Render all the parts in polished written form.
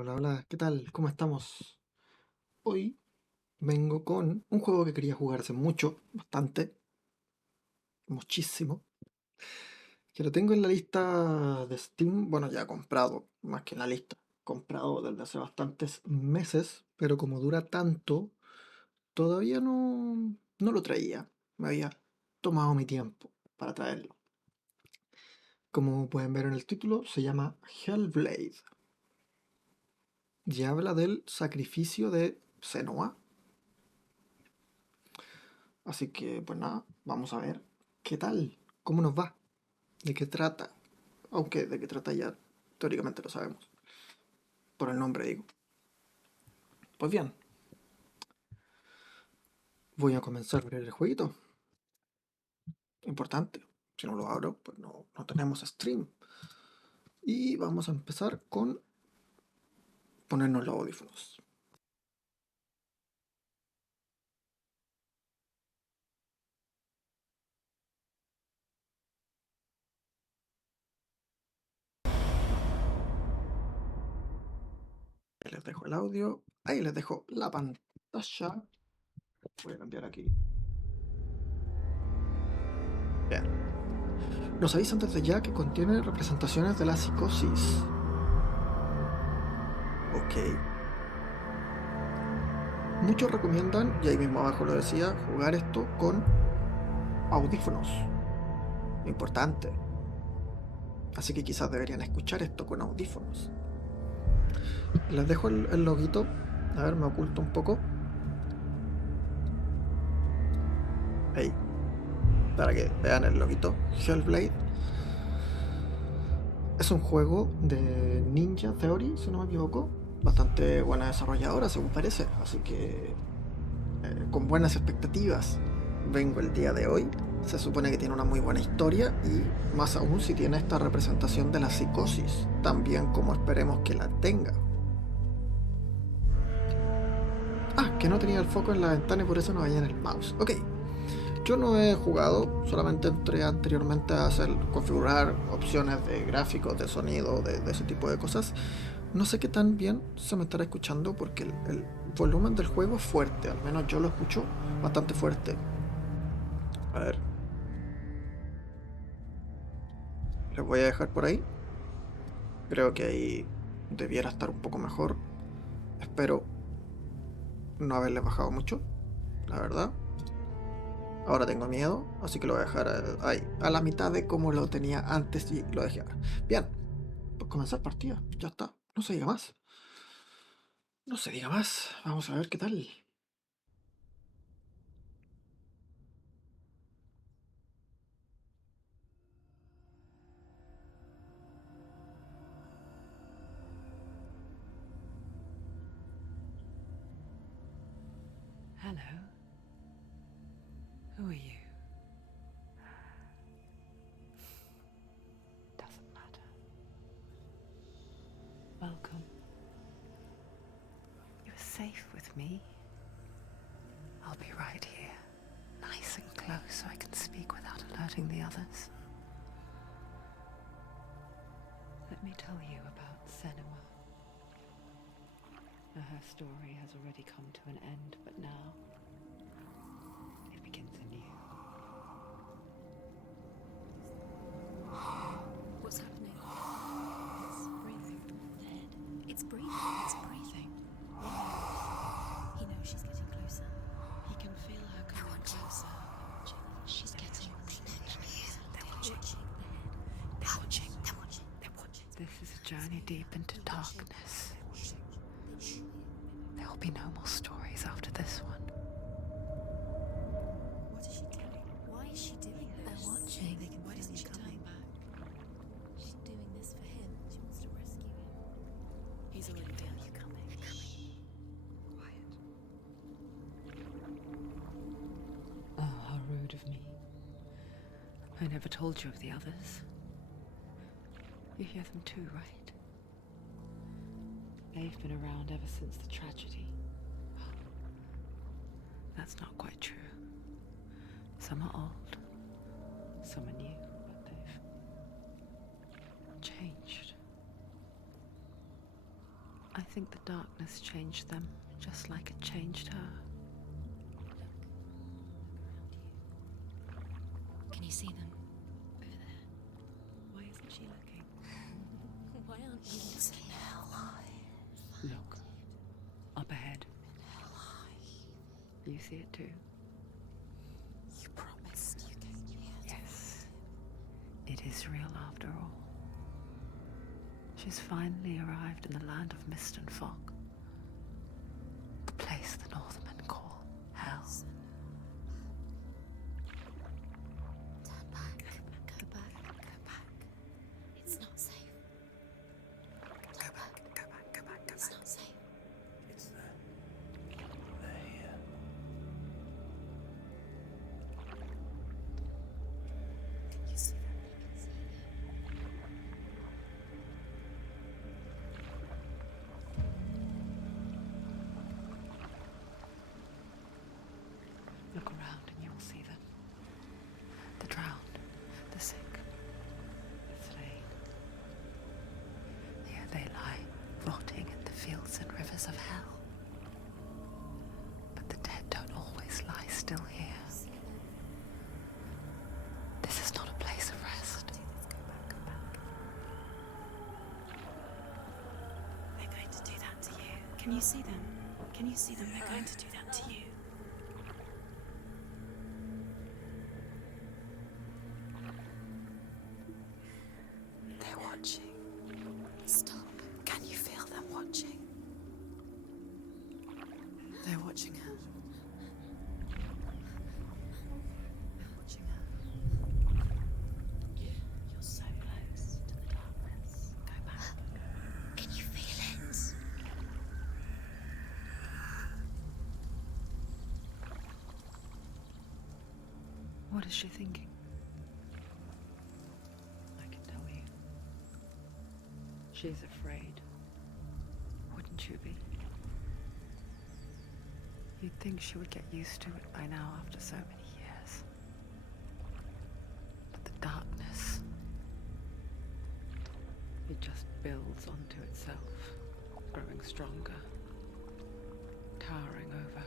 Hola, hola, ¿qué tal? ¿Cómo estamos? Hoy vengo con un juego que quería jugar hace mucho, bastante, muchísimo, que lo tengo en la lista de Steam, bueno, ya comprado, más que en la lista, comprado desde hace bastantes meses, pero como dura tanto, todavía no lo traía, me había tomado mi tiempo para traerlo. Como pueden ver en el título, se llama Hellblade y habla del sacrificio de Senua. Así que, pues nada, vamos a ver qué tal, cómo nos va, de qué trata. Aunque de qué trata ya teóricamente lo sabemos. Por el nombre digo. Pues bien, voy a comenzar a abrir el jueguito. Importante. Si no lo abro, pues no tenemos stream. Y vamos a empezar con ponernos los audífonos. Ahí les dejo el audio. Ahí les dejo la pantalla. Voy a cambiar aquí. Bien. Nos avisan desde ya que contiene representaciones de la psicosis. Ok. Muchos recomiendan, y ahí mismo abajo lo decía, jugar esto con audífonos. Importante. Así que quizás deberían escuchar esto con audífonos. Les dejo el loguito. A ver, me oculto un poco. Ahí. Para que vean el loguito. Hellblade. Es un juego de Ninja Theory, si no me equivoco. Bastante buena desarrolladora, según parece. Así que con buenas expectativas vengo el día de hoy. Se supone que tiene una muy buena historia y más aún si tiene esta representación de la psicosis, también como esperemos que la tenga. Ah, que no tenía el foco en la ventana y por eso no veía en el mouse. Ok, yo no he jugado, solamente entré anteriormente a hacer, configurar opciones de gráficos, de sonido, de ese tipo de cosas. No sé qué tan bien se me estará escuchando porque el volumen del juego es fuerte, al menos yo lo escucho bastante fuerte. A ver, les voy a dejar por ahí. Creo que ahí debiera estar un poco mejor. Espero no haberle bajado mucho, la verdad. Ahora tengo miedo, así que lo voy a dejar ahí, a la mitad de como lo tenía antes y lo dejé ahora. Bien, pues comenzar partida, ya está. No se diga más. No se diga más. Vamos a ver qué tal. Hello. Who are you? Doesn't matter. Welcome. You're safe with me. I'll be right here, nice and close so I can speak without alerting the others. Let me tell you about Senua. Her story has already come to an end, but now it begins anew. What's happening? It's breathing. The head. It's breathing. It's breathing. Why? He knows she's getting closer. He can feel her coming closer. She's getting closer. They're watching. They're watching. They're watching. They're watching. This is a journey deep into darkness. There will be no more stories after this one. What is she doing? Why is she doing this? They're watching. Why doesn't she turn back? She's doing this for him. She wants to rescue him. He's already dead. You coming? Quiet. Oh, how rude of me. I never told you of the others. You hear them too, right? They've been around ever since the tragedy. That's not quite true. Some are old, some are new, but they've changed. I think the darkness changed them, just like it changed her. Can you see them? Over there. Why isn't she looking? Why aren't you looking? Look. Up ahead. You see it too? You promised you gave me a Yes. It is real after all. She's finally arrived in the land of mist and fog. The place the Northmen call Hell. Turn back. Go back. Go back. It's not safe. Go back. Go back. Go back. It's not safe. It's there. They're here. You see them? Look around and you will see them. The drowned, the sick, the slain. Here they lie, rotting in the fields and rivers of hell. But the dead don't always lie still here. This is not a place of rest. Go back. They're going to do that to you. Can you see them? Can you see them? They're going to do that to you. They're watching. Stop. Can you feel them watching? They're watching her. They're watching her. You're so close to the darkness. Go back. Can you feel it? What is she thinking? I can tell you. She's afraid. Wouldn't you be? You'd think she would get used to it by now after so many years. But the darkness, it just builds onto itself, growing stronger, towering over her.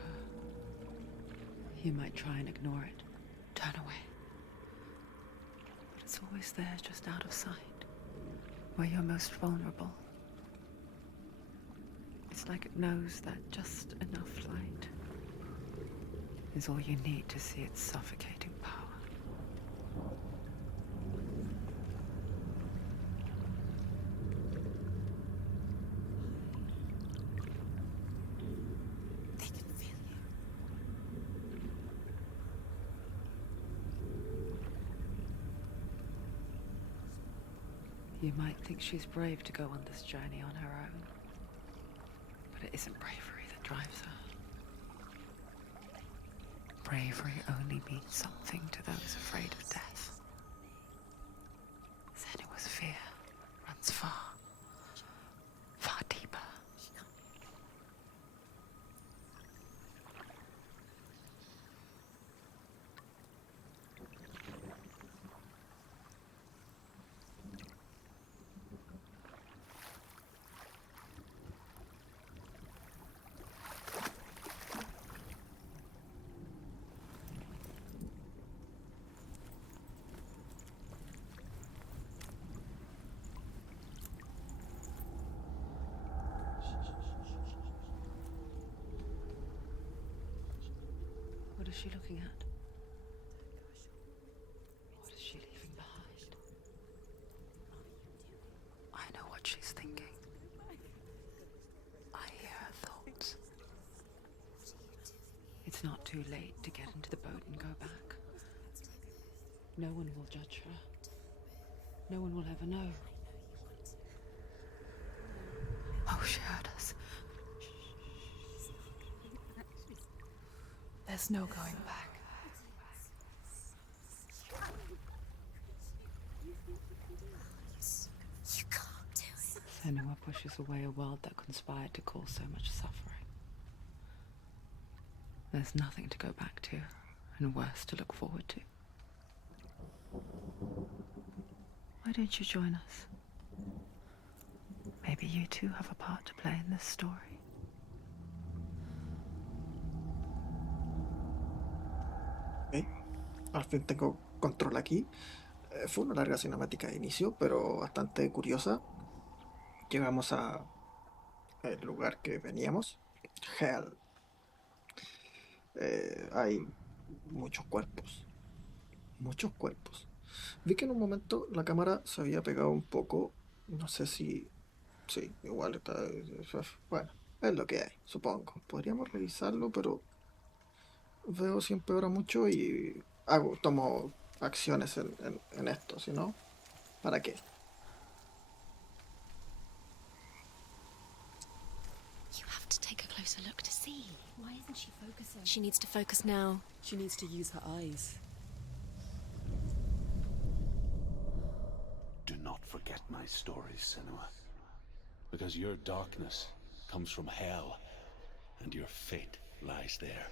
You might try and ignore it, turn away. But it's always there, just out of sight, where you're most vulnerable. It's like it knows that just enough light is all you need to see its suffocating power. They can feel you. You might think she's brave to go on this journey on her own, but it isn't bravery that drives her. Bravery only means something to those afraid of death. Senua's fear runs far, far deeper. What is she looking at? What is she leaving behind? I know what she's thinking. I hear her thoughts. It's not too late to get into the boat and go back. No one will judge her. No one will ever know. Oh, she heard us. There's no going back. You can't do it. Senua pushes away a world that conspired to cause so much suffering. There's nothing to go back to, and worse to look forward to. Why don't you join us? Maybe Maybe you too have a part to play in this story. Ok, al fin tengo control aquí. Fue una larga cinemática de inicio, pero bastante curiosa. Llegamos a el lugar que veníamos. Hell. Hay muchos cuerpos. Muchos cuerpos. Vi que en un momento la cámara se había pegado un poco. No sé si... Sí, igual está... Bueno, es lo que hay, supongo. Podríamos revisarlo, pero veo si empeora mucho y tomo acciones en esto, si no, ¿para qué? You have to take a closer look to see. Why isn't she focusing? She needs to focus now. She needs to use her eyes. Do not forget my stories, Senua. Because your darkness comes from hell, and your fate lies there.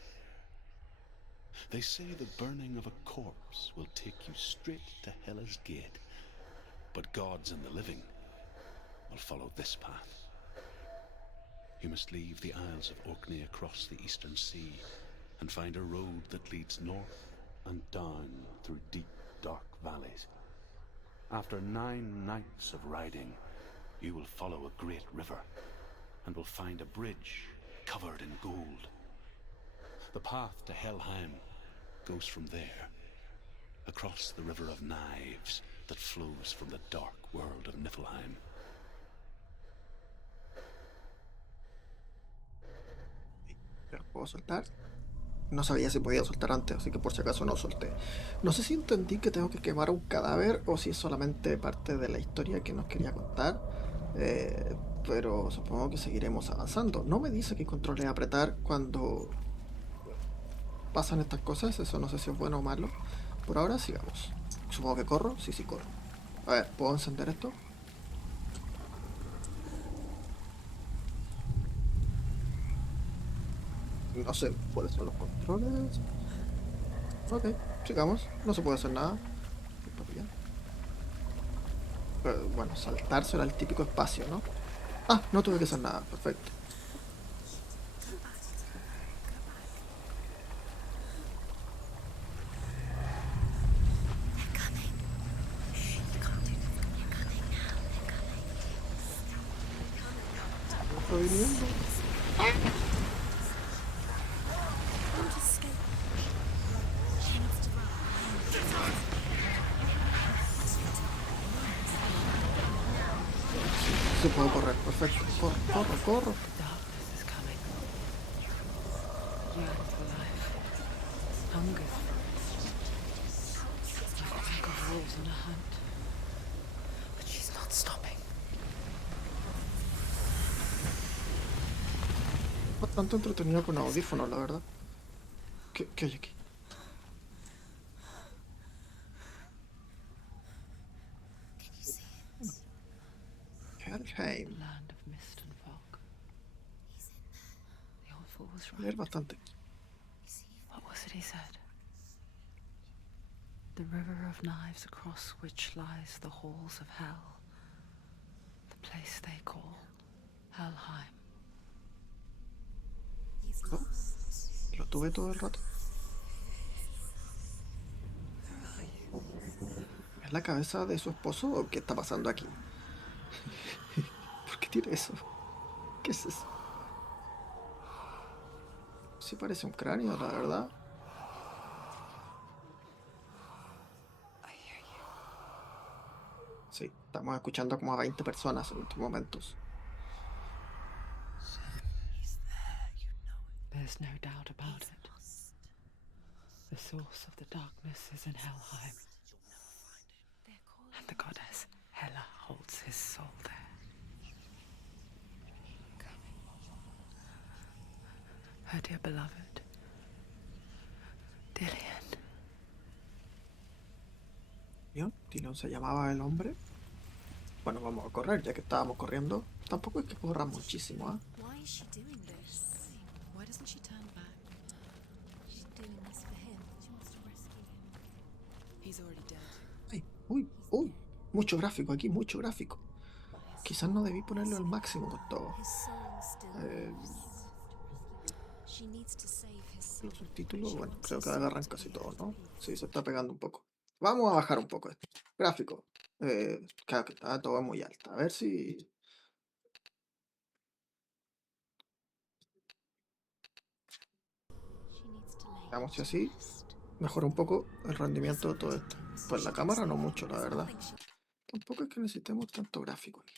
They say the burning of a corpse will take you straight to Hela's gate, but gods and the living will follow this path. You must leave the Isles of Orkney across the eastern sea and find a road that leads north and down through deep, dark valleys. After 9 nights of riding, you will follow a great river and will find a bridge covered in gold. The path to Helheim goes from there, across the river of knives that flows from the dark world of Niflheim. ¿Lo puedo soltar? No sabía si podía soltar antes, así que por si acaso no solté. No sé si entendí que tengo que quemar un cadáver o si es solamente parte de la historia que nos quería contar. Pero supongo que seguiremos avanzando. No me dice que controle apretar cuando pasan estas cosas, eso no sé si es bueno o malo. Por ahora sigamos. Supongo que corro, sí corro. A ver, ¿puedo encender esto? No sé cuáles son los controles. Ok, sigamos. No se puede hacer nada. Bueno, saltar será el típico espacio, ¿no? Ah, no tuve que hacer nada, perfecto. Estoy viniendo. Sí puedo correr, perfecto. Corro. The darkness is coming. Yearn for life. Hunger for it. Like a pack of wolves on a hunt. But she's not stopping. Bastante entretenido con audífonos, la verdad. ¿Qué hay aquí? Can you see it? Helheim. Land of mist and fog. He's in there. The old fool was Leer right. bastante. You see? What was it he said? The river of knives across which lies the halls of hell. The place they call Helheim. He's ¿No? lost. Lo tuve todo el rato. ¿Es la cabeza de su esposo o qué está pasando aquí? ¿Por qué tiene eso? ¿Qué es eso? Sí parece un cráneo, la verdad. Sí, estamos escuchando como a 20 personas en estos momentos. There's no doubt about it. The source of the darkness is in Helheim. And the goddess Hela holds his soul there. Her dear beloved, Dillian. ¿Vio? Dylan se llamaba el hombre. Bueno, vamos a correr, ya que estábamos corriendo. Tampoco es que corra muchísimo, ¿eh? Why is she doing this? Why doesn't she turn back? She's doing this for him. She wants to rescue him. He's already dead. Ay, uy, mucho gráfico aquí, mucho gráfico. quizás no debí ponerlo al máximo con todo. His soul still Eh, lives. She needs to save his soul. los subtítulos, She bueno, wants creo his que soul agarran to casi be todo, at ¿no? peace. Sí, se está pegando un poco. Vamos a bajar un poco esto. Gráfico. Claro que está todo muy alto. A ver si... She needs to lay Veamos si to así rest. mejora un poco el rendimiento de todo esto. Pues la She can cámara no save mucho, him. la There's verdad. nothing she Tampoco es que necesitemos tanto gráfico aquí.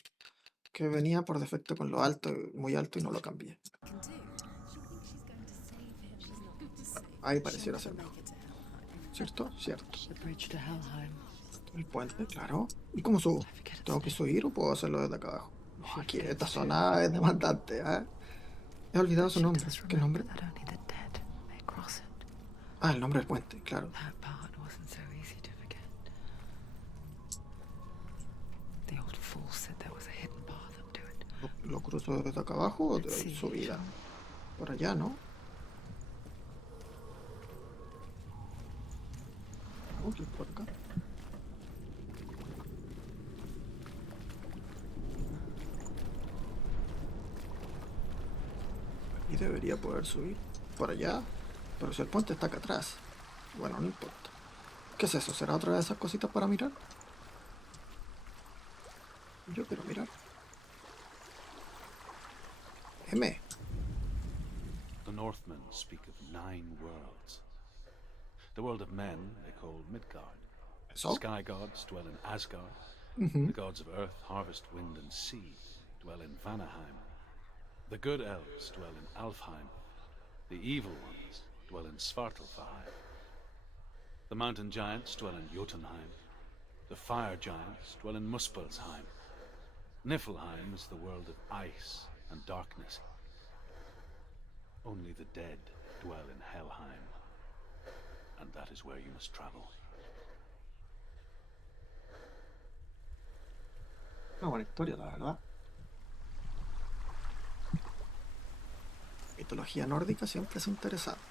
Que venía por defecto con lo alto, muy alto y no lo cambié. can do. She thinks she's going to save him. She's not going to save him. Ahí She'll pareciera never ser make mejor. it to Helheim. ¿Cierto? Cierto. The bridge to Helheim. El puente, claro. ¿Y cómo subo? I forget its ¿Tengo que name. subir o puedo hacerlo desde acá abajo? No, Should aquí be able esta to. zona es demandante, ¿eh? He olvidado su She nombre. does ¿Qué remember nombre? that only the dead may cross it. Ah, el nombre del puente, claro. That part wasn't so easy to forget. The old fool said there was a hidden path up to it. ¿Lo cruzo desde acá abajo o de Sí, subida? yo- Por allá, ¿no? Ok, por acá. Y debería poder subir por allá. Pero si el puente está acá atrás. Bueno, no importa. ¿Qué es eso? ¿Será otra de esas cositas para mirar? Yo quiero mirar. M. The Northmen speak of 9 worlds. The world of men they call Midgard. ¿Eso? Sky gods dwell in Asgard. Ujú. The gods of earth, harvest, wind, and sea dwell in Vanaheim. The good elves dwell in Alfheim. The evil ones dwell in Svartalfheim. The mountain giants dwell in Jotunheim. The fire giants dwell in Muspelheim. Niflheim is the world of ice and darkness. Only the dead dwell in Helheim. And that is where you must travel. Una buena historia, la verdad. Mitología nórdica siempre es interesante.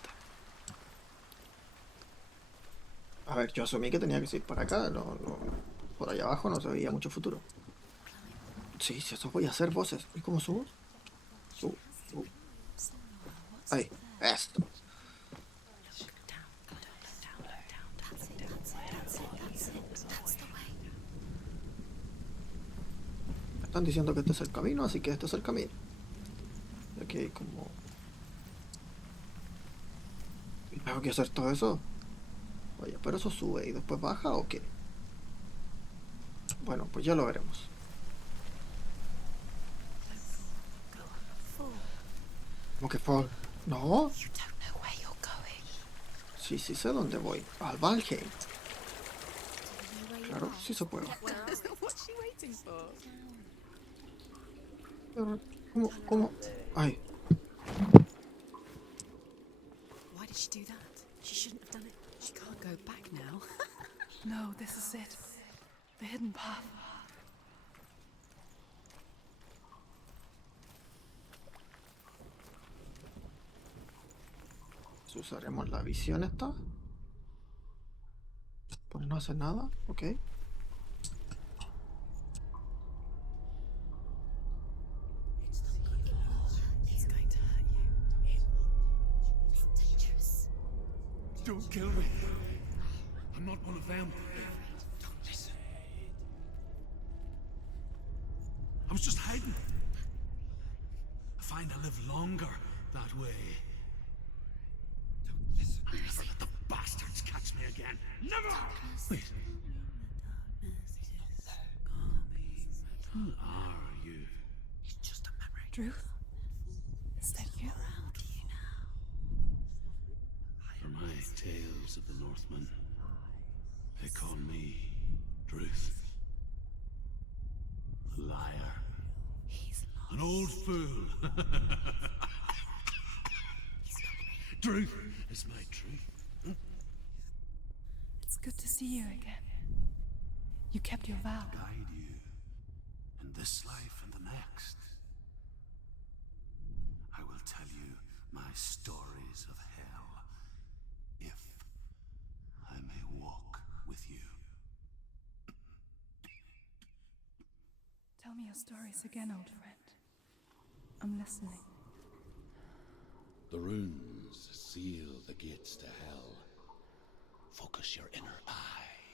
A ver, yo asumí que tenía que ir para acá, por allá abajo no se veía mucho futuro. Sí, sí, eso voy a hacer voces. ¿Y cómo subo? Subo, subo. Ahí, esto. Me están diciendo que este es el camino, así que este es el camino. Y aquí hay como... ¿Y tengo que hacer todo eso? Oye, pero eso sube y después baja o qué? Bueno, pues ya lo veremos. ¿Cómo que fall? No, You don't know where you're going. sí, sí sé dónde voy. Al Valheim. Do you know where you Claro, are? sí se puede. What's she waiting for? Pero, ¿cómo? Ay, Why did she do that? She shouldn't have done it. She can't go back now. No, this is it. The hidden path. usaremos la visión esta. Pues no hace nada, ok. It's going to hurt you. It's dangerous. Don't kill me. I'm not one of them. Don't listen. I was just hiding. I find I live longer that way. Don't listen. I'll never let the bastards catch me again. Never! Wait. Who are you? It's just a memory. Druth? Is that you? For my tales of the Northmen, they call me Druth. A liar. He's lost. An old fool. Truth is my truth. It's good to see you again. You kept your vow. Guide you in this life and the next. I will tell you my stories of hell, if I may walk with you. Tell me your stories again, old friend. I'm listening. The runes seal the gates to hell. Focus your inner eye,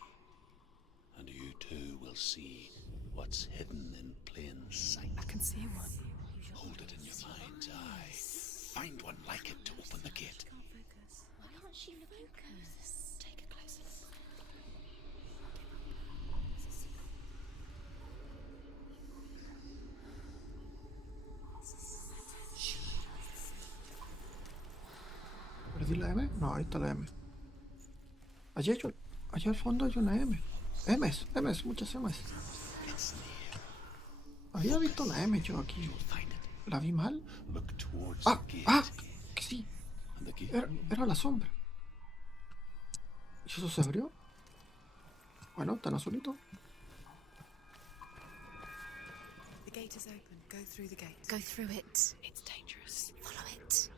and you too will see what's hidden in plain sight. I can see one. Hold it in your mind's eye. Find one like it to open the gate. Can't focus. Why can't she focus? Take a closer look. ¿Perdí la M? No, ahí está la M. Allá al fondo hay una M. M's, muchas M's. Había visto una M yo aquí. ¿La vi mal? Look towards Ah, the gate. ah, que sí. And the gate Era la sombra. ¿Y eso se abrió? Bueno, tan azulito. The gate is open. Go through the gate. Go through it. It's dangerous. Follow it.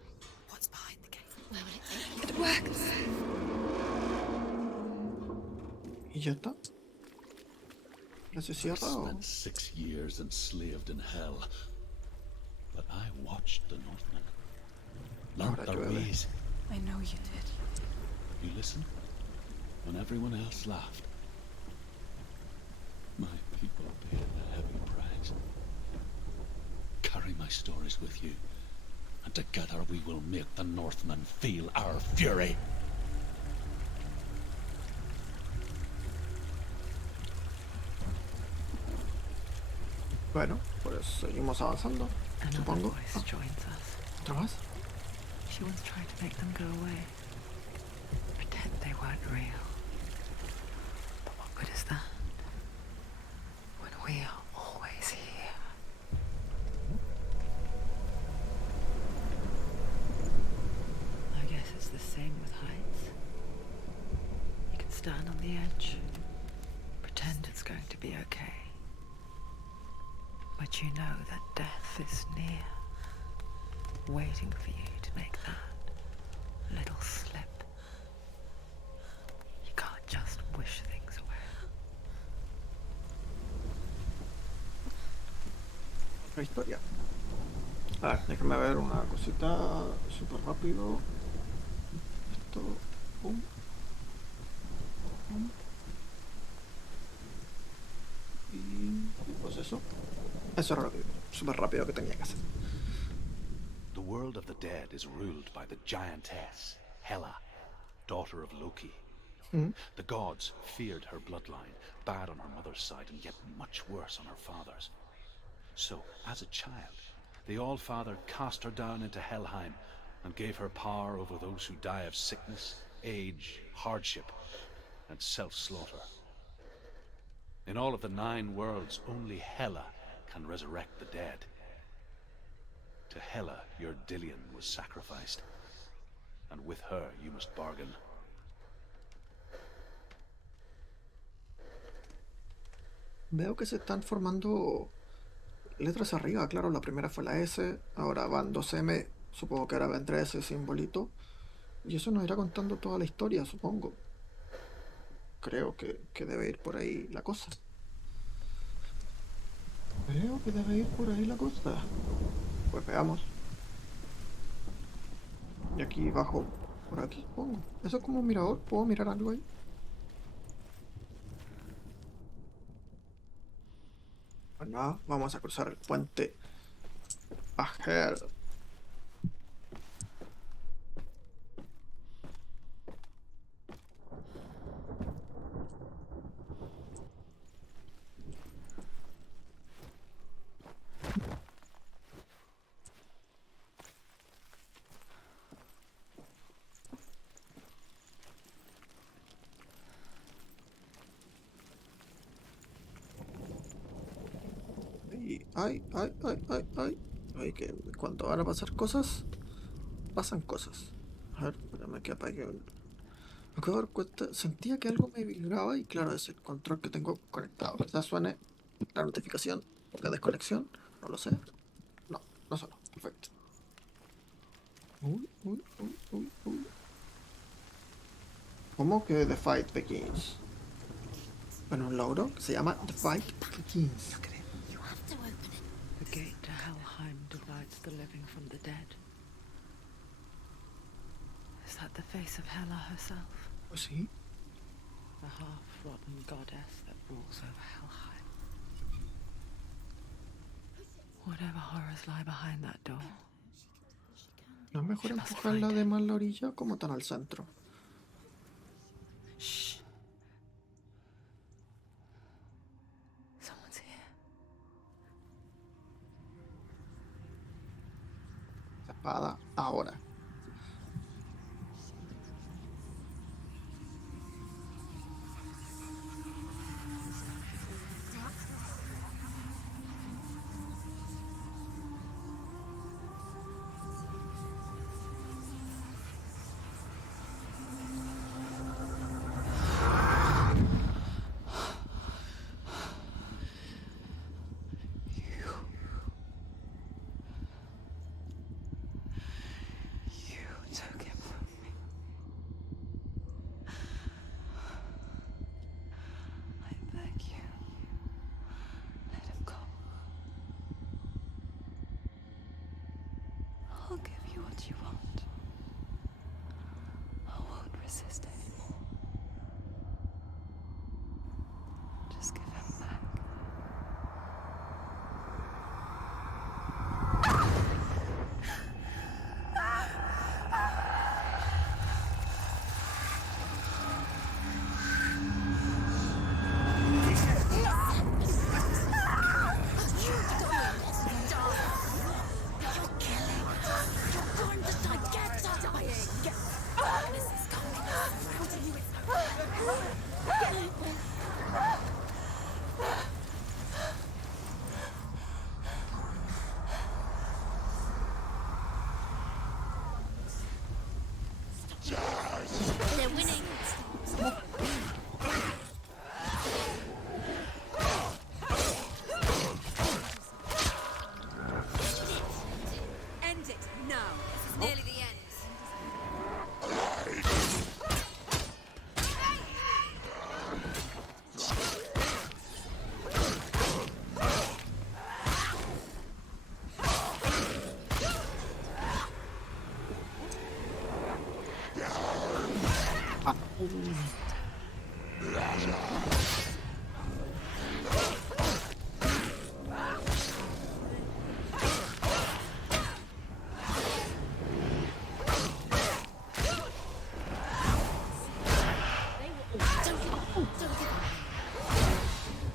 What's behind the gate? Where will it take you? It works. ¿Y ya está? ¿Ya se cierra o...? spent 6 years enslaved in hell. But I watched the Northmen. Learned Ahora their llueve. ways. I know you did. You listened when everyone else laughed. My people paid a heavy price. Carry my stories with you, and together we will make the Northmen feel our fury. Bueno, pues seguimos avanzando, Another supongo. voice Ah, joins us. ¿otra más? She once tried to make them go away. Pretend they weren't real. But what good is that? When we are always here. I guess it's the same with heights. You can stand on the edge, pretend it's going to be okay. But you know that death is near, waiting for you to make that little slip. You can't just wish things away. La historia. A ver, déjame ver una cosita súper rápido. Esto. Pum. Pum. Y pues eso. Eso era lo que súper rápido que tenía que hacer. The world of the dead is ruled by the giantess, Hela, daughter of Loki. The gods feared her bloodline, bad on her mother's side and yet much worse on her father's. So, as a child, the All-Father cast her down into Helheim and gave her power over those who die of sickness, age, hardship, and self-slaughter. In all of the 9 worlds, only Hela can resurrect the dead. To Hela, your Dillion was sacrificed, and with her you must bargain. Veo que se están formando letras arriba. Claro, la primera fue la S, ahora van 2M, supongo que ahora vendrá ese simbolito. Y eso nos irá contando toda la historia, supongo. Creo que debe ir por ahí la cosa. Creo que debe ir por ahí la cosa. Pues veamos. Y aquí bajo, por aquí supongo. Eso es como un mirador, ¿puedo mirar algo ahí? Pues nada, vamos a cruzar el puente. Viajando. Ay, que cuando van a pasar cosas, pasan cosas. A ver, espérame que apague el... Me acabo de dar cuenta, sentía que algo me vibraba y claro, es el control que tengo conectado. Quizás suene la notificación de desconexión, no lo sé. No, no sonó, perfecto. Uy. ¿Cómo que The Fight Begins? Bueno, un logro que se llama The Fight Begins. You have to open Helheim divides the living from the dead. Is that the face of Hela herself? Pues sí. The half-rotten goddess that rules over Helheim. Whatever horrors lie behind that door. No es mejor She must empujarla find de it. más a la orilla como tan al centro. Shh. Someone's here. Espada ahora. You took him from me. I beg you. Let him go. I'll give you what you want. I won't resist anymore. Just give him back. They're winning. End it now. This is nearly the end.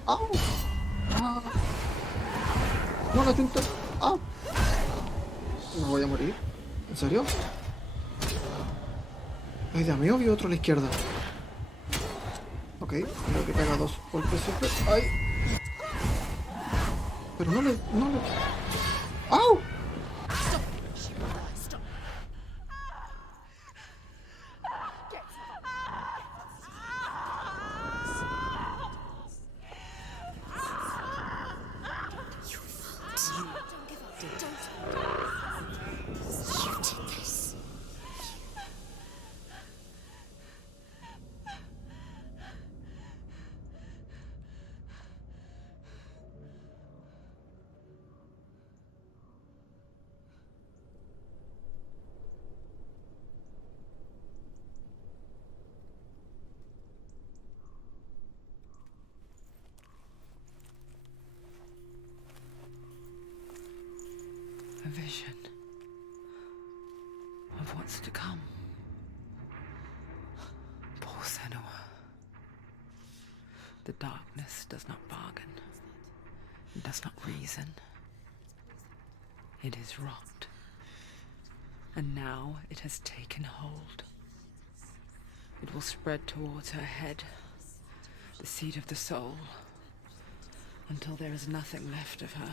¡Au! ¡Ah! ¡No, la tinta! ¡Ah! ¿Me voy a morir? ¿En serio? Ay, Dios mío, vi otro a la izquierda. Ok, creo que pega 2 golpes siempre. ¡Ay! Pero no le... ¡Au! A vision of what's to come. Poor Senua. The darkness does not bargain. It does not reason. It is rot. And now it has taken hold. It will spread towards her head, the seat of the soul, until there is nothing left of her.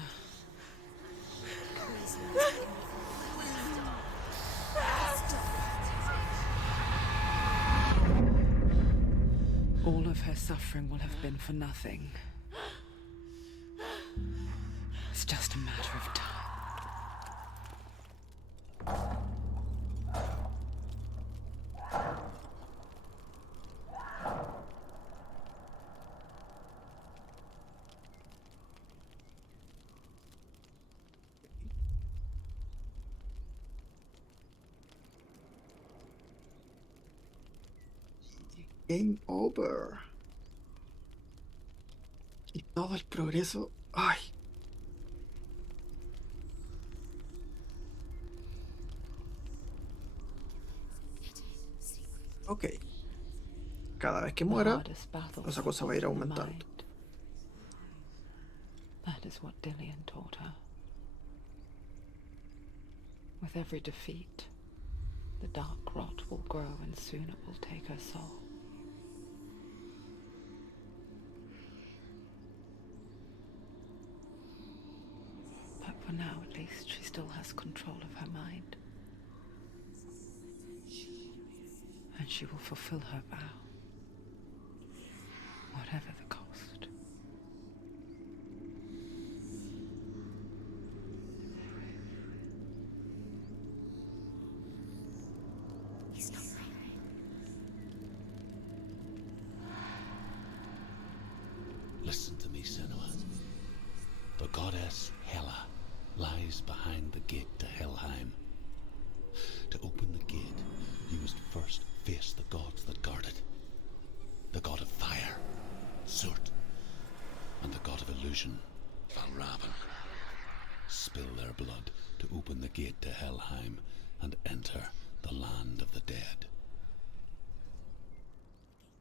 All of her suffering will have been for nothing. It's just a matter of time. Game over. Y todo el progreso. Ay. Ok. Cada vez que The muera, hardest battle esa for cosa va a ir the aumentando. mind. That is what Dillian taught her. With every defeat, the dark rot will grow and soon it will take her soul. But for now, at least, she still has control of her mind. And she will fulfill her vow, whatever the cost. He's not right. Listen to me, Senua. The goddess Hela lies behind the gate to Helheim. To open the gate, you must first face the gods that guard it. The god of fire, Surt, and the god of illusion, Valravan. Spill their blood to open the gate to Helheim and enter the land of the dead.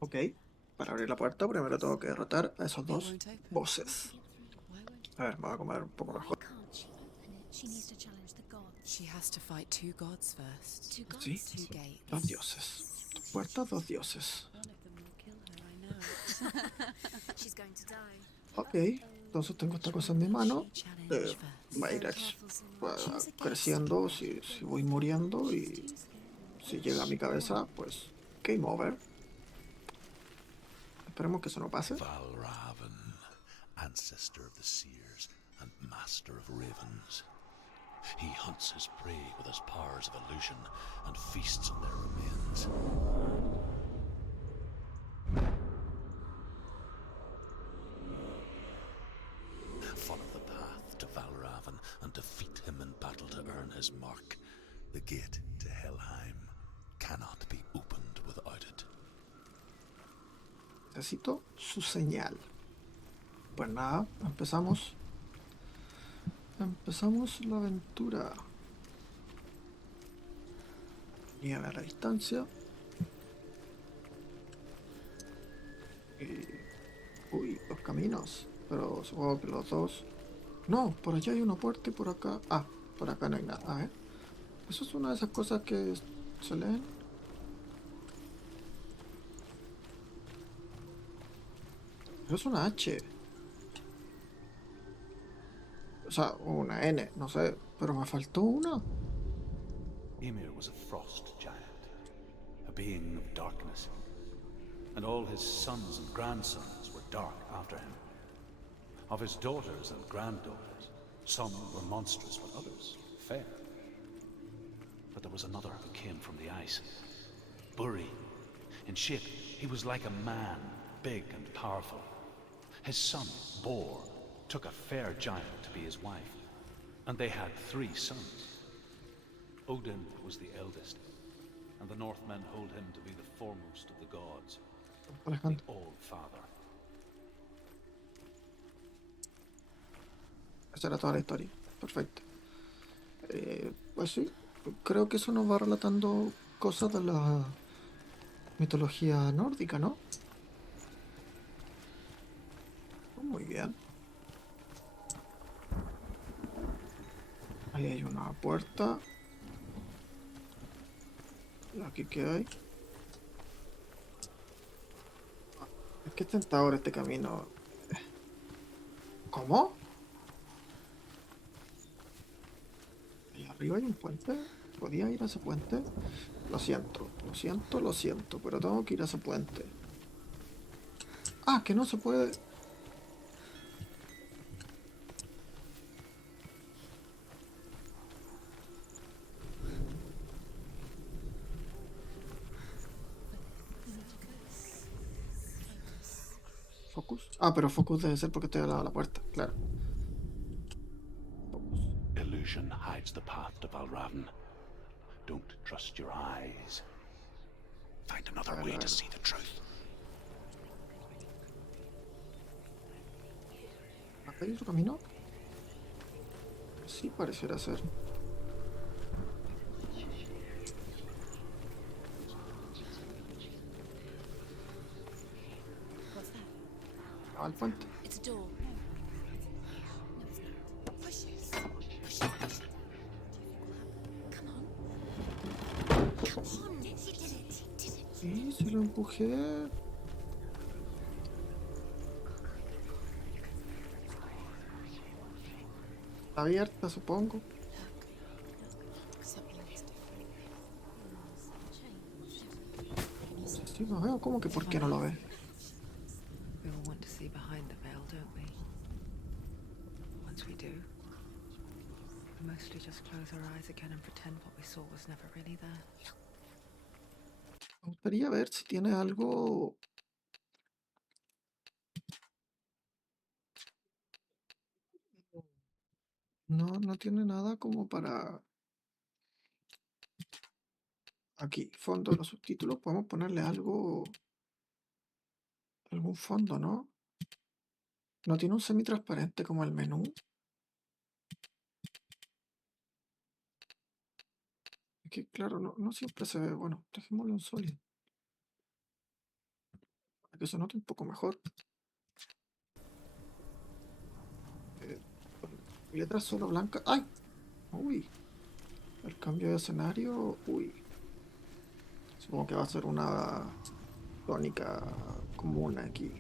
Ok. Para abrir la puerta, primero tengo que derrotar a esos dos bosses. Why won't it? A ver, me voy a comer un poco Why mejor. can't she open it? She needs to challenge the gods. She has to fight 2 gods first. Two gods? Sí. 2 gates. Dos dioses. Dos puertas, dos dioses. One of them will kill her, I know. She's going to die. Ok. Entonces tengo esta cosa en mi mano. Challenge first. Va a ir va creciendo si voy muriendo y si llega a mi cabeza, pues game over. Esperemos que eso no pase. Valravan, ancestor of the seers and master of ravens. He hunts his prey with his powers of illusion and feasts on their remains. Follow the path to Valravan and defeat him in battle to earn his mark. The gate to Helheim cannot be opened without it. Necesito su señal. Pues nada, empezamos. Empezamos la aventura. Nieve a la distancia. Y... Uy, dos caminos. Pero supongo que los dos... No, por allá hay una puerta y por acá... Ah, por acá no hay nada. A ver. Eso es una de esas cosas que se leen. Pero es una H. O sea, una N, no sé. Pero me faltó una. Ymir was a frost giant, a being of darkness, and all his sons and grandsons were dark after him. Of his daughters and granddaughters, some were monstrous, but others fair. But there was another who came from the ice. Buri. In shape, he was like a man, big and powerful. His son, Bor, took a fair giant to be his wife, and they had 3 sons. Odin was the eldest, and the Northmen hold him to be the foremost of the gods, the All-Father. Esa era toda la historia. Perfecto. Pues sí, creo que eso nos va relatando cosas de la mitología nórdica, ¿no? Muy bien. Ahí hay una puerta. ¿Y aquí qué hay? Es que es tentador este camino. ¿Cómo? Ahí arriba hay un puente. ¿Podía ir a ese puente? Lo siento, lo siento, lo siento, pero tengo que ir a ese puente. Ah, que no se puede. Focus. Ah, pero focus debe ser porque estoy al lado de la puerta, claro. Focus. Illusion hides the path to Valravan. Don't trust your eyes. Find another way to see the truth. ¿Hay otro camino? Sí, pareciera ser. What's that? Al puente. It's a door. No. No, it's not. Push it. Push it. Push it. What do you think will happen? Come on. Come on. He did it. He did it. Sí, se lo empujé. Está abierta, supongo. Something's different. Change. Sí, lo veo. ¿Cómo que por qué no lo ve? We all want to see behind the veil, don't we? Once we do, we mostly just close our eyes again and pretend what we saw was never really there. Me gustaría ver si tiene algo. No, no tiene nada como para. Aquí, fondo de los subtítulos. Podemos ponerle algo. Algún fondo, ¿no? No tiene un semitransparente como el menú. Es que, claro, no siempre se ve. Bueno, dejémoslo en sólido. Para que se note un poco mejor. Con letras solo blancas. ¡Ay! Uy. El cambio de escenario. Uy. Supongo que va a ser una tónica común aquí.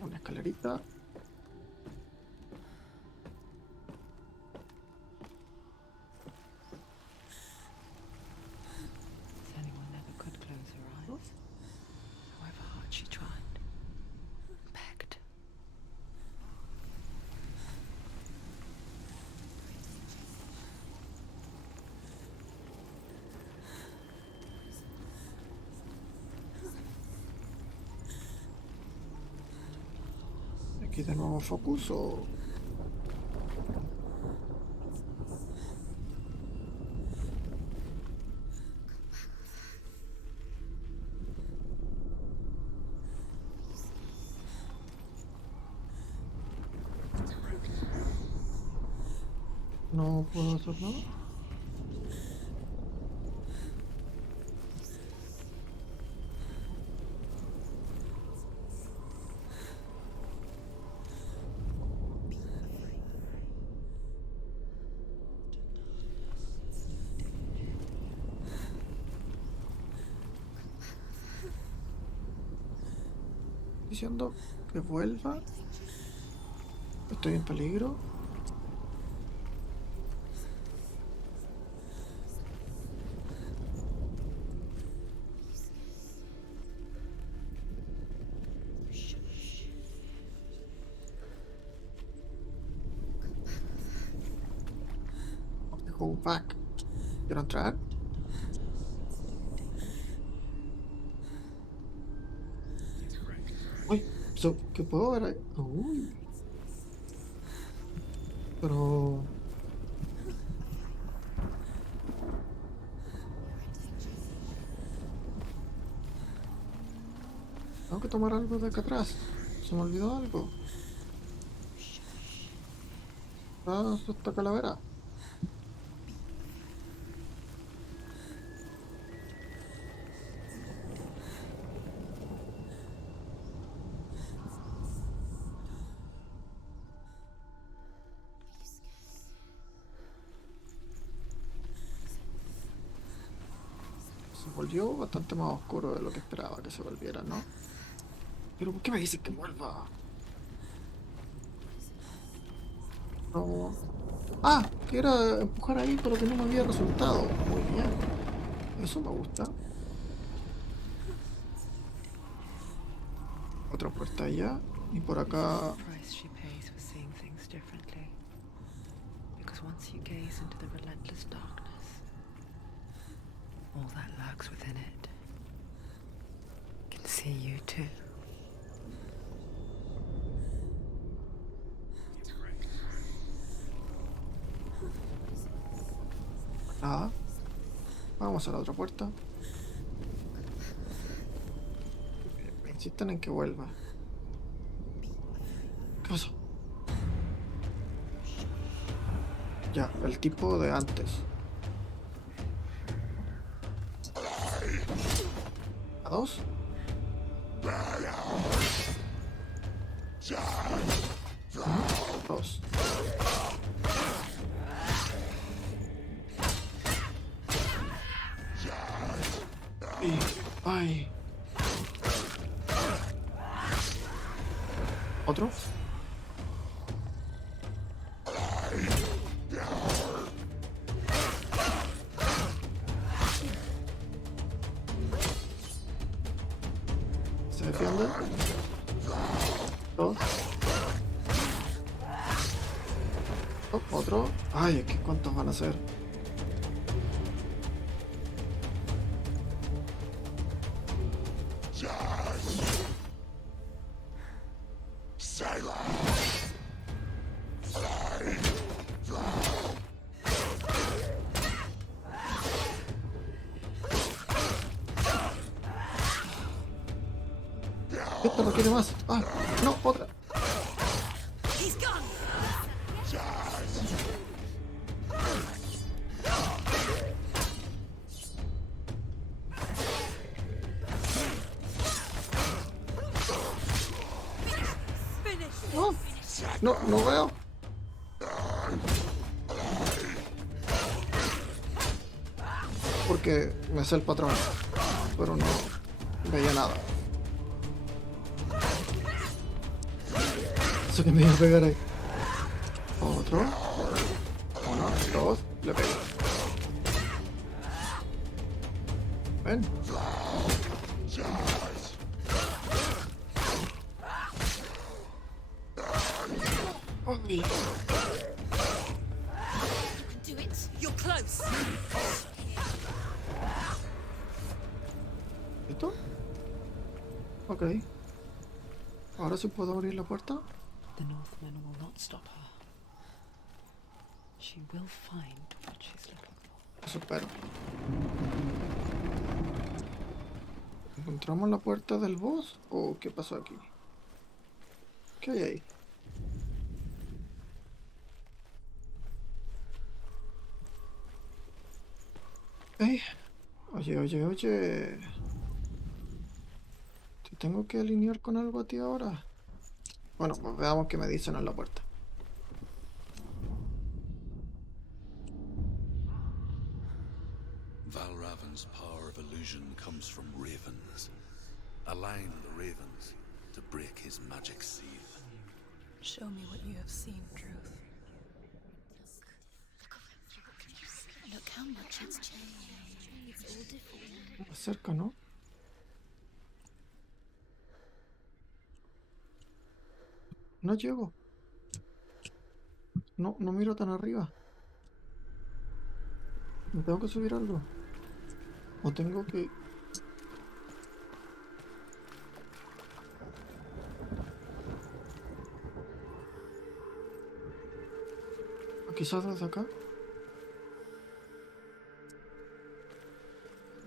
Una escalerita. Senua never could close her eyes, however hard she tried. Begged. Aquí de nuevo focus o. No puedo hacer nada. Diciendo que vuelva. Estoy en peligro. Go back. Quiero entrar. Uy, ¿qué puedo ver ahí? Uy. Pero. Tengo que tomar algo de acá atrás. Se me olvidó algo. Ah, esta calavera. Se volvió bastante más oscuro de lo que esperaba que se volviera, ¿no? Pero ¿por qué me dices que vuelva? No. Ah, que era empujar ahí, pero que no me había resultado. Muy bien. Eso me gusta. Otra puerta allá. Y por acá. The price she pays for seeing things differently. Because once you gaze into the relentless darkness, all that lurks within it can see you too. Nada. Vamos a la otra puerta. Me insisten en que vuelva. ¿Qué pasó? Ya, el tipo de antes. ¿A dos? Dos. Y... ¡Ay! ¿Otro? ¿Se defiende? Dos. Oh, otro. Ay, es que ¿cuántos van a ser? Esto no quiere más. Ah, no, otra. He's gone. No, no, no veo. Porque me sé el patrón, pero no veía nada. Eso que me iba a pegar ahí. Otro. Uno, dos, le pego. Ven. Uy. Do it. You're close. ¿Esto? Ok. Ahora sí puedo abrir la puerta. The Northmen will not stop her. She will find what she's looking for. Eso espero. ¿Encontramos la puerta del boss? ¿O qué pasó aquí? ¿Qué hay ahí? ¡Ey! Oye, oye, oye. ¿Te tengo que alinear con algo a ti ahora? Bueno, pues veamos qué me dicen en la puerta. Valravan's power of illusion comes from ravens. Align the ravens to break his magic seal. Show me what you have seen, Truth. Look how much it's changed. It's all different. Más cerca, ¿no? No llego. No, no miro tan arriba. ¿Me tengo que subir algo? ¿O tengo que...? ¿O quizás desde acá?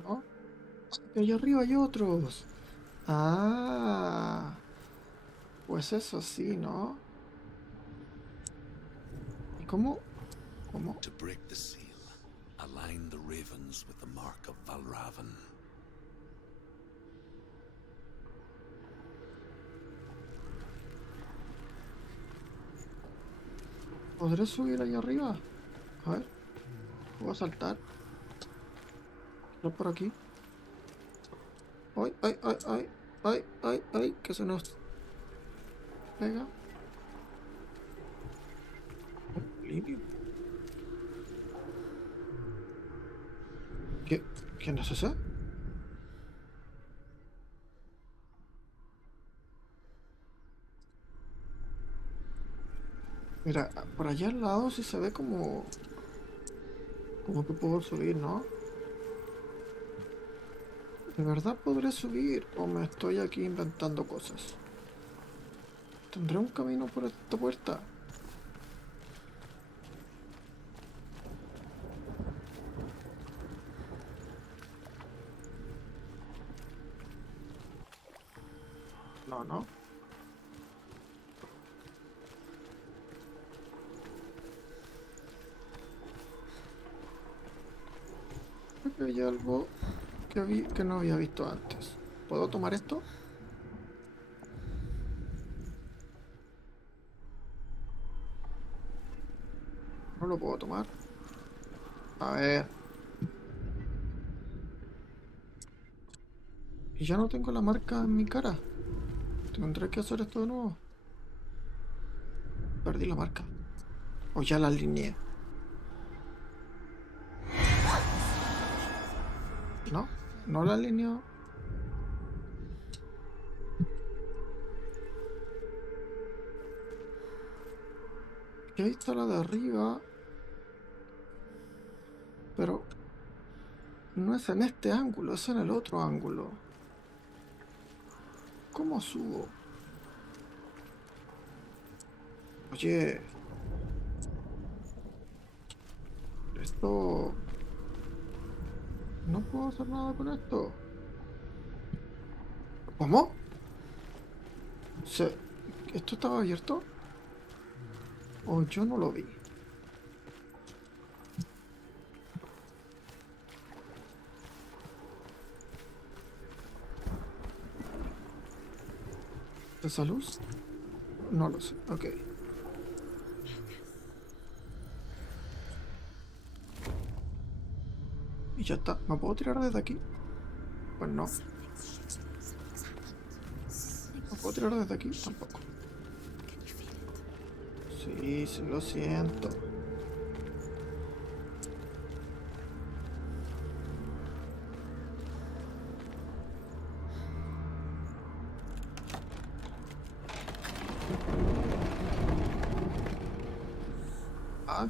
¿No? Y allá arriba hay otros. Ah... Pues eso sí, ¿no? ¿Y cómo? ¿Cómo? To break the seal, align the ravens with the mark of Valravan. ¿Podré subir allá arriba? A ver. ¿Puedo saltar? ¿No por aquí? ¡Ay, ay, ay, ay! ¡Ay, ay, ay! Que se nos pega. Limpio. ¿Quién es ese? Mira, por allá al lado sí se ve como... Como que puedo subir, ¿no? ¿De verdad podré subir o me estoy aquí inventando cosas? ¿Tendré un camino por esta puerta? No, no. Creo que hay algo que no había visto antes. ¿Puedo tomar esto? No lo puedo tomar. A ver. Y ya no tengo la marca en mi cara. Tendré que hacer esto de nuevo. Perdí la marca. O ya la alineé. No, no la alineó. Y ahí está la de arriba. Pero no es en este ángulo, es en el otro ángulo. ¿Cómo subo? Oye. Esto... No puedo hacer nada con esto. ¿Cómo? ¿Se... ¿Esto estaba abierto? ¿O yo no lo vi? ¿Esa luz? No lo sé, ok. Y ya está. ¿Me puedo tirar desde aquí? Pues no. ¿Me puedo tirar desde aquí? Tampoco. Sí, sí lo siento. Ah,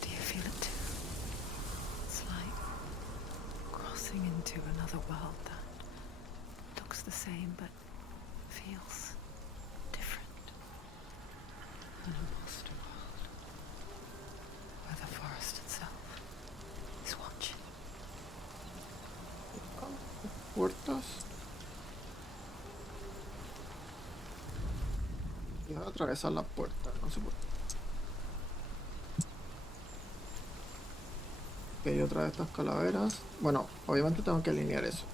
Do you feel it too? It's like crossing into another world that looks the same but feels different. An imposter world where the forest itself is watching. puertas. Y voy a atravesar las puertas, no sé por qué. Ok, otra de estas calaveras. Bueno, obviamente tengo que alinear eso.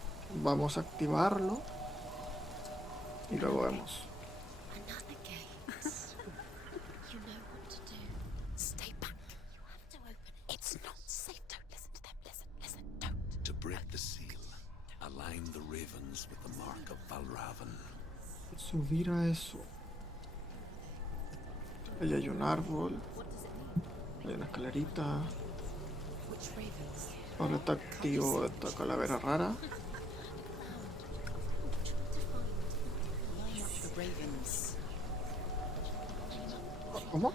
Vamos a activarlo. Y luego vemos. Another gate. You know what to do. Stay back. You have to open it. It's not safe. Don't listen to them. Listen, don't. To break the seal, align the ravens with the mark of Valravan. Subir a eso. Ahí hay un árbol. Hay una escalerita. Which ravens? Ahora está activo esta calavera rara. The ravens. ¿Cómo?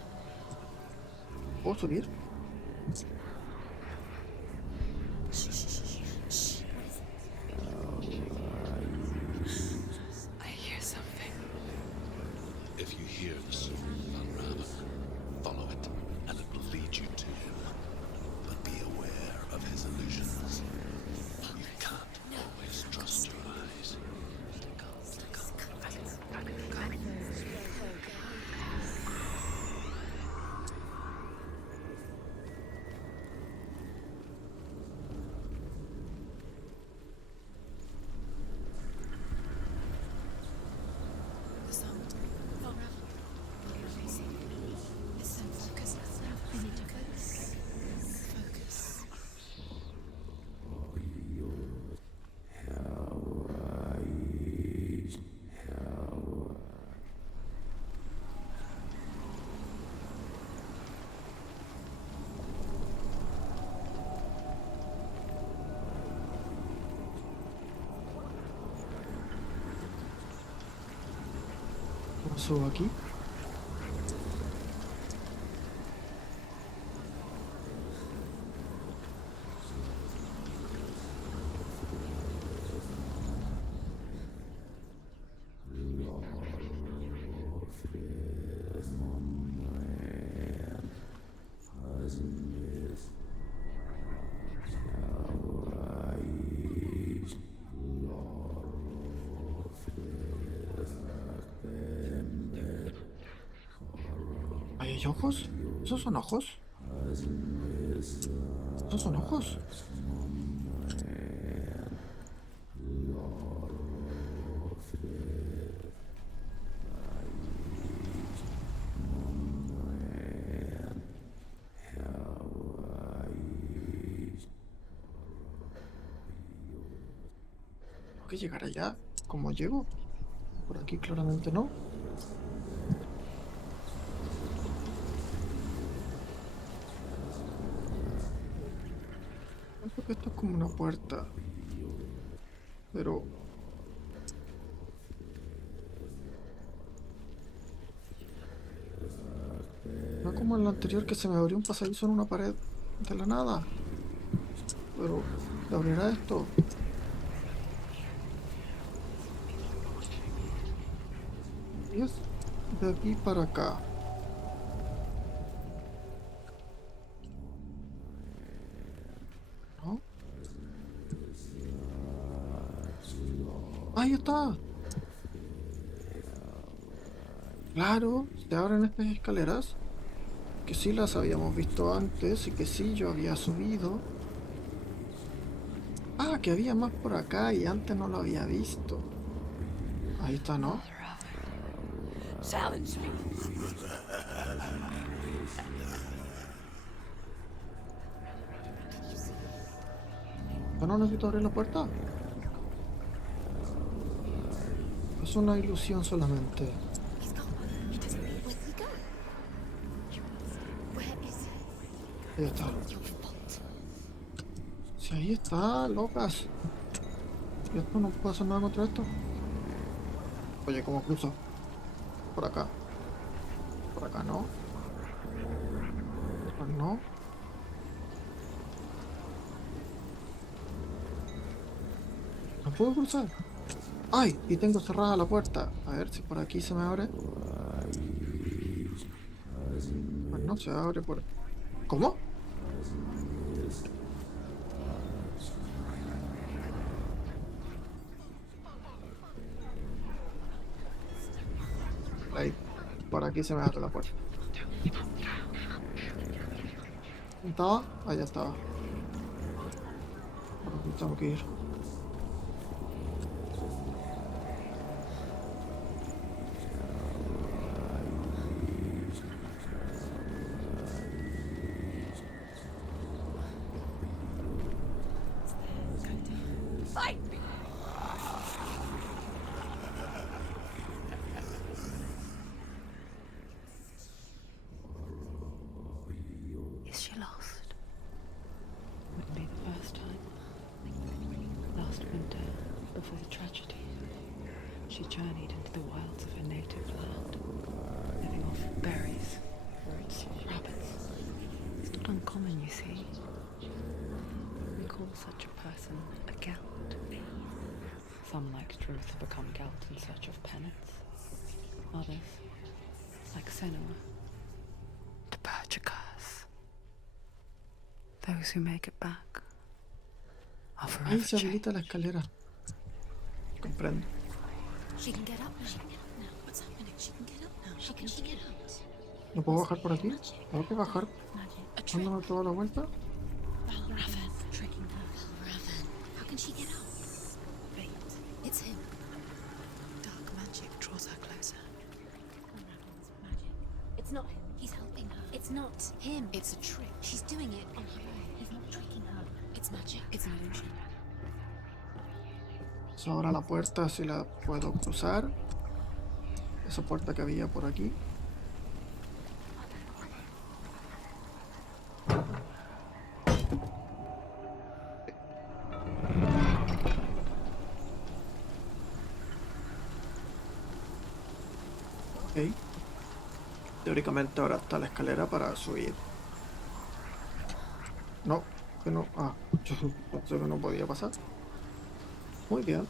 ¿Puedo subir? I hear something. If you hear the soul of Valravan, follow it, and it will lead you to him. But be aware of his illusions. You can't always trust your eyes. The sound. Listen, focus. We need to focus. Focus. ¿Cómo subo aquí? ¿Ahí hay ojos? ¿Esos son ojos? ¿Esos ¿Estos son ojos? ¿Tengo que llegar allá? ¿Cómo llego? Por aquí claramente no. Pienso que esto es como una puerta. Pero... no como en la anterior que se me abrió un pasadizo en una pared de la nada. Pero... ¿le abrirá esto? Y es de aquí para acá. ¿No? ¡Ahí está! Claro, se abren estas escaleras. Que sí las habíamos visto antes y que sí yo había subido. Ah, que había más por acá y antes no lo había visto. Ahí está, ¿no? Silence me. ¿Yo no necesito abrir la puerta? Es una ilusión solamente. He's gone. He doesn't mean where did he go? Where is he? Ahí está. Your fault. Si ahí está, locas. ¿Y esto no puedo hacer nada contra esto? Oye, ¿cómo cruzo? Por acá. Por acá no. Por acá no. No puedo cruzar. ¡Ay! Y tengo cerrada la puerta. A ver si por aquí se me abre. Pues no se abre por... ¿Cómo? Ahí. Por aquí se me abre la puerta. ¿Dónde estaba? Allá estaba. Por aquí tengo que ir. Fight me. Is she lost? Wouldn't be the first time. Last winter, before the tragedy, she journeyed into the wilds of her native land, living off berries, roots, rabbits. It's not uncommon, you see. We call such a person a Gelt. Some, like Druth, become Gelt in search of penance. Others, like Senua, to purge a curse. Those who make it back are Ahí forever se habilita la changed. escalera. Comprendo. She can get up now. She can get up now. What's happening? She can get up now. How can she get out? ¿No puedo bajar por aquí? ¿Tengo que bajar A trick. dándome toda la vuelta? Raven. Tricking her. Raven. How can she get out? Wait. It's him. Dark magic draws her closer. Raven's magic. It's not him. He's helping her. It's not him. It's a trick. She's doing it on her own. He's not tricking her. It's magic. It's an illusion. Pues ahora la puerta si la puedo cruzar. Esa puerta que había por aquí. Ok. Teóricamente ahora está la escalera para subir. No, que no. Ah, yo pensé que no podía pasar. Muy bien.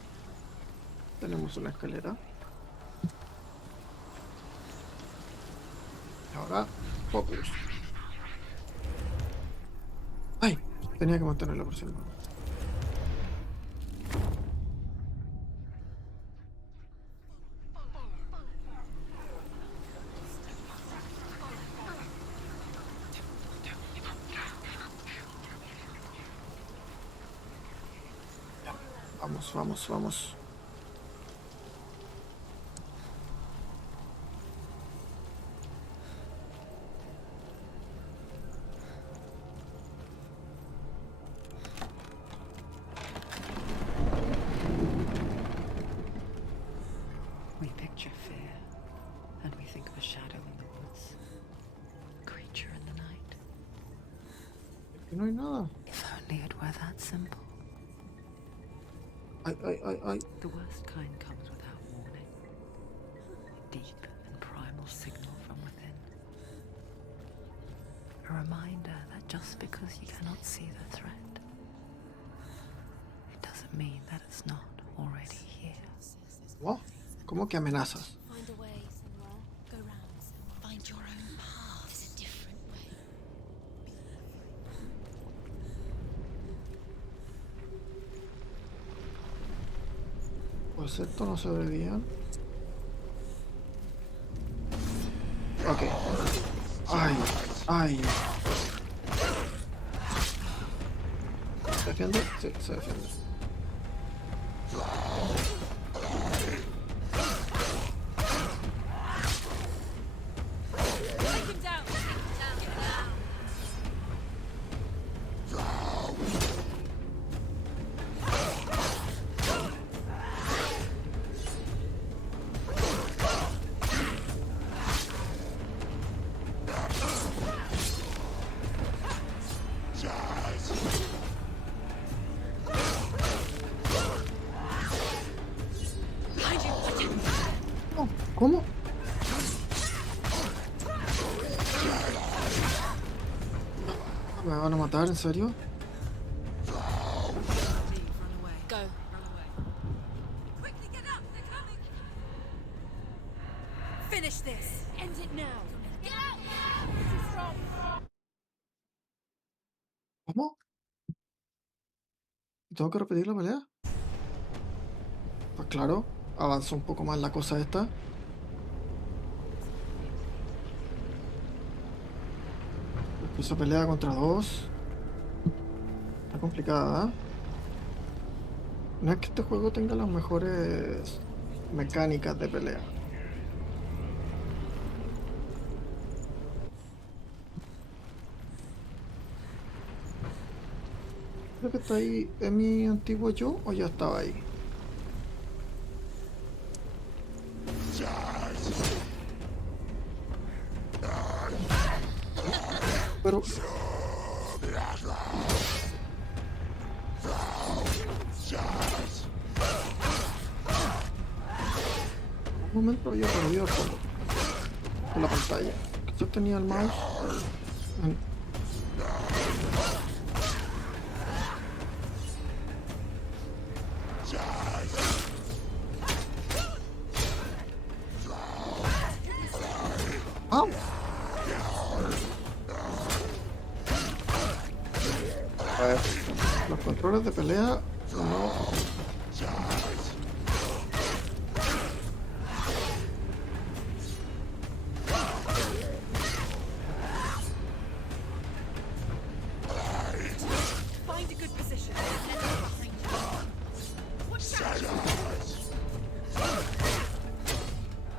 Tenemos una escalera. Ahora, focus. ¡Ay! Tenía que mantener la presión. Vamos, vamos, vamos. We picture fear, and we think of a shadow in the woods, a creature in the night. Aquí no hay nada. If only it were that simple. Ay, ay, ay, ay. The worst kind comes without warning. A deep and primal signal from within. A reminder that just because you cannot see the threat, it doesn't mean that it's not already here. ¿What? ¿Cómo que amenazas? Find a way somewhere. Go round. Find your own path. There's a different way. Pues esto no se ve bien. Ok. Ay, ay. ¿Se defiende? Sí, se defiende. Take him down. Take him down. No, ¿cómo? ¿Me van a matar? ¿En serio? Go. Run away. Quickly get up. They're coming. Finish this. End it now. Get out. Too strong. ¿Cómo? ¿Tengo que repetir la pelea? Pues claro, avanzó un poco más la cosa esta. Esa pelea contra dos. Está complicada, ¿eh? No es que este juego tenga las mejores mecánicas de pelea. Creo que está ahí. ¿Es mi antiguo yo o ya estaba ahí? Pero... un momento había perdido el fondo de la pantalla. Yo tenía el mouse en... ¡Au! A ver, los controles de pelea no... Find a good position.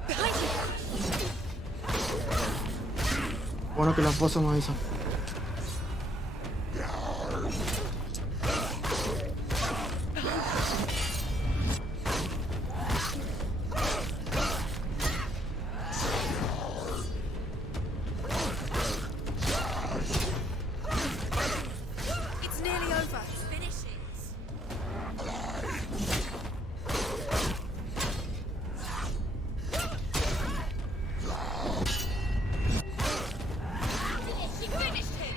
Behind you. Bueno que las voces nos avisan. It's nearly over. Finish it. She finished him.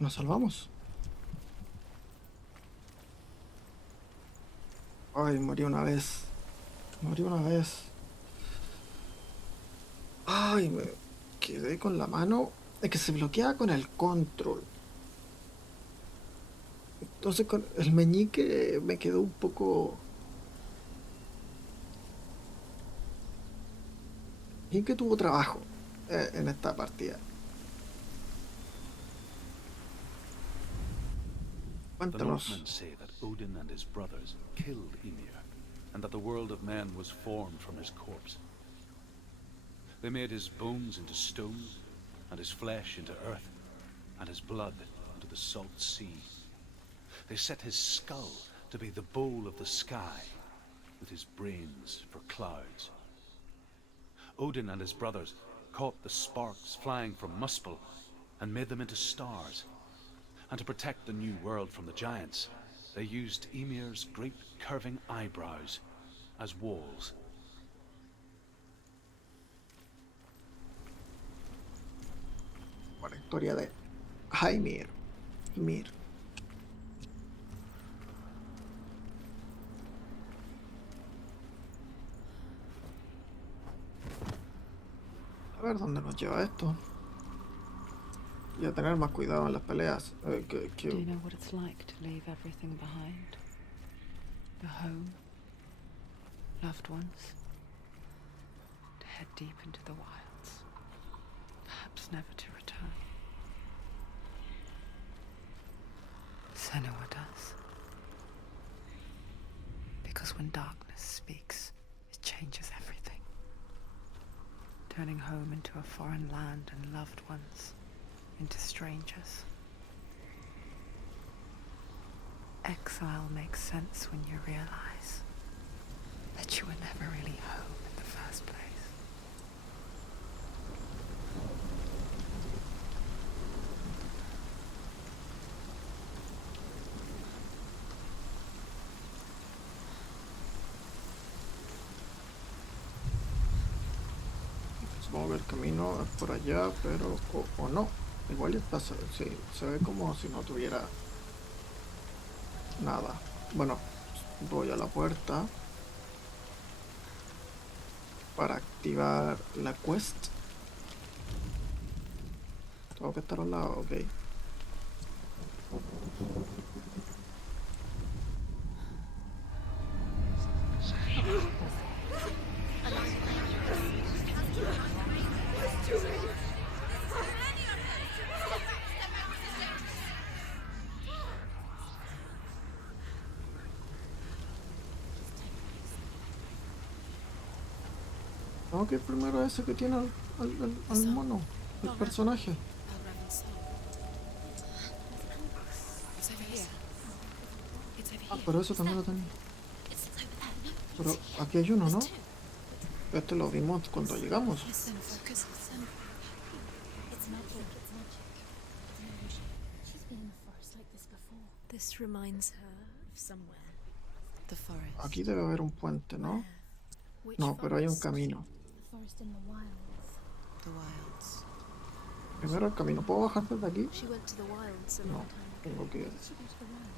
Nos salvamos. Ay, morí una vez. Morí una vez. Ay, me quedé con la mano. Es que se bloqueaba con el control. Entonces con el meñique me quedó un poco... y que tuvo trabajo en esta partida. The Cuéntanos. Northmen say that Odin and his brothers killed Ymir, and that the world of men was formed from his corpse. They made his bones into stone, and his flesh into earth, and his blood into the salt sea. They set his skull to be the bowl of the sky, with his brains for clouds. Odin and his brothers caught the sparks flying from Muspel and made them into stars. And to protect the new world from the giants, they used Ymir's great curving eyebrows as walls. La historia de Ymir. Ymir. A ver dónde nos lleva esto. Y a tener más cuidado en las peleas. Do you know what it's like to leave everything behind? The home, loved ones, to head deep into the wilds, perhaps never to return. Senua does. Because when darkness speaks, it changes everything. Turning home into a foreign land and loved ones into strangers. Exile makes sense when you realize that you were never really home in the first place. Supongo que el camino es por allá, pero o no. Igual ya está, sí, se ve como si no tuviera nada. Bueno, voy a la puerta para activar la quest. Tengo que estar al lado, ok. Tengo que ir primero a ese que tiene al mono, el personaje. It's over here. It's over Ah, here. pero eso también lo tenía. It's over there. No. Pero aquí hay uno, ¿no? Este lo vimos cuando llegamos. Listen, focus. Listen. It's magic. It's magic. She's been in the forest like this before. This reminds her of somewhere. The forest. Aquí debe haber un puente, ¿no? Which No, pero hay un forest? camino. The forest in the wilds. The wilds. Primero el camino. ¿Puedo bajar desde aquí? She went to the wilds a No, long time ago. tengo que... Did she go to the wilds?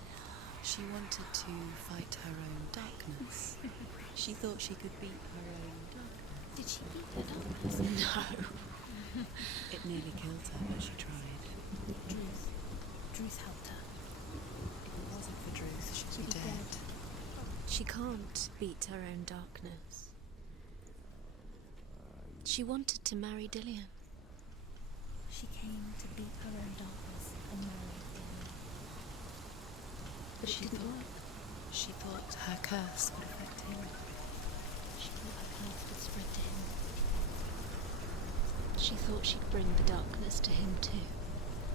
She wanted to fight her own darkness. She thought she could beat her own darkness. Did she beat her darkness? No. It nearly killed her, but she tried. Druth helped her. If it wasn't for Druth, she'd She'd be be dead. dead. She can't beat her own darkness. She wanted to marry Dillian. She came to beat her own darkness and marry him. But it didn't work. She thought her curse would affect him. She thought her curse would spread to him. She thought she'd bring the darkness to him too.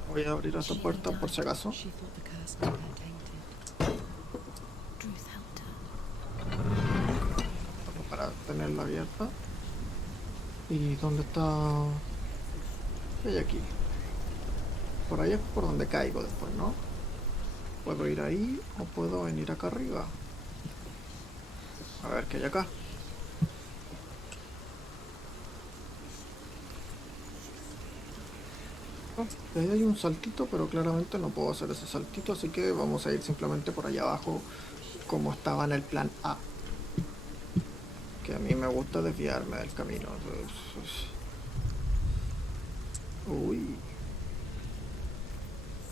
Voy a abrir esta puerta por si acaso. She thought the curse made her tainted. Druth helped her. Para tenerla abierta. ¿Y dónde está? ¿Qué hay aquí? Por ahí es por donde caigo después, ¿no? ¿Puedo ir ahí o puedo venir acá arriba? A ver qué hay acá. Oh, y ahí hay un saltito, pero claramente no puedo hacer ese saltito, así que vamos a ir simplemente por allá abajo como estaba en el plan A. Que a mí me gusta desviarme del camino. Uy.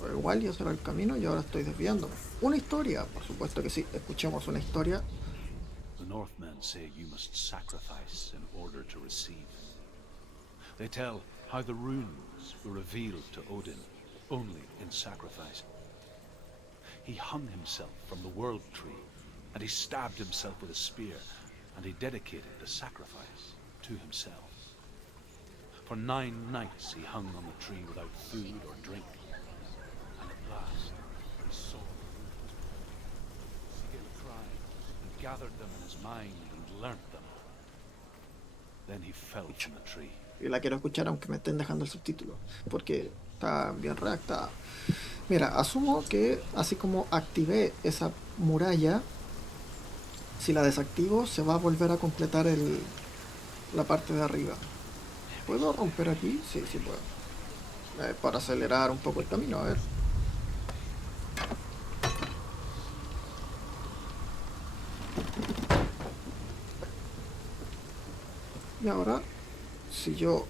Pero igual ya será el camino y ahora estoy desviándome. Una historia, por supuesto que sí. Escuchemos una historia. The Northmen say you must sacrifice in order to receive. They tell how the runes were revealed to Odin only in sacrifice. He hung himself from the world tree, and he stabbed himself with a spear, and he dedicated the sacrifice to himself. For 9 nights he hung on the tree without food or drink, and at last he saw the runes. Sigil cried and gathered them in his mind and learnt them. Then he fell from the tree. Y la quiero escuchar aunque me estén dejando el subtítulo, porque está bien redactada. Mira, asumo que así como activé esa muralla, si la desactivo se va a volver a completar la parte de arriba. ¿Puedo romper aquí? Sí, sí puedo. Para acelerar un poco el camino, a ver. Y ahora, si yo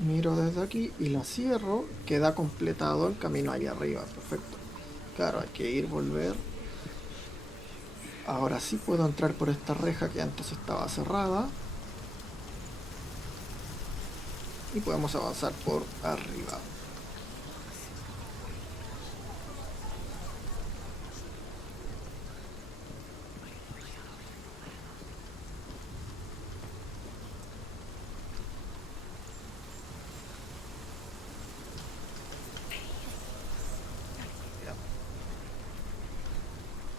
miro desde aquí y la cierro, queda completado el camino allá arriba. Perfecto. Claro, hay que volver. Ahora sí puedo entrar por esta reja que antes estaba cerrada. Y podemos avanzar por arriba.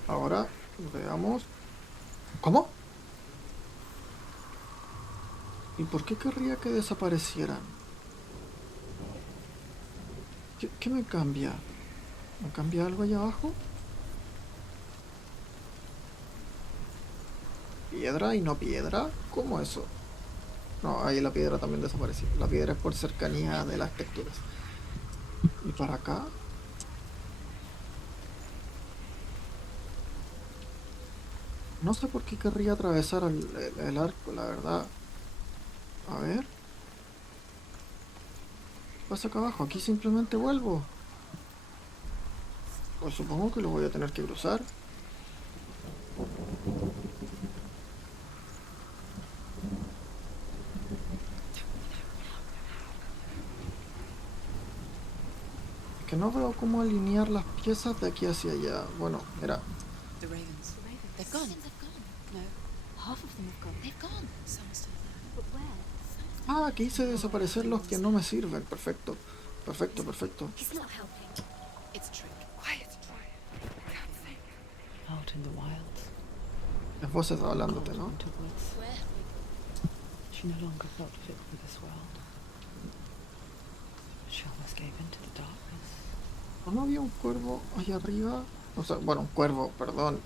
Ahora veamos. ¿Cómo? ¿Y por qué querría que desaparecieran? ¿Qué me cambia? ¿Me cambia algo allá abajo? ¿Piedra y no piedra? ¿Cómo eso? No, ahí la piedra también desapareció. La piedra es por cercanía de las texturas. ¿Y para acá? No sé por qué querría atravesar el arco, la verdad. A ver. ¿Qué pasa acá abajo? Aquí simplemente vuelvo. Pues supongo que lo voy a tener que cruzar. Es que no veo cómo alinear las piezas de aquí hacia allá. Bueno, mira. The ravens. They've The gone. ravens have gone. No. Half of them have gone. They've gone. Some still there. But where? Ah, aquí hice desaparecer los que no me sirven. Perfecto. Perfecto, perfecto. He's not helping. It's a trick. Quiet. Out in the wilds. Las voces hablándote, ¿no? Into woods. Where? She no longer felt fit for this world. She almost gave in to the darkness. ¿No había un cuervo allá arriba? O sea, bueno, un cuervo, perdón.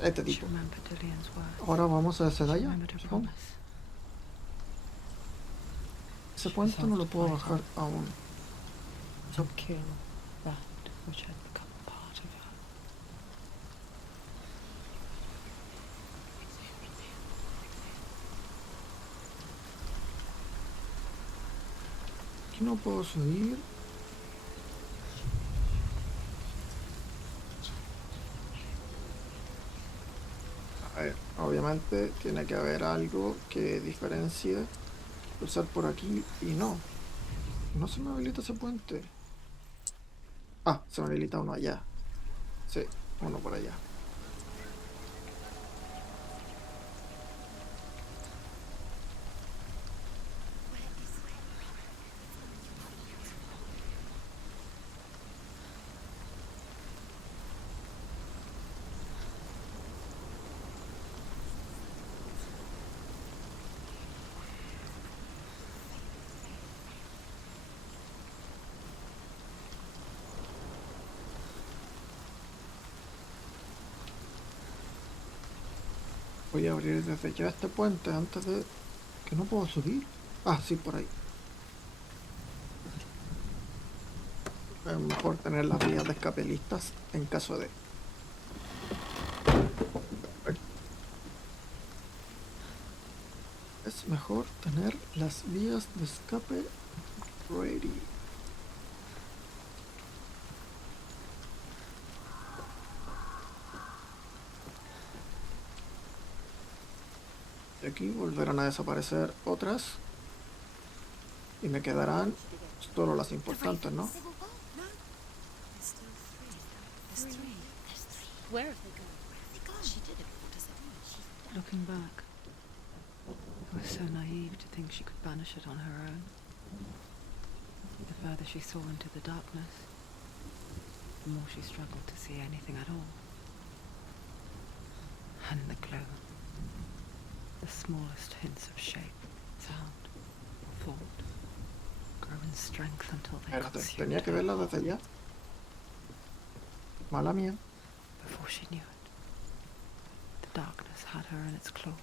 Este She tipo. remembered Dillian's words. Ahora vamos a ese de She allá. remembered her supongo. promise. Ese puente no lo puedo bajar aún. To kill that which had become part of her. Aquí no puedo subir. A ver, obviamente tiene que haber algo que diferencie cruzar por aquí y no. No se me habilita ese puente. Ah, se me habilita uno allá. Sí, uno por allá. Voy a abrir desde ya este puente antes de... que no puedo subir. Ah, sí, por ahí. Es mejor tener las vías de escape listas en caso de... Es mejor tener las vías de escape ready. Y aquí volverán a desaparecer otras. Y me quedarán solo las importantes, ¿no? Civil War? No. There's still three. There's three. There's three. Where have they gone? Where have they gone? She did it. What does it mean? She's done. Looking back, I was so naive to think she could banish it on her own. The further she saw into the darkness, the more she struggled to see anything at all. And the glow, the smallest hints of shape, sound, thought, grow in strength until they Espérate, consumed tenía que her. verla desde allá. Mala mía. Before she knew it, the darkness had her in its claws.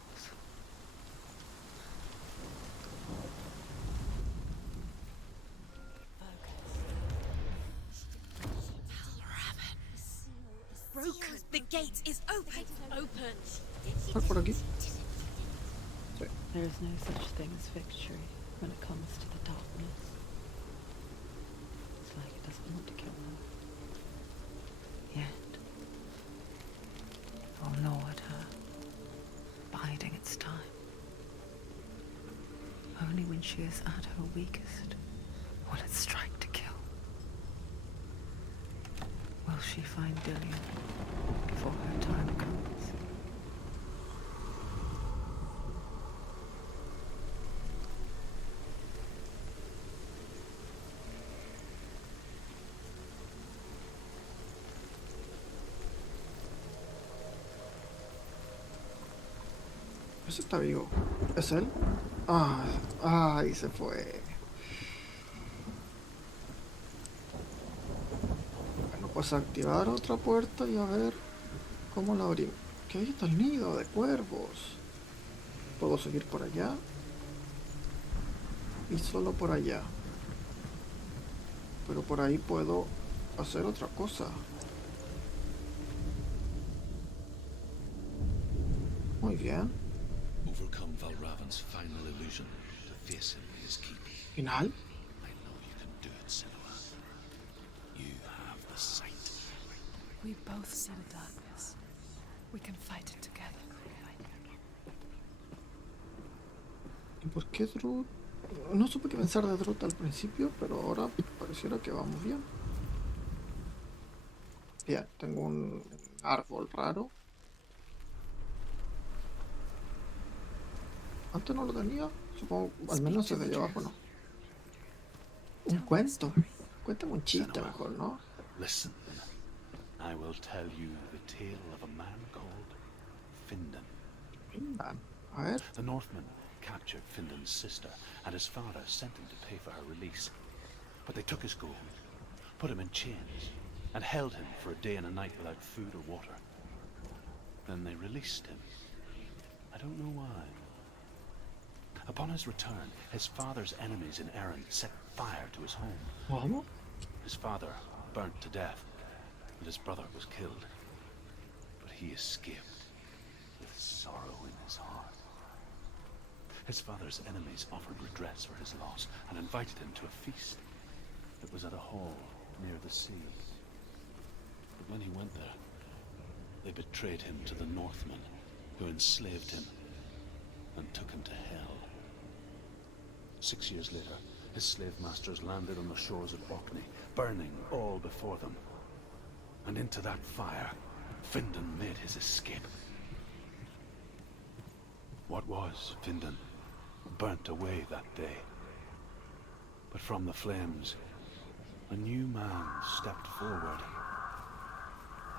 Broken. The gate is open. Open. ¿Cuál por aquí? Sí. There is no such thing as victory when it comes to the darkness. It's like it doesn't want to kill them. Yet, it will gnaw at her, biding its time. Only when she is at her weakest will it strike to kill. Will she find Dillian before her time comes? Ese está vivo. ¿Es él? Ah, ay, se fue. Bueno, pues activar otra puerta y a ver cómo la abrimos. Que ahí está el nido de cuervos. Puedo seguir por allá. Y solo por allá. Pero por ahí puedo hacer otra cosa. Muy bien. Overcome Valravan's final illusion to face him in his keep. Final. I know you can do it, Senua. You have the sight. We both see the darkness. We can fight it together. ¿Y por qué Drut? No supe qué pensar de Drut al principio, pero ahora pareciera que vamos bien. Bien, tengo un árbol raro. Antes no lo tenía, supongo, al menos desde allá abajo no. Un cuento. Cuéntame un chiste mejor, ¿no? Listen, I will tell you the tale of a man called Findan. Findan. A ver. The Northmen captured Findan's sister, and his father sent him to pay for her release. But they took his gold, put him in chains, and held him for a day and a night without food or water. Then they released him. I don't know why. Upon his return, his father's enemies in Erin set fire to his home. ¿Cómo? His father burnt to death, and his brother was killed. But he escaped with sorrow in his heart. His father's enemies offered redress for his loss and invited him to a feast. It was at a hall near the sea. But when he went there, they betrayed him to the Northmen, who enslaved him and took him to hell. 6 years later, his slave masters landed on the shores of Orkney, burning all before them. And into that fire, Findan made his escape. What was Findan burnt away that day. But from the flames, a new man stepped forward,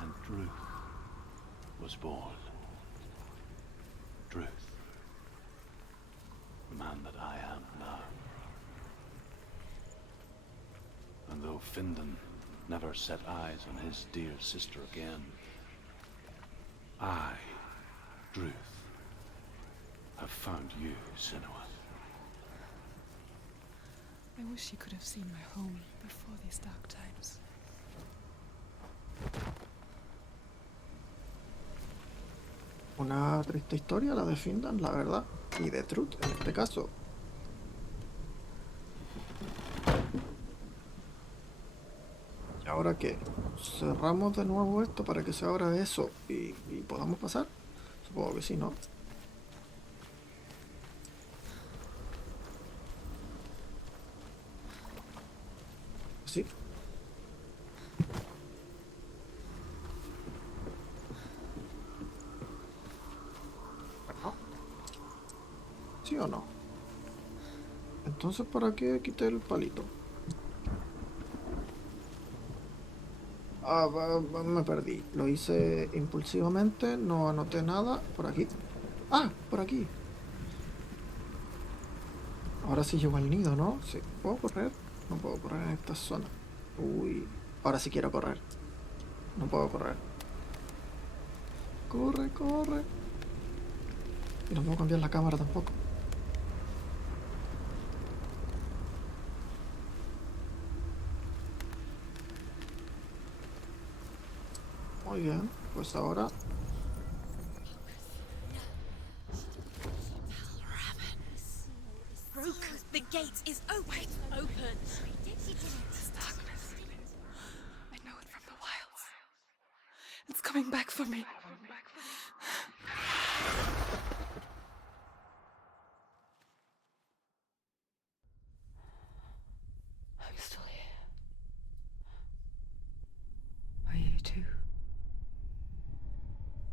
and Druth was born. Druth. The man that I am now. And though Findan never set eyes on his dear sister again, I, Druth, have found you, Senua. I wish you could have seen my home before these dark times. Una triste historia la de Findan, la verdad. Y de Truth en este caso. ¿Y ahora qué? ¿Cerramos de nuevo esto para que se abra eso y podamos pasar? Supongo que sí, ¿no? ¿Sí o no? Entonces, ¿para qué quité el palito? Me perdí. Lo hice impulsivamente, no anoté nada. Por aquí. ¡Ah! Por aquí. Ahora sí llego al nido, ¿no? Sí. ¿Puedo correr? No puedo correr en esta zona. Uy. Ahora sí quiero correr. No puedo correr. Corre, corre. Y no puedo cambiar la cámara tampoco. Muy bien. Pues ahora... Broken. The gate is open. Open. This darkness. I know it from the wilds. It's coming back for me. I'm still here. Are you too?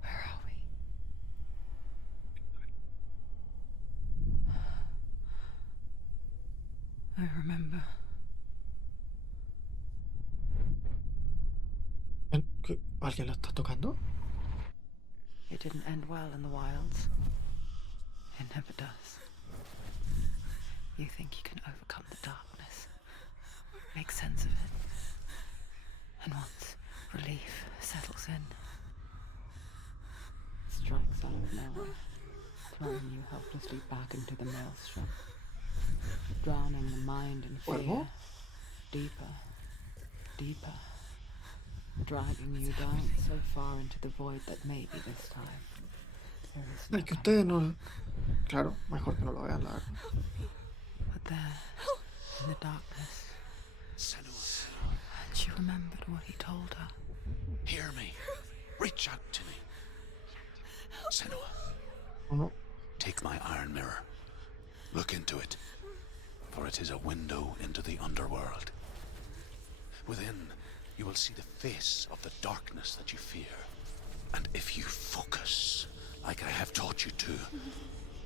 Where are we? I remember. ¿Qué? ¿Alguien la está tocando? It didn't end well in the wilds. It never does. You think you can overcome the darkness, make sense of it, and once relief settles in, it strikes out of nowhere, throwing you helplessly back into the maelstrom, drowning the mind in fear, Cuervo? deeper, deeper, dragging you down so far into the void that maybe this time there is no Es que way. ustedes no... Claro, mejor que no lo vean, la verdad. But there, in the darkness, Senua, and she remembered what he told her. hear me. Reach out to me. Senua, ¿O no? take my iron mirror. Look into it, for it is a window into the underworld. Within, you will see the face of the darkness that you fear. And if you focus, like I have taught you to,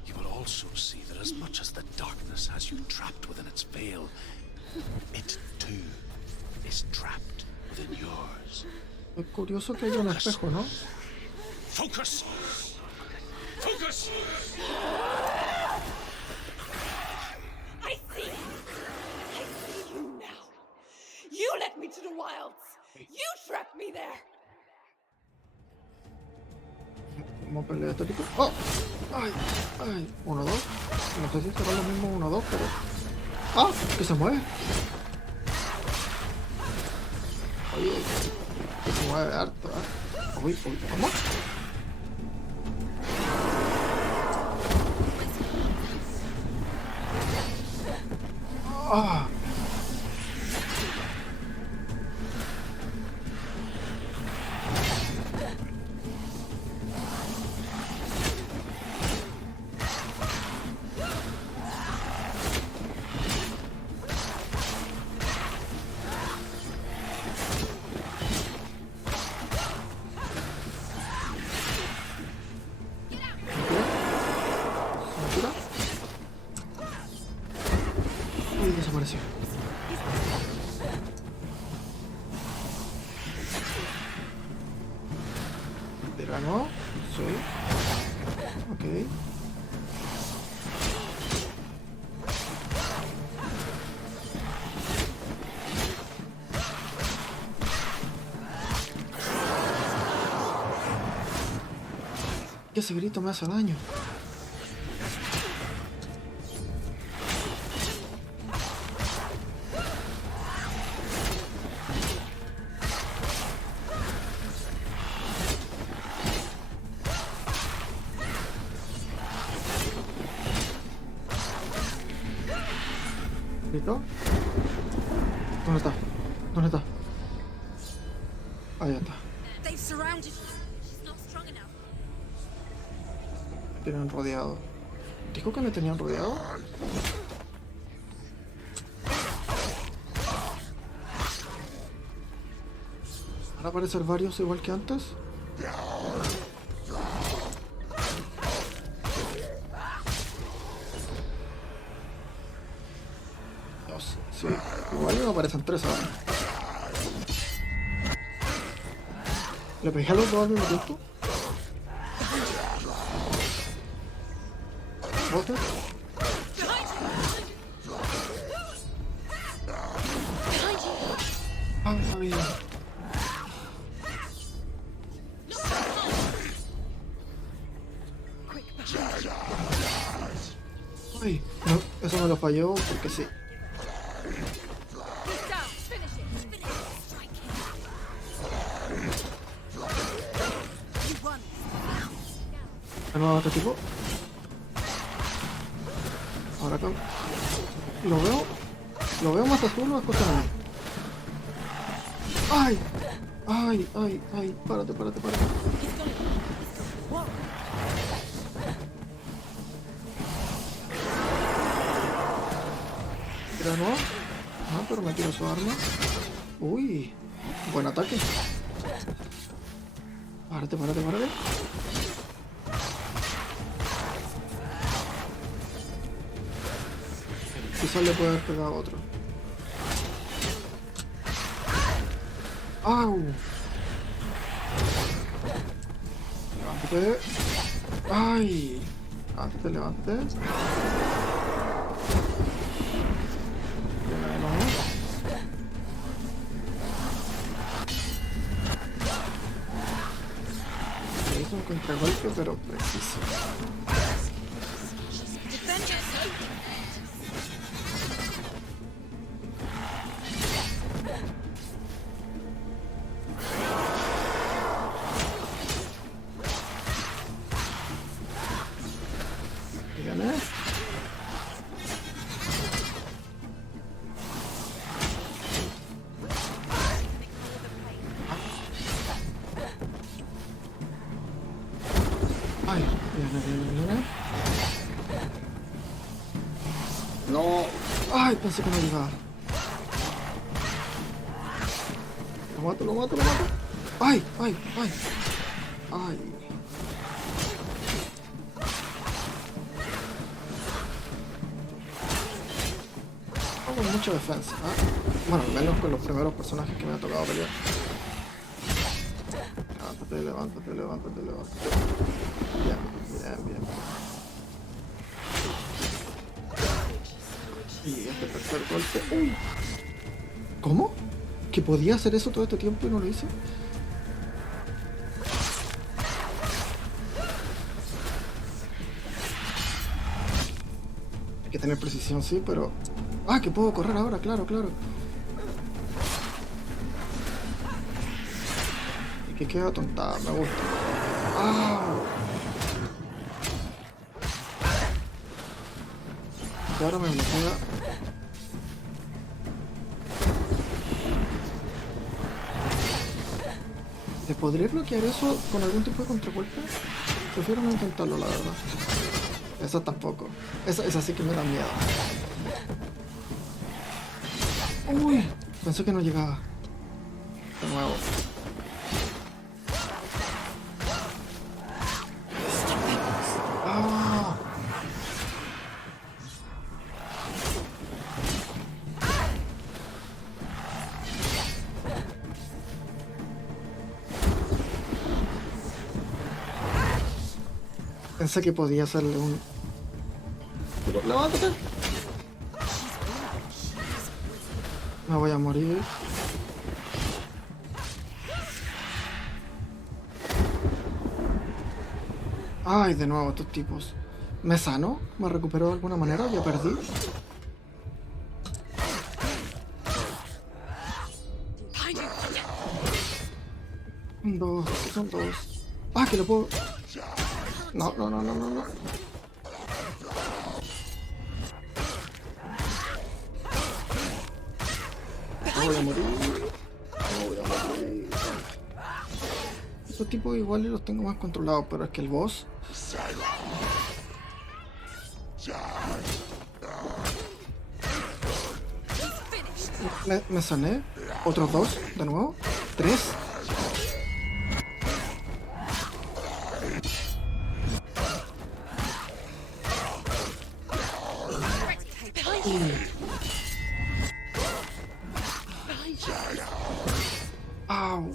you will also see that as much as the darkness has you trapped within its veil, it too is trapped within yours. Es curioso que haya un espejo, ¿no? Focus! Focus! I see you now. You led me to the wilds. You trapped me there. ¿Cómo pelea este tipo? ¡Oh! ¡Ay! ¡Ay! 1, 2. No sé si será lo mismo 1, 2, pero... ¡Ah! ¡Que se mueve! Oye, que se mueve harto, ¿eh? Uy, uy, ¿cómo? ¡Ah! Uy, desapareció. ¿Verano? Sí. Ok. Que ese grito me hace daño. ¿Grito? ¿Dónde está? ¿Dónde está? Ahí está. They've surrounded you. She's not strong enough. Me tienen rodeado. ¿Dijo que me tenían rodeado? ¿Van a aparecer varios igual que antes? igual me aparecen 3 ahora. ¿Le pegué a los dos al mismo tiempo? ¿Botas? Ay. Ay, no, eso me lo falló porque sí. ¿De nuevo otro tipo? Ahora acá. Lo veo más azul o más cosa nada. ¡Ay! ¡Ay! Párate. ¿Tira no? Ah, pero me tiro su arma. Uy, buen ataque. Párate. Quizás le puede haber pegado a otro. ¡Au! Levántate. ¡Ay! Levántate. Hizo un contragolpe, pero preciso. Ay, viene. No. Ay, pensé que no llegaba. Lo mato. Ay. Hago mucha defensa, ¿eh? Bueno, al menos con los primeros personajes que me ha tocado pelear. Levántate. Bien. Y este tercer golpe. ¡Uy! ¿Cómo? ¿Que podía hacer eso todo este tiempo y no lo hice? Hay que tener precisión, sí, pero... ¡Ah, que puedo correr ahora! Claro. Y que queda tontada, me gusta. ¡Ah! Y ahora me bloquea. ¿Se podría bloquear eso con algún tipo de contragolpe? Prefiero no intentarlo, la verdad. Eso tampoco. Esa sí que me da miedo. Uy, pensé que no llegaba. De nuevo. Ah. Pensé que podía hacerle un... ¡Levántate! Me voy a morir. Ay, de nuevo estos tipos. ¿Me sano? ¿Me recuperó de alguna manera? ¿Ya perdí? Son dos. Ah, que lo puedo... No. Voy a morir. Estos tipos igual los tengo más controlados, pero es que el boss... Me sané. Otros dos, de nuevo. 3. Au.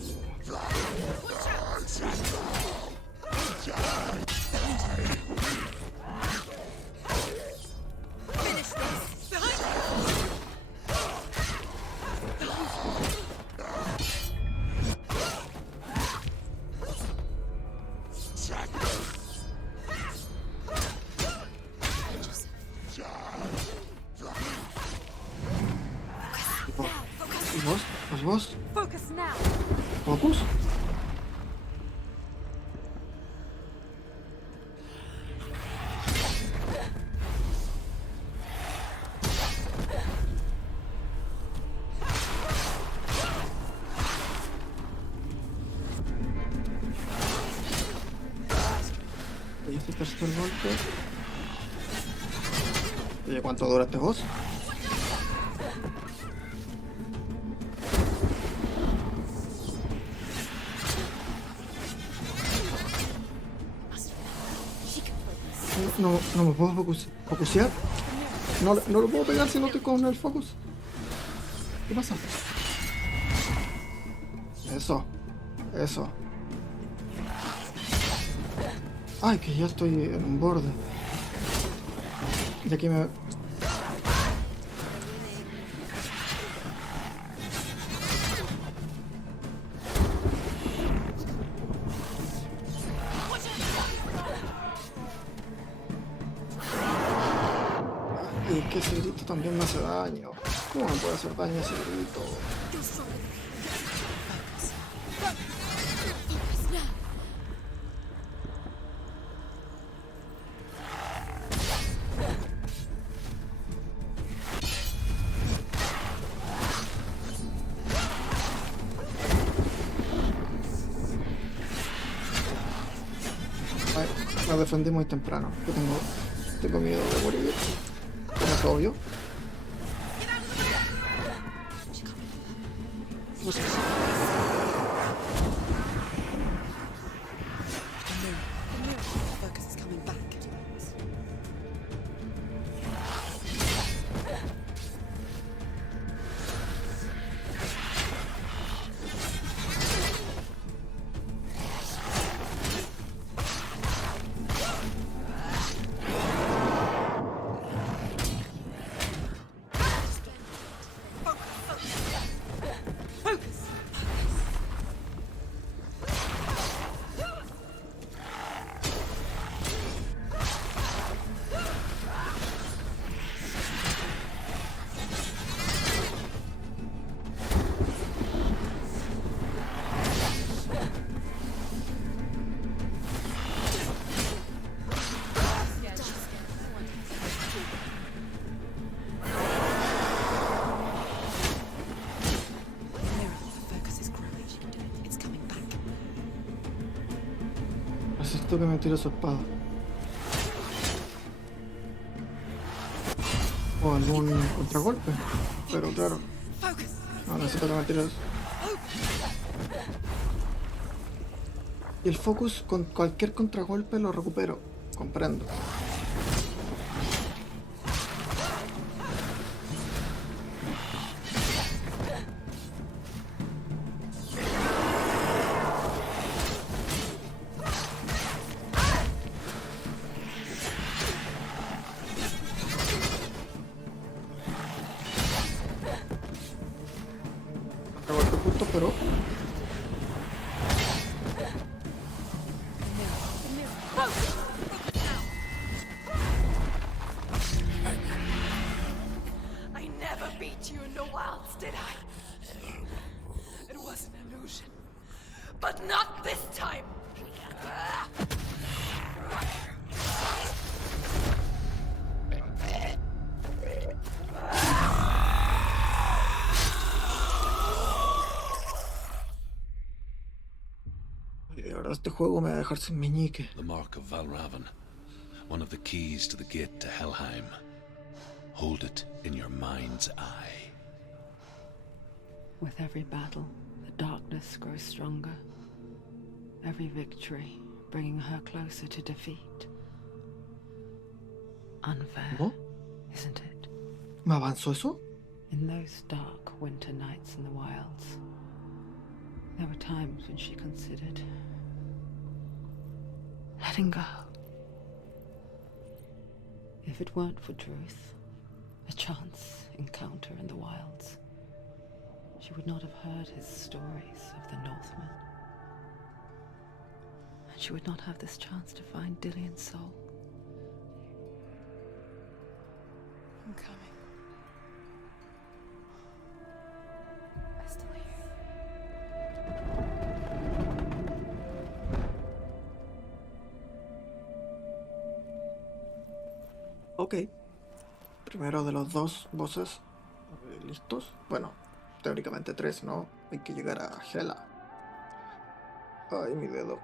¿Y vos? ¿Pues vos? Focus now. ¿Focus? Y este tercer golpe. ¿Y cuánto dura este boss? No me puedo focusear. No lo puedo pegar si no estoy con el focus. ¿Qué pasa? Eso. Ay, que ya estoy en un borde. Y aquí me... Y es que ese grito también me hace daño. ¿Cómo me puede hacer daño ese grito? Ay, la defendí muy temprano. Que tengo miedo de morir. Como es obvio. Pues, Focus is coming back. necesito que me tire su espada. O algún contragolpe. Pero claro. No, necesito que me tire eso. Y el focus con cualquier contragolpe lo recupero. Comprendo. Contragolpe justo, pero... I never beat you in the wilds, did I? It was an illusion. But not this time! Y de verdad este juego me va a dejar sin meñique. The mark of Valravan, one of the keys to the gate to Helheim. Hold it in your mind's eye. With every battle, the darkness grows stronger. Every victory bringing her closer to defeat. Unfair, ¿No? isn't it? ¿Me avanzó eso? In those dark winter nights in the wilds, There were times when she considered letting go. If it weren't for Druth, a chance encounter in the wilds, she would not have heard his stories of the Northmen. And she would not have this chance to find Dillion's soul. I'm coming. I still hear you. Ok. Primero de los dos bosses listos. Bueno, teóricamente 3, ¿no? Hay que llegar a Hela. Ay, mi dedo.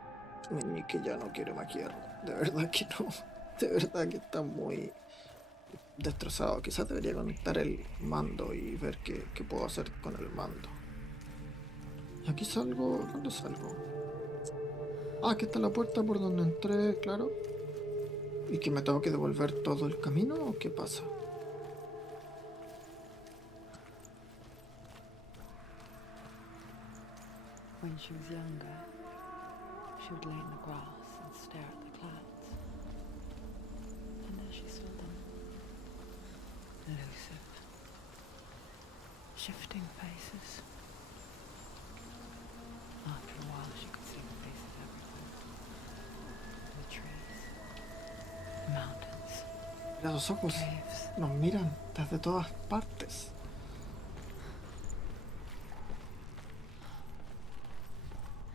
Meñique ya no quiere maquillarlo. De verdad que no. De verdad que está muy destrozado. Quizás debería conectar el mando y ver qué puedo hacer con el mando. Y aquí salgo. ¿Dónde salgo? Ah, aquí está la puerta por donde entré, claro. ¿Y que me tengo que devolver todo el camino o qué pasa? When she was younger, she would lay in the grass and stare at the clouds. And as she saw them, elusive, shifting faces. After a while, she could see the faces everywhere. The trees, the mountains, Mira, esos ojos caves. nos miran desde todas partes.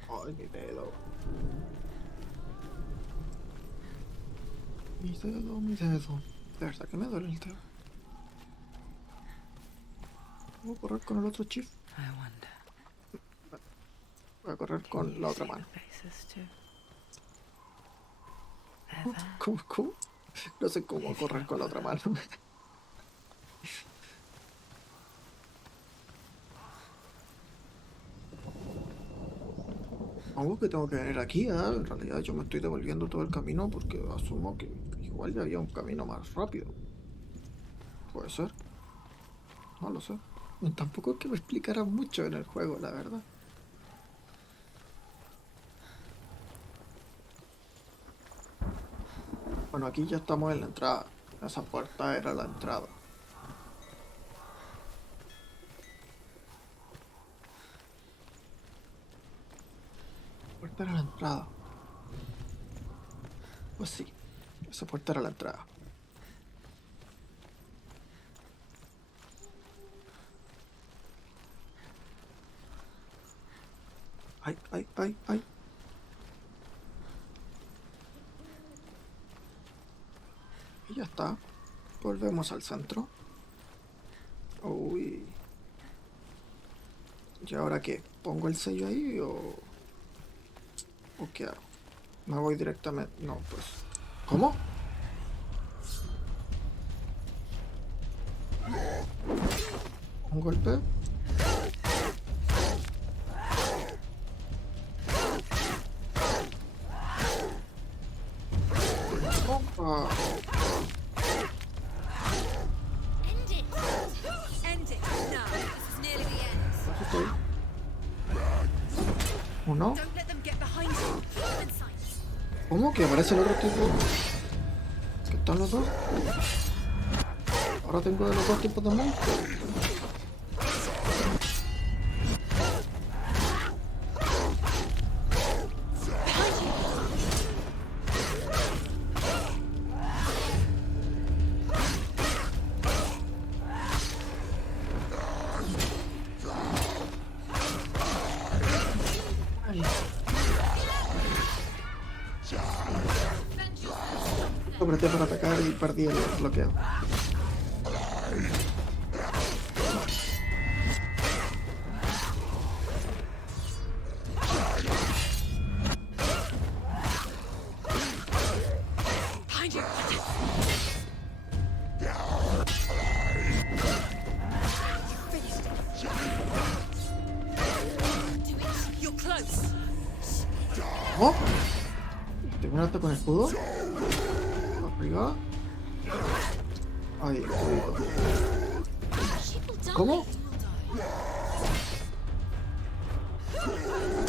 Ay, mi dedo. Mi dedo, mi dedo. De verdad que me duele el dedo. ¿Puedo correr con el otro chief? I wonder. Voy a correr Can con you la otra see mano. the faces too? They're there. ¿Cómo? No sé cómo correr con la otra mano. Supongo que tengo que venir aquí, ¿eh? En realidad yo me estoy devolviendo todo el camino porque asumo que igual ya había un camino más rápido. Puede ser. No lo sé. Tampoco es que me explicara mucho en el juego, la verdad. Bueno, aquí ya estamos en la entrada. Esa puerta era la entrada. La puerta era la entrada. Pues sí, esa puerta era la entrada. Ay, ay, ay, ay. Y ya está. Volvemos al centro. Uy. ¿Y ahora qué? ¿Pongo el sello ahí o qué hago? Me voy directamente. No, pues. ¿Cómo? ¿Un golpe? Opa. End it! End it! No, this is nearly the end. Aquí estoy. Uno. Don't let them get behind you. Keep them in sight. ¿Cómo? ¿Que aparece el otro tipo? ¿Qué están los dos? Ahora tengo de los dos tipos de monstruos. Ay. Apreté para atacar y perdí el bloqueo. Behind you! Do it. You're close! ¿Oh? ¿Tengo un alto con escudo? Arriba. Ahí, escudito. She will die. ¿Cómo? You will die.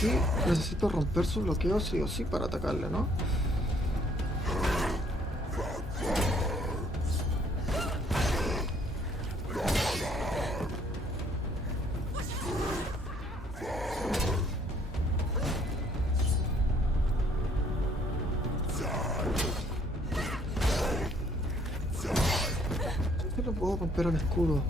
aquí necesito romper su bloqueo sí o sí para atacarle, ¿no? Sí lo puedo romper al escudo.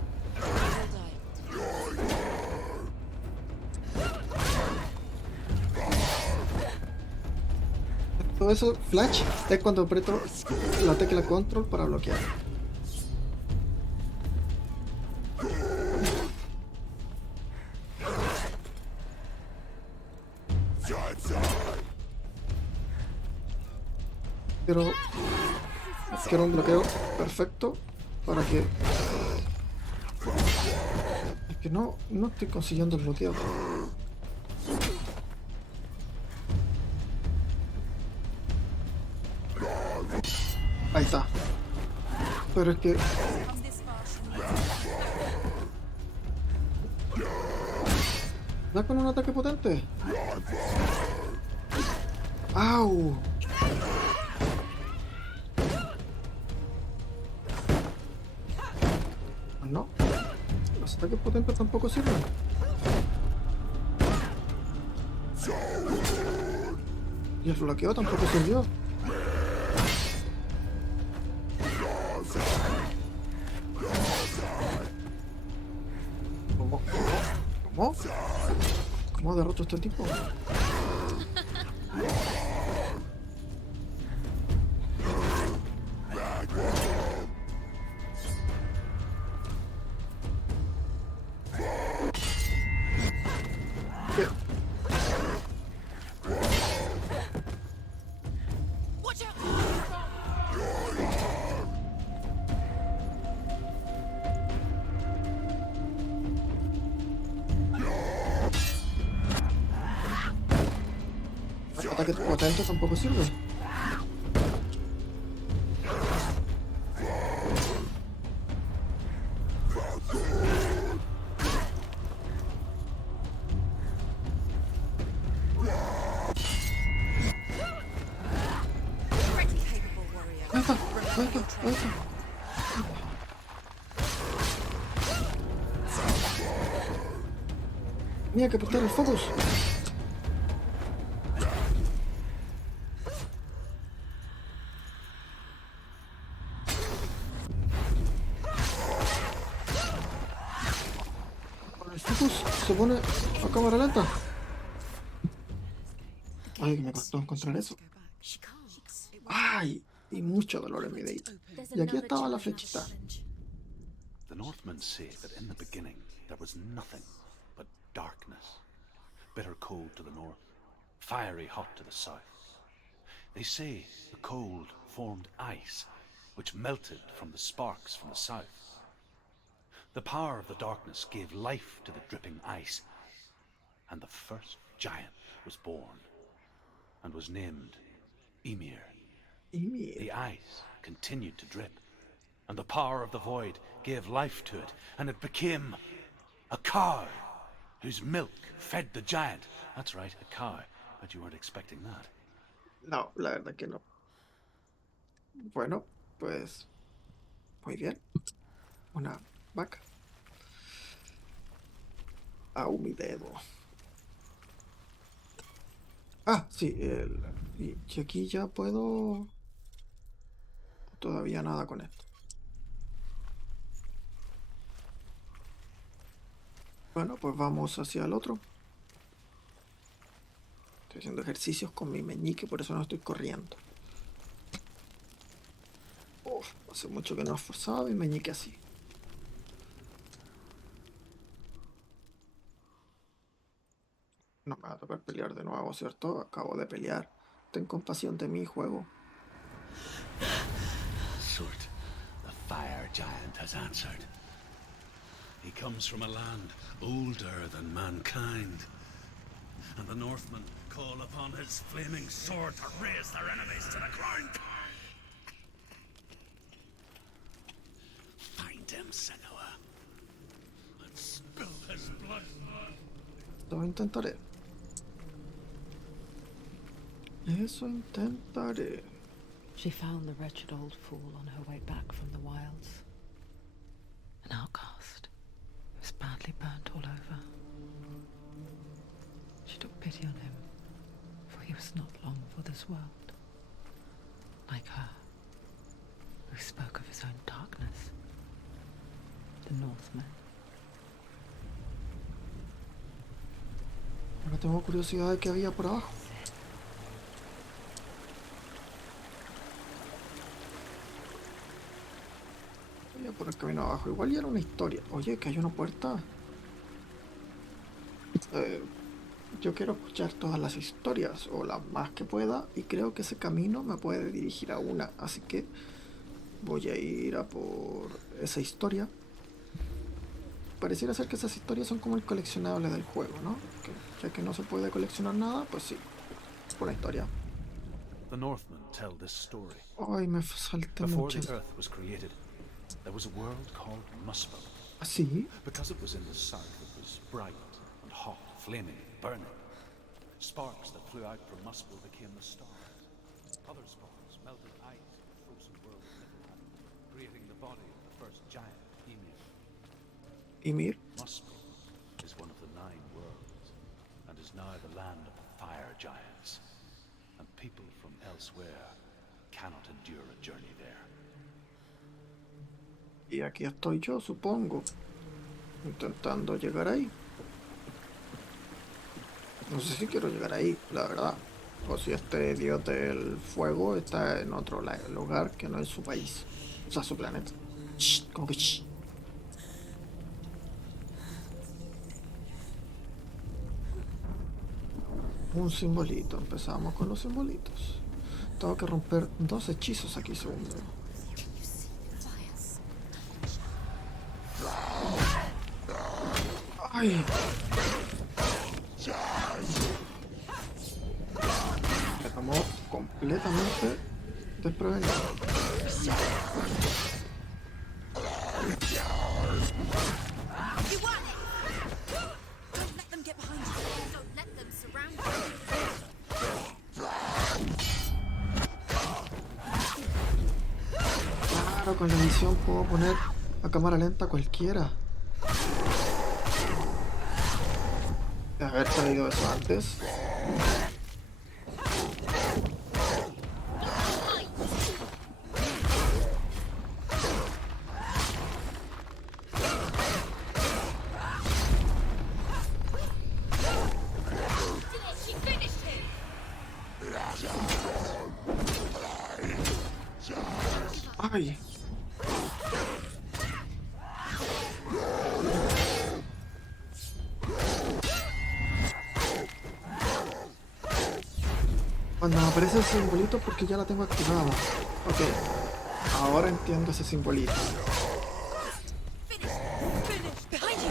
Todo eso, flash, es cuando aprieto la tecla control para bloquear. Quiero un bloqueo perfecto para que... Es que no estoy consiguiendo el bloqueo. Ahí está. Pero es que... ¿Da con un ataque potente? ¡Au! No. Los ataques potentes tampoco sirven. Y el bloqueo tampoco sirvió. ¿Cómo? ¿Cómo derroto a este tipo? ¿Qué? Ataque potente tampoco sirve. Ahí está, ahí está, ahí está. Tenía que apretar el focus. Con el focus se pone a cámara lenta. Ay, que me costó encontrar eso. She can't. Ay, y mucho dolor en mi dedito. Y aquí estaba la flechita. The Northmen say that in the beginning there was nothing but darkness. Bitter cold to the north, fiery hot to the south. They say the cold formed ice, which melted from the sparks from the south. The power of the darkness gave life to the dripping ice, and the first giant was born, and was named Ymir. The ice continued to drip, and the power of the void gave life to it, and it became a cow, whose milk fed the giant. That's right, a cow. Bet you weren't expecting that. No, la verdad que no. Bueno, pues... Muy bien. Una vaca. Au, mi dedo. Ah, sí, y aquí ya puedo... Todavía nada con esto. Bueno, pues vamos hacia el otro. Estoy haciendo ejercicios con mi meñique, por eso no estoy corriendo. Uf, hace mucho que no esforzaba mi meñique así. No me va a tocar pelear de nuevo, ¿cierto? Acabo de pelear. Ten compasión de mí, juego. Surt, the fire giant has answered. He comes from a land older than mankind, and the Northmen call upon his flaming sword to raise their enemies to the ground. Find him, Senua, and spill his blood. Lo intentaré. Eso intentaré. She found the wretched old fool on her way back from the wilds. An outcast. He was badly burnt all over. She took pity on him, for he was not long for this world. Like her, who spoke of his own darkness. The Northmen. Ahora tengo curiosidad de qué había por abajo. Voy a por el camino abajo. Igual ya era una historia. Oye, que hay una puerta. Yo quiero escuchar todas las historias, o las más que pueda, y creo que ese camino me puede dirigir a una. Así que voy a ir a por esa historia. Pareciera ser que esas historias son como el coleccionable del juego, ¿no? Ya que no se puede coleccionar nada, pues sí. Una historia. The Northmen tell this story. Ay, me salté Before mucho. the earth was created, there was a world called Muspel. ¿Así? Because it was in the south, it was bright and hot, flaming, burning. Sparks that flew out from Muspel became the stars. Other sparks melted ice in the frozen world of Niflheim, creating the body of the first giant, Ymir. Ymir. Muspel is one of the 9 worlds, and is now the land of the fire giants. And people from elsewhere cannot endure a journey there. Y aquí estoy yo, supongo, intentando llegar ahí. No sé si quiero llegar ahí, la verdad. O si este dios del fuego está en otro lugar que no es su país. O sea, su planeta. Shh, como que shh. Un simbolito, empezamos con los simbolitos. Tengo que romper 2 hechizos aquí, segundo. Ay. Me tomó completamente desprevenido. You want it! Don't let them get behind you. Don't let them surround you. Claro, con la edición puedo poner a cámara lenta cualquiera. De haber sabido eso antes. She finished him! Ay. Cuando me aparece el simbolito porque ya la tengo activada. Ok. Ahora entiendo ese simbolito. Finish! Finish! Behind you!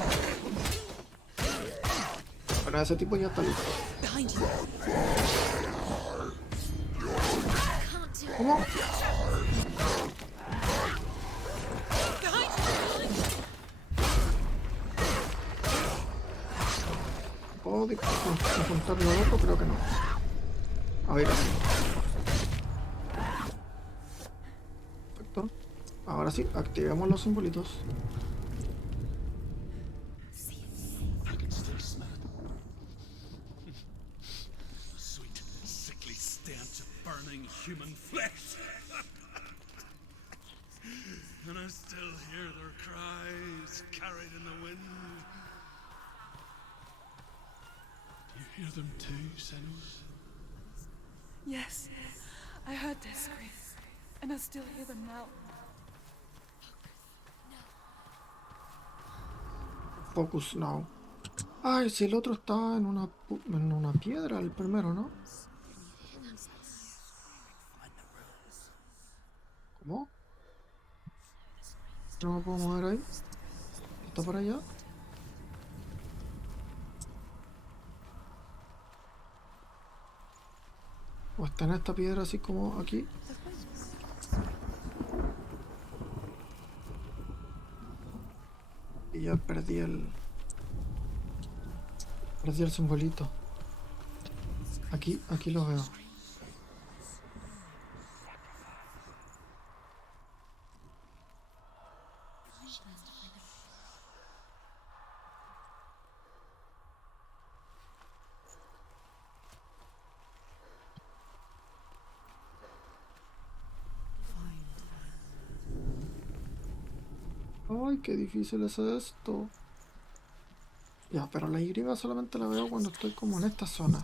Bueno, ese tipo ya está listo. Behind you! Can't do it. ¿Cómo? Behind you! ¿Puedo juntarlo al otro? Creo que no. A ver. Perfecto. Ahora sí, activemos los simbolitos. I can still smell it. A sweet, sickly stench of burning human flesh. And I still hear their cries carried in the wind. Do you hear them too, Senua? Yes, I heard their screams, and I still hear them now. Focus now. Ay, si el otro está en una piedra, el primero, ¿no? ¿Cómo? No me puedo mover ahí. ¿Está por allá? ¿O está en esta piedra así como aquí? Y ya perdí el simbolito. Aquí lo veo. Ay, qué difícil es esto. Ya, pero la Y solamente la veo cuando estoy como en esta zona.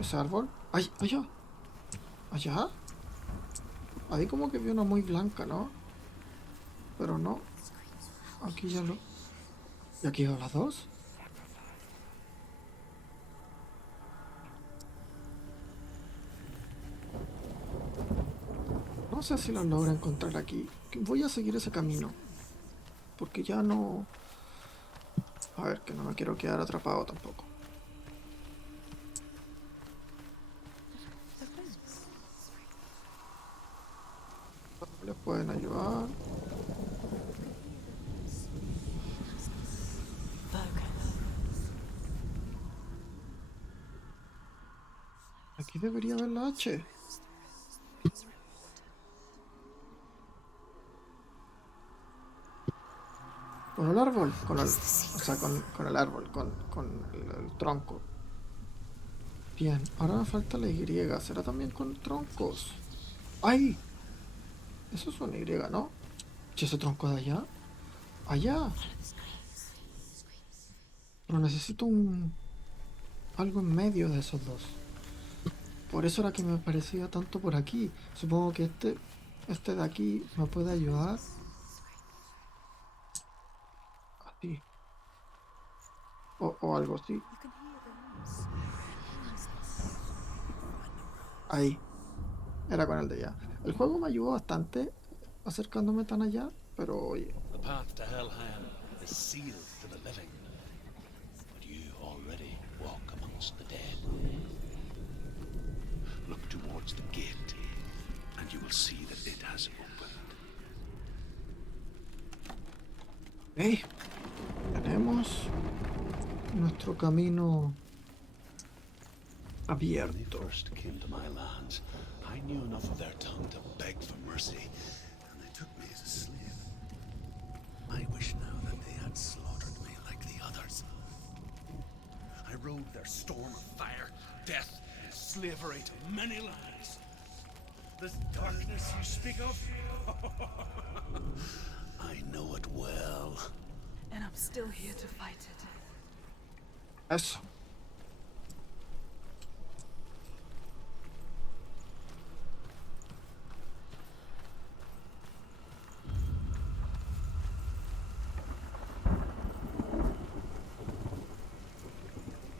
¿Ese árbol? ¡Ay! ¡Allá! ¿Allá? Ahí como que vi una muy blanca, ¿no? Pero no. Aquí ya lo... ¿Y aquí veo las dos? No sé si las logro encontrar aquí. Voy a seguir ese camino. Porque ya no... A ver, que no me quiero quedar atrapado tampoco. ¿Les pueden ayudar? Aquí debería haber la H. Con el árbol, con el... O sea, con el árbol, con el tronco. Bien, ahora me falta la Y. ¿Será también con troncos? ¡Ay! Eso es una Y, ¿no? ¿Y ese tronco de allá? ¡Allá! Pero necesito un... algo en medio de esos dos. Por eso era que me parecía tanto por aquí. Supongo que este de aquí me puede ayudar. Así. O algo así. Ahí. Era con el de allá. El juego me ayudó bastante acercándome tan allá, pero oye. The path to Hellheim is sealed to the living, but you already walk amongst the dead. Look towards the gate, and you will see that it has opened. Hey, tenemos nuestro camino When they abierto. first came to my lands, I knew enough of their tongue to beg for mercy, and they took me as a slave. I wish now that they had slaughtered me like the others. I rode their storm of fire, death, and slavery to many lands. This darkness you speak of, I know it well. And I'm still here to fight it. Eso.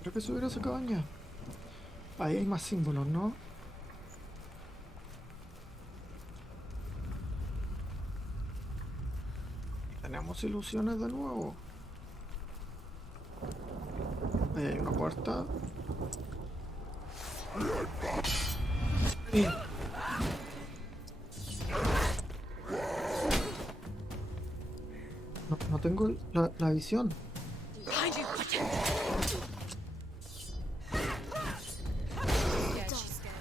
Creo que subir a esa cabaña. Ahí hay más símbolos, ¿no? Tenemos ilusiones de nuevo. Ahí hay una puerta. Bien. No tengo la visión. Behind you! Watch out! Yeah, she's scared.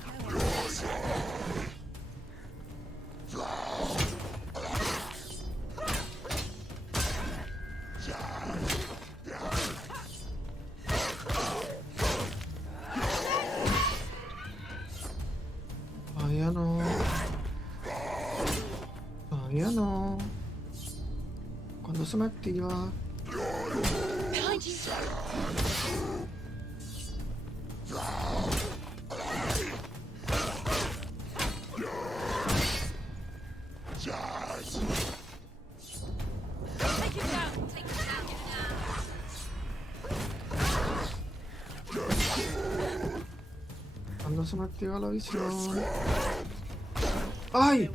Todavía no. Todavía no. ¿Cuándo se me activa? Behind you! Take him down! Take him down! ¿Cuándo se me activa la visión? ¡Ay!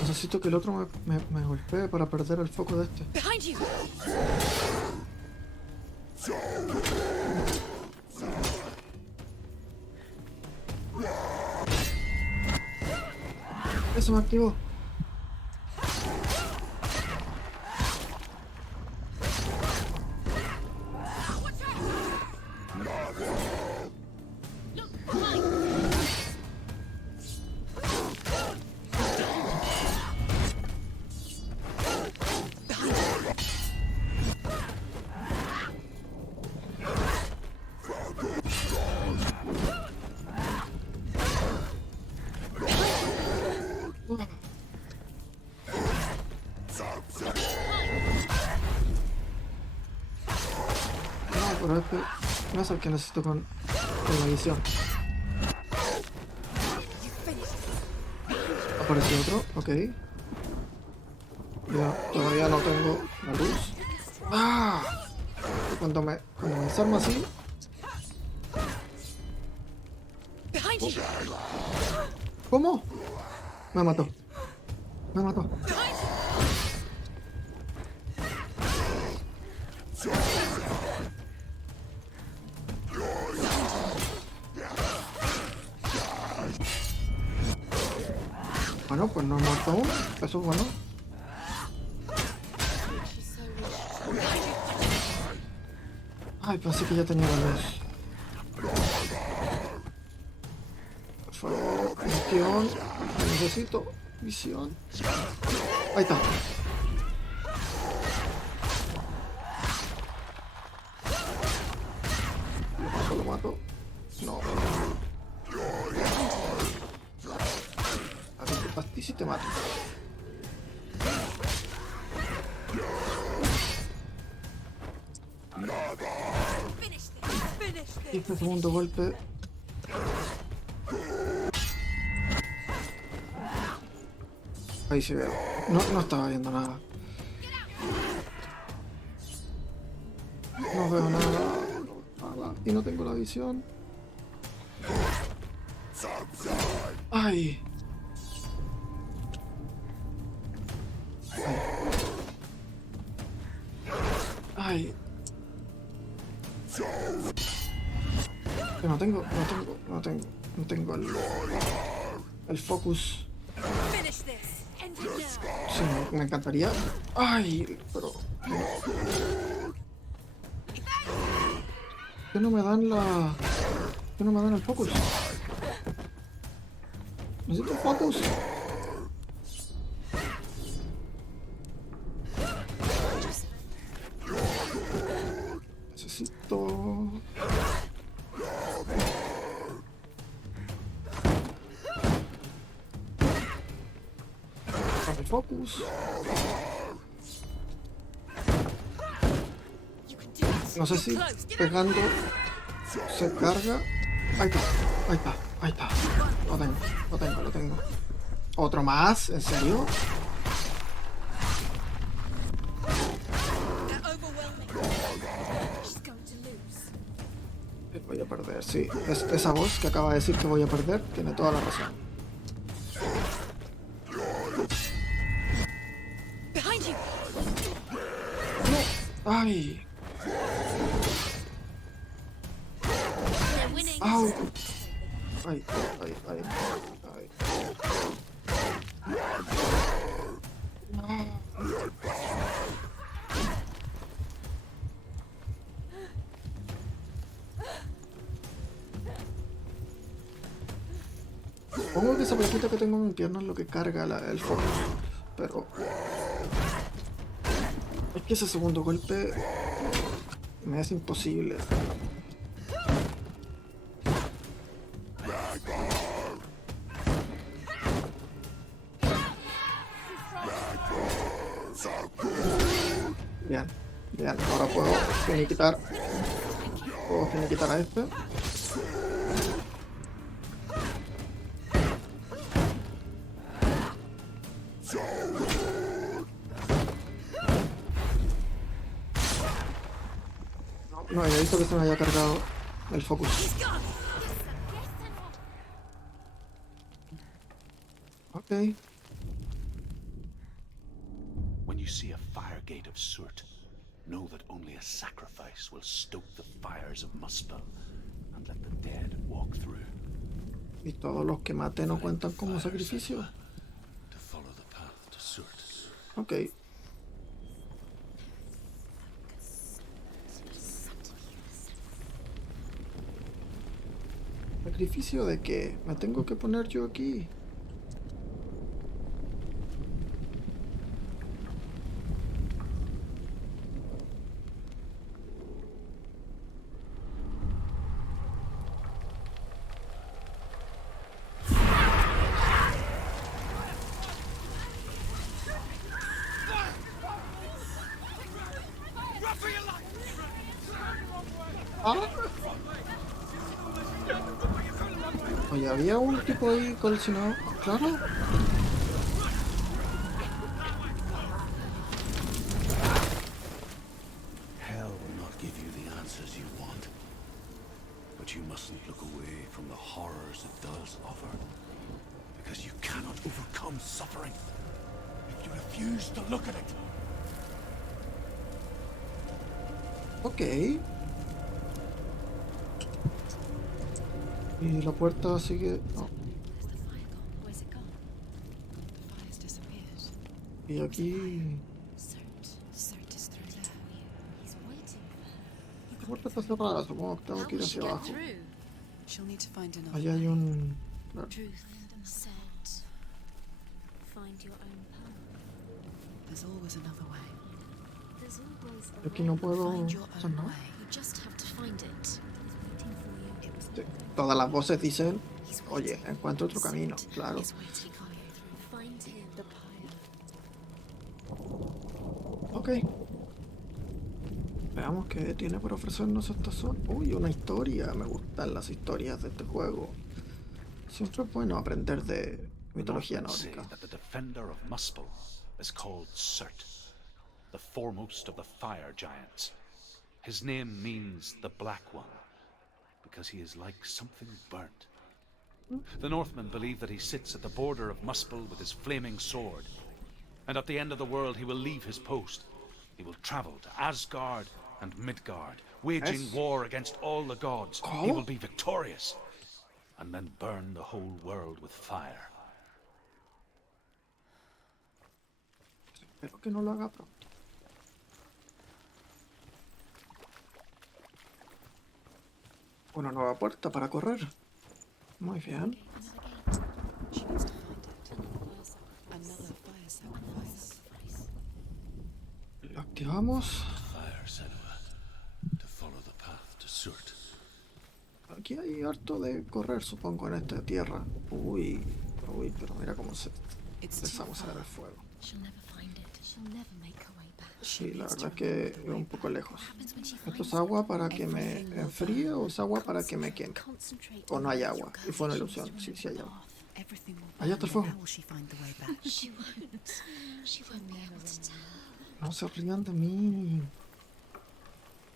Necesito que el otro me golpee para perder el foco de este. Behind you! Eso me activó. No, pero es que no es el que necesito con la visión. Apareció otro, ok. Ya, todavía no tengo la luz. ¡Ah! Y cuando me desarmo así. Behind you! ¿Cómo? Me mató. Me mató. Bueno, pues no he muerto aún. Eso es bueno. Ay, pensé que ya tenía la luz. Por favor, visión. Necesito visión. Ahí está. Lo mato. No. A ver, te pastis y te mato. Y este segundo golpe. Ahí se ve. No estaba viendo nada. No veo nada. Nada. Y no tengo la visión. Ay. Ay. Que no tengo el focus. Sí, me encantaría. Ay, pero que no me dan la. Que no me dan el focus. Necesito focus. Necesito. Dame focus. No sé si pegando se carga. Ahí está, ahí está, ahí está. Lo tengo. ¿Otro más? ¿En serio? Voy a perder, sí. Esa voz que acaba de decir que voy a perder tiene toda la razón. No. Ay. Au. Ay. Supongo que esa plaquita que tengo en mi pierna es lo que carga el focus, pero es que ese segundo golpe me es imposible. Bien, ahora puedo finiquitar a este. No había visto que se me haya cargado el focus. Ok. When you see a fire gate of Surt, know that only a sacrifice will stoke the fires of Muspel and let the dead walk through. Y todos los que maté no cuentan como sacrificio. To follow the path to Surt. Ok. ¿Sacrificio de qué? ¿Me tengo que poner yo aquí? había un tipo ahí coleccionado. Claro. Hell will not give you the answers you want. But you mustn't look away from the horrors it does offer. Because you cannot overcome suffering if you refuse to look at it. Ok. Y la puerta sigue. No. Where's the fire gone? Where's it gone? The fire's disappeared. Y aquí. Cert is through there. He's waiting for her. La puerta está cerrada. Supongo que tengo How que ir will she hacia get abajo. through? She'll need to find another Allá hay way. un. Claro. Truth. Cert. Find your own path. There's always another way. There's always a Aquí no puedo Find your hacer own nada. way. You just have to find it. He's waiting for you. It was Sí. Todas las voces dicen, He's oye, waiting. encuentra otro camino. Claro. He's waiting for you. Find him. The pyre. Ok. Veamos qué tiene para ofrecernos esta zona. Uy, una historia. Me gustan las historias de este juego. Siempre es bueno aprender de The mitología Northmen say nórdica. that the defender of Muspel is called Surt, the foremost of the fire giants. His name means the Black One, because he is like something burnt. The Northmen believe that he sits at the border of Muspel with his flaming sword, and at the end of the world he will leave his post. He will travel to Asgard and Midgard, waging Yes. war against all the gods. He ¿Cómo? will be victorious, and then burn the whole world with fire. Espero que no lo haga pronto. Una nueva puerta para correr. Muy bien. She needs to find it. Another fire sacrifice. Lo activamos. Fire, Senua. To follow the path to Surt. Aquí hay harto de correr, supongo, en esta tierra. Uy, pero mira cómo se It's too empezamos a ver far. el fuego. She'll never find it. She'll never make her way back. Sí, la verdad es que es un poco lejos. What happens when she ¿Esto finds es agua para que me enfríe o es agua para que me queme? Concentrate O no hay on agua. Y fue una ilusión. Sí, sí hay agua. Everything will Allá está el burn. fuego. How will she find the way back? She won't. She won't be able to tell. No se rían de mí.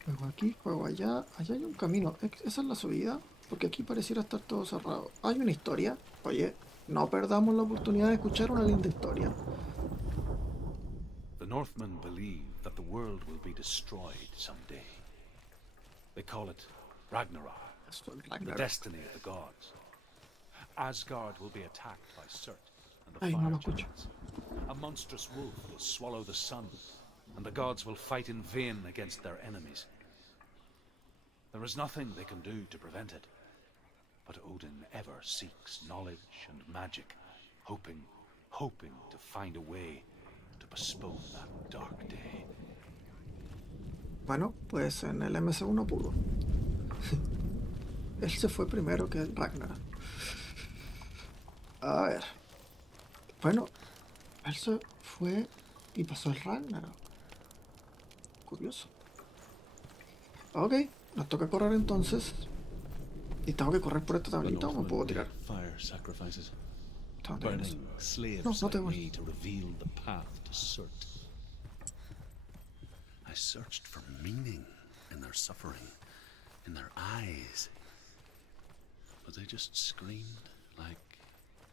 Juego aquí, juego allá. Allá hay un camino. ¿Esa es la subida? Porque aquí pareciera estar todo cerrado. Hay una historia. Oye, no perdamos la oportunidad de escuchar una linda historia. The Northmen believe that the world will be destroyed someday. They call it Ragnarok, Esto es the Ragnarok. destiny of the gods. Asgard will be attacked by Surt and the Ay, no fire lo escucho. giants. A monstrous wolf will swallow the sun, and the gods will fight in vain against their enemies. There is nothing they can do to prevent it, but Odin ever seeks knowledge and magic, hoping to find a way to postpone that dark day. Bueno, pues en el MC1 pudo. Él se fue primero que el Ragnarok. A ver. Bueno, él se fue y pasó el Ragnarok. Curioso. Ok, nos toca correr entonces. ¿Y tengo que correr por esta The tablita o me puedo Northmen tirar? make fire sacrifices. Tengo que tirar eso. Burning slaves No, no te like voy. me to reveal the path to Surt. I searched for meaning in their suffering, in their eyes. But they just screamed like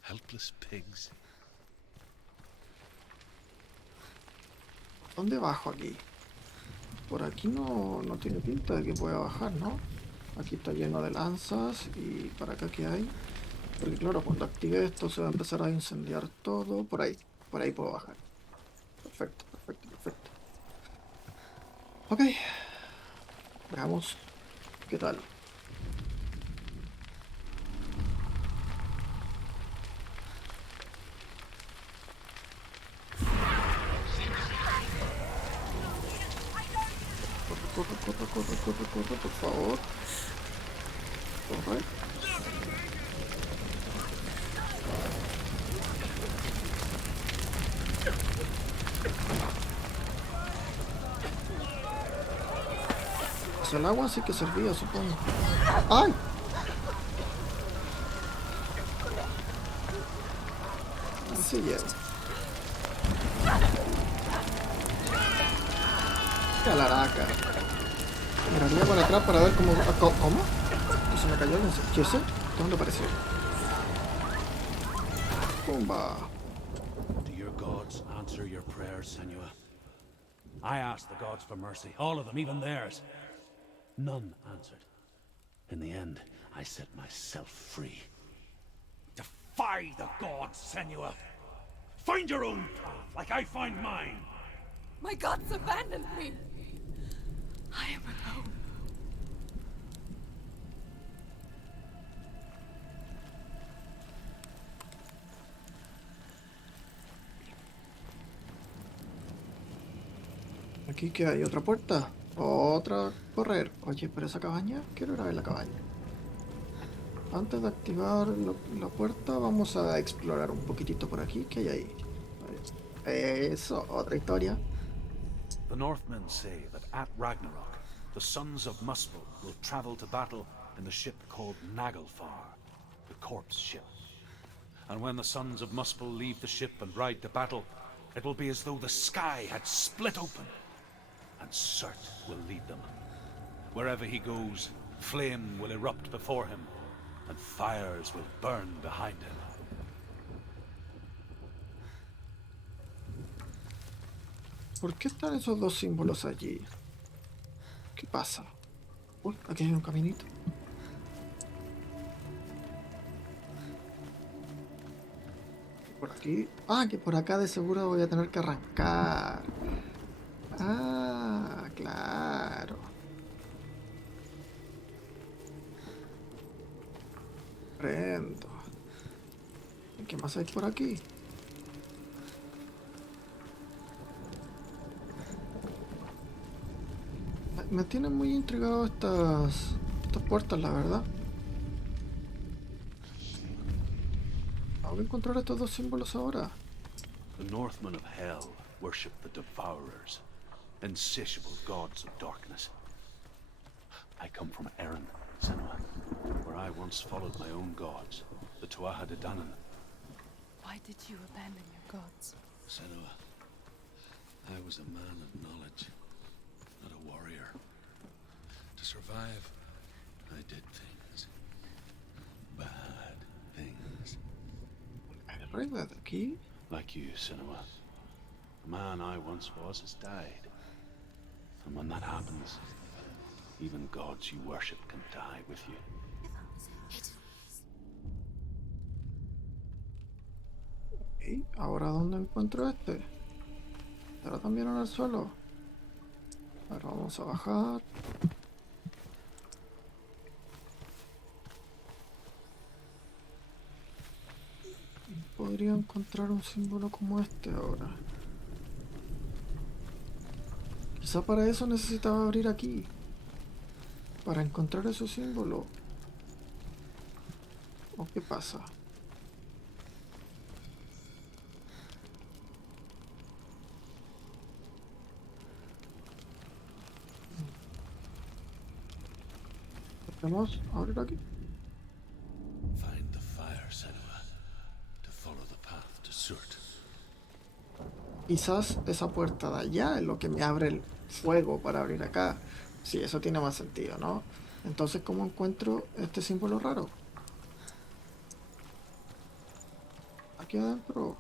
helpless pigs. ¿Dónde bajo aquí? Por aquí no tiene pinta de que pueda bajar, ¿no? Aquí está lleno de lanzas y para acá ¿qué hay? Porque claro, cuando active esto se va a empezar a incendiar todo. Por ahí puedo bajar. Perfecto. Ok. Veamos qué tal. Corre, por favor. Corre. Pues el agua sí que servía, supongo. ¡Ay! se lleva. ¡Qué laraca! Miraría para atrás para ver cómo... ¿Cómo? ¿Que se me cayó? ¿Qué sé? ¿Dónde apareció? ¡Pumba! Do your gods answer your prayers, Senua? I asked the gods for mercy, all of them, even theirs. None answered. In the end, I set myself free. Defy the gods, Senua! Find your own path, like I find mine! My gods abandoned me. I am alone. Aquí que hay otra puerta. Otra correr. Oye, pero esa cabaña, quiero ir a ver la cabaña. Antes de activar la puerta, vamos a explorar un poquitito por aquí. ¿Qué hay ahí? Eso, otra historia. The Northmen say that at Ragnarok, the sons of Muspel will travel to battle in the ship called Naglfar, the corpse ship. And when the sons of Muspel leave the ship and ride to battle, it will be as though the sky had split open, and Surt will lead them. Wherever he goes, flame will erupt before him, and fires will burn behind him. ¿Por qué están esos dos símbolos allí? ¿Qué pasa? Uy, aquí hay un caminito. Por aquí. Ah, que por acá de seguro voy a tener que arrancar. Ah, claro. Prendo. ¿Y qué más hay por aquí? Me tienen muy intrigado estas puertas, la verdad. Voy a encontrar estos dos símbolos ahora. The Northmen of Hell worship the Devourers, insatiable gods of darkness. I come from Erin, Senua, where I once followed my own gods, the Tuatha De Danann. Why did you abandon your gods? Senua, I was a man of knowledge, not a warrior. To survive, I did things. Bad things. El rey de aquí. Like you, Senua. The man I once was has died. And when that happens, even gods you worship can die with you. ¿Y ahora dónde encuentro este? Ahora también en el suelo. A ver, vamos a bajar. Podría encontrar un símbolo como este ahora. Quizá para eso necesitaba abrir aquí. Para encontrar ese símbolo. ¿O qué pasa? ¿Podemos abrir aquí? Find the fire, Senua, to follow the path to Surt. Quizás esa puerta de allá es lo que me abre el fuego para abrir acá. Sí, eso tiene más sentido, ¿no? Entonces, ¿cómo encuentro este símbolo raro? Aquí adentro.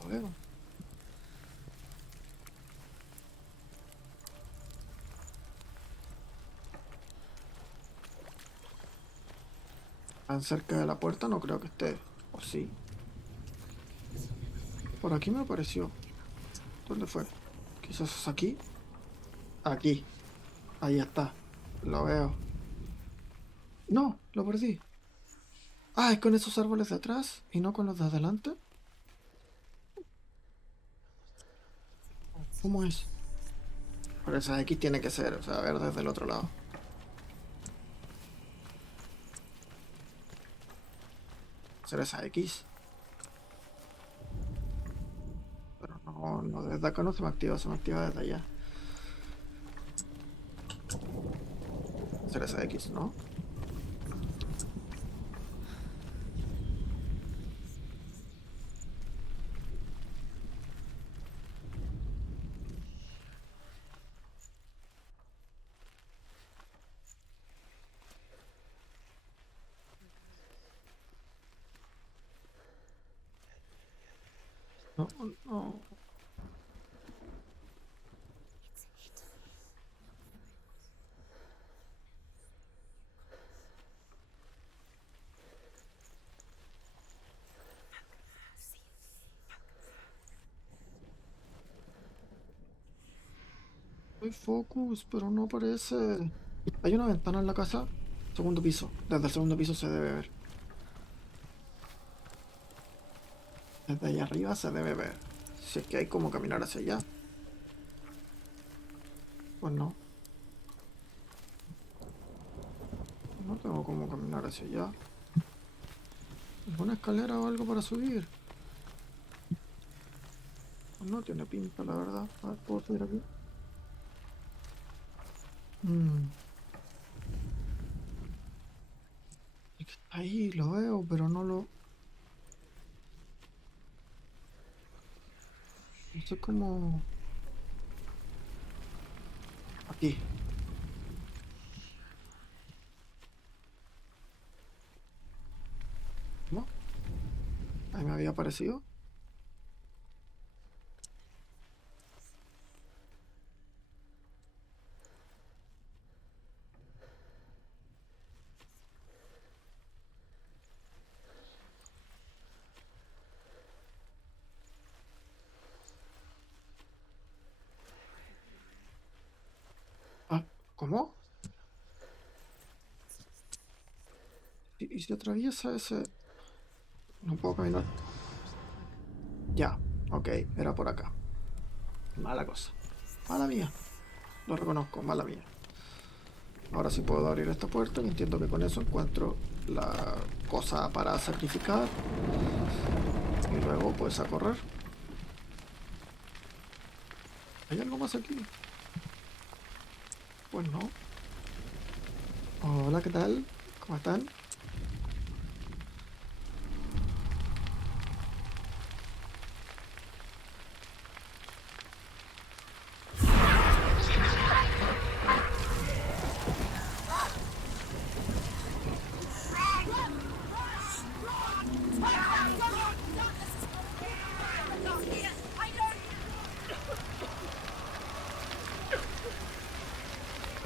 Lo veo. Tan cerca de la puerta no creo que esté. ¿O sí? Por aquí me apareció. ¿Dónde fue? Quizás es aquí. Aquí. Ahí está. Lo veo. No, lo perdí. Ah, es con esos árboles de atrás y no con los de adelante. ¿Cómo es? Pero esa X tiene que ser, o sea, a ver desde el otro lado. ¿Será esa X? Pero no, desde acá no se me activa desde allá. Será esa X, ¿no? No, no. Hay focus, pero no aparece. Hay una ventana en la casa. Segundo piso. Desde el segundo piso se debe ver. Desde allá arriba se debe ver. Si es que hay como caminar hacia allá. Pues no. No tengo como caminar hacia allá. ¿Alguna escalera o algo para subir? No tiene pinta, la verdad. A ver, ¿puedo subir aquí? Es que está ahí, lo veo, pero no lo... No sé cómo... Aquí. ¿No? Ahí me había aparecido. Ah, ¿cómo? ¿Y si atraviesa ese...? No puedo caminar. Ya, ok, era por acá. Mala cosa. Mala mía. Lo reconozco, mala mía. Ahora sí puedo abrir esta puerta y entiendo que con eso encuentro la cosa para sacrificar. Y luego pues a correr. ¿Hay algo más aquí? Pues no. Hola, ¿qué tal? ¿Cómo están?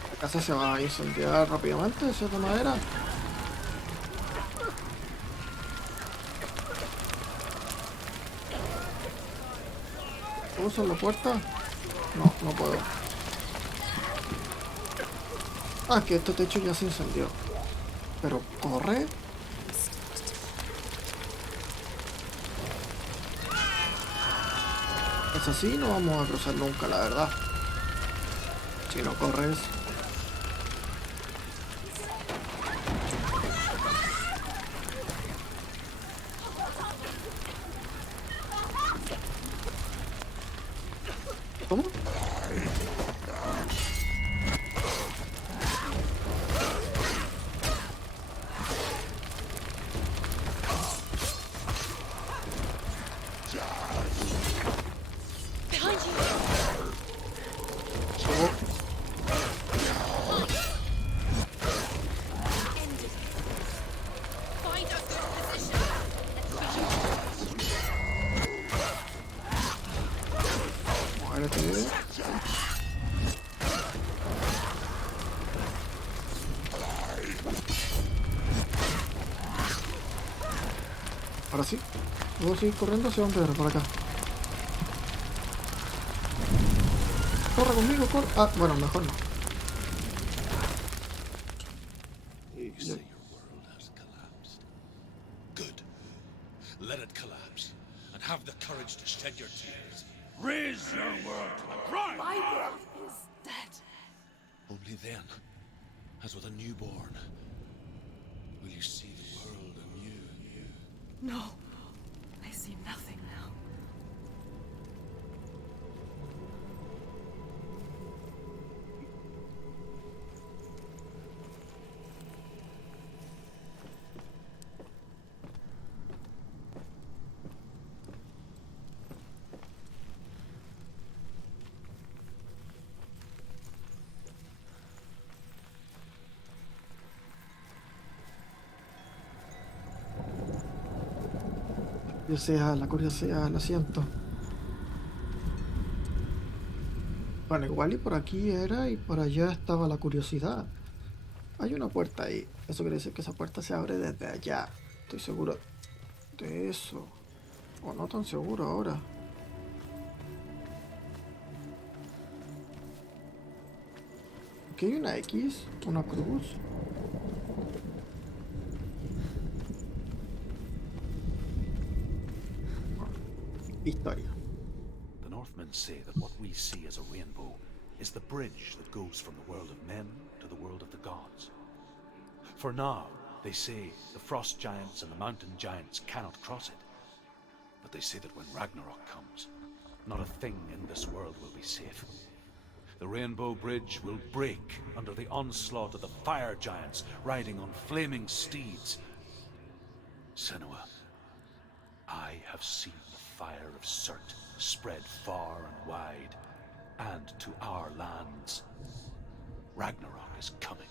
La casa se va a incendiar rápidamente, ¿es de madera? ¿Puedo usar la puerta? No, no puedo. Ah, que este techo ya se incendió. Pero corre. Es así, no vamos a cruzar nunca, la verdad. Si no corres. ¿Cómo? Behind you! ¿Cómo? End it. Find a good position. Muérete. Ahora sí. ¿Puedo seguir corriendo hacia dónde era? Por acá. Corre conmigo, corre. Ah, bueno, mejor no. You say your world has collapsed. Good. Let it collapse, and have the courage to shed your tears. Raise your world to a cry! My world is dead. Only then, as with a newborn, will you see the world anew. No. I see nothing now. La curiosidad, lo siento. Bueno, igual y por aquí era y por allá estaba la curiosidad. Hay una puerta ahí. Eso quiere decir que esa puerta se abre desde allá. Estoy seguro de eso. O no tan seguro ahora. Aquí hay una X, una cruz. Historia. The Northmen say that what we see as a rainbow is the bridge that goes from the world of men to the world of the gods. For now, they say the frost giants and the mountain giants cannot cross it. But they say that when Ragnarok comes, not a thing in this world will be safe. The Rainbow Bridge will break under the onslaught of the fire giants riding on flaming steeds. Senua, I have seen the fire of Surt spread far and wide, and to our lands. Ragnarok is coming.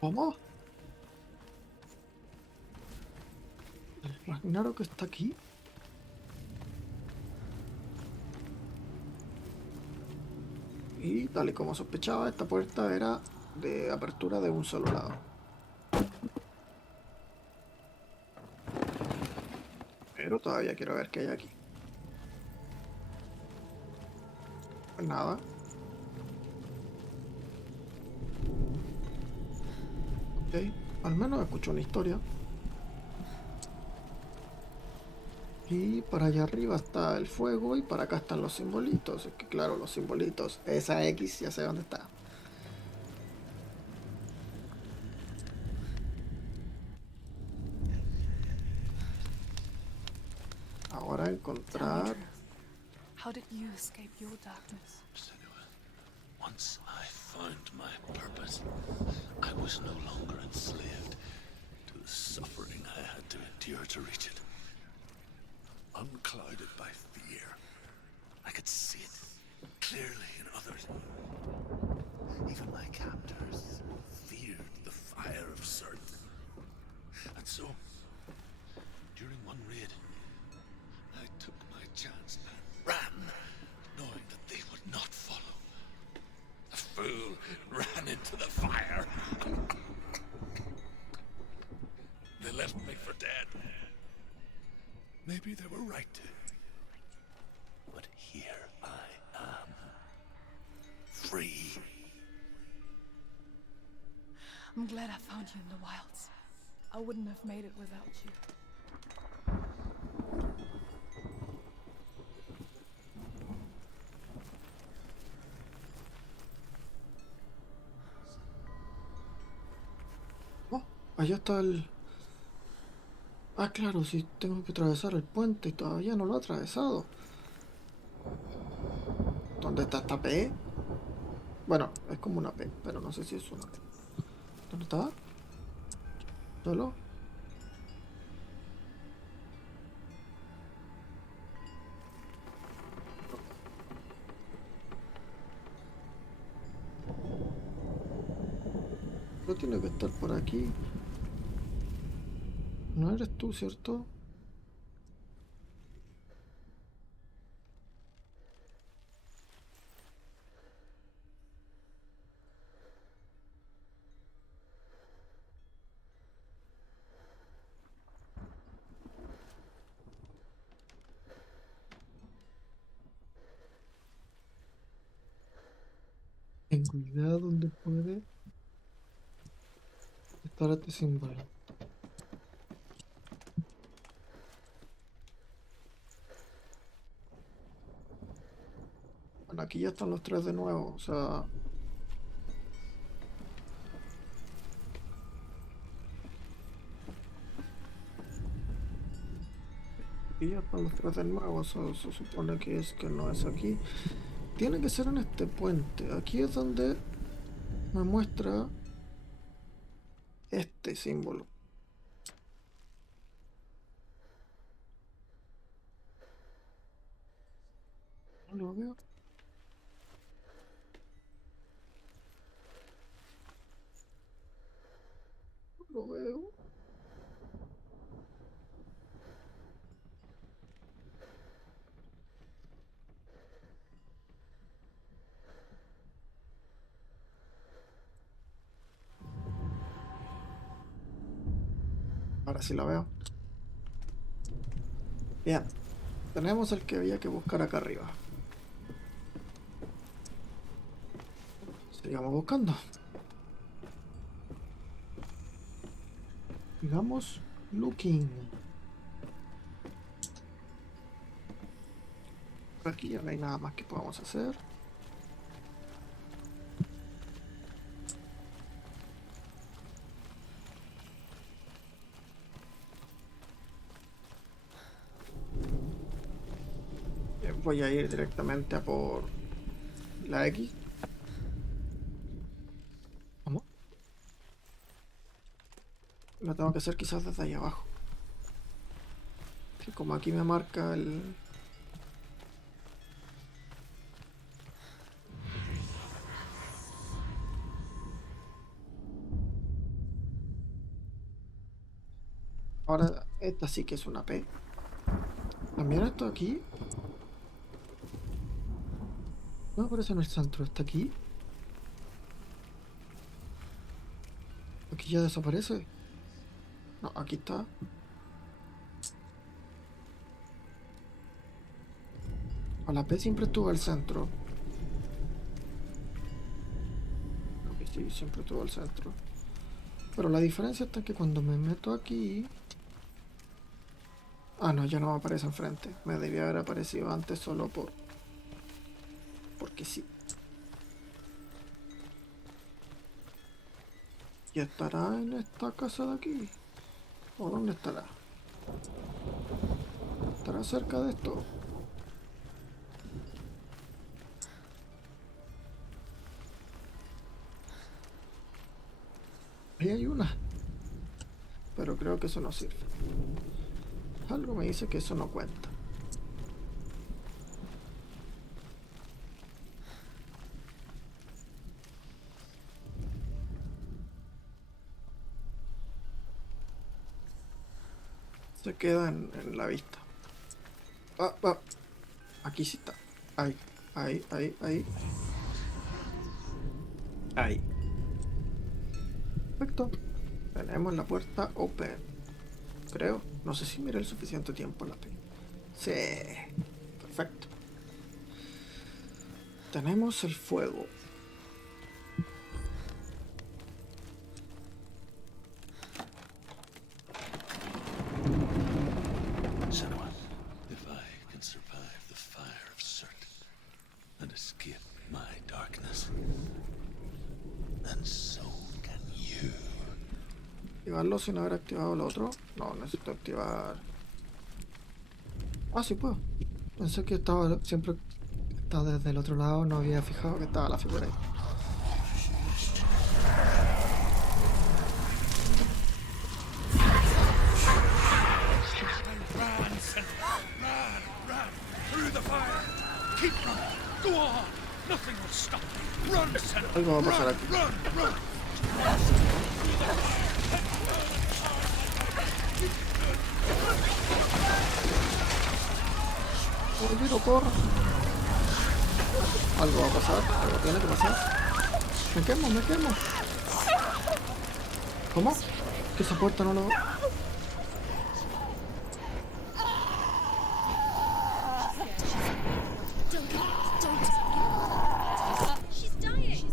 ¿Cómo? ¿El Ragnarok está aquí? Y tal y como sospechaba, esta puerta era de apertura de un solo lado. Pero todavía quiero ver qué hay aquí. Pues nada. Ok, al menos escucho una historia. Y para allá arriba está el fuego y para acá están los simbolitos. Es que claro, los simbolitos, esa X ya sé dónde está. Ahora Tell me encontrar... truth. How did you escape your darkness? Senua, once I found my purpose, I was no longer enslaved to the suffering I had to endure to reach it. Unclouded by fear, I could see it clearly in others. Even my captors feared the fire of Surt. And so, during one raid, I took my chance and ran, knowing that they would not follow. The fool ran into the fire. They left me for dead. Maybe they were right to. But here I am. Free. I'm glad I found you in the wilds. I wouldn't have made it without you. Oh, allá está el... Ah, claro, sí, tengo que atravesar el puente y todavía no lo he atravesado. ¿Dónde está esta P? Bueno, es como una P, pero no sé si es una P. ¿Dónde está? ¿Solo? No tiene que estar por aquí. No eres tú, ¿cierto? Ten cuidado donde puede estar este símbolo. Bueno, aquí ya están los tres de nuevo, o sea... Y ya están los tres de nuevo, eso se supone que es que no es aquí. Tiene que ser en este puente. Aquí es donde me muestra este símbolo. No lo veo. No lo veo. Ahora sí lo veo. Bien. Tenemos el que había que buscar acá arriba. Sigamos buscando. Sigamos looking. Por aquí ya no hay nada más que podamos hacer. Voy a ir directamente a por la X. ¿Cómo? Lo tengo que hacer quizás desde ahí abajo. Que como aquí me marca el... Ahora esta sí que es una P. También esto aquí. No aparece en el centro, está aquí. Aquí ya desaparece. No, aquí está. O la P siempre estuvo al centro. Creo que sí, siempre estuvo al centro. Pero la diferencia está que cuando me meto aquí... Ah, no, ya no me aparece enfrente. Me debía haber aparecido antes solo por... porque sí. ¿Y estará en esta casa de aquí? ¿O dónde estará? ¿Estará cerca de esto? Ahí hay una. Pero creo que eso no sirve. Algo me dice que eso no cuenta. Se queda en la vista. Ah, ah. Aquí sí está. Ahí, ahí, ahí, ahí. Ahí. Perfecto. Tenemos la puerta open. Creo. No sé si miré el suficiente tiempo la P. Sí. Perfecto. Tenemos el fuego. Senua, if I can survive the fire of Surt and escape my darkness, then so can you. Activarlo sin haber activado el otro. No, necesito activar. Ah, sí puedo. Pensé que estaba siempre. Estaba desde el otro lado, no había fijado que estaba la figura ahí. Run! Through the fire! Keep running! Go on! Nothing will stop you! Run, Senua! Algo va a pasar aquí. Run! Olvido, corro. Algo va a pasar, algo tiene que pasar. Me quemo, me quemo. ¿Cómo? Que esa puerta no lo... She's dying.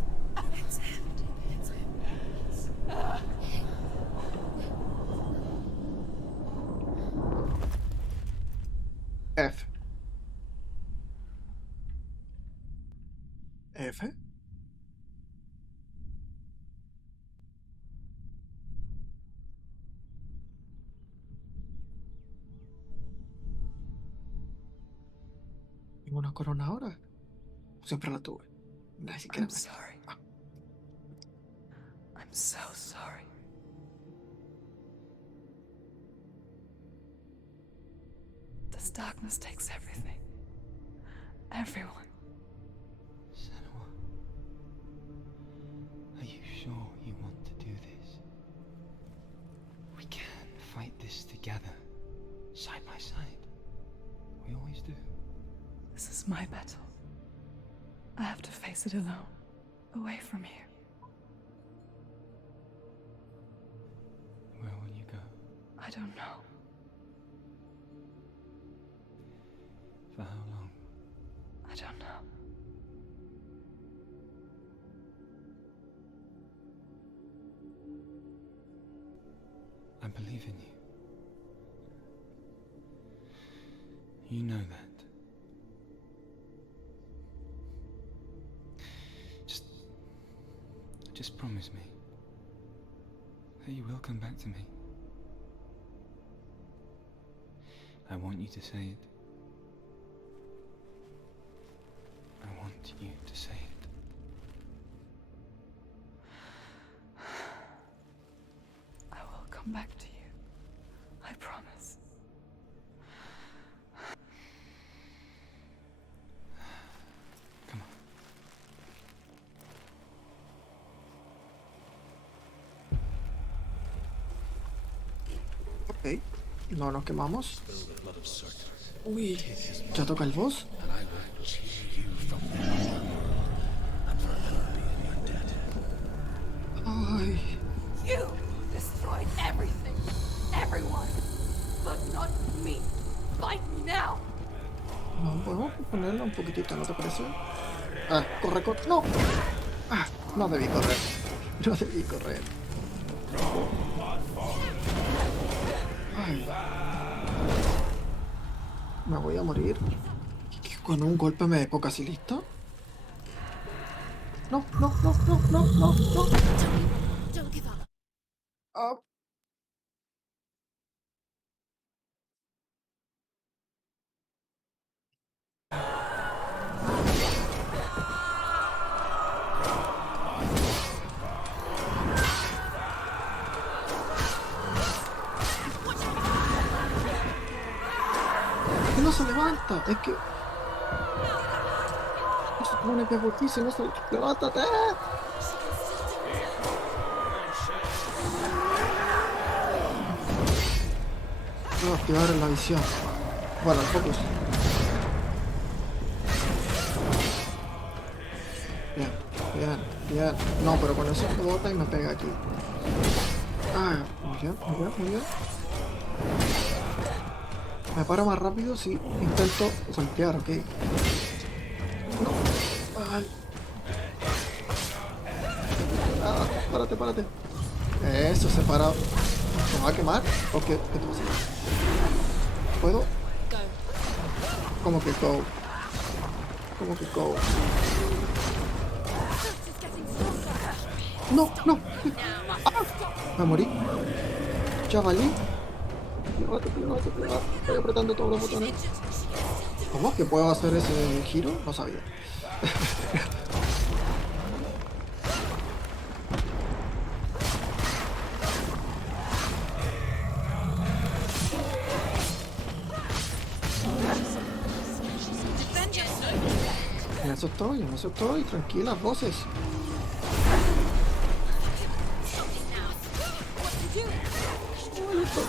F. F. Tengo una corona ahora. Siempre la tuve. Ni siquiera I'm me... sorry. I'm so sorry. This darkness takes everything. Everyone. Senua, are you sure you want to do this? We can fight this together, side by side. We always do. This is my battle. I have to face it alone, away from you. Where will you go? I don't know. For how long? I don't know. I believe in you. You know that. Just promise me that you will come back to me. I want you to say it. I want you to say it. I will come back to you. I promise. Come on. Ok, no nos quemamos. Spill the blood of Surt, Uy, ya toca el boss. and I will cheer you from there and forever be in your debt. Ay, You destroyed everything, everyone, but not me. Fight me now. no podemos ponerlo un poquitito, ¿no te parece? Ah, corre, corre. No. Ah, no debí correr. No debí correr. Ay. Me voy a morir. Con un golpe me dejo casi listo. No, no, no, no, no, no, no. Don't give up. Ah. Es que no se levanta, es que... No se pone que es si no se... ¡Levántate! Puedo activar la visión. Bueno, el focus. Bien, bien, bien. No, pero con eso me bota y me pega aquí. Ah, muy bien, muy bien, muy bien. Me paro más rápido si intento golpear, ok. No. Ay. Ah, párate, párate. Eso, se para. ¿Me va a quemar? ¿O qué te pasa? ¿Puedo? ¿Cómo que go? ¿Cómo que go? No, no. Ah, me morí. Ya valí. Plegate, plegate, plegate. Estoy apretando todos los botones. ¿Cómo que puedo hacer ese giro? No sabía. En eso estoy, tranquilas voces.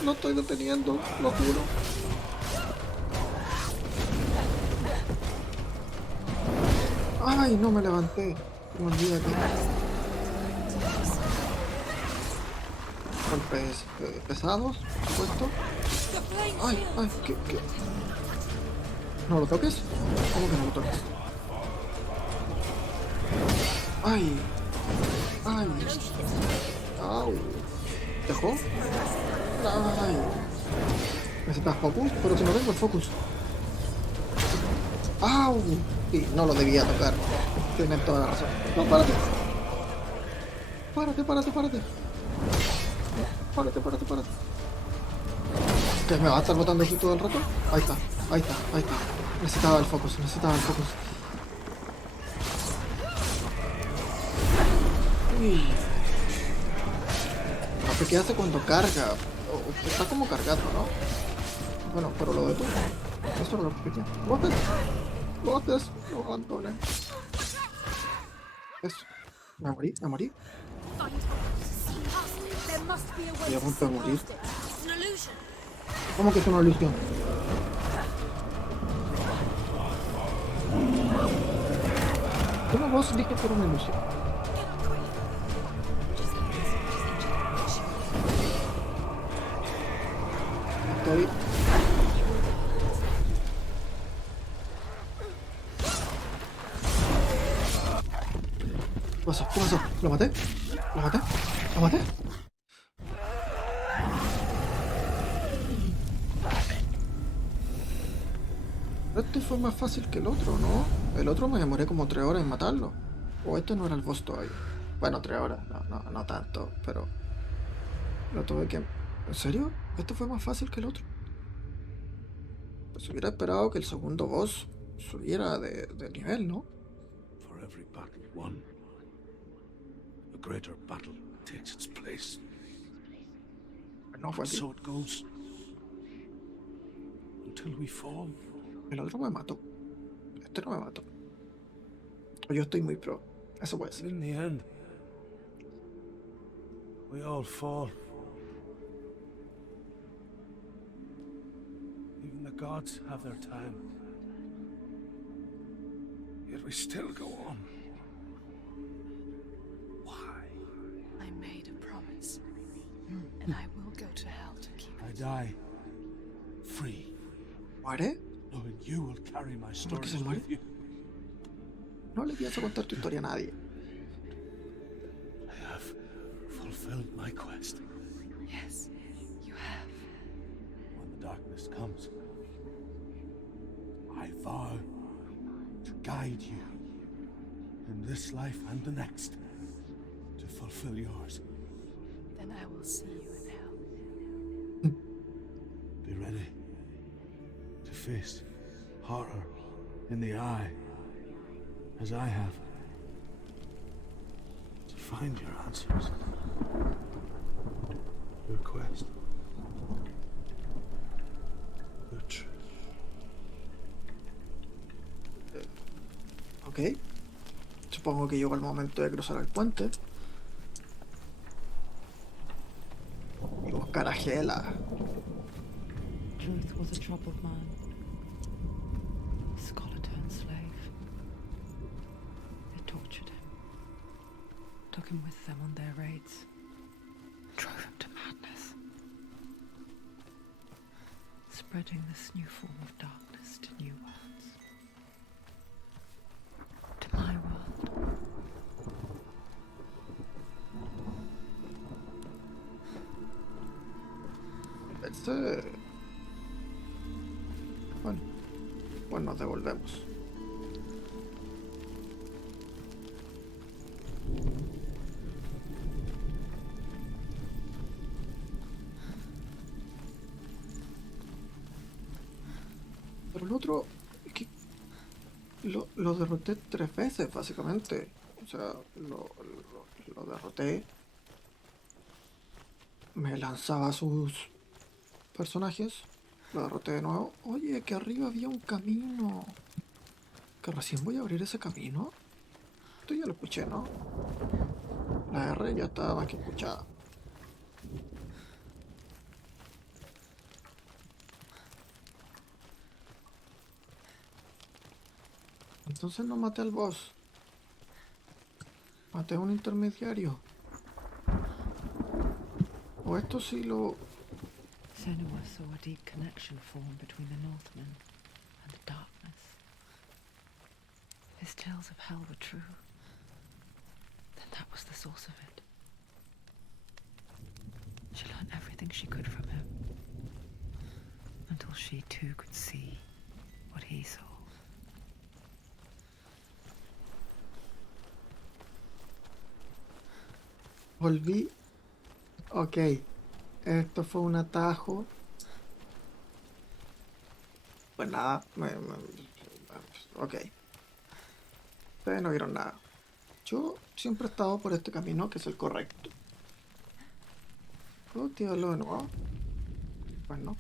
No estoy deteniendo, lo juro. Ay, no me levanté. Me olvidé que... Golpes pesados, supuesto. Ay, ay, ¿qué? ¿No lo toques? ¿Cómo que no lo toques? Ay, ay, au, ¿dejó? Ay, necesitas focus, pero si no tengo el focus. Au, sí, no lo debía tocar. Tienes toda la razón. No, párate. Párate, párate, párate. Párate, párate, párate. ¿Qué, me va a estar botando así todo el rato? Ahí está, ahí está, ahí está. Necesitaba el focus, necesitaba el focus. Uy. No sé qué hace cuando carga. Está como cargado, ¿no? Bueno, pero lo detuvo. Eso era lo que quería. ¡Botes! ¡Botes! ¡No abandonen! Eso. Me morí, me morí. Estoy a punto de morir. ¿Cómo que es una ilusión? ¿Cómo vos dije que era una ilusión? pasó? ¿Qué pasó? ¿Lo maté? ¿Lo maté? ¿Lo maté? Este fue más fácil que el otro, ¿no? El otro me demoré como 3 horas en matarlo. O este no era el boss todavía. Bueno, 3 horas, no tanto, pero lo tuve que... ¿En serio? Este fue más fácil que el otro. Pues hubiera esperado que el segundo boss subiera de nivel, ¿no? For every battle won, a greater battle takes its place. No fue así. So it goes. Until we fall. El otro me mató. Este no me mató. O yo estoy muy pro. Eso puede ser. In the end, we all fall. Even the gods have their time. Yet we still go on. Why? I made a promise, and I will go to hell to keep I it. die free, ¿Muere? knowing you will carry my ¿Por qué stories se muere? with you. No le pienso contar tu historia a nadie. I have fulfilled my quest. Yes, you have. When the darkness comes, I vow to guide you in this life and the next to fulfill yours. Then I will see you in hell. Be ready to face horror in the eye, as I have. To find your answers. Your quest. Your truth. Ok. Supongo que llegó el momento de cruzar el puente. Y buscar a Hela. Truth was a troubled man. A scholar turned slave. They tortured him. Took him with them on their raids. Drove him to madness. Spreading this new form of darkness to new worlds. To my world. Bueno, pues nos devolvemos. Pero el otro, es que lo derroté 3 veces, básicamente. O sea, lo derroté. Me lanzaba a sus personajes. Lo derroté de nuevo. Oye, que arriba había un camino. Que recién voy a abrir ese camino. Esto ya lo escuché, ¿no? La R ya estaba más que escuchada. Entonces no maté al boss. Maté a un intermediario. O esto sí lo... Senua saw a deep connection form between the Northmen and the darkness. His tales of hell were true. Then that was the source of it. She learned everything she could from him. Until she too could see what he saw. Volví. Ok. Esto fue un atajo. Pues nada. Ok. Ustedes no vieron nada. Yo siempre he estado por este camino que es el correcto. ¿Puedo tirarlo de nuevo? Pues no.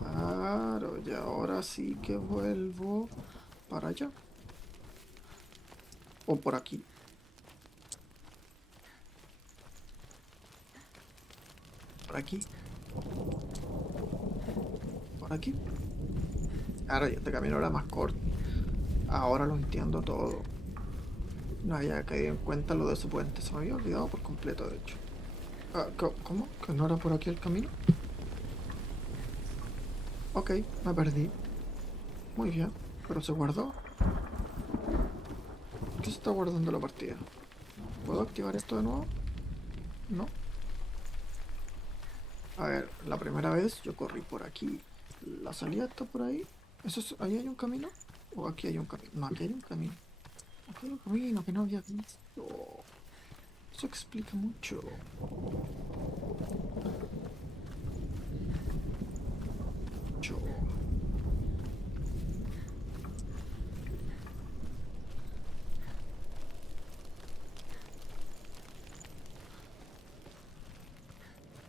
Claro, y ahora sí que vuelvo para allá. O por aquí. Por aquí. Por aquí. Claro, y este camino era más corto. Ahora lo entiendo todo. No había caído en cuenta lo de ese puente. Se me había olvidado por completo, de hecho. ¿Cómo? ¿Que no era por aquí el camino? Ok, me perdí. Muy bien, pero se guardó. está guardando la partida. ¿Puedo activar esto de nuevo? No. A ver, la primera vez yo corrí por aquí. La salida está por ahí. ¿Ahí hay un camino? ¿O aquí hay un camino? No, aquí hay un camino. Aquí hay un camino que no había visto. Eso explica mucho.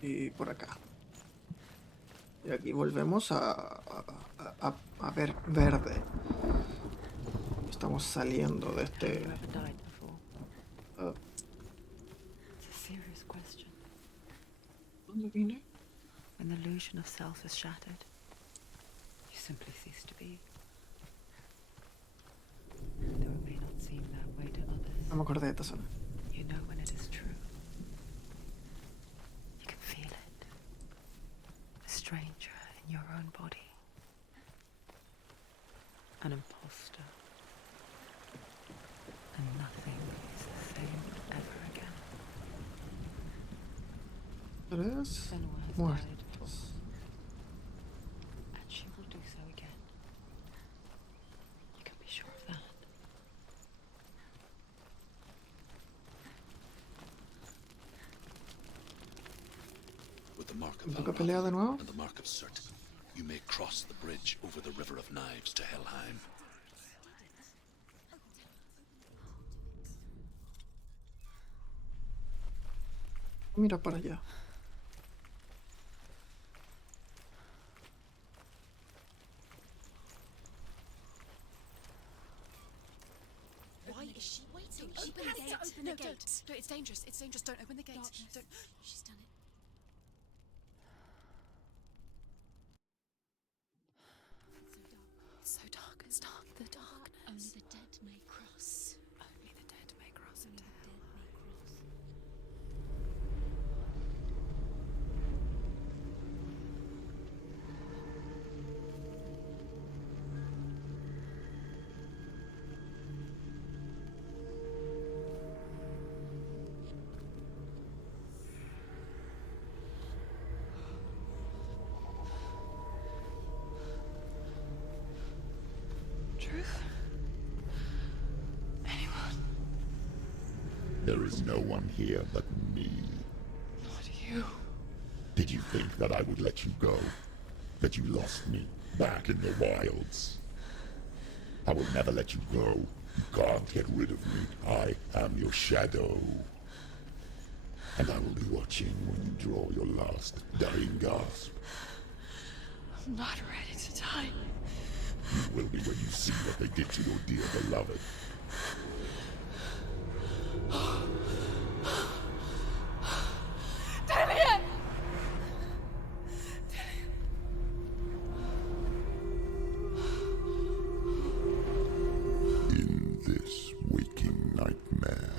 Y por acá. Y aquí volvemos a ver verde. Estamos saliendo de este... Have you ever died before? It's a serious question. ¿Dónde vine? When the illusion of self is shattered, you simply cease to be. Though it may not seem that way to others, No me acordé de esta zona. you know when it is true. You can feel it. A stranger in your own body. An imposter. And nothing is the same ever again. Tres Senua has muertos. died before, and she will do so again. You can be sure of that. With the mark of ¿Me toca Valrath pelear de nuevo? and the mark of Surt, you may cross the bridge over the River of Knives to Helheim. Mira para allá. Why is she waiting? Don't Open open the the gate. gate. Open No, the gate. don't. It's dangerous. It's dangerous. Don't open the gate. Darkness. Don't. She's done it. It's so dark. It's dark. The darkness. Only the dead may cross. Only the dead may cross Only into the hell. dead may cross. Truth? Anyone? There is no one here but me. Not you. Did you think that I would let you go? That you lost me back in the wilds? I will never let you go. You can't get rid of me. I am your shadow. And I will be watching when you draw your last dying gasp. I'm not ready to die. You will be when you see what they did to your dear beloved. Damien! In this waking nightmare,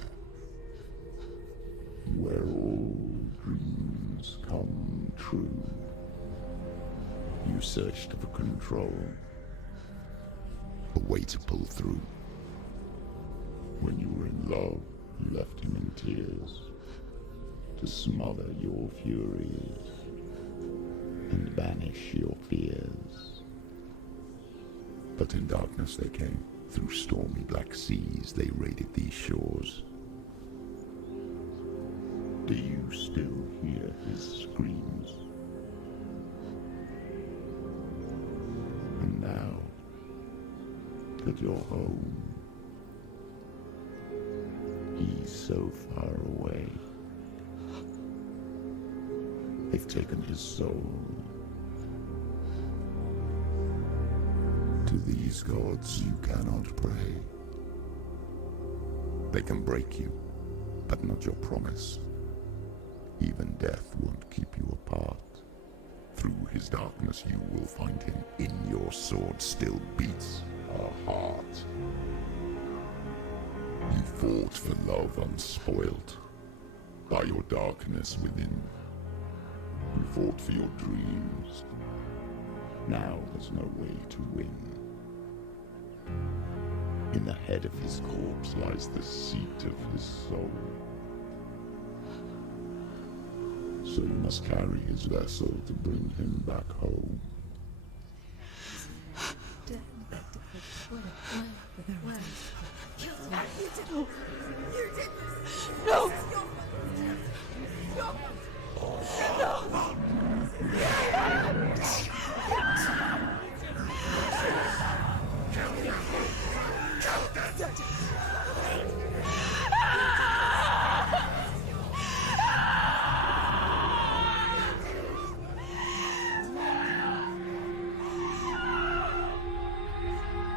where all dreams come true, you searched for control, a way to pull through. When you were in love, you left him in tears, to smother your furies and banish your fears. But in darkness they came. Through stormy black seas they raided these shores. Do you still hear his screams? And now that you're home, he's so far away. They've taken his soul. To these gods you cannot pray. They can break you, but not your promise. Even death won't keep you apart. Through his darkness you will find him. In your sword still beats a heart. You fought for love unspoilt by your darkness within. You fought for your dreams. Now there's no way to win. In the head of his corpse lies the seat of his soul. So you must carry his vessel to bring him back home. Where? You did this! No!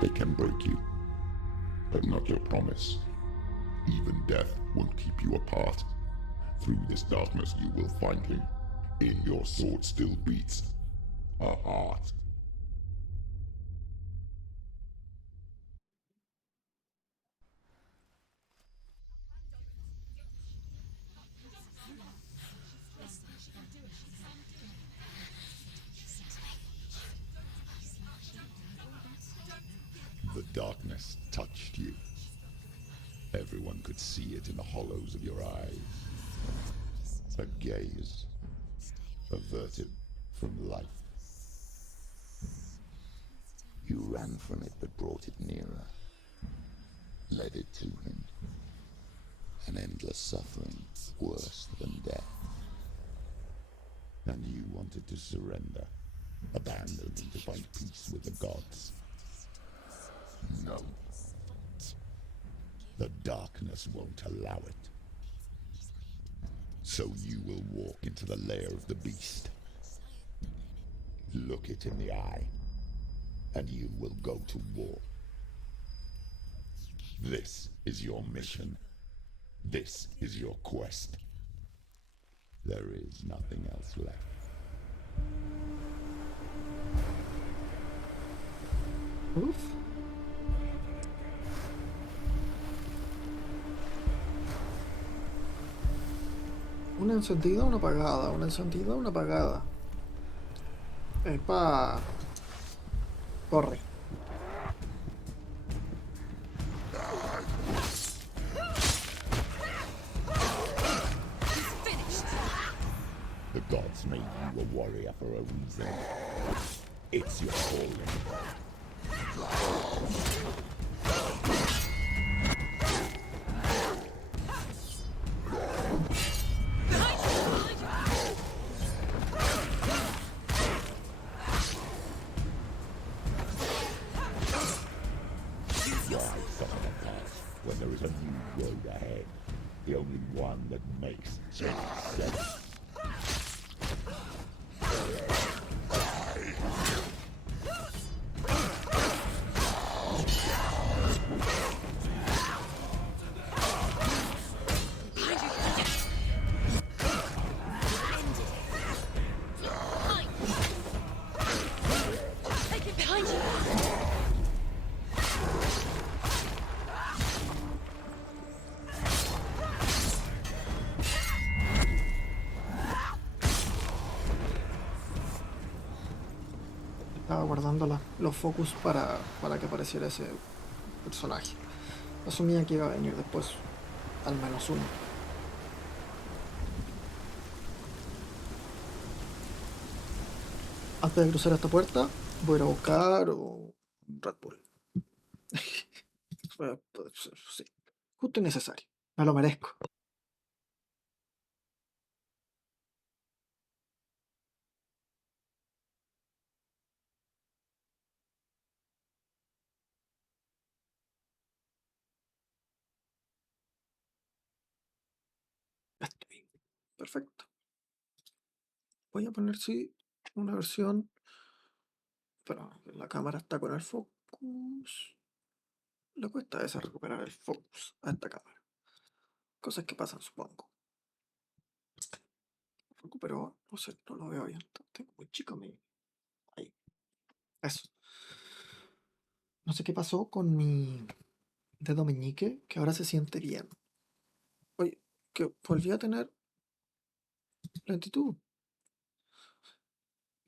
They can break you, but not your promise. Even death won't keep you apart. Through this darkness you will find him. In your sword still beats a heart. The darkness touched you. Everyone could see it in the hollows of your eyes. A gaze averted from life. You ran from it but brought it nearer. Led it to him. An endless suffering worse than death. And you wanted to surrender, abandon him to find peace with the gods. No. The darkness won't allow it. So you will walk into the lair of the beast. Look it in the eye, and you will go to war. This is your mission. This is your quest. There is nothing else left. Uf. Una encendida, una apagada, una encendida, una apagada. Epa. Corre. The gods made you a warrior for a reason. It's your calling. When there is a new road ahead, the only one that makes sense. Estaba guardando los focus para que apareciera ese personaje. Asumía que iba a venir después, al menos uno. Antes de cruzar esta puerta, voy a ir a buscar un Red Bull. Sí, justo y necesario. Me lo merezco. Estoy. Perfecto. Voy a poner, sí, una versión. Pero la cámara está con el focus. Le cuesta a veces recuperar el focus a esta cámara. Cosas que pasan, supongo. Recuperó, no sé, no lo veo bien. Tengo muy chico mi. Ahí. Eso. No sé qué pasó con mi dedo meñique, que ahora se siente bien. Oye, que volví a tener lentitud.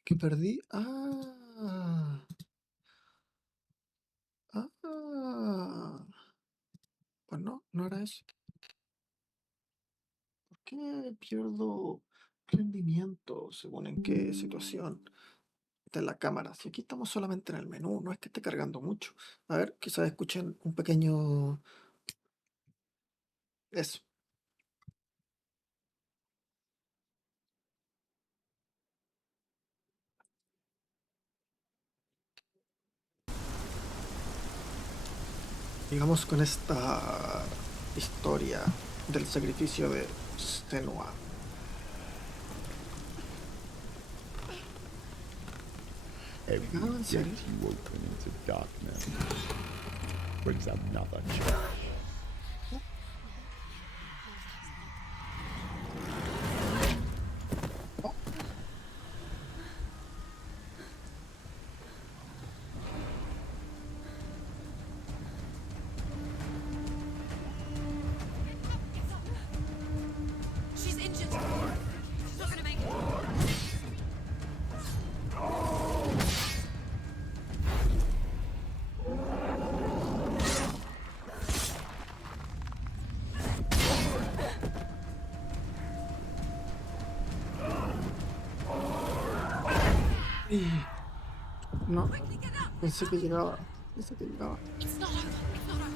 Que perdí. Ah. Ah. es? ¿Por qué pierdo rendimiento según en qué situación? De la cámara. Si aquí estamos solamente en el menú, no es que esté cargando mucho. A ver, quizás escuchen un pequeño... Eso. Digamos con esta historia del sacrificio de Senua. Every ¿en gate serio? you open into darkness brings another challenge. She's injured. She's not gonna make it. Y... No, Quickly get up. pensé que llegaba. Pensé que llegaba. It's not over. It's not over.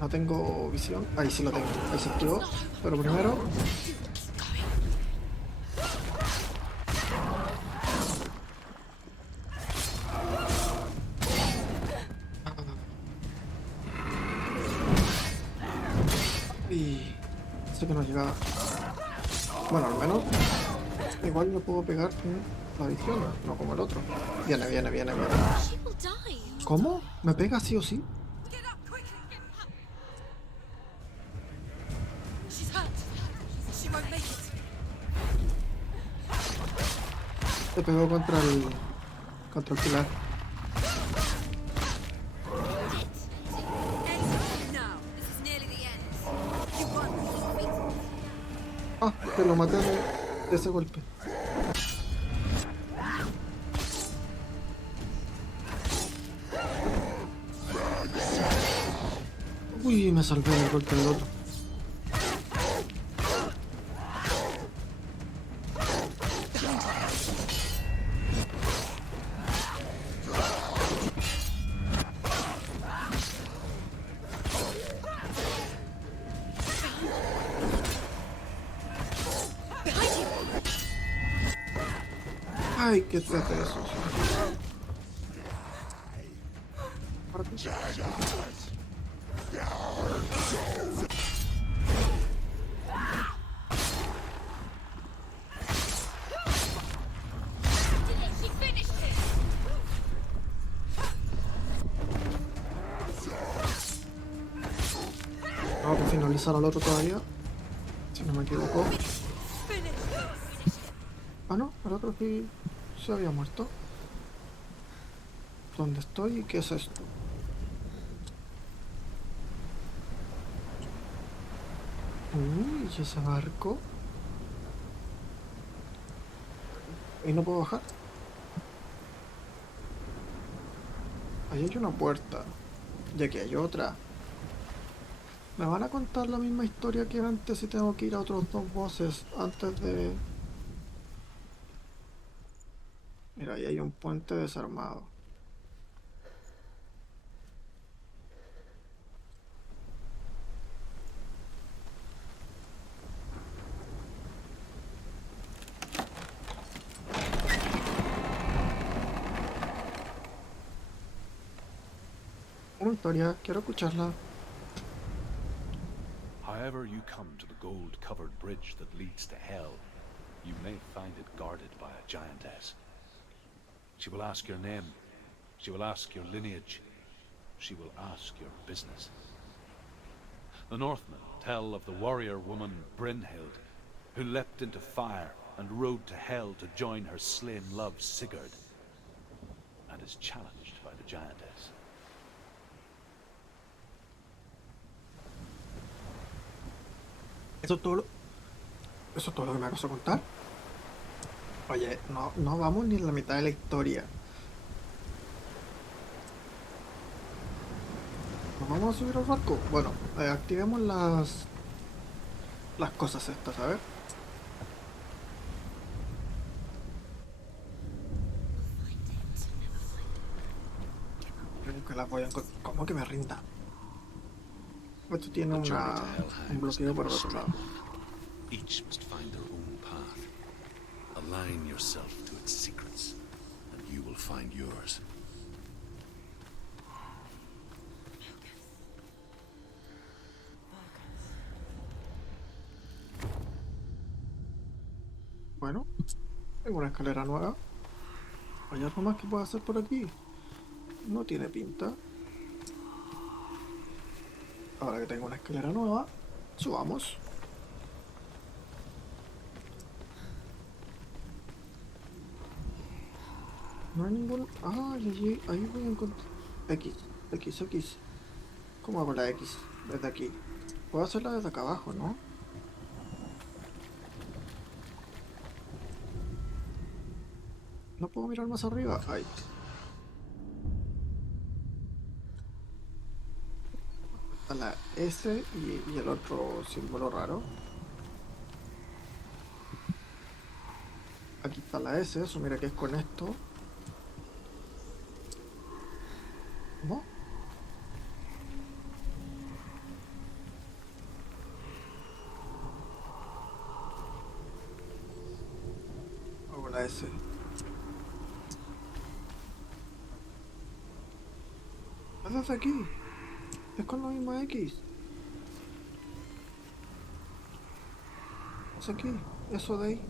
No tengo visión. Ahí sí lo tengo. Ahí se activó. Pero primero... Keep going. Y... Pensé que no llegaba. Bueno, al menos... Igual no puedo pegar con la visión. No como el otro. Viene, viene, viene, viene. She will die. ¿Cómo? ¿Me pega sí o sí? Get up quickly. She's hurt. She won't make it. Se pegó contra el... Contra el pilar. Now, this is nearly the end. You won. Ah, que lo maté de ese golpe. Uy, me salvé del golpe del otro. Ay, qué trata eso. She finished it. Tengo que finalizar al otro todavía. Si no me equivoco. Ah, no, el otro sí se había muerto. ¿Dónde estoy y qué es esto? Uy, ¿y ese barco? ¿Y no puedo bajar? Ahí hay una puerta. Y aquí hay otra. ¿Me van a contar la misma historia que antes y tengo que ir a otros dos bosses antes de...? Mira, ahí hay un puente desarmado. Una historia, quiero escucharla. However you come to the gold-covered bridge that leads to hell, you may find it guarded by a giantess. She will ask your name. She will ask your lineage. She will ask your business. The Northmen tell of the warrior woman Brynhild, who leapt into fire and rode to hell to join her slain love Sigurd, and is challenged by the giantess. ¿Eso es todo lo que me vas a contar? Oye, no vamos ni en la mitad de la historia. ¿Nos vamos a subir al barco? Bueno, activemos las cosas estas, a ver. Creo que las voy a encontrar. ¿Cómo que me rinda? Esto tiene The journey to un Helheim was bloqueo por never el otro lado. straight. Each must find their own path. Align yourself to its secrets, and you will find yours. Bueno, tengo una escalera nueva. ¿Hay algo más que pueda hacer por aquí? No tiene pinta. Ahora que tengo una escalera nueva, subamos. No hay ningún... Ah, ahí voy a encontrar... X. ¿Cómo hago la X? Desde aquí. Puedo hacerla desde acá abajo, ¿no? No puedo mirar más arriba. Ahí. Está la S y el otro símbolo raro. Aquí está la S, eso mira que es con esto. ¿No? Hago la S. ¿Qué haces aquí? Es con la misma X. Es aquí. Eso de ahí.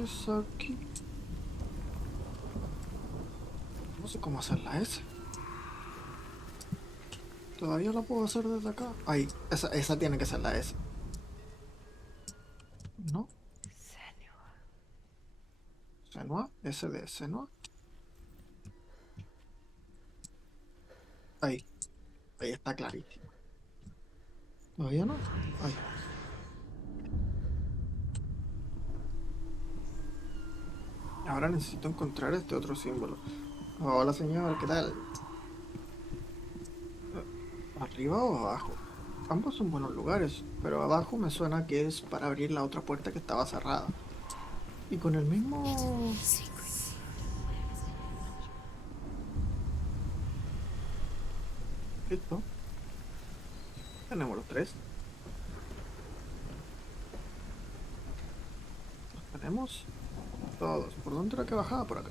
Es aquí. No sé cómo hacer la S. Todavía la puedo hacer desde acá. Ahí. Esa tiene que ser la S. ¿No? Senua. S de Senua. Ahí. Ahí está clarísimo. ¿Todavía no? Ahí. Ahora necesito encontrar este otro símbolo. Hola señor, ¿qué tal? ¿Arriba o abajo? Ambos son buenos lugares, pero abajo me suena que es para abrir la otra puerta que estaba cerrada. Y con el mismo... Listo. Tenemos los tres. Los tenemos todos. ¿Por dónde era que bajaba? Por acá.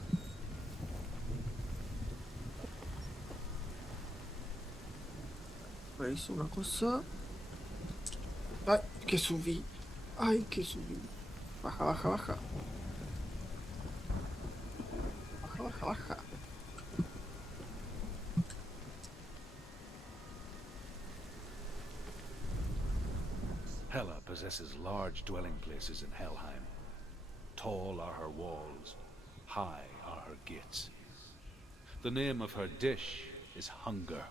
¿Veis una cosa? ¡Ay, que subí! ¡Ay, que subí! Baja. Baja. Hela possesses large dwelling places in Helheim. Tall are her walls, high are her gates. The name of her dish is hunger.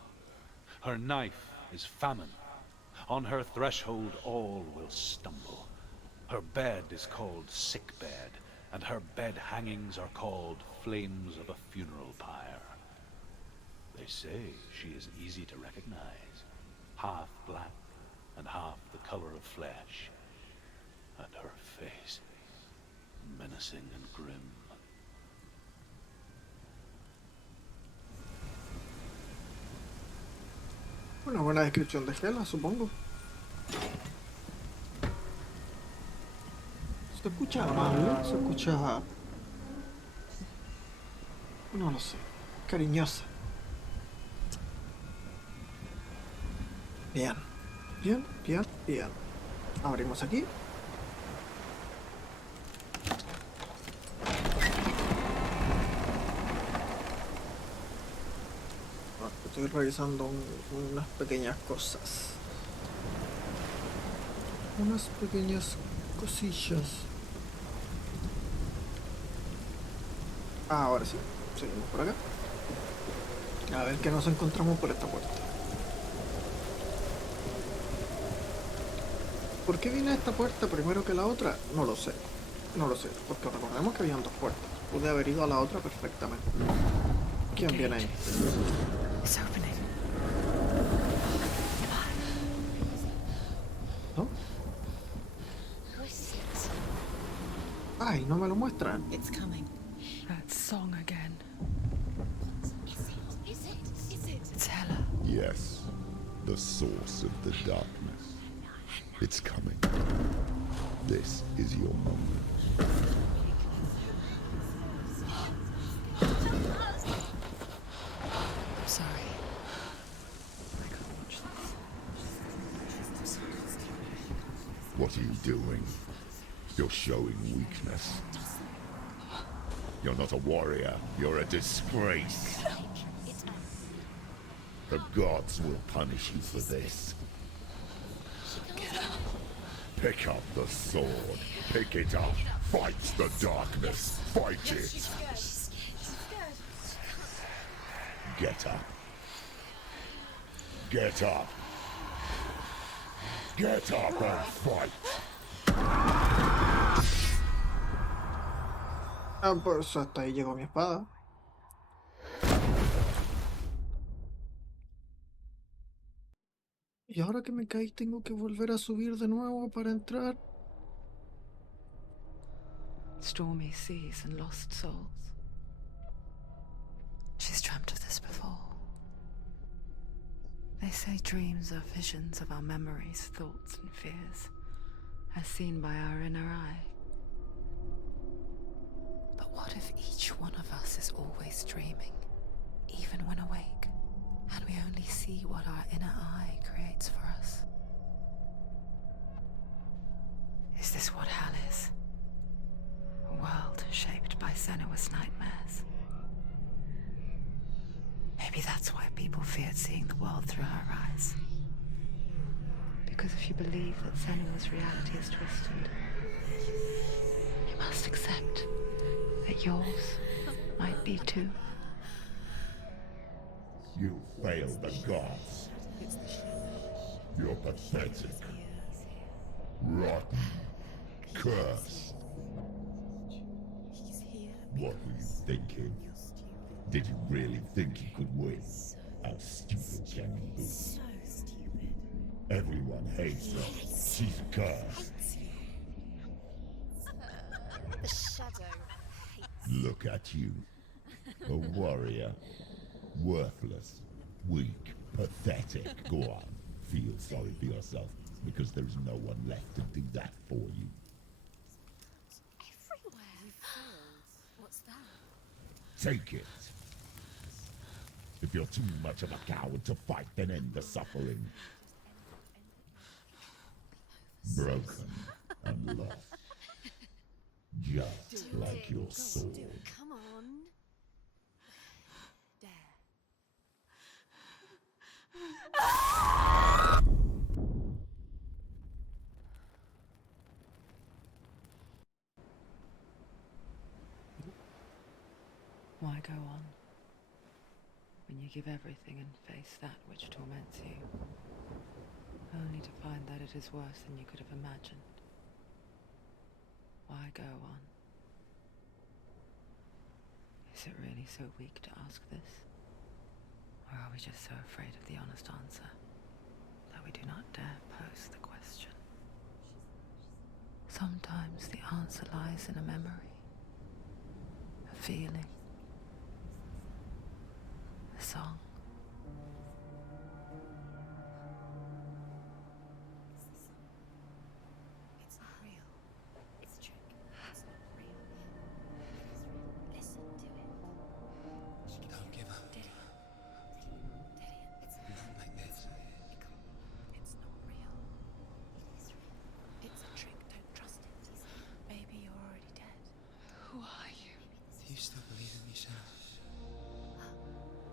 Her knife is famine. On her threshold all will stumble. Her bed is called sick bed, and her bed hangings are called flames of a funeral pyre. They say she is easy to recognize, half black and half the color of flesh, and her face menacing and grim. Una buena descripción de Hela, supongo. Se escucha amable, se escucha... No lo sé. Cariñosa. Bien. Abrimos aquí. Estoy revisando unas pequeñas cosas. Unas pequeñas cosillas. Ahora sí. Seguimos por acá. A ver qué nos encontramos por esta puerta. ¿Por qué viene esta puerta primero que la otra? No lo sé, porque recordemos que habían dos puertas. Pude haber ido a la otra perfectamente. ¿Quién viene ahí? It's opening. ¿No? Ay, no me lo muestran. It's coming. That song again. It's Hela. Yes, the source of the darkness. It's coming. This is your moment. I'm sorry. I can't watch this. What are you doing? You're showing weakness. You're not a warrior. You're a disgrace. The gods will punish you for this. Pick up the sword. Pick it up. Fight the darkness. Fight it. Get up. Get up. Get up and fight. Ah, pues hasta ahí llegó mi espada. Y ahora que me caí tengo que volver a subir de nuevo para entrar. Stormy seas and lost souls. She's dreamt of this before. They say dreams are visions of our memories, thoughts and fears, as seen by our inner eye. But what if each one of us is always dreaming, even when awake, and we only see what our inner eye creates for us? Is this what hell is? A world shaped by Senua's nightmares. Maybe that's why people feared seeing the world through her eyes. Because if you believe that Senua's reality is twisted, you must accept that yours might be too. You failed the gods. You're pathetic. Rotten. Cursed. What were you thinking? Did you really think you could win? How stupid can you be? So stupid. Everyone hates her. She's cursed. The shadow hates. Look at you. A warrior. Worthless. Weak. Pathetic. Go on. Feel sorry for yourself, because there is no one left to do that for you. Everywhere. What's that? Take it. If you're too much of a coward to fight, then end the suffering. Broken and lost. Just like your sword. Come on. Dare. Why go on when you give everything and face that which torments you, only to find that it is worse than you could have imagined? Why go on? Is it really so weak to ask this? Or are we just so afraid of the honest answer that we do not dare pose the question? Sometimes the answer lies in a memory, a feeling, a song. It's not real. It's a trick. It's not real. Listen to it. Don't give up. Did it? It's Not like this. It's not real. It is real. It's a trick. Don't trust it. Maybe you're already dead. Who are you? Do you still believe in me, Senua?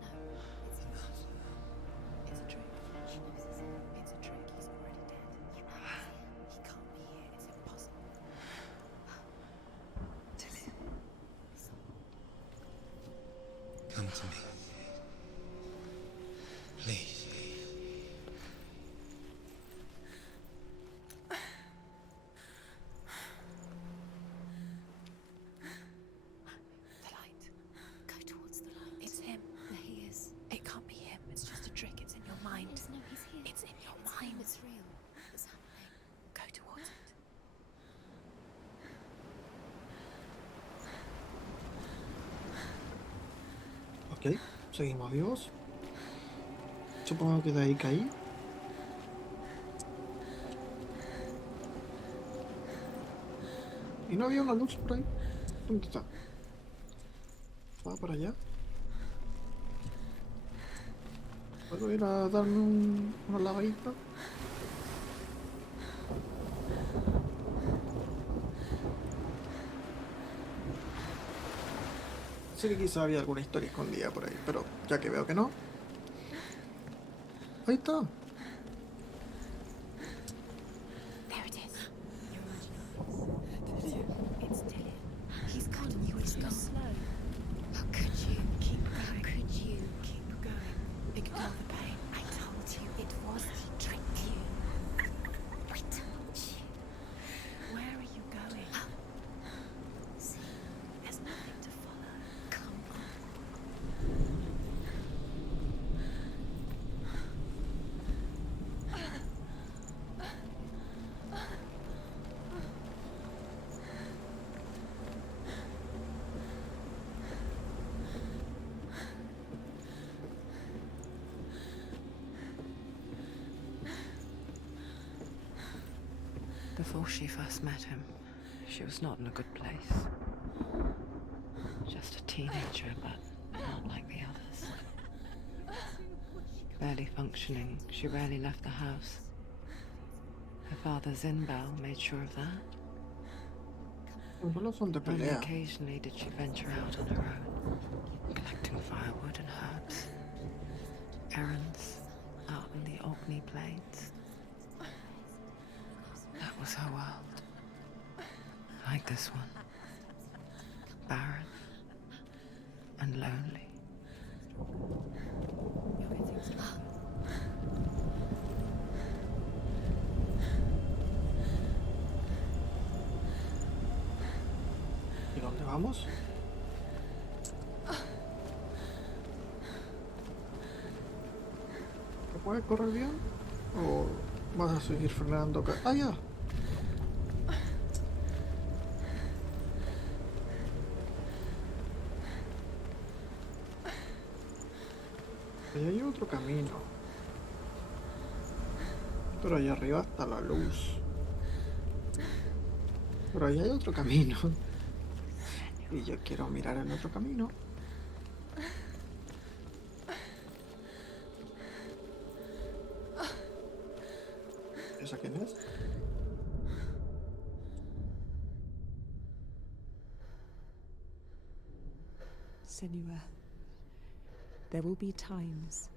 No, it's not. It's a trick. She knows this. It's a trick. He's already dead. He can't be here. It's impossible. Come to me. Please. The light. Go towards the light. It's him. There he is. It can't be him. Ok, seguimos vivos. Supongo que de ahí caí. Y no había una luz por ahí. ¿Dónde está? ¿Va para allá? ¿Puedo ir a darme una lavadita? Sí que quizá había alguna historia escondida por ahí, pero ya que veo que no. Ahí está. There it is. You're imagining it. It's Dylan. He's gone. You were so slow. How could you? Keep going. How could you? Keep going. Ignore the pain. I told you it was. He tricked you. I told you. Where are you going? See, there's nothing to follow. Come on. Before she first met him, she was not in a good place. Just a teenager, but not like the others. Barely functioning, she rarely left the house. Her father's in-bell made sure of that. Solo son de Only pelea. occasionally did she venture out on her own, collecting firewood and herbs. Errands out in the Orkney Plains. That was her world. Like this one. Barren and lonely. You're getting stronger. ¿Y dónde vamos? ¿Te puedes correr bien? ¿O vas a seguir frenando acá? ¡Ah, ya! Ahí hay otro camino. Pero allá arriba está la luz. Pero ahí hay otro camino. Y yo quiero mirar el otro camino. ¿Esa quién es? Senua, there will be times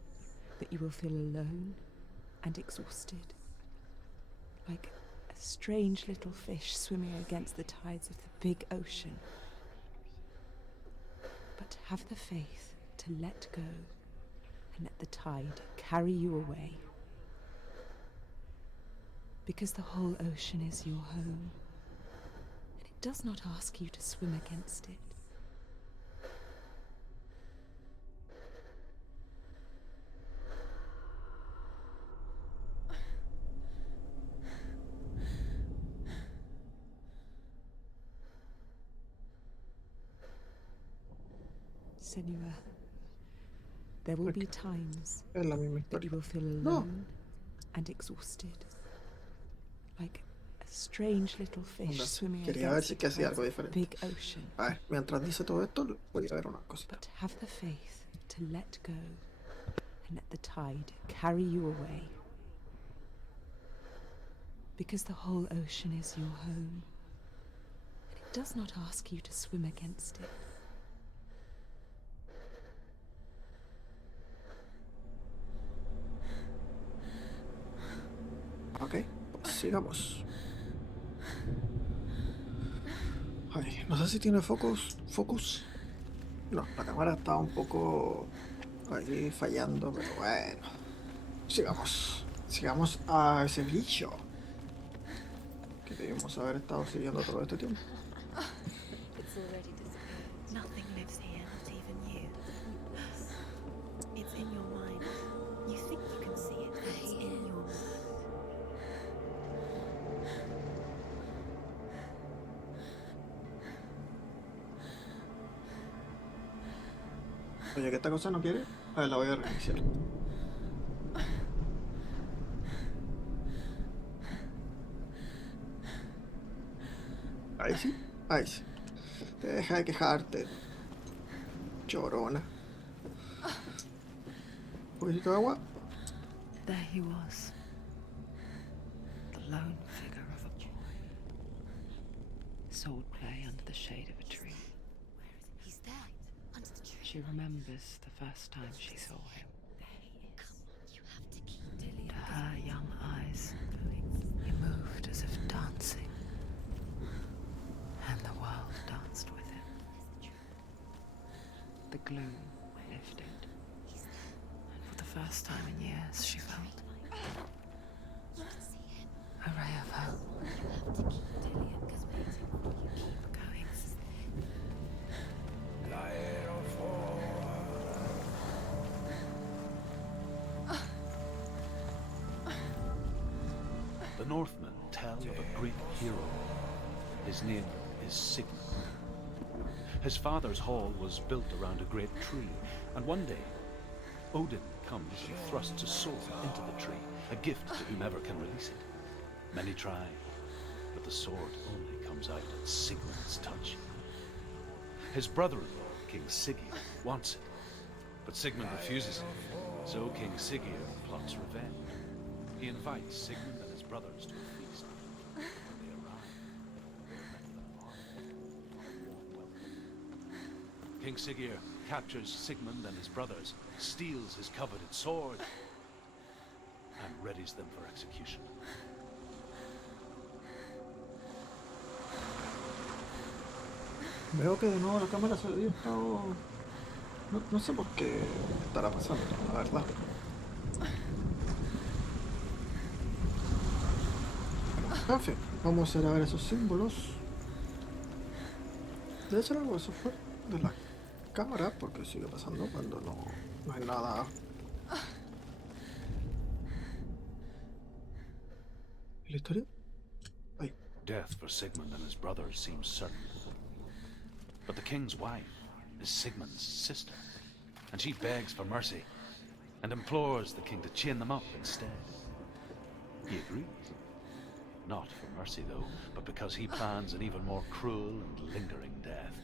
that you will feel alone and exhausted, like a strange little fish swimming against the tides of the big ocean. But have the faith to let go and let the tide carry you away. Because the whole ocean is your home, and it does not ask you to swim against it. Senua, there will be times Es la misma that you historia. will feel No. alone and exhausted, like a strange little fish Onda, swimming quería ver against si the que hacía tides algo of the diferente. big ocean. A ver, mientras dice todo esto, voy a ver una cosita. But have the faith to let go and let the tide carry you away. Because the whole ocean is your home, and it does not ask you to swim against it. Ok, pues sigamos. Ay, no sé si tiene focus. No, la cámara está un poco ahí fallando, pero bueno. Sigamos. Sigamos a ese bicho que debemos haber estado siguiendo todo este tiempo. It's already disappeared. Nothing lives here, not even you. It's in your mind. You think you can see it, but it's in your mind. Oye, que esta cosa no quiere. A ver, la voy a reiniciar. Ahí sí, ahí sí. Deja de quejarte, llorona. Un poquitito de agua. There he was, the lone figure of a boy. Swordplay under the shade of a tree. He's there, under the tree. She remembers the first time she saw him. You have to keep To her young eyes, he moved as if dancing, and the world danced with him. The gloom lifted, and for the first time in years she felt a ray of hope. Keep going. The Northmen tell of a great hero. His name is Sigmund. His father's hall was built around a great tree, and one day, Odin comes and thrusts a sword into the tree, a gift to whomever can release it. Many try, but the sword only comes out at Sigmund's touch. His brother-in-law, King Sigurd, wants it, but Sigmund refuses it, so King Sigurd plots revenge. He invites Sigmund and his brothers to a feast. When they arrive, they are met with an army and a warm welcome. King Sigurd captures Sigmund and his brothers, steals his coveted sword, and readies them for execution. Veo que de nuevo la cámara se había estado... No sé por qué estará pasando, la verdad. En fin, vamos a ir a ver esos símbolos. Debe ser algo de software de la cámara, porque sigue pasando cuando no hay nada. ¿Y la historia? Ahí. Death for Sigmund and his brothers seems certain. But the king's wife is Sigmund's sister, and she begs for mercy and implores the king to chain them up instead. He agrees. Not for mercy, though, but because he plans an even more cruel and lingering death.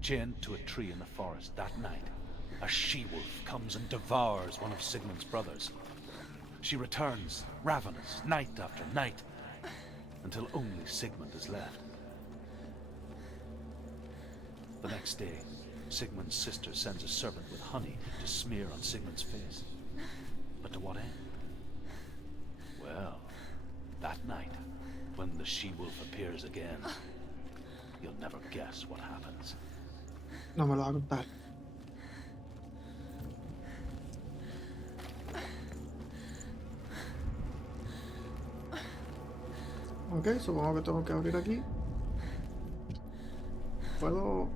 Chained to a tree in the forest that night, a she-wolf comes and devours one of Sigmund's brothers. She returns, ravenous, night after night, until only Sigmund is left. The next day, Sigmund's sister sends a servant with honey to smear on Sigmund's face. But to what end? Well, that night, when the she-wolf appears again, you'll never guess what happens. No me lo va a contar. Ok, supongo que tengo que abrir aquí. ¿Puedo...?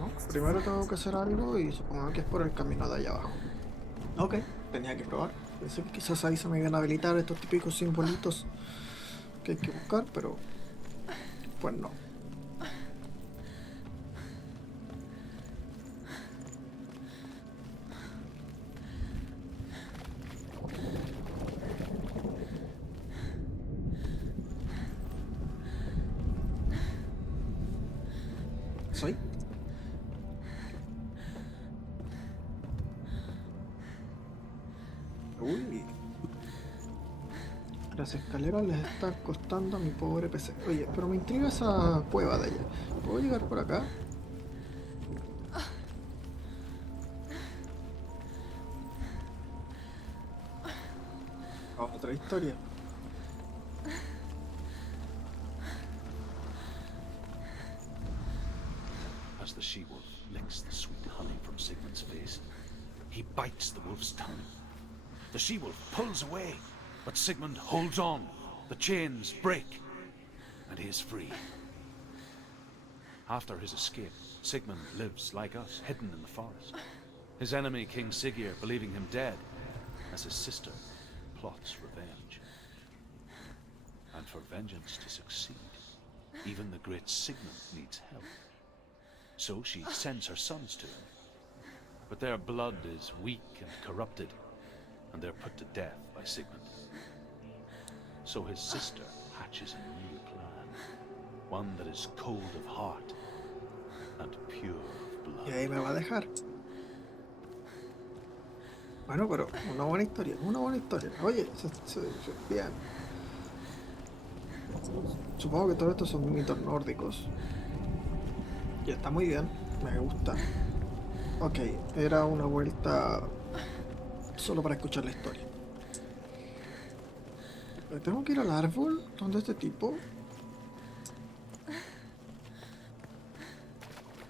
No, primero tengo que hacer algo y supongo que es por el camino de allá abajo. Ok, tenía que probar. Pensé que quizás ahí se me iban a habilitar estos típicos simbolitos que hay que buscar, pero... pues no. ¿Soy? Uy. Las escaleras les están costando a mi pobre PC. Oye, pero me intriga esa cueva de allá. ¿Puedo llegar por acá? Otra historia. As the she-wolf licks the sweet honey from Sigmund's face, he bites the wolf's tongue. The she-wolf pulls away, but Sigmund holds on. The chains break, and he is free. After his escape, Sigmund lives like us, hidden in the forest. His enemy, King Sigurd, believing him dead, as his sister plots revenge. And for vengeance to succeed, Even the great Sigmund needs help. So she sends her sons to him. But their blood is weak and corrupted, and they're put to death by Sigmund. So his sister hatches a new plan. One that is cold of heart and pure of blood. Y ahí me va a dejar. Bueno, pero una buena historia, una buena historia. Oye, bien. Supongo que todo esto son mitos nórdicos. Y está muy bien, me gusta. Ok, era una vuelta solo para escuchar la historia. ¿Tengo que ir al árbol? ¿Dónde este tipo?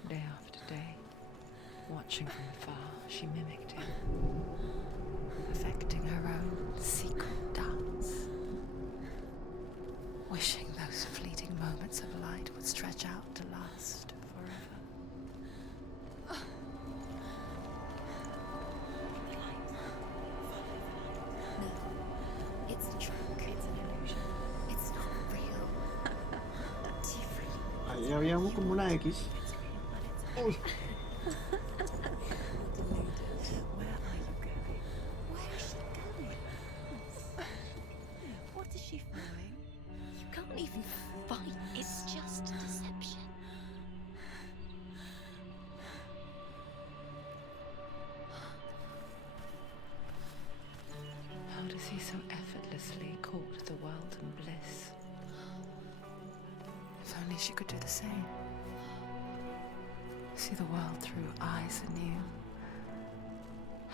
Day after day, watching from afar, she mimicked him, perfecting her own secret dance, wishing those fleeting moments of light would stretch out to last forever. No, it's a trick. It's an illusion. It's not real. Do you really? Ahí habíamos como una X. Uy. Where are you going? Where is she going? What is she following? You can't even fight. It's just deception. How does he so effortlessly court the world and bliss? If only she could do the same. See the world through eyes anew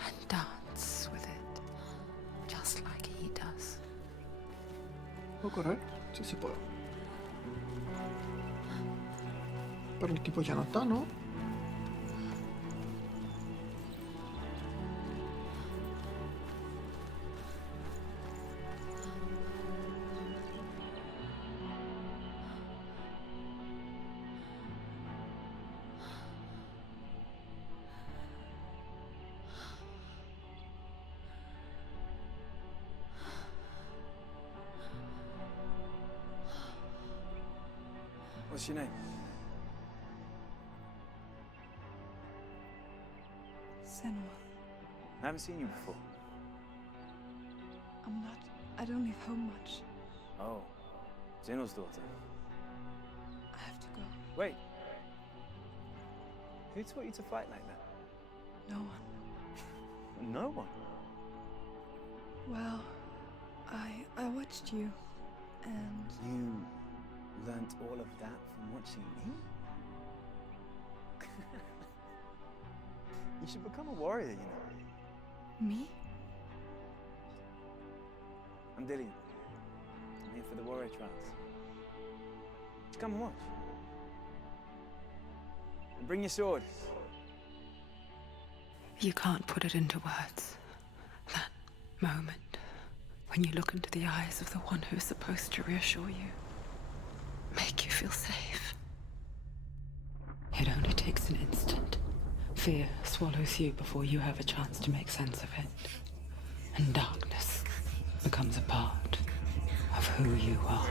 and dance with it, just like he does. ¿Puedo correr? Sí, sí puedo. Pero el tipo ya no está, ¿no? What's your name? Senua. I haven't seen you before. I don't leave home much. Oh, Zenua's daughter. I have to go. Wait. Who taught you to fight like that? No one. No one? Well, I watched you, and You learnt all of that from watching me? You should become a warrior, you know. me? I'm Dillian. I'm here for the warrior trials. Just come and watch. And bring your sword. You can't put it into words. That moment when you look into the eyes of the one who's supposed to reassure you, make you feel safe. It only takes an instant. Fear swallows you before you have a chance to make sense of it. And darkness becomes a part of who you are.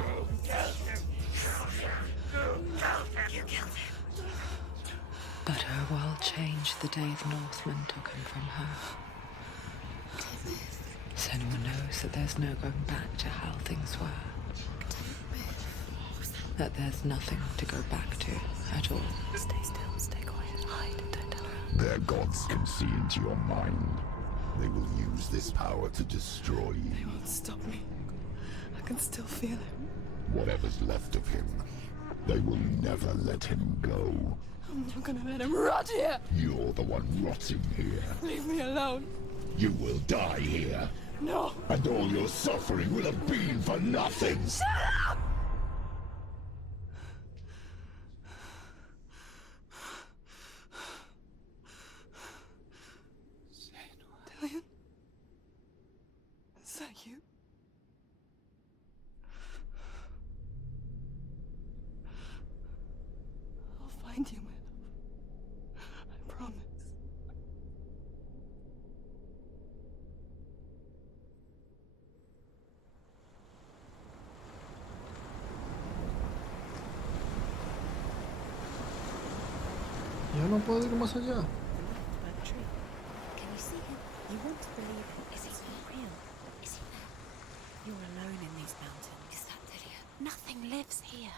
But her world changed the day the Northmen took him from her. Senua knows that there's no going back to how things were. That there's nothing to go back to at all. Stay still, stay quiet, hide, don't tell her. Their gods can see into your mind. They will use this power to destroy you. They won't stop me. I can still feel him. Whatever's left of him, they will never let him go. I'm not gonna let him rot here. You're the one rotting here. Leave me alone. You will die here. No. And all your suffering will have been for nothing. Shut up! Dillian? Is that you? I'll find you, my love. I promise. Yo no puedo ir más allá. By the tree. Can you see him? You want to believe him. Is he real? Is he there? You're alone in these mountains. Is that Delia? Nothing lives here.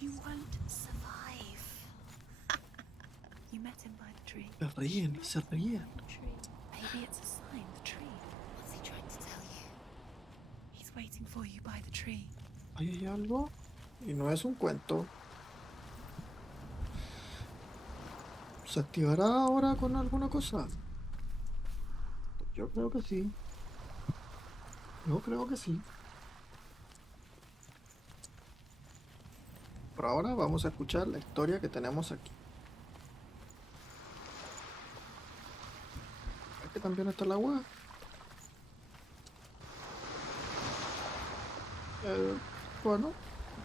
You won't survive. You met him by the tree. Se ríen, se ríen. Tree. Maybe it's a sign. The tree. What's he trying to tell you? He's waiting for you by the tree. Ahí hay algo. Y no es un cuento. ¿Se activará ahora con alguna cosa? Yo creo que sí. Yo creo que sí. Por ahora vamos a escuchar la historia que tenemos aquí. Aquí también está el agua.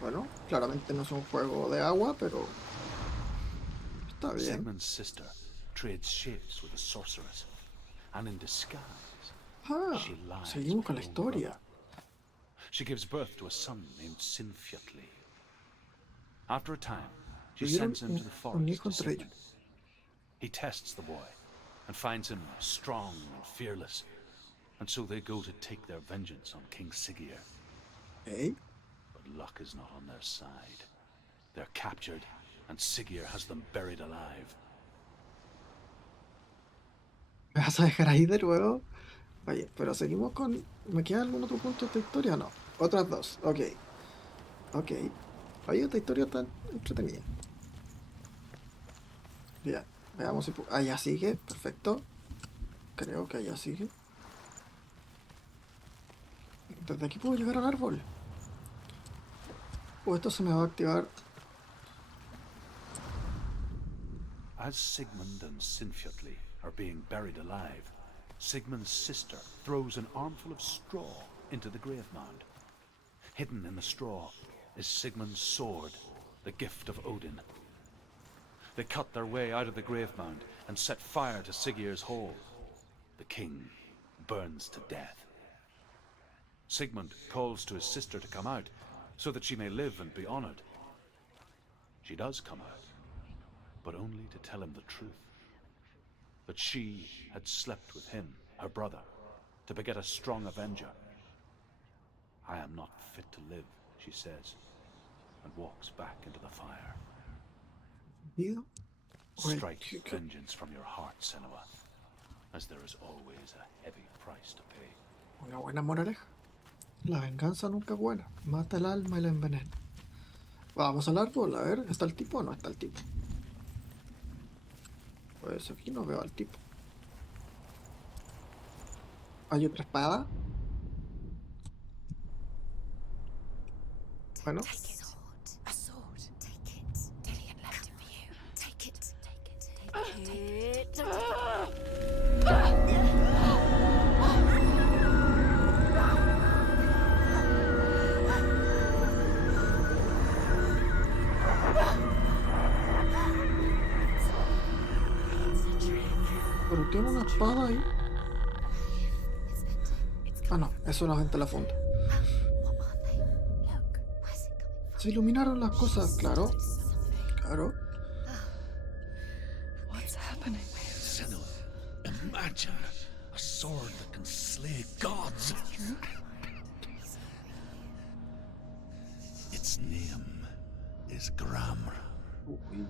Bueno, claramente no es un juego de agua, pero está bien. Sigmund's sister trades shapes with a sorceress, and in disguise, she lies Seguimos with con la her own historia. brother. She gives birth to a son named Sinfjotli. After a time, she Tuvieron sends him to the un forest hijo to entre Sigmund. He tests the boy and finds him strong and fearless, and so they go to take their vengeance on King Siggeir. Hey, But luck is not on their side. They're captured, and Siggeir has them buried alive. ¿me vas a dejar ahí de nuevo? Oye, pero seguimos con... ¿Me queda algún otro punto de esta historia? No. Otras dos. Ok. Ok. Oye, esta historia está entretenida. Bien. Veamos si... Allá sigue. Perfecto. Creo que allá sigue. Desde aquí puedo llegar al árbol. O esto se me va a activar. As Sigmund and Sinfjotli are being buried alive, Sigmund's sister throws an armful of straw into the grave mound. Hidden in the straw is Sigmund's sword, the gift of Odin. They cut their way out of the grave mound and set fire to Siggeir's hall. The king burns to death. Sigmund calls to his sister to come out, so that she may live and be honored. She does come out, but only to tell him the truth. That she had slept with him, her brother, to beget a strong avenger. I am not fit to live, she says, and walks back into the fire. Wait, Strike vengeance from your heart, Senua, as there is always a heavy price to pay. Una buena moraleja. La venganza nunca es buena. Mata el alma y la envenena. Vamos al árbol, a ver, ¿está el tipo o no está el tipo? Pues aquí no veo al tipo. ¿Hay otra espada? Bueno. A sword. Take it. Dillian left it for you. Take it. Take it. Take it. Pero tiene una espada ahí. Ah, no, es solamente la funda. Se iluminaron las cosas, claro. Claro. What's happening? Senua, imagine a sword that can slay gods. Its name is Gramr.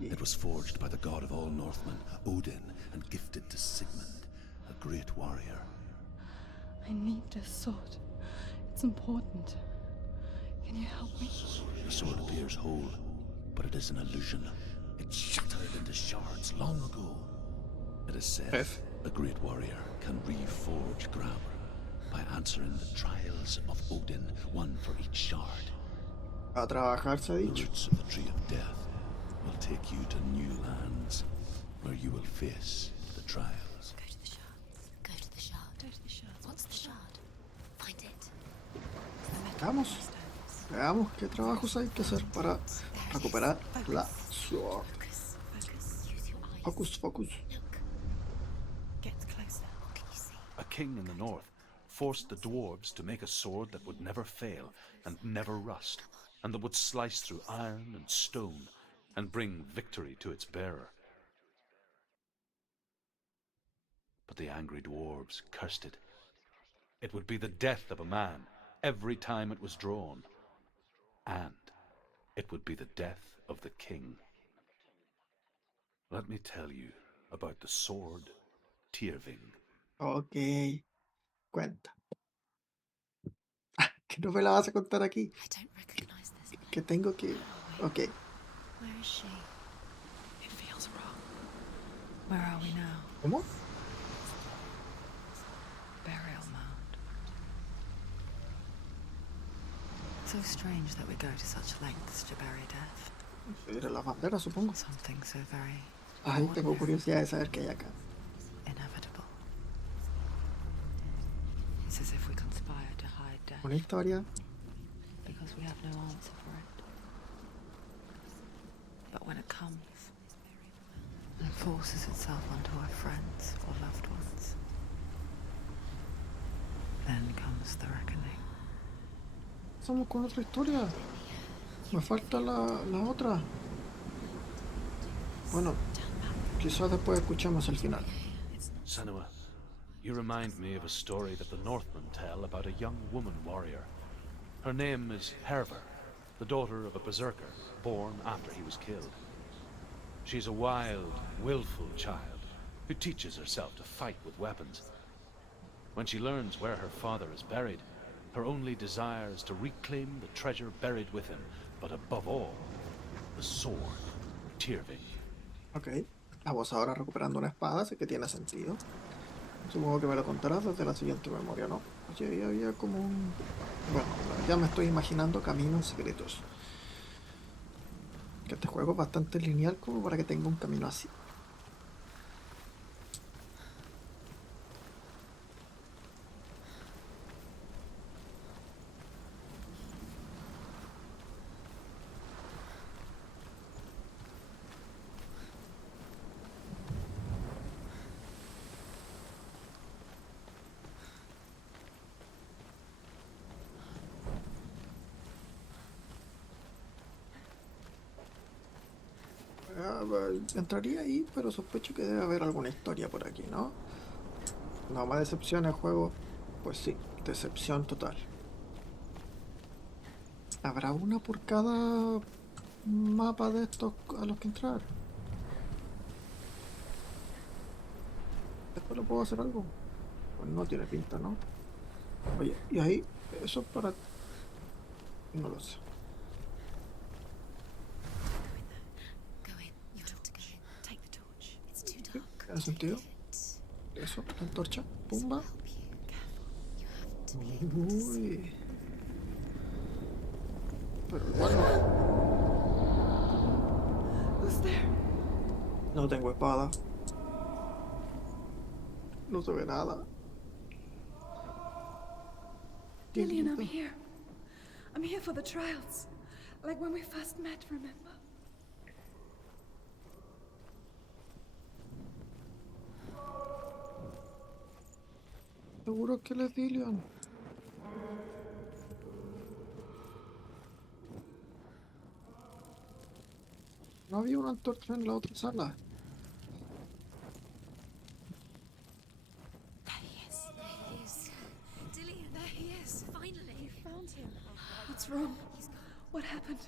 It was forged by the god of all Northmen, Odin, and gifted to Sigmund, a great warrior. I need this sword. It's important. Can you help me? The sword appears whole, but it is an illusion. It shattered into shards long ago. It is said a great warrior can reforge Gramr by answering the trials of Odin, one for each shard. A trabajar se ha The dicho. roots of the tree of death will take you to new lands, where you will face the trials. Go to the shards. Go to the shard. Go to the shard. What's the shard? Find it. Veamos. Veamos qué trabajos hay que hacer para recuperar la sword. Focus. Focus. Use your eyes. Focus, focus. Look. Get closer. What can you see? A king in the north forced the dwarves to make a sword that would never fail and never rust, and that would slice through iron and stone, and bring victory to its bearer. But the angry dwarves cursed it. It would be the death of a man every time it was drawn. And it would be the death of the king. Let me tell you about the sword Tyrving. Ok, cuenta. Que no me la vas a contar aquí. I don't recognize this. Que tengo que... Ok. Where is she? It feels wrong. Where are we now? ¿Cómo? Burial mound. So strange that we go to such lengths to bury death. Era la bandera, supongo. Something so very Ay, tengo curiosidad de saber qué hay acá. inevitable. It's as if we conspire to hide death. Una historia. Because we have no answer for it. But when it comes and forces itself onto our friends or loved ones, then comes the reckoning. Estamos con otra historia. Me falta la otra. Bueno, quizás después escuchemos el final. Senua, you remind me of a story that the Northmen tell about a young woman warrior. Her name is Herver, the daughter of a berserker born after he was killed. She's a wild, willful child who teaches herself to fight with weapons. When she learns where her father is buried, her only desire is to reclaim the treasure buried with him, but above all, the sword, Tyrving. Ok. La voz ahora recuperando una espada, así que tiene sentido. Supongo que me lo contarás desde la siguiente memoria, ¿no? Oye, ahí había como un... Bueno, ya me estoy imaginando caminos secretos. Que este juego es bastante lineal como para que tenga un camino así. Entraría ahí, pero sospecho que debe haber alguna historia por aquí, ¿no? No me decepciona el juego. Pues sí, decepción total. ¿Habrá una por cada mapa de estos a los que entrar? ¿Después lo puedo hacer algo? Pues no tiene pinta, ¿no? Oye, y ahí, eso es para... No lo sé. Go in. You have to go in. Take the torch. It's too dark. ¿Tiene sentido? Eso, la antorcha, pumba. Uy. Pero bueno. Who's there? No tengo espada. No se ve nada. Lillian, I'm here. I'm here for the trials. Like when we first met, remember? Seguro que él es Dillian. No había una antorcha en la otra sala. There he is. There he is. Dillian, there he is. Finally. You found him. What's wrong? What happened?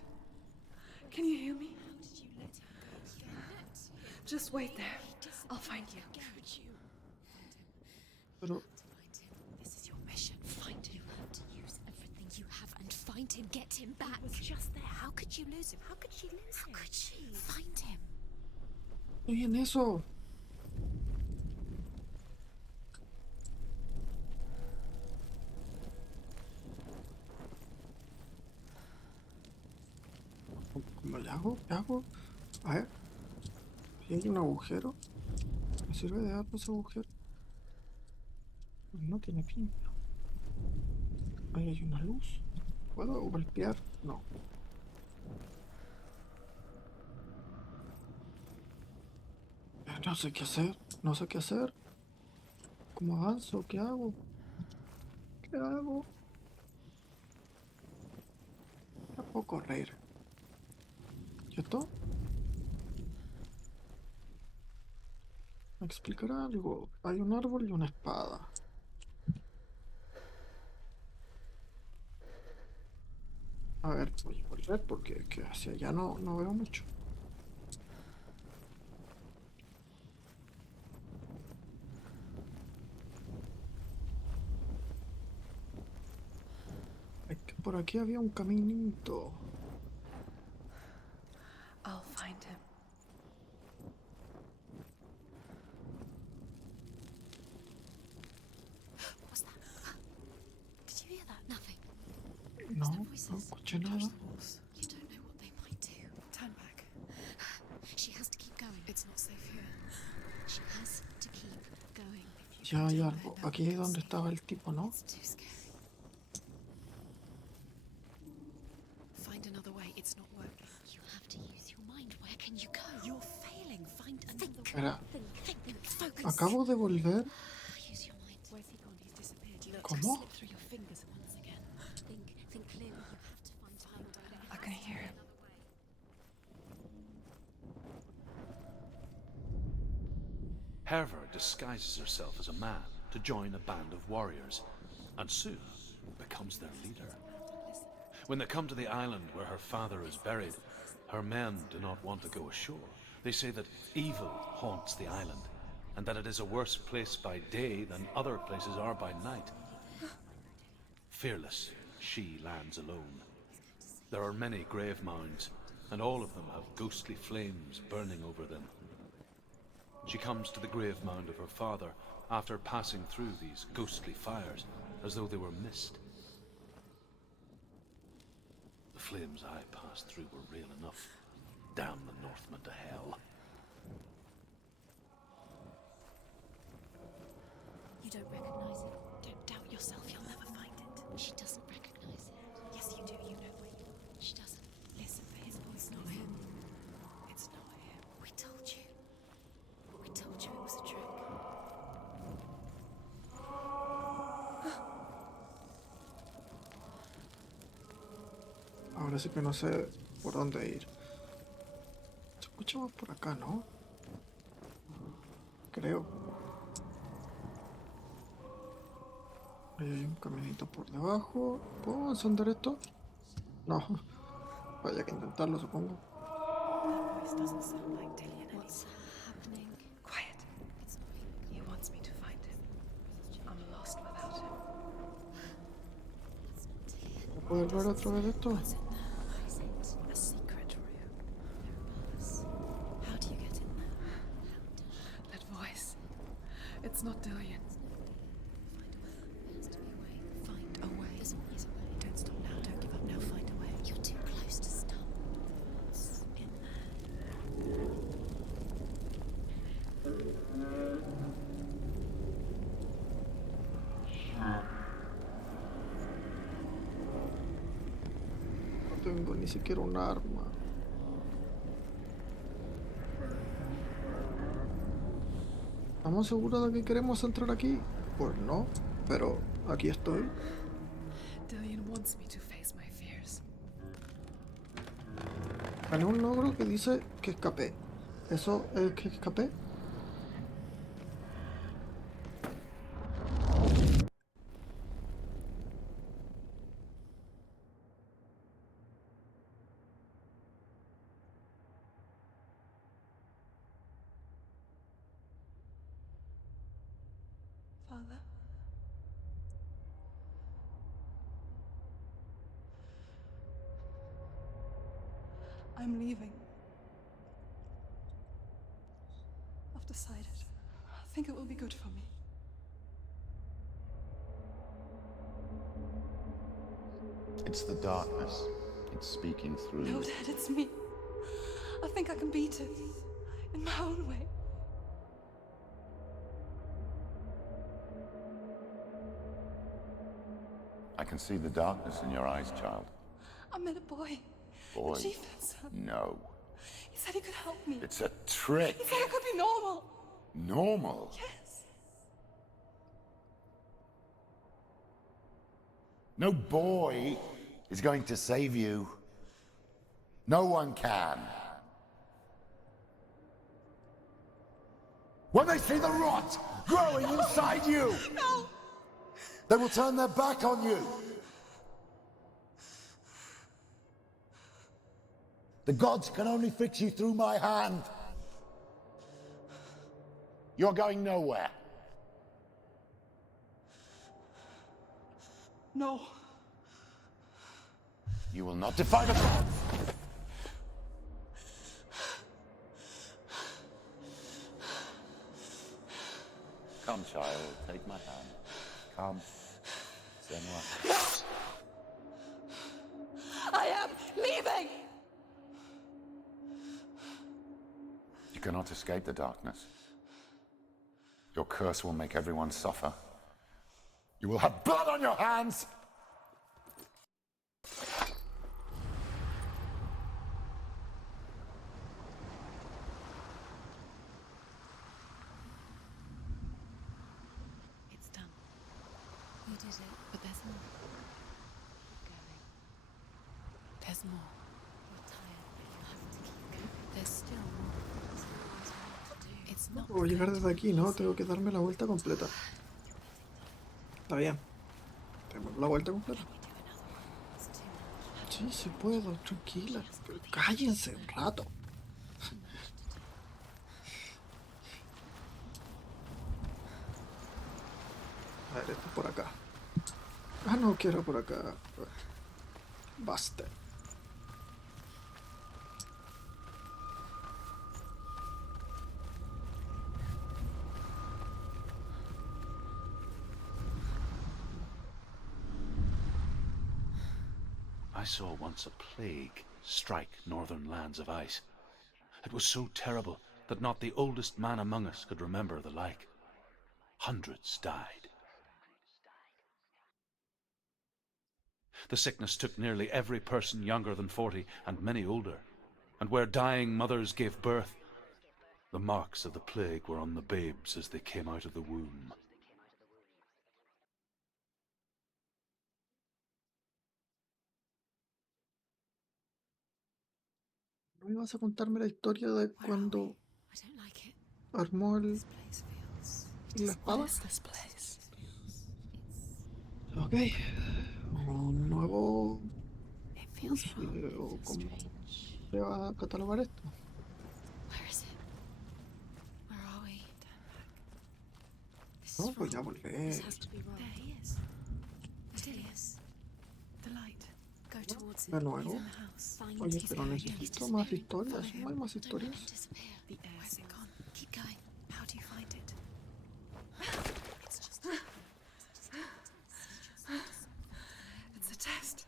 Can you hear me? How did you let him go? You let him. Just wait there. I'll find you. Could you? Pero Find him. This is your mission. Find him. You have to use everything you have and find him. Get him back. He was just there. How could you lose him? How could she lose him? How could she? Find him. estoy en eso. ¿Cómo le hago? ¿Qué hago? A ver. Si hay un agujero. ¿Me sirve de algo ese agujero? Pues no tiene pinta. Ahí hay una luz. ¿Puedo golpear? No. No sé qué hacer. No sé qué hacer. ¿Cómo avanzo? ¿Qué hago? ¿Qué hago? No puedo correr. ¿Cierto? ¿Me explicará algo? Hay un árbol y una espada. A ver, voy a volver porque es que hacia allá no veo mucho. Es que por aquí había un caminito. I'll find him. What was that? Did you hear that? Nothing. No, No no voices. escuché Touch nada. the walls. You don't know what they might do. Turn back. She has to keep going. It's not safe here. She has to keep going. Ya hay algo. Aquí es donde estaba el tipo, ¿no? It's too scary. Find another way. It's not working. You have to use your mind. Where can you go? You're failing. Find another way. Espera, Think. Focus. acabo de volver. Use your mind. Where's he gone? He's disappeared. Look, ¿Cómo? slip through your fingers once again. Think clearly. You have to find time. I can hear him. Herver disguises herself as a man to join a band of warriors, and soon becomes their leader. When they come to the island where her father is buried, her men do not want to go ashore. They say that evil haunts the island, and that it is a worse place by day than other places are by night. Fearless, she lands alone. There are many grave mounds, and all of them have ghostly flames burning over them. She comes to the grave mound of her father after passing through these ghostly fires, as though they were mist. The flames I passed through were real enough. Damn the Northmen to hell. You don't recognize it. Don't doubt yourself. You'll never find it. She doesn't recognize it. Yes, you do. You know it. She doesn't. Listen for his voice. Not him. It's not him. We told you. We told you it was a trick. Ahora sí que no sé por dónde ir. Se escucha más por acá, ¿no? Creo. Ahí hay un caminito por debajo. ¿Puedo encender esto? No. Vaya que intentarlo, supongo. That voice doesn't sound like Dillian anymore. What's happening? Quiet. It's not him. He wants me to find him. I'm lost without him. It's not Dillian. ¿Puedo poder ver otra vez esto? What's in there? What is it? A secret room. Us. How do you get in there? How That voice. It's not Dillian. does? There has to be a way. Find a way. There's always a way. Don't stop now. Don't give up now. Find a way. You're too close to stop. What's in there? No tengo ni siquiera un arma. ¿Estamos seguros de que queremos entrar aquí? Pues no, pero aquí estoy. Dillian wants me to face my fears. Gané un logro que dice que escapé. ¿Eso es que escapé? Father? I'm leaving. I've decided. I think it will be good for me. It's the darkness. It's speaking through No, you. Dad, it's me. I think I can beat it. In my own way. I can see the darkness in your eyes, child. I met a boy. Boy. The chief and son. No. He said he could help me. It's a trick. He said I could be normal. Normal. Yes. No boy is going to save you. No one can. When they see the rot growing inside you, they will turn their back on you. The gods can only fix you through my hand. You're going nowhere. No. You will not defy the gods. Come, child, take my hand. Come, Senua. I am leaving! You cannot escape the darkness. Your curse will make everyone suffer. You will have blood on your hands! It's done. You did it, but there's more. Keep going. There's more. You're tired, but you have to keep going. There's still more. There's more to do. It's No not puedo llegar desde aquí, ¿no? Tengo que darme la vuelta completa. Está bien. Tengo la vuelta completa. Sí, sí puedo, tranquila. Pero cállense un rato. A ver, esto es por acá. Ah, no, quiero por acá. Basta. I saw once a plague strike northern lands of ice. It was so terrible that not the oldest man among us could remember the like. Hundreds died. The sickness took nearly every person younger than 40 and many older. And where dying mothers gave birth, the marks of the plague were on the babes as they came out of the womb. ¿No ibas a contarme la historia de cuando armó la espada? Ok. Un nuevo... ¿Cómo se va a catalogar esto? Where is it? Where are we? No, voy a volver. This has to be wrong. There he is. It is. The light. Go towards it. De nuevo. He's in the house. Find Oye, his pero area. necesito más historias. ¿No hay más historias? Disappear. Where's it gone? Keep going. How do you find it? It's just. It's a test.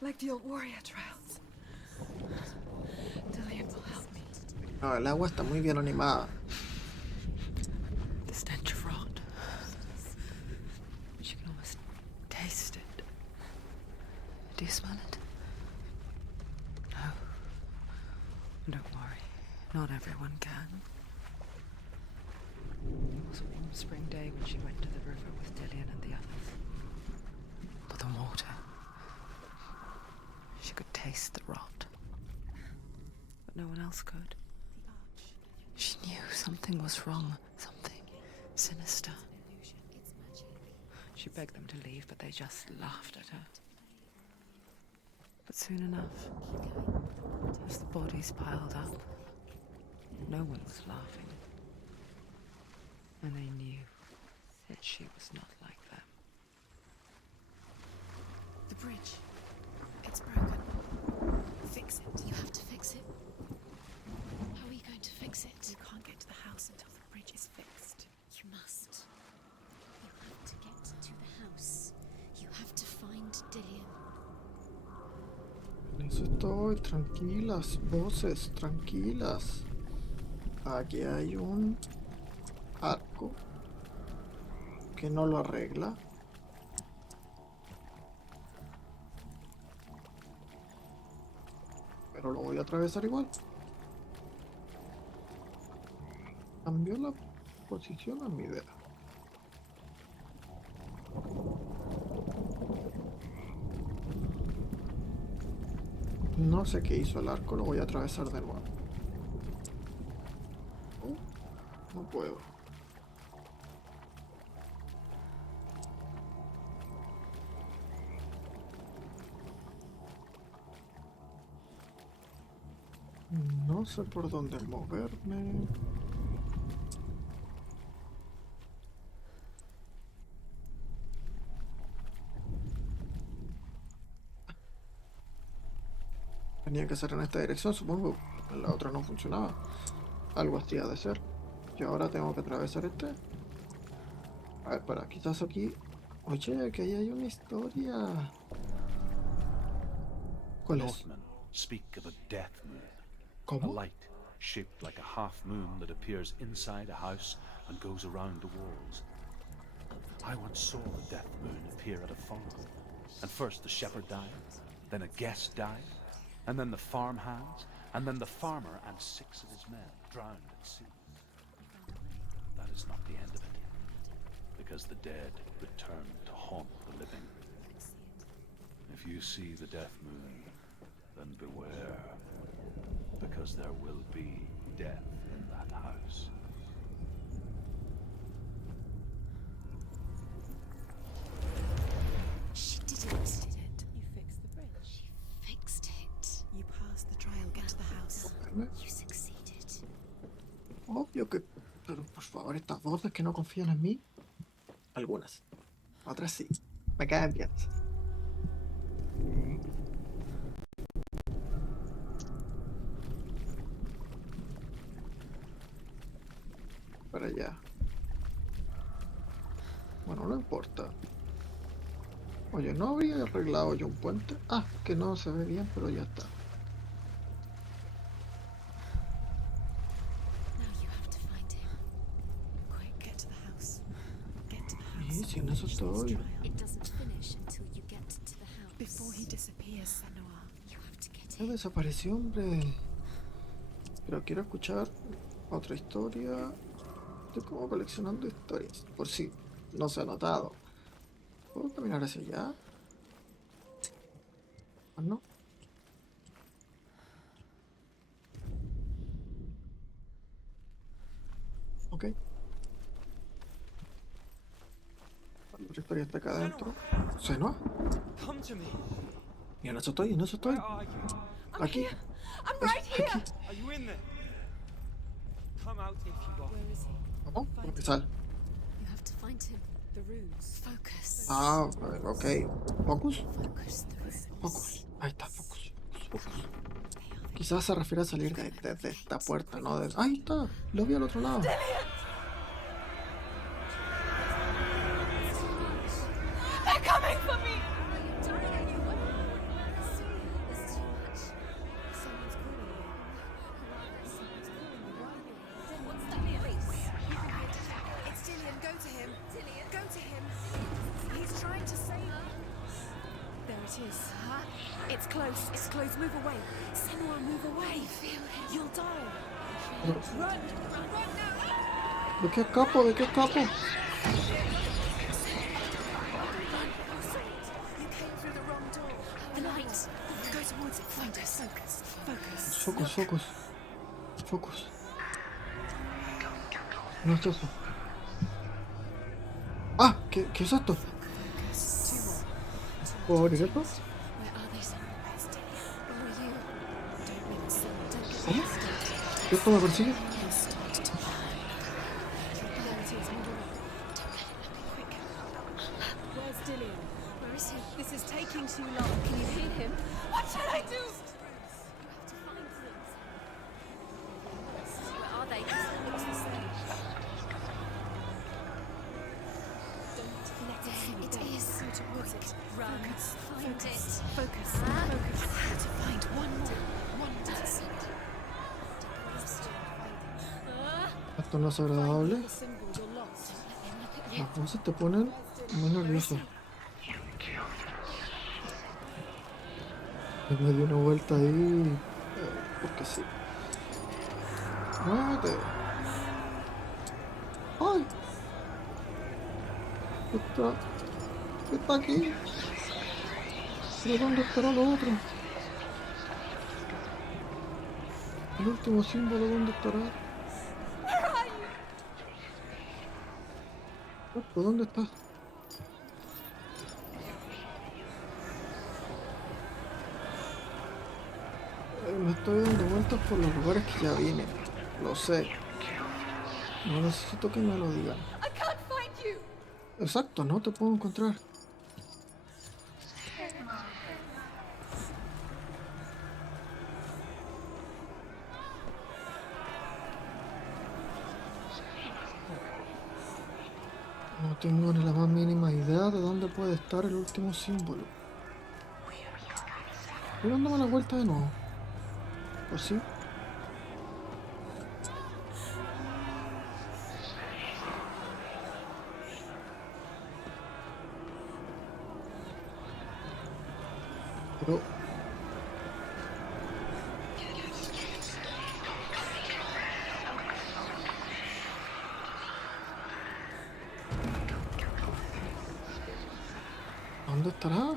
Like the old warrior trials. Dillian will help me. No, el agua está muy bien animada. The stench of rot. She can almost taste it. Do you smell it? No. Don't worry. Not everyone can. It was a warm spring day when she went to the river with Dillian and the others. But the water. She could taste the rot. But no one else could. She knew something was wrong. Something sinister. She begged them to leave, but they just laughed at her. But soon enough, as the bodies piled up, no one was laughing. And they knew that she was not like them. The bridge. It's broken. Fix it. You have to fix it. How are you going to fix it? You can't get to the house until the bridge is fixed. You must. You have to get to the house. You have to find Dillian. Eso estoy. Tranquilas, voces, tranquilas. Aquí hay un arco que no lo arregla. Pero lo voy a atravesar igual. Cambió la posición a mi idea. No sé qué hizo el arco, lo voy a atravesar de nuevo. No puedo. No sé por dónde moverme. Tenía que ser en esta dirección, supongo. En la otra no funcionaba. Algo así ha de ser. Y ahora tengo que atravesar este. A ver, para, quizás aquí. Oye, que ahí hay una historia. ¿Cuál es? Northmen speak of a death moon. A ¿Cómo? light shaped like a half moon that appears inside a house and goes around the walls. I once saw a death moon appear at a farm. And first the shepherd died, then a guest died, and then the farm hands, and then the farmer and 6 of his men drowned at sea. That is not the end of it, because the dead return to haunt the living. If you see the death moon, then beware, because there will be death in that house. She did it. You fixed the bridge. She fixed it. You passed the trial. Get to the house. You succeeded. Obvio que... Pero por favor, estas voces que no confían en mí. Algunas. Otras sí. Me caen bien. Para allá. Bueno, no importa. Oye, ¿no habría arreglado yo un puente? Ah, que no se ve bien, pero ya está. Sí, si en eso estoy. Ya desapareció, hombre. Pero quiero escuchar otra historia. Estoy como coleccionando historias. Por si no se ha notado. ¿Puedo caminar hacia allá? ¿O no? Ok. La otra historia está acá adentro. ¿Senua? Y en eso estoy, en eso estoy. Aquí. Aquí. ¿Cómo? ¿Cómo que sale? Ah, ok. ¿Focus? Focus. Ahí está, focus. Focus. Quizás se refiere a salir de esta puerta, ¿no? Ahí está, lo vi al otro lado. They're coming for me! It's Dillian, go to him. Dillian, go to him. He's trying to save you. There it is. It's close. It's close. Move away. Senua, move away. You'll die. Run! Run now! ¿De qué escapo? ¿De qué escapo? You came through the wrong door. The light. Go towards it. Focus. Focus. Focus. Focus, focus. Focus. No es eso. Ah, ¿qué es esto? ¿Puedo abrir esto? ¿Cómo? ¿Esto me persigue? Where's Dillian? Where is he? This is taking too long. Can you hear him? What should I do? Where are they? It looks the same. Don't let it see me. It is. Go towards it. Run. Find it. Focus. Focus. I have to find one more. One more. Esto no es agradable. Las voces te ponen muy nervioso. Me di una vuelta ahí. Porque sí. Muévete. ¡Ay! Está aquí. ¿Pero dónde estará lo otro? El último símbolo, ¿dónde estará? Paco, ¿dónde estás? Me estoy dando vueltas por los lugares que ya vine. Lo sé. No necesito que me lo digan. I can't find you. Exacto, no te puedo encontrar. No tengo ni la más mínima idea de dónde puede estar el último símbolo. Estoy dándome la vuelta de nuevo. Pues sí. Pero... ¿dónde estará?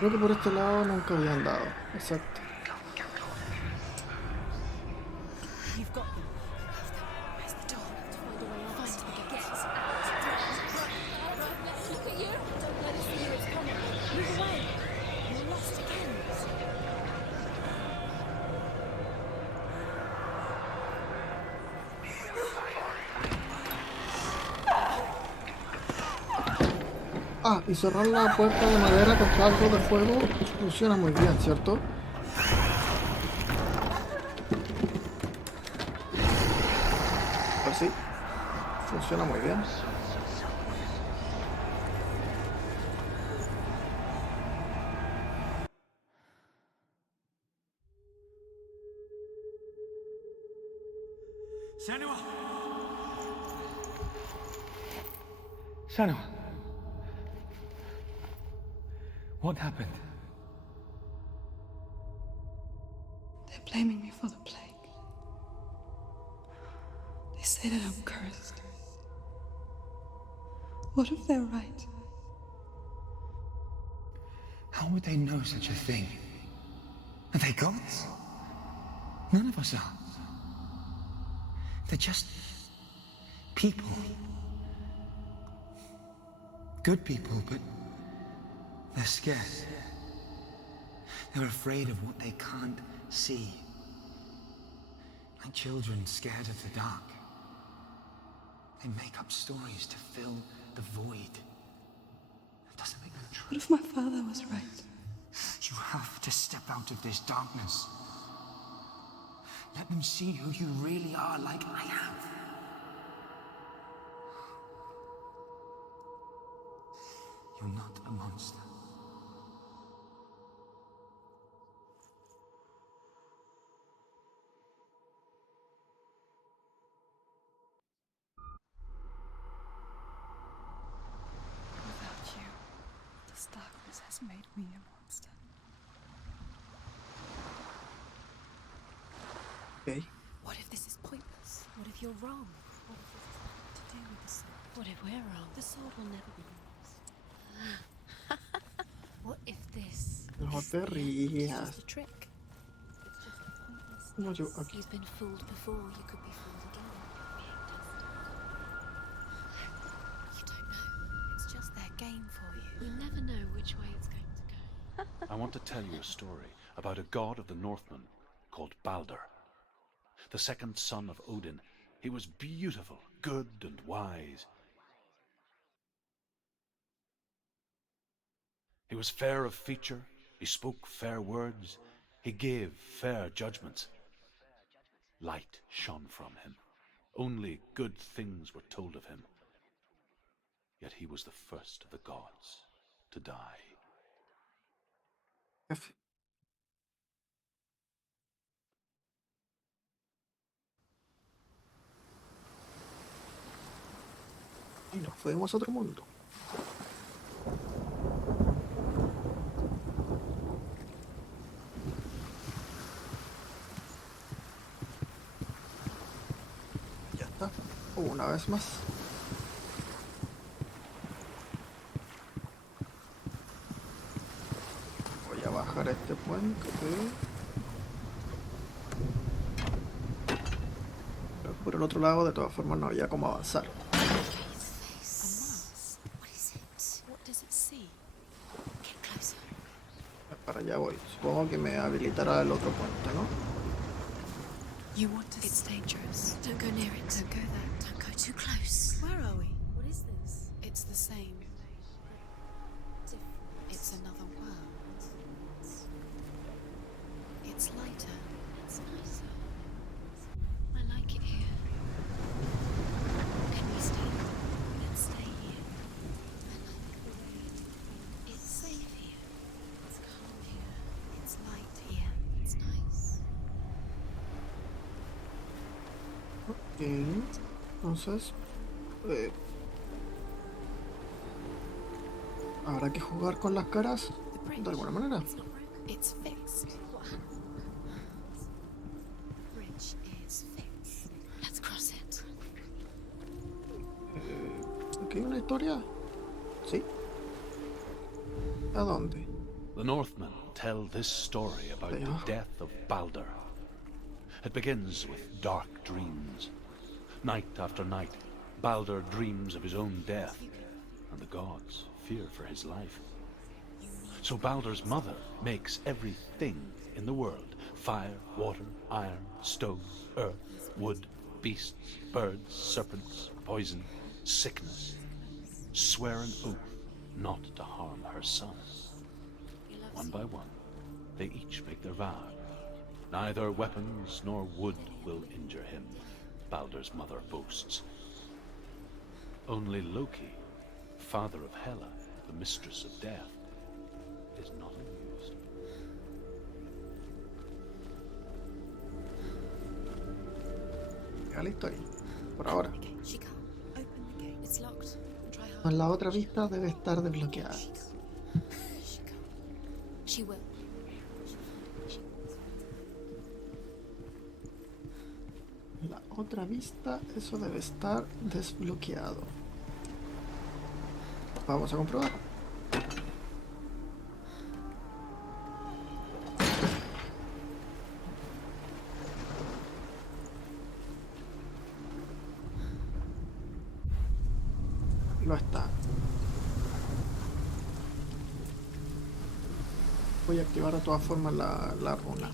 Creo que por este lado nunca había andado. Exacto. You've got them. Where's the door? To find a way out. Find the gates. Look at you. Don't let us see you. It's coming. Move away. You're lost again. Ah, y cerrar la puerta de madera contra algo de fuego funciona muy bien, ¿cierto? Pues sí, funciona muy bien. Senua! Senua! What happened? They're blaming me for the plague. They say that I'm cursed. What if they're right? How would they know such a thing? Are they gods? None of us are. They're just people. Good people, but they're scared. They're afraid of what they can't see. Like children scared of the dark. They make up stories to fill the void. That doesn't make them true. What if my father was right? You have to step out of this darkness. Let them see who you really are, like I have. You're not a monster. Without you, this darkness has made me a monster. Okay. What if this is pointless? What if you're wrong? What if this has nothing to do with the sword? What if we're wrong? The sword will never be yours. What if this No is te the rías. trick? It's just pointless. No, yo aquí. You've been fooled before, you could be fooled again. You don't know. It's just their game for you. You never know which way it's going to go. I want to tell you a story about a god of the Northmen called Balder. The second son of Odin. He was beautiful, good and wise. He was fair of feature, he spoke fair words, he gave fair judgments. Light shone from him. Only good things were told of him. Yet he was the first of the gods to die. F. Y nos fuimos a otro mundo. Ya está. Una vez más. para este puente. Pero por el otro lado, de todas formas, no había cómo avanzar. A mask? What is it? What does it see? Get closer. Para allá voy. Supongo que me habilitará el otro puente, ¿no? You want to... It's dangerous. Don't go near it. Don't go there. Don't go too close. Where are we? What is this? It's the same. It's another world. It's lighter. It's nicer. I like it here. Can we stay? Let's stay here. I like the way it's safe here. It's calm here. It's light here. It's nice. Ok. Entonces... habrá que jugar con las caras de alguna manera. It's fixed. Bridge is fixed. Let's cross it. ¿Aquí hay una historia? Sí. ¿A dónde? The Northmen tell this story about the death of Baldur. It begins with dark dreams. Night after night, Baldur dreams of his own death, and the gods fear for his life. So Baldur's mother makes everything in the world: fire, water, iron, stone, earth, wood, beasts, birds, serpents, poison, sickness. Swear an oath not to harm her son. One by one, they each make their vow. Neither weapons nor wood will injure him, Baldur's mother boasts. Only Loki, father of Hela, the mistress of death, is not amused. Ya la historia, por ahora. She can't. Open the gate. It's locked. Try hard. En la otra vista debe estar desbloqueada. She can't. She will. La otra vista, eso debe estar desbloqueado. Vamos a comprobar. No está. Voy a activar de todas formas la runa.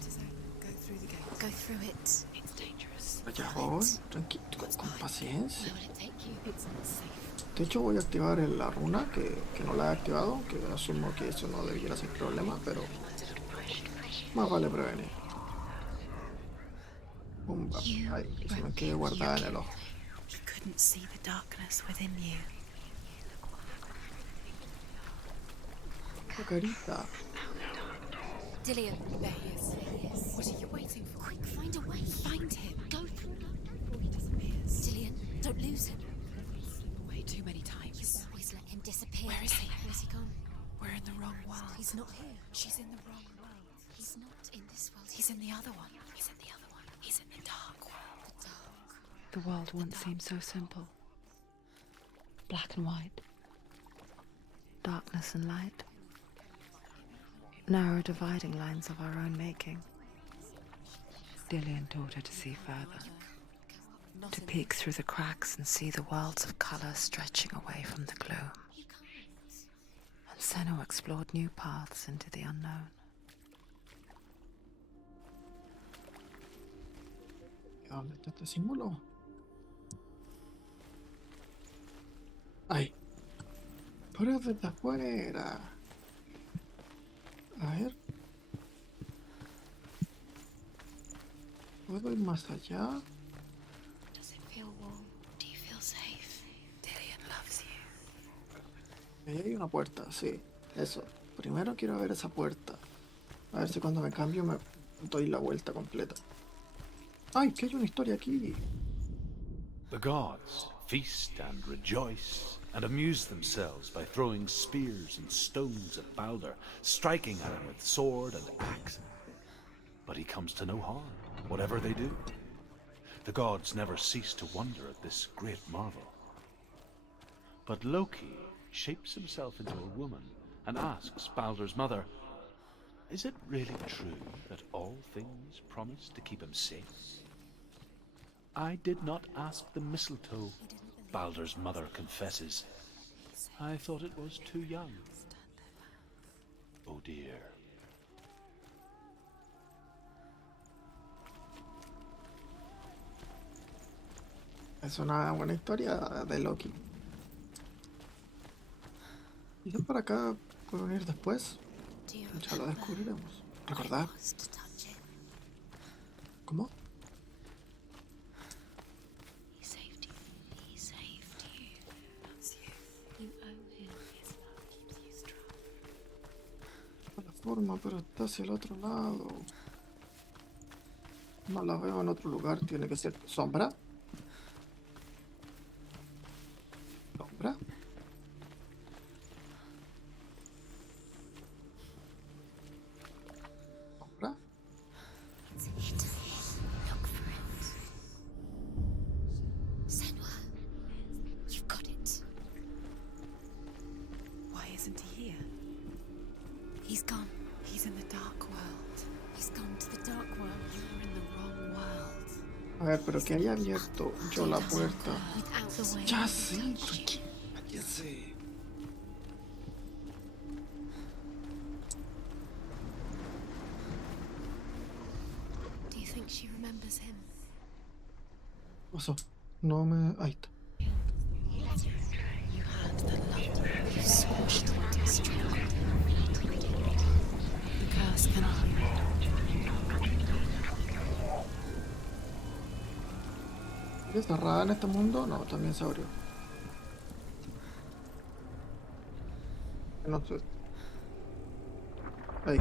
Go through it. It's dangerous. Ya voy, tranquilo, con paciencia. Where will it take you? It's not safe. De hecho voy a activar la runa, que no la he activado, que asumo que eso no debiera ser problema, pero más vale prevenir. Pumba. Ay, que se me quede guardada en el ojo. You couldn't see the darkness within you. ¡Qué carita! Dillian, there he is. There he is. What are you waiting for? Quick, find a way. Find him. Go through before he disappears. Dillian, don't lose him. Way too many times. You always let him disappear. Where is he? Where's he gone? We're in the wrong world. He's not here. She's in the wrong world. He's not in this world. He's in the other one. He's in the other one. He's in the dark world. The dark. The world once seemed so simple. Black and white. Darkness and light. Narrow dividing lines of our own making. Dillian taught her to see further. To peek through the cracks and see the worlds of colour stretching away from the gloom. And Senua explored new paths into the unknown. ¿Dónde está este símbolo? ¡Ay! Pero es desde afuera. A ver. ¿Puedo ir más allá? Does it feel warm? Do you feel safe? Dillian loves you. Ahí hay una puerta, sí. Eso. Primero quiero ver esa puerta. A ver si cuando me cambio me doy la vuelta completa. ¡Ay! Que hay una historia aquí. The gods feast and rejoice and amuse themselves by throwing spears and stones at Baldur, striking at him with sword and axe. But he comes to no harm, whatever they do. The gods never cease to wonder at this great marvel. But Loki shapes himself into a woman and asks Baldur's mother, Is it really true that all things promise to keep him safe? I did not ask the mistletoe, Baldur's mother confesses. I thought it was too young. Oh dear. Es una buena historia de Loki. Y yo para acá puedo venir después. Ya lo descubriremos. ¿Recordar? ¿Cómo? He saved you. He saved you. That's you. You owe him. His love keeps you strong. La forma, pero está hacia el otro lado. No la veo en otro lugar. Tiene que ser sombra. Sombra. Sombra. It's hidden. Look for it. Senua, you've got it. Why isn't he here? He's gone. He's in the dark world. He's gone to the dark world. You were in the wrong world. A ver, pero que haya abierto yo la puerta. Without the way Ya to sí, touch ¿por it. qué? Ya sé. Do you think she remembers him? Pasó. No me. Ahí está. You had the love. You swore she would destroy it. The curse cannot be ¿Está cerrada en este mundo? No, también se abrió. No sé. Ahí.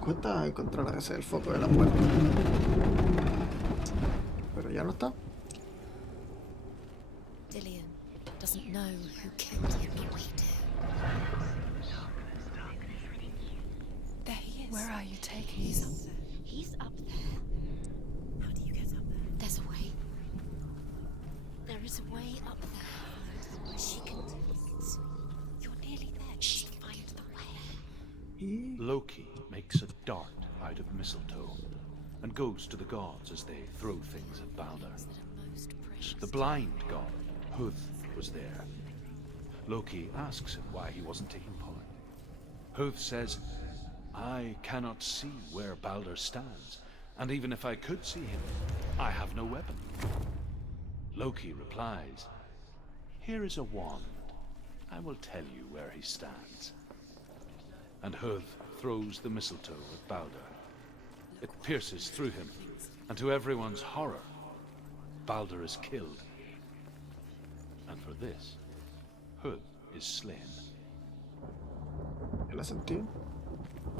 Cuesta encontrar ese el foco de la puerta. Pero ya no está. Dillian doesn't know who killed him, but we do. There he is. Where are you taking him? He's up there. How do you get up there? There's a way. There is a way up there. She can do it. You're nearly there. She can find the way. Loki makes a dart out of mistletoe and goes to the gods as they throw things at Balder. The blind god, Huth, was there. Loki asks him why he wasn't taking part. Huth says, I cannot see where Balder stands, and even if I could see him, I have no weapon. Loki replies, here is a wand. I will tell you where he stands. And Huth throws the mistletoe at Balder. It pierces through him, and to everyone's horror, Balder is killed. And for this, Huth is slain. ¿Tiene sentido?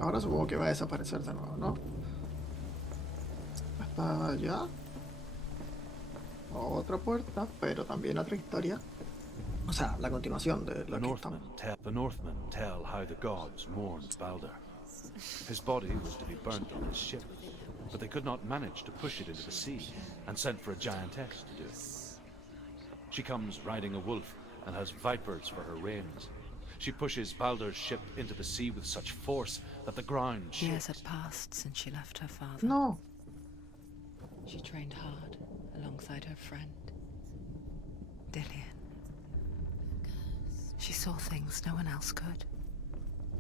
Ahora supongo que va a desaparecer de nuevo, ¿no? Está allá. Otra puerta, pero también otra historia. O sea, la continuación de lo que estamos. The Northmen tell how the gods mourned Balder. His body was to be burnt on his ship, but they could not manage to push it into the sea, and sent for a giantess to do it. She comes riding a wolf and has vipers for her reins. She pushes Balder's ship into the sea with such force that the ground shakes. Years had passed since she left her father. No. She trained hard alongside her friend, Dillian. She saw things no one else could.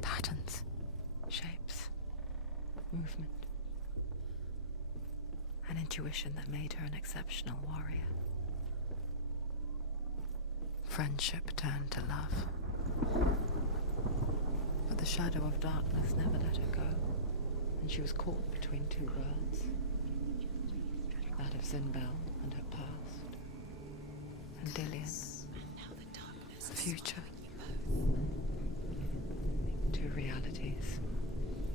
Patterns, shapes, movement. An intuition that made her an exceptional warrior. Friendship turned to love. But the shadow of darkness never let her go, and she was caught between two worlds. That of Zinbel and her past, and Dillian's future. Two realities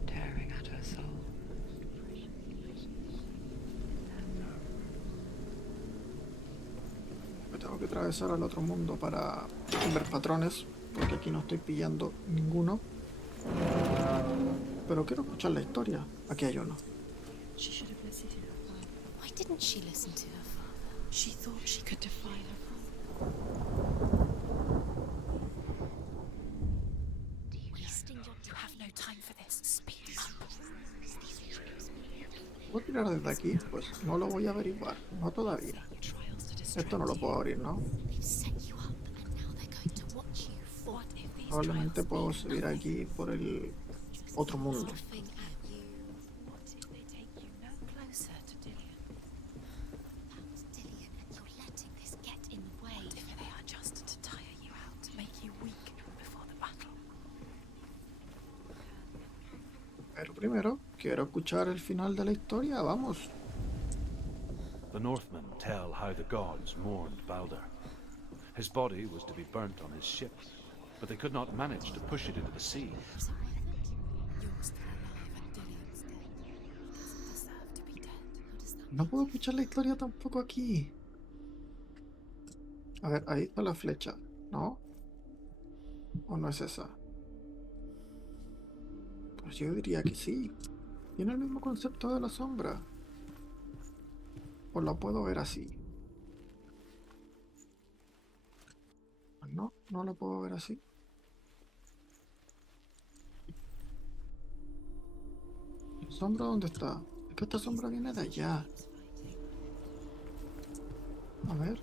tearing at her soul. Me tengo que atravesar al otro mundo para ver patrones, porque aquí no estoy pillando ninguno. Pero quiero escuchar la historia. Aquí hay uno. She should have listened to her father. Why didn't she listen to her father? She thought she could defy her father. Wasting your time. You have no time for this. Speak up. ¿Puedo tirar desde aquí? Pues no lo voy a averiguar. No todavía. Esto no lo puedo abrir, ¿no? Probablemente puedo subir aquí por el otro mundo. Pero primero, quiero escuchar el final de la historia, vamos. The Northmen tell how the gods mourned Balder. His body was to be burnt on his ship, but they could not manage to push it into the sea. No puedo escuchar la historia tampoco aquí. A ver, ahí está la flecha, ¿no? ¿O no es esa? Pues yo diría que sí. Tiene el mismo concepto de la sombra. ¿O la puedo ver así? No, no la puedo ver así. ¿La sombra dónde está? Es que esta sombra viene de allá. A ver.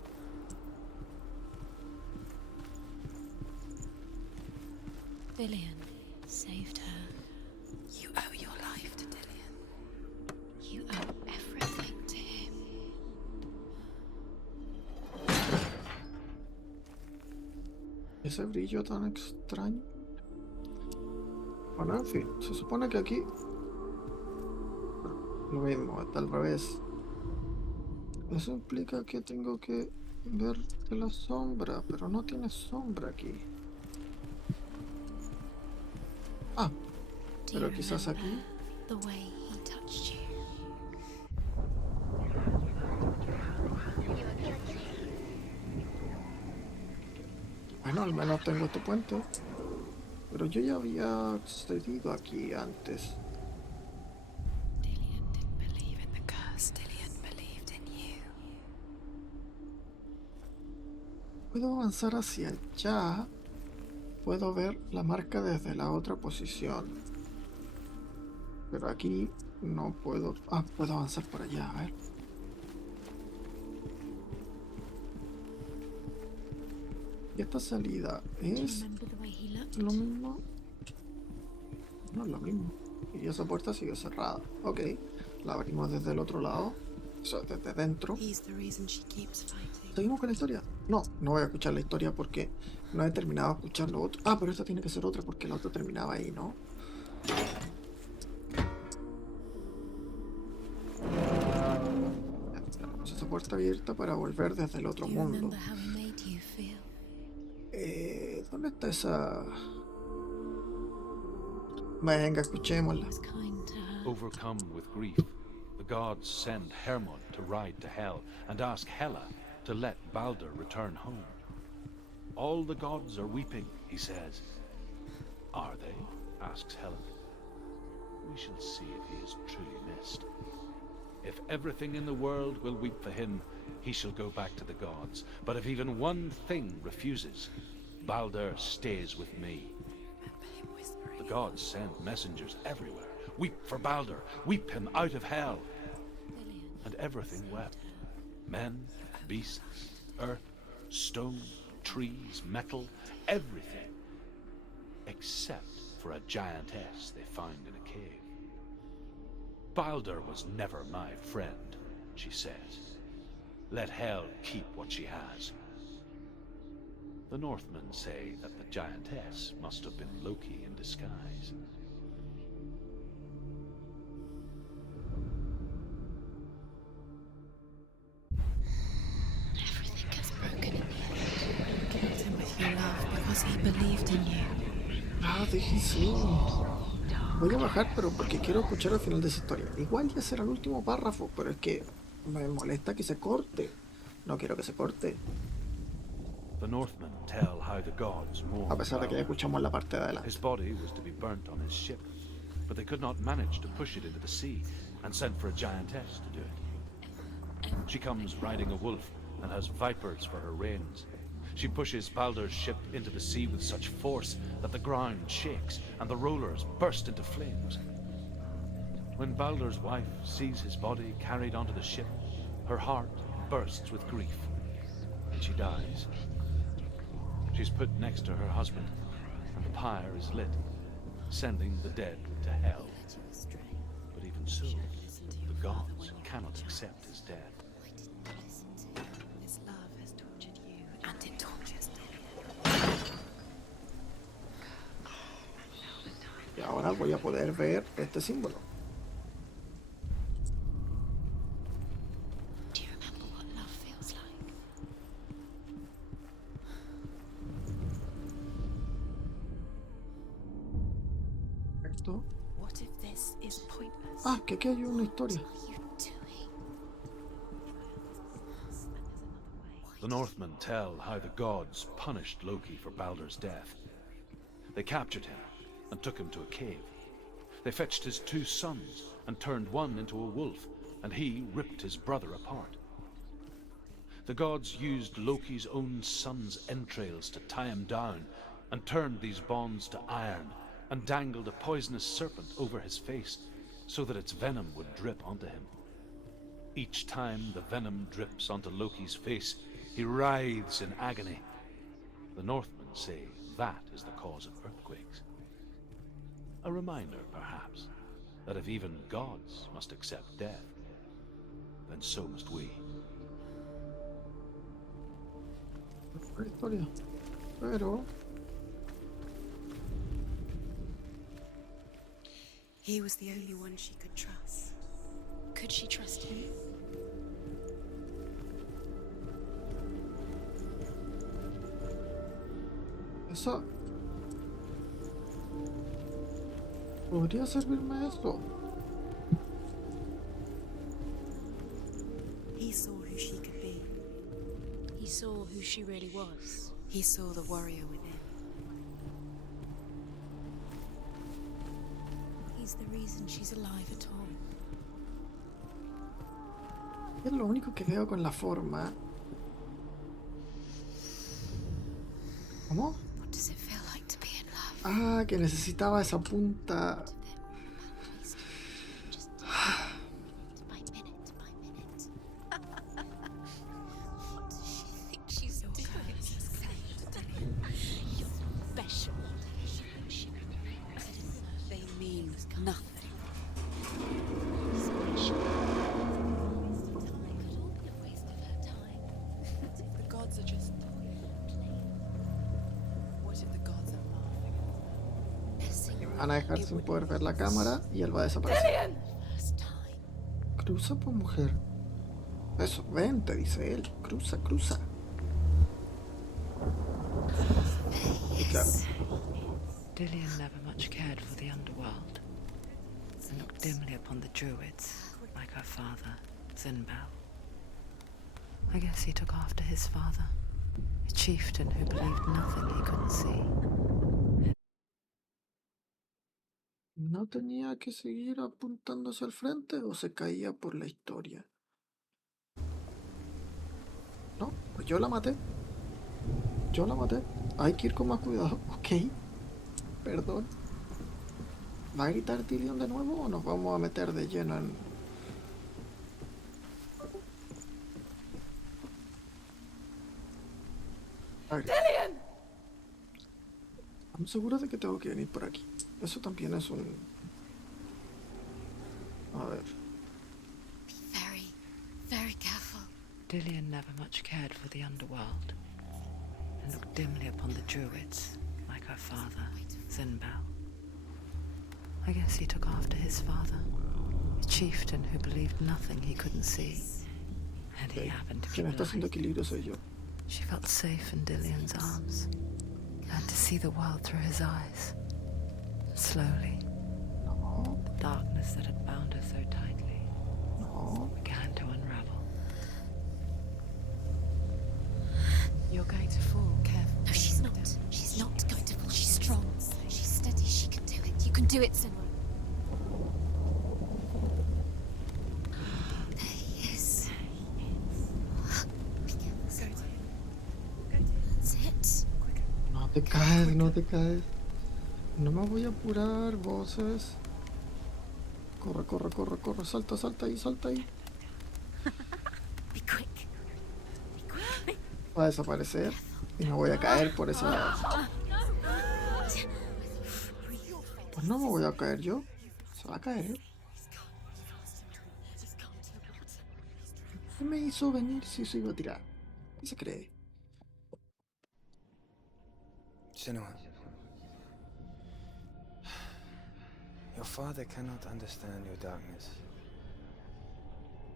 Dillion saved her. You owe your life to Dillion. You owe everything to him. Ese brillo tan extraño. Bueno, en fin, se supone que aquí lo mismo, está al revés. Eso implica que tengo que ver de la sombra, pero no tiene sombra aquí. Ah, pero quizás aquí. The way he touched you. Bueno, al menos tengo este puente. Pero yo ya había accedido aquí antes. Dillion didn't believe in the curse. Dillion believed in you. Puedo avanzar hacia allá. Puedo ver la marca desde la otra posición. Pero aquí no puedo... Ah, puedo avanzar por allá, a ver. ¿Y esta salida es lo mismo? No es lo mismo. Y esa puerta sigue cerrada. Ok, la abrimos desde el otro lado. O sea, desde dentro. ¿Seguimos con la historia? No, no voy a escuchar la historia porque no he terminado de escuchar lo otro. Ah, pero esta tiene que ser otra porque la otra terminaba ahí, ¿no? Tenemos esa puerta abierta para volver desde el otro mundo. ¿Dónde está esa...? Venga, escuchémosla. Overcome with grief, the gods send Hermod to ride to Hell and ask Hela to let Balder return home. All the gods are weeping, he says. Are they? Asks Hela. We shall see if he is truly missed. If everything in the world will weep for him, he shall go back to the gods. But if even one thing refuses, Balder stays with me. The gods send messengers everywhere. Weep for Balder, weep him out of hell. And everything wept. Men, beasts, earth, stone, trees, metal, everything. Except for a giantess they find in a cave. Balder was never my friend, she says. Let Hel keep what she has. The Northmen say that the giantess must have been Loki in disguise. Everything gets broken in the end. Killed him with your love because he believed in you. Ah, dije sí. Voy a bajar, pero porque quiero escuchar el final de esa historia. Igual ya será el último párrafo, pero es que me molesta que se corte. No quiero que se corte. The Northmen tell how the gods mourned A pesar de que ya escuchamos la parte de adelante. His body was to be burnt on his ship, but they could not manage to push it into the sea and sent for a giantess to do it. She comes riding a wolf and has vipers for her reins. She pushes Balder's ship into the sea with such force that the ground shakes and the rollers burst into flames. When Baldur's wife sees his body carried onto the ship, her heart bursts with grief, and she dies. She's put next to her husband, and the pyre is lit, sending the dead to hell. But even so, the gods cannot accept his death. This love has tortured you, and it tortures me. Y ahora voy a poder ver este símbolo. Do you remember what love feels like? Esto. What if this is pointless? Ah, que aquí hay una historia. The Northmen tell how the gods punished Loki for Baldur's death. They captured him and took him to a cave. They fetched his 2 sons and turned one into a wolf, and he ripped his brother apart. The gods used Loki's own son's entrails to tie him down and turned these bonds to iron and dangled a poisonous serpent over his face so that its venom would drip onto him. Each time the venom drips onto Loki's face, he writhes in agony. The Northmen say that is the cause of earthquakes. A reminder, perhaps, that if even gods must accept death, then so must we. Historia. Pero He was the only one she could trust. Could she trust him? eso podría servirme esto. He saw who she could be. He saw who she really was. He saw the warrior within. He's the reason she's alive at all. Es lo único que veo con la forma. ¿Cómo? What does it feel like to be in love? Ah, que necesitaba esa punta. Van a dejar sin poder ver la cámara y él va a desaparecer. Cruza, pues, mujer. Eso, vente, dice él. Cruza, cruza. Y claro. Dillion never much cared for the underworld and looked dimly upon the druids, like her father, Zinbel. I guess he took after his father, a chieftain who believed nothing he couldn't see. ¿No tenía que seguir apuntando hacia el frente o se caía por la historia? No, pues yo la maté. Yo la maté. Hay que ir con más cuidado. Ok. Perdón. ¿Va a gritar Dillion de nuevo o nos vamos a meter de lleno en...? Dillion! ¿Estamos seguros de que tengo que venir por aquí? Eso también es un... A ver. Very, very careful. Dillion never much cared for the underworld and looked dimly upon the druids, like her father, Zinbel. I guess he took after his father, a chieftain who believed nothing he couldn't see. And he happened to be Quien está haciendo blind. equilibrio soy yo. She felt safe in Dillion's arms, and to see the world through his eyes. Slowly, the darkness that had bound her so tightly began to unravel. You're going to fall, careful. No, she's not. She's not going to fall. She's strong. She's steady. She can do it. You can do it, Senua. There he is. Be careful. That's it. No te caes, no te caes. No me voy a apurar, voces. Corre, corre, corre, corre. Salta, salta ahí, salta ahí. Be quick. Va a desaparecer. Y me voy a caer por esa... Pues no me voy a caer yo. Se va a caer él. ¿Qué me hizo venir si se iba a tirar? ¿Qué se cree? Senua, your father cannot understand your darkness.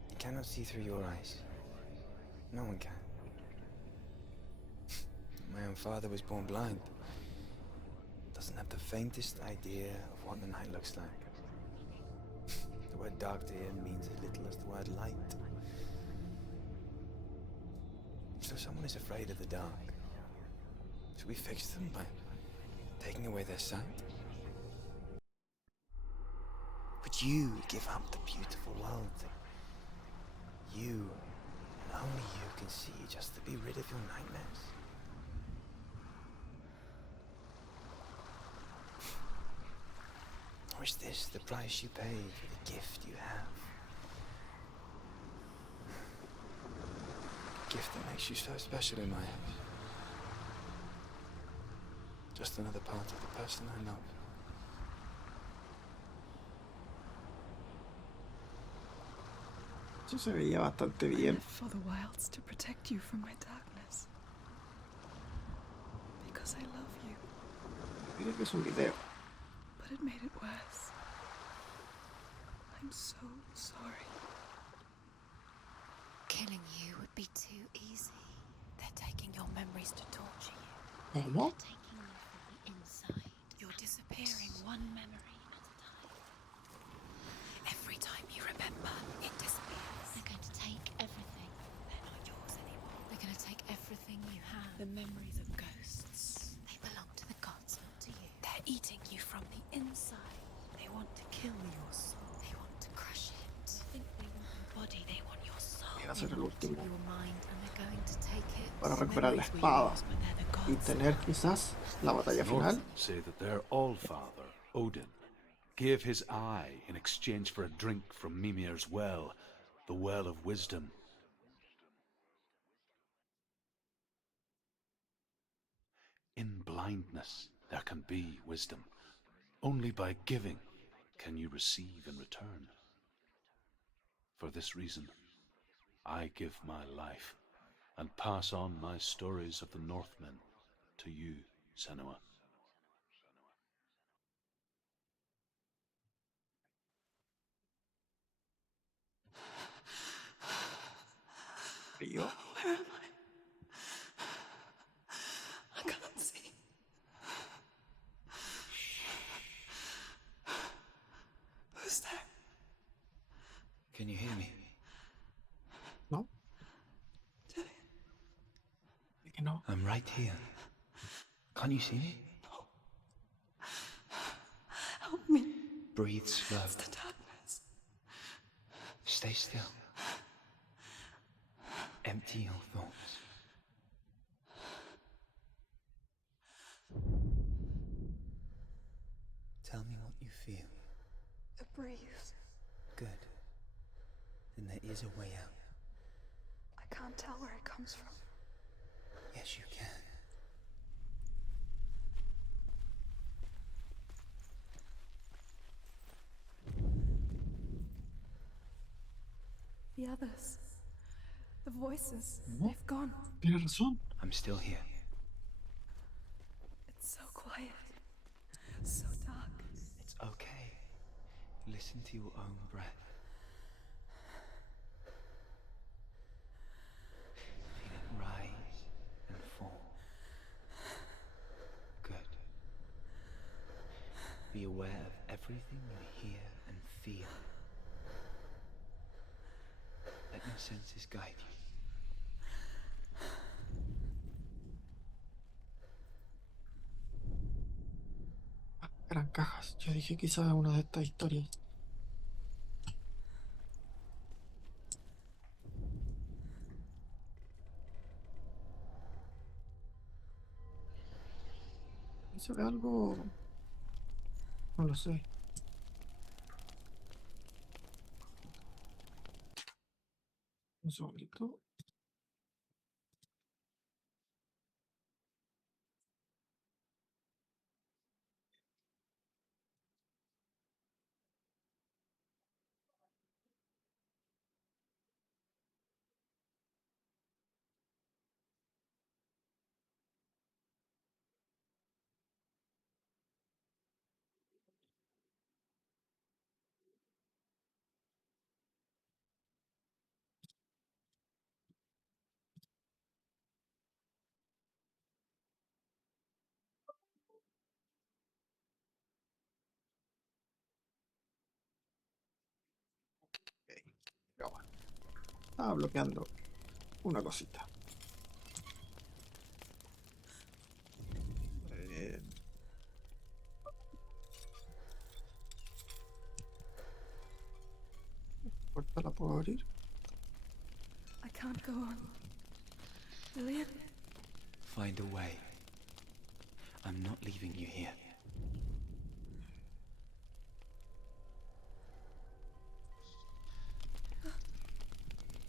He cannot see through your eyes. No one can. My own father was born blind. Doesn't have the faintest idea of what the night looks like. The word dark to him means as little as the word light. So someone is afraid of the dark. Should we fix them by taking away their sight? Would you give up the beautiful world that you, and only you, can see just to be rid of your nightmares? Or is this the price you pay for the gift you have? A gift that makes you so special in my eyes. Just another part of the person I love. Eso se veía bastante bien. For the wilds to protect you from my darkness. Because I love you. Mira que es un video. But it made it worse. I'm so sorry. Killing you would be too easy. They're taking your memories to torture you. ¿Cómo? They're taking you from the inside. You're disappearing one memory at a time. Every time you remember, it disappears. They're going to take everything. They're not yours anymore. They're going to take everything you have. The memories of ghosts. They belong to the gods, not to you. They're eating you from the inside. They want to kill your soul. They want to crush it. They think they want your body. They want your soul. Quiero hacer el último. Your mind, and they're going to take it. Para recuperar la espada. Y tener quizás la batalla final. Say that their all-father, Odin, gave his eye in exchange for a drink from Mimir's well, the well of wisdom. In blindness, there can be wisdom. Only by giving can you receive in return. For this reason, I give my life and pass on my stories of the Northmen to you, Senua. ¿Y yo? Where am I can't see. Who's there? Can you hear me? No. ¿De que no? I'm right here. Can't you see me? No. Help me. Breathe slow. It's the darkness. Stay still. Empty your thoughts. Tell me what you feel. A breeze. Good. Then there is a way out. I can't tell where it comes from. Yes, you can. The others. The voices. No. They've gone. Tienes razón. I'm still here. It's so quiet. So dark. It's okay. Listen to your own breath. Feel it rise and fall. Good. Be aware of everything you hear and feel. Let your senses guide you. Eran cajas. Yo dije quizás una de estas historias. ¿Se ve algo? No lo sé. Un segundito. Ya va. Estaba bloqueando una cosita. Eh, ¿Puerta la puedo abrir? I can't go on. Lillian? Find a way. I'm not leaving you here.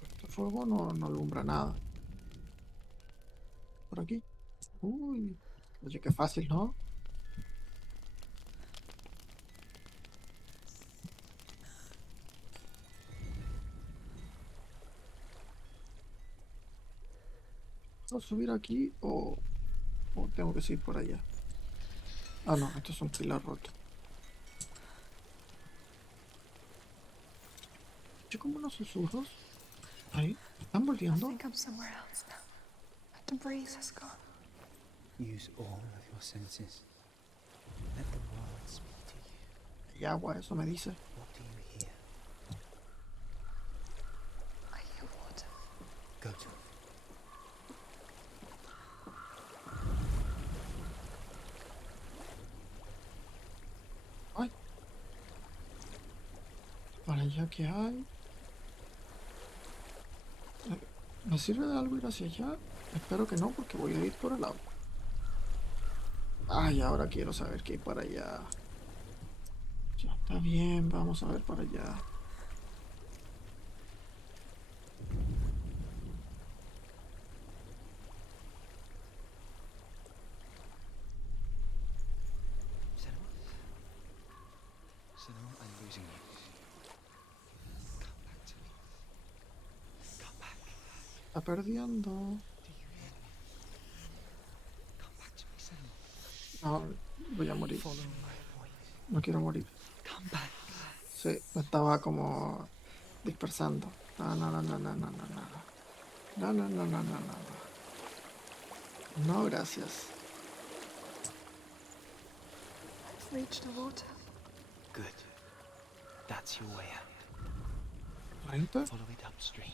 Este fuego no alumbra nada. Por aquí. Uy. Oye, qué fácil, ¿no? ¿Puedo subir aquí o tengo que seguir por allá? Ah, no, esto es un pilar roto. Escuché como unos susurros. Ahí, están I volviendo. think I'm somewhere else now. The breeze has gone. Use all of your senses. Let the world speak to you. Y agua, eso me dice. What do you hear? I hear water. Go to it. Ay. Para allá que hay. ¿Me sirve de algo ir hacia allá? Espero que no, porque voy a ir por el agua. Ay, ahora quiero saber qué hay para allá. Ya está bien, vamos a ver para allá. Senua, I'm losing you. Come back to me. Come back. Está perdiendo. Do you hear me? Come back to me, Senua. No, voy a morir. Follow my voice. No quiero morir. Come back. Sí, me estaba como dispersando. No, no, no, no, no, no, no, no. No, no, no, no, no, no. No, gracias. I've reached the water. Good. That's your way out. ¿Corriente? Follow it upstream.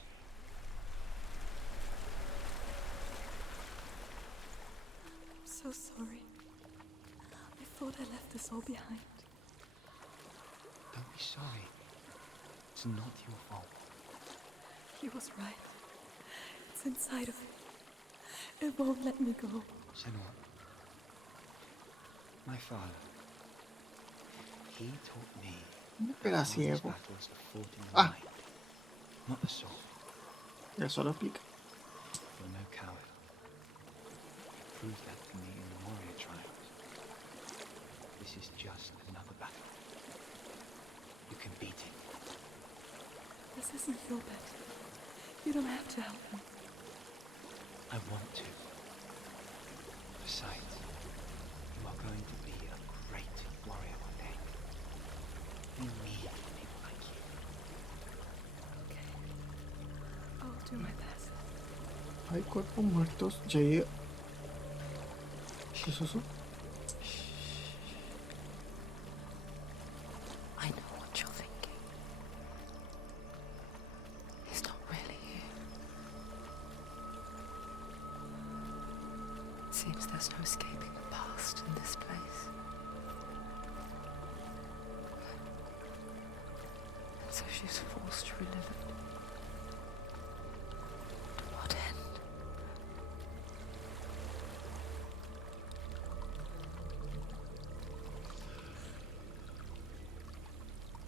I'm so sorry. I thought I left this all behind. Don't be sorry. It's not your fault. He was right. It's inside of me. It won't let me go. Senua. My father. He taught me Me pega all these ciego. battles are fought in the Ah. mind, not the sword. Eso lo explica. You're no coward. You proved that to me in the warrior trials. This is just another battle. You can beat it. This isn't your bed. You don't have to help me. I want to. Besides, you are going to be a great warrior one day. We need people like you. Okay. I'll do my best. Hay cuerpos muertos. Llegué. ¿Qué es eso? I know what you're thinking. He's not really here. Seems there's no escaping the past in this place. And so she's forced to relive it. To what end?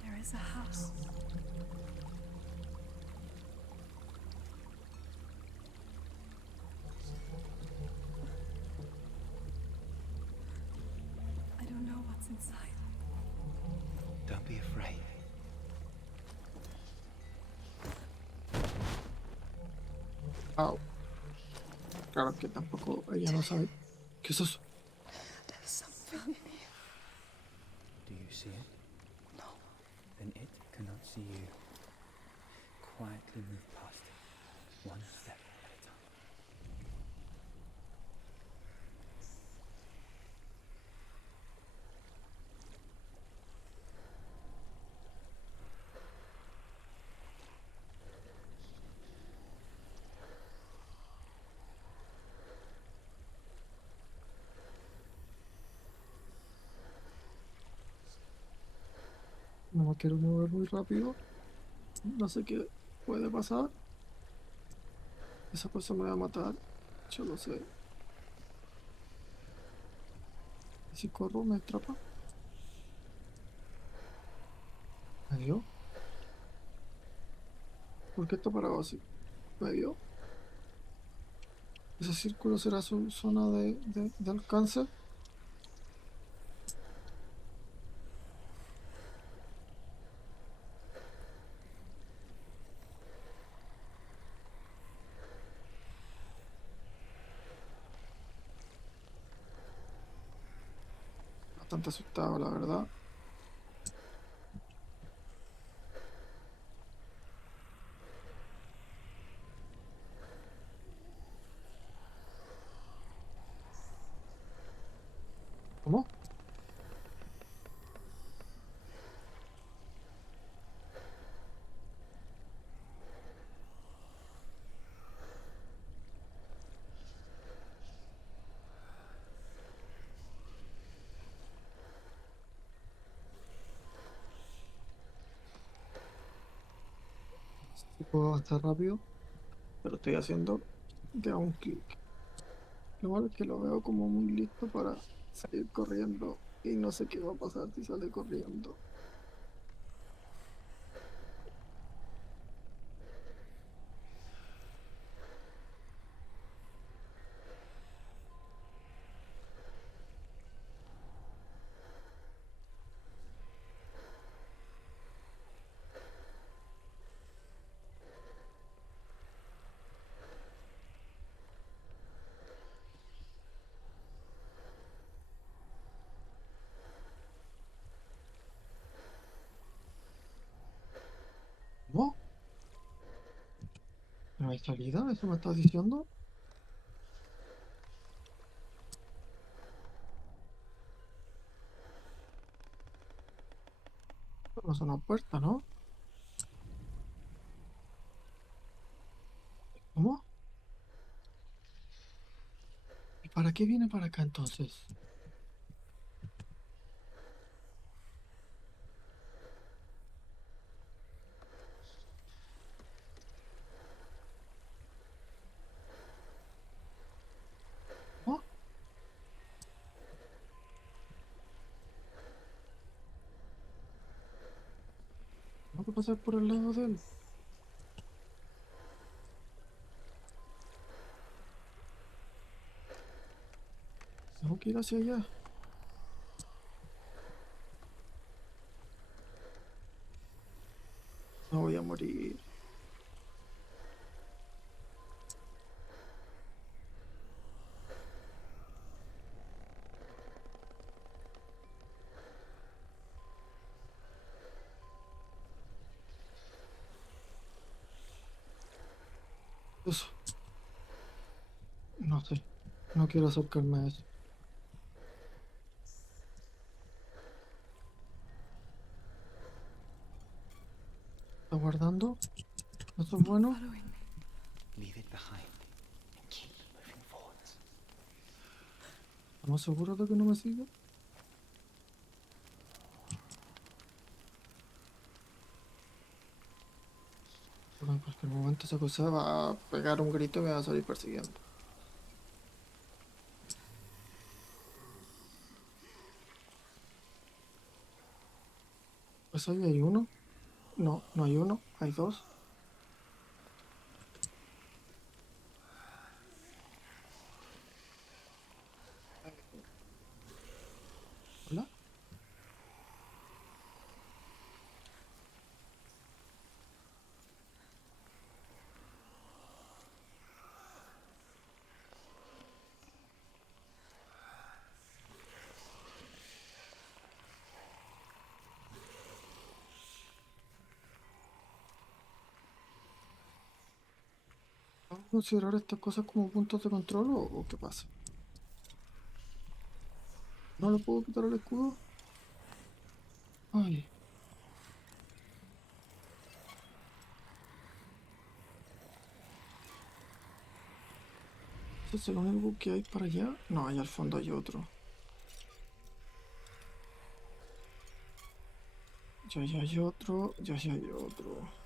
There is a house. Au. Claro que tampoco ella no sabe. ¿Qué es eso? There's something in here. Do you see it? No. Then it cannot see you. Quietly move past it, one step at a time. No me quiero mover muy rápido. No sé qué puede pasar. Esa cosa me va a matar. Yo lo sé. ¿Y si corro me atrapa? ¿Me dio? ¿Por qué está parado así? ¿Me dio? ¿Ese círculo será su zona de alcance? Bastante asustado, la verdad. ¿Cómo? Si puedo avanzar rápido, pero estoy haciendo de a un clic. Lo malo es que lo veo como muy listo para salir corriendo y no sé qué va a pasar si sale corriendo. ¿No? ¿No hay salida? ¿Eso me estás diciendo? No es una puerta, ¿no? ¿Cómo? ¿Y para qué viene para acá entonces? ¿Cómo? Tengo que pasar por el lado de él. Tengo que ir hacia allá. No voy a morir. Eso. No sé. No quiero acercarme a eso. ¿Está guardando? ¿Eso es bueno? Leave it behind and keep moving forwards. ¿Estamos seguros de que no me sigue? Porque en cualquier momento esa cosa va a pegar un grito y me va a salir persiguiendo. Pues ahí hay uno. No, no hay uno, hay dos. ¿Hola? considerar estas cosas como puntos de control o qué pasa? ¿No le puedo quitar el escudo? Ay. ¿Ese es el único que hay para allá? No, allá al fondo hay otro. Ya hay otro, ya hay otro.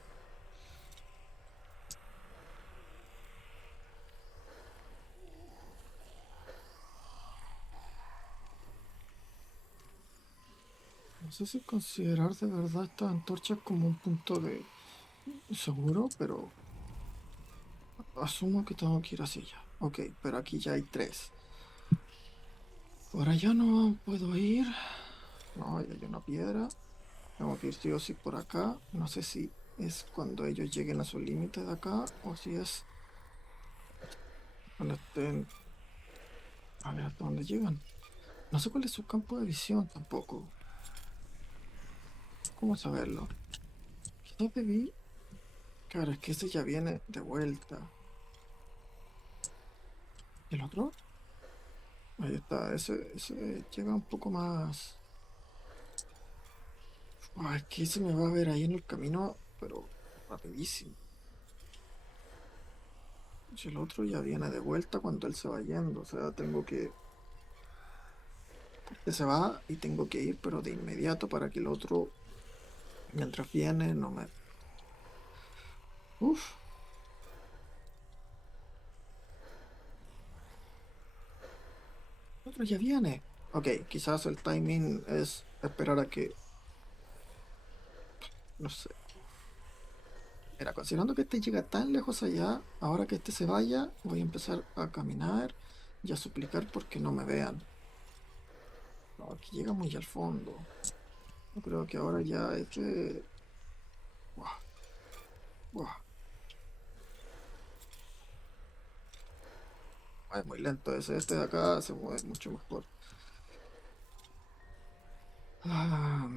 No sé si considerar de verdad estas antorchas como un punto de seguro, pero asumo que tengo que ir hacia allá. Ok, pero aquí ya hay 3. Por allá no puedo ir. No, ahí hay una piedra. Tengo que ir sí o sí por acá. No sé si es cuando ellos lleguen a su límite de acá o si es cuando estén. A ver hasta dónde llegan. No sé cuál es su campo de visión tampoco. ¿Cómo saberlo? Quizás debí. Claro, es que ese ya viene de vuelta. ¿El otro? Ahí está, ese llega un poco más. Es que ese me va a ver ahí en el camino, pero rapidísimo. Si el otro ya viene de vuelta cuando él se va yendo, o sea, tengo que. Este se va y tengo que ir, pero de inmediato para que el otro, mientras viene, no me. Uf, el otro ya viene. Ok, quizás el timing es esperar a que. No sé. Mira, considerando que este llega tan lejos allá, ahora que este se vaya, voy a empezar a caminar y a suplicar porque no me vean. No, aquí llega muy al fondo. Yo creo que ahora ya este. Buah, buah. Es muy lento ese. Este de acá se mueve mucho mejor. Ah,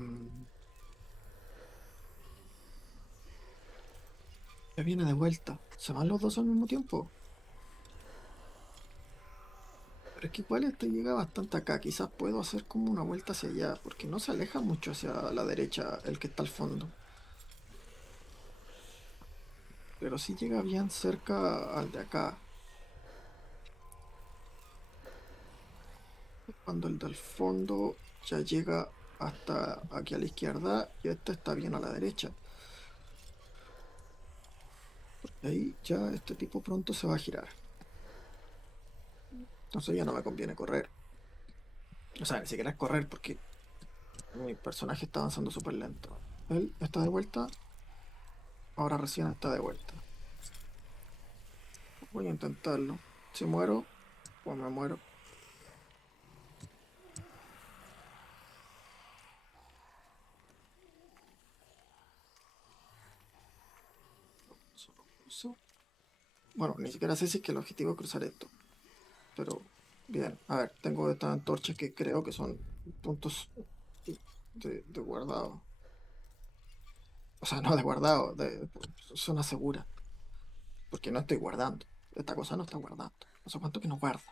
ya viene de vuelta. ¿Se van los dos al mismo tiempo? Pero es que igual este llega bastante acá. Quizás puedo hacer como una vuelta hacia allá. Porque no se aleja mucho hacia la derecha el que está al fondo. Pero sí llega bien cerca al de acá. Cuando el del fondo ya llega hasta aquí a la izquierda y este está bien a la derecha. Porque ahí ya este tipo pronto se va a girar. Entonces ya no me conviene correr. O sea, ni siquiera es correr porque mi personaje está avanzando súper lento. Él está de vuelta, ahora recién está de vuelta. Voy a intentarlo. Si muero, pues me muero. Solo cruzo. Bueno, ni siquiera sé si es que el objetivo es cruzar esto. Pero, bien. A ver, tengo estas antorchas que creo que son puntos de guardado. O sea, no de guardado, de zona segura. Porque no estoy guardando. Esta cosa no está guardando. No sé cuánto que no guarda.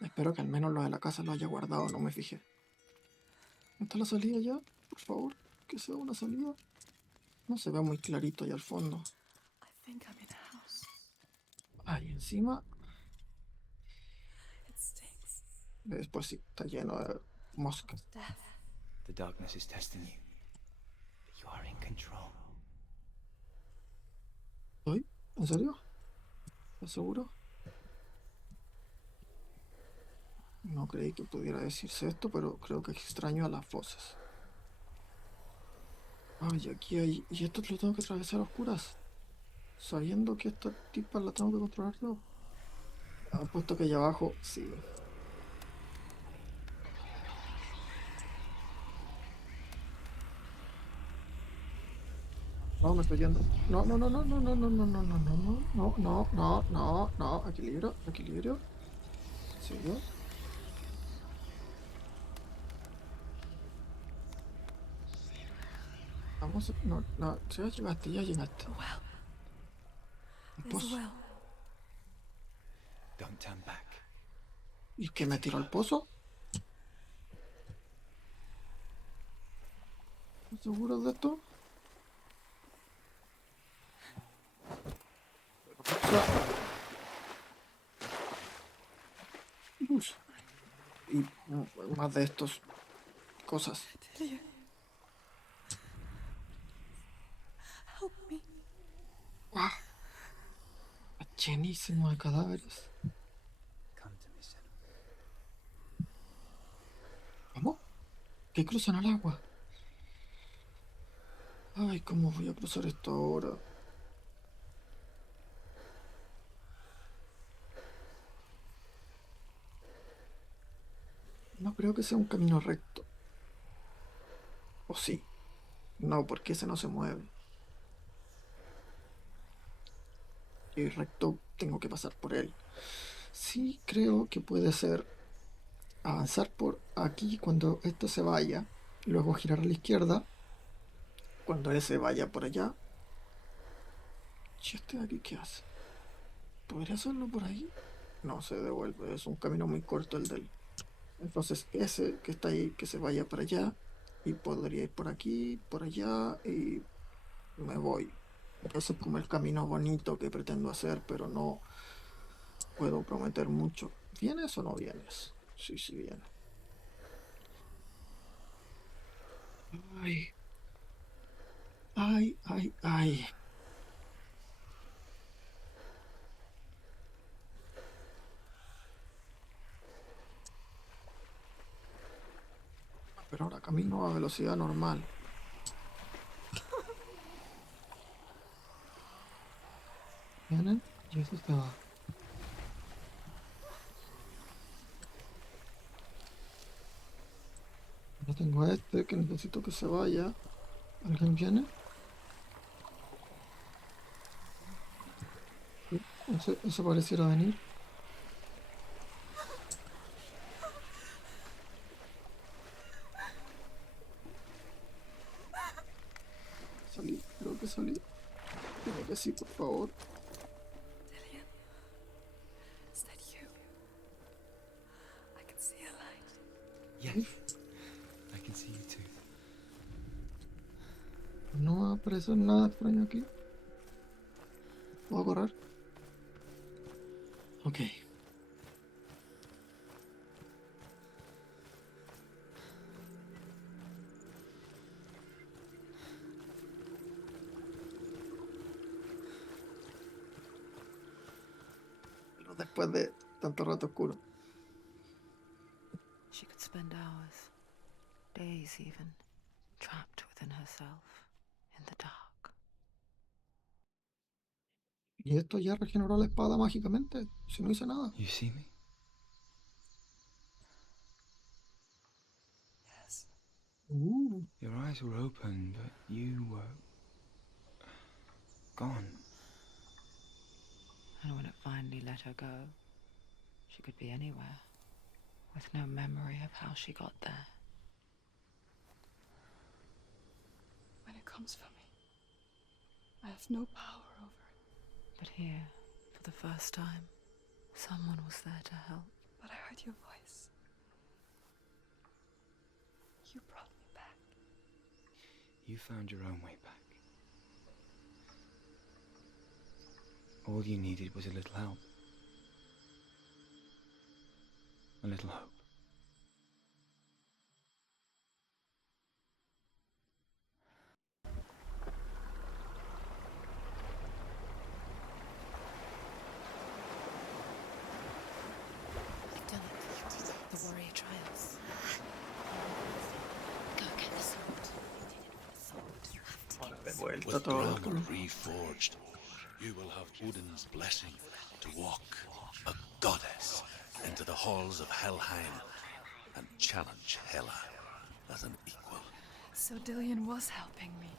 Espero que al menos lo de la casa lo haya guardado, no me fijé. ¿Está la salida ya? Por favor, que sea una salida. No se ve muy clarito ahí al fondo. I think I'm in a house. Ahí encima. It stinks. Después sí, está lleno de moscas. Death. The darkness is testing you. But you are in control. ¿Estoy? ¿En serio? ¿Estás seguro? No creí que pudiera decirse esto, pero creo que extraño a las voces. Ay, aquí hay. ¿Y esto lo tengo que atravesar a oscuras? Sabiendo que esta tipa la tengo que controlar yo. Apuesto que allá abajo, sí. No, me estoy yendo. No, no, no, no, no, no, no, no, no, no, no, no, no, no, no, no. Equilibrio, equilibrio. Sigo. Vamos, no, no, ya llegaste, ya llegaste. A well. Un There's a pozo. well. Don't turn back. ¿Y qué me tiró al pozo? ¿Estás seguro de esto? Uf. Y más de estos cosas. Dillian. Help me. ¡Ah! Llenísimo de cadáveres. Come to me, Senua. ¿Cómo? ¿Que cruzan al agua? Ay, ¿cómo voy a cruzar esto ahora? No creo que sea un camino recto. ¿O sí? No, porque ese no se mueve. Y recto tengo que pasar por él. Sí, creo que puede ser avanzar por aquí cuando esto se vaya, luego girar a la izquierda cuando ese vaya por allá. ¿Y este de aquí qué hace? ¿Podría hacerlo por ahí? No, se devuelve, es un camino muy corto el del... Entonces ese que está ahí, que se vaya para allá, y podría ir por aquí, por allá, y me voy. Ese es como el camino bonito que pretendo hacer, pero no puedo prometer mucho. ¿Vienes o no vienes? Sí, sí viene. Ay, ay, ay, ay. Pero ahora camino a velocidad normal. Vienen y eso se va. Yo tengo a este que necesito que se vaya. ¿Alguien viene? Sí, ese pareciera venir. Salí, creo que salí. Dime que sí, por favor. Dillian. Is that you? I can see a light. Yes. I can see you too. No va a aparecer nada extraño aquí. ¿Puedo correr? Ok. Pero después de tanto rato oscuro. She could spend hours, days even, trapped within herself, in the dark. Y esto ya regeneró la espada mágicamente. Si no hice nada. You see me? Yes. Your eyes were open, but you were gone. And when it finally let her go, she could be anywhere, with no memory of how she got there. When it comes for me, I have no power over it. But here, for the first time, someone was there to help. But I heard your voice. You brought me back. You found your own way back. All you needed was a little help. A little hope. You've done it. You did it. The warrior triumphs. Go get the sword. You did it for the sword. You have to get the sword. Vuelta With todo. ground reforged, you will have Odin's blessing to walk, a goddess, into the halls of Helheim and challenge Hela as an equal. So Dillian was helping me.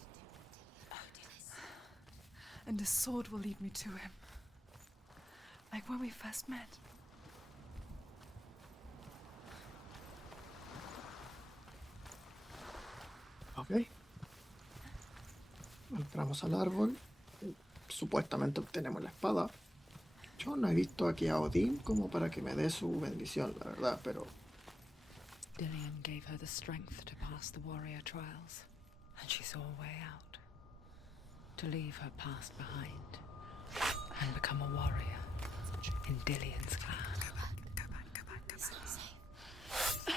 And the sword will lead me to him. Like when we first met. Ok. Entramos al árbol. Supuestamente obtenemos la espada. Yo no he visto aquí a Odín como para que me dé su bendición, la verdad, pero... Dillian gave her the strength to pass the warrior trials, and she saw a way out. To leave her past behind, and become a warrior in Dillian's clan. Go back. It's not safe.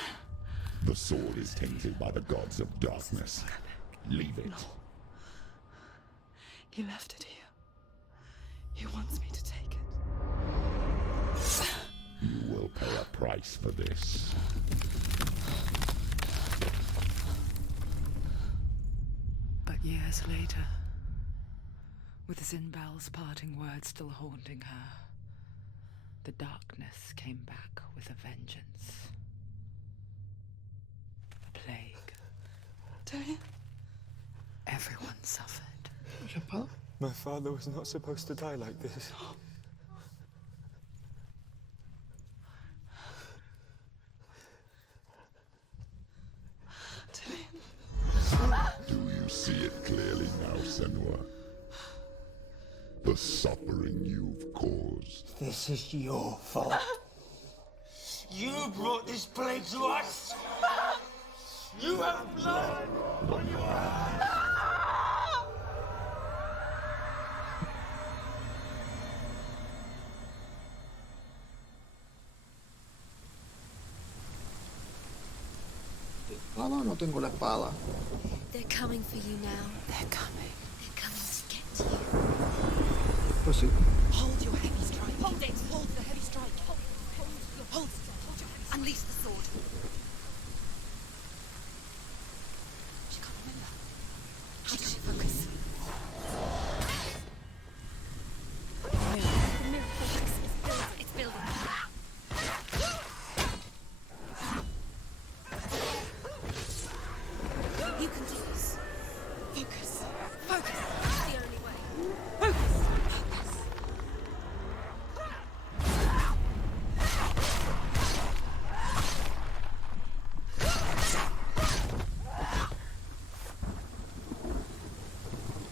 The sword is tainted by the gods of darkness. Leave it. No. He left it here. He wants me to take it. You will pay a price for this. But years later, with Zinbel's parting words still haunting her, the darkness came back with a vengeance. A plague. Dillian? Everyone suffered. My father was not supposed to die like this. Do you see it clearly now, Senua? The suffering you've caused. This is your fault. You brought this plague to us. You have blood on your hands. ¿Espada o no tengo la espada? They're coming for you now. They're coming. They're coming to get to you. Pues sí. Hold your heavy strike. Hold it. Hold the heavy strike. Hold your heavy strike. Unleash the sword. She can't remember. How does she focus? The mirror focus is building. It's building. You can do this. Focus. Focus. It's the only way. Focus.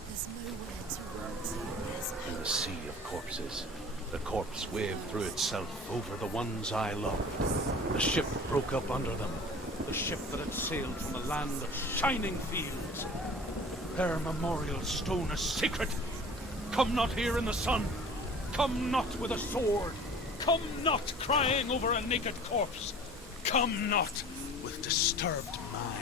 There's nowhere to run to. There's In the sea of corpses, the corpse waved through itself over the ones I loved. The ship broke up under them. The ship that had sailed from a land of shining fields. Their memorial stone is sacred. Come not here in the sun. Come not with a sword. Come not crying over a naked corpse. Come not with disturbed mind.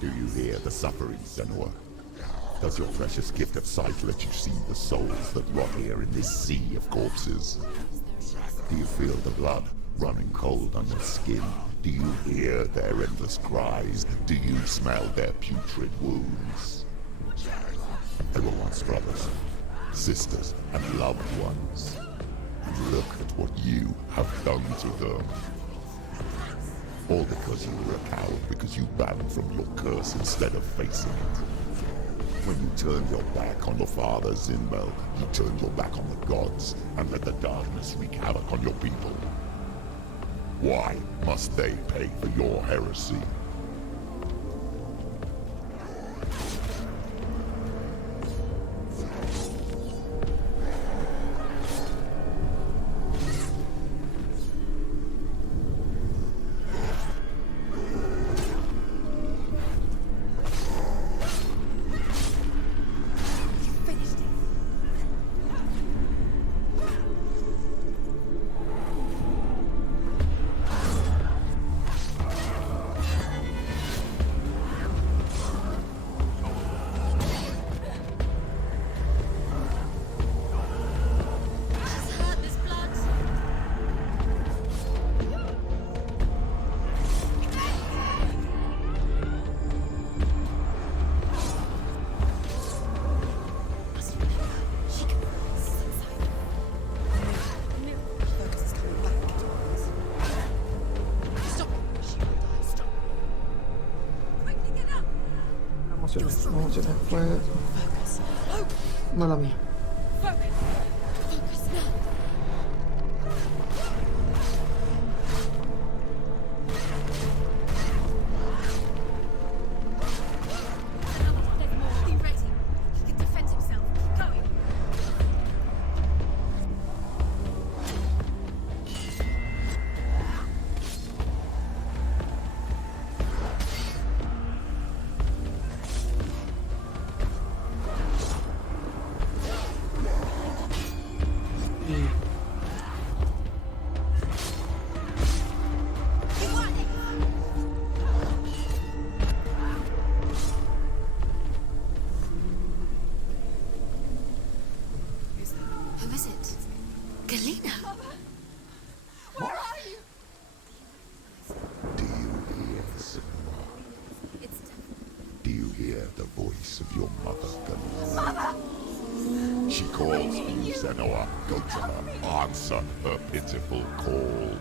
Do you hear the suffering, Senua? Does your precious gift of sight let you see the souls that rot here in this sea of corpses? Do you feel the blood running cold on your skin? Do you hear their endless cries? Do you smell their putrid wounds? They were once brothers, sisters, and loved ones. And look at what you have done to them. All because you were a coward, because you ran from your curse instead of facing it. When you turned your back on your father, Zinbel, you turned your back on the gods and let the darkness wreak havoc on your people. Why must they pay for your heresy? Emociones, pues... Mala mía. hear the voice of your mother, Galil. She calls for you, Senua. Go to her. Answer her pitiful call.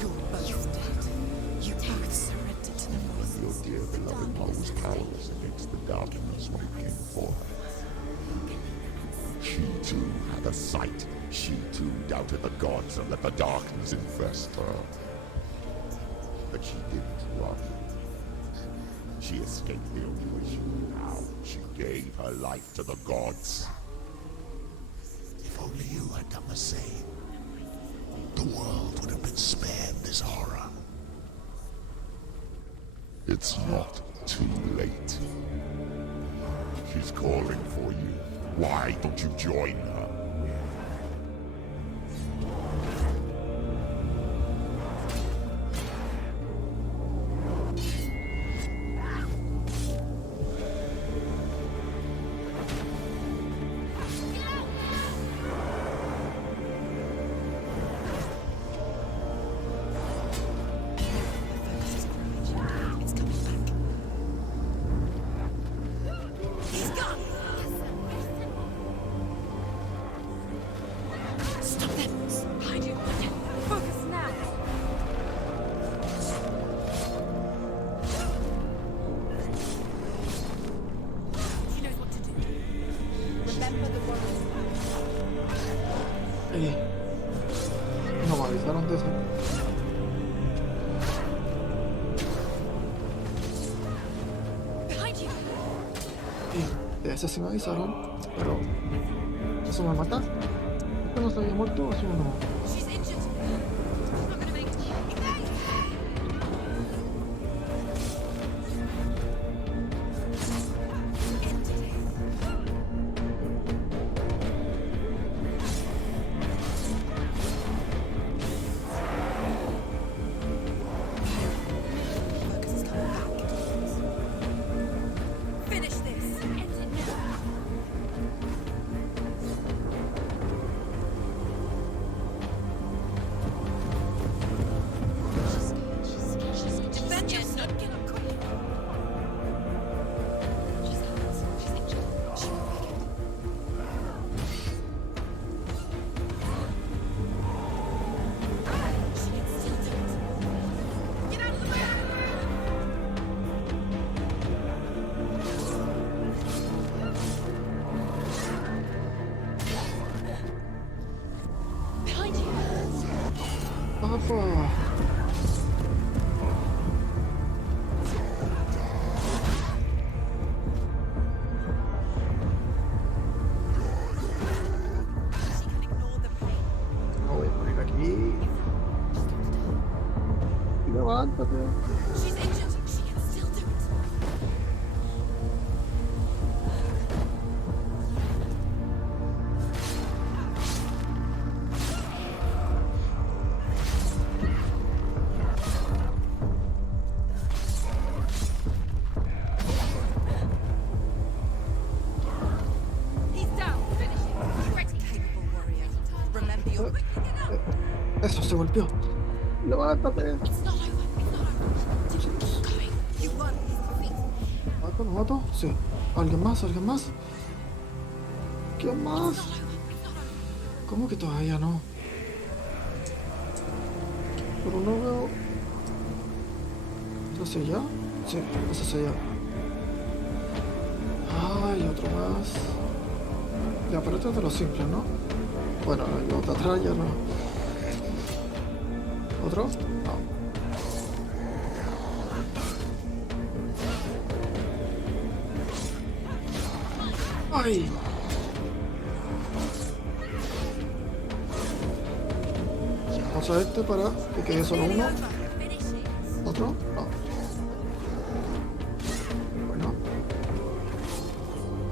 You're both dead. You both surrendered to the voice. Your dear beloved mother was powerless against the darkness when it came for her. She too had a sight. She too doubted the gods and let the darkness infest her. But she didn't run. She escaped the only way she knew how. She gave her life to the gods. If only you had done the same, the world would have been spared this horror. It's not too late. She's calling for you. Why don't you join her? No me avisaron de eso. Sí, de ese sí me avisaron, pero ¿eso me mata? ¿Esto no se había muerto o eso no? Voy a poner aquí. Levántate. Eso se golpeó. Levántate. ¿Mato? ¿No mato? Sí. ¿Alguien más? ¿Alguien más? ¿Quién más? ¿Cómo que todavía no? Pero no veo... ¿Eso es allá? Sí, eso es allá. Ay, otro más. Ya, pero esto es de los simples, ¿no? Bueno, los de atrás ya no. ¿Otro? No. ¡Ay! Vamos a este para que quede solo uno. ¿Otro? No. Bueno.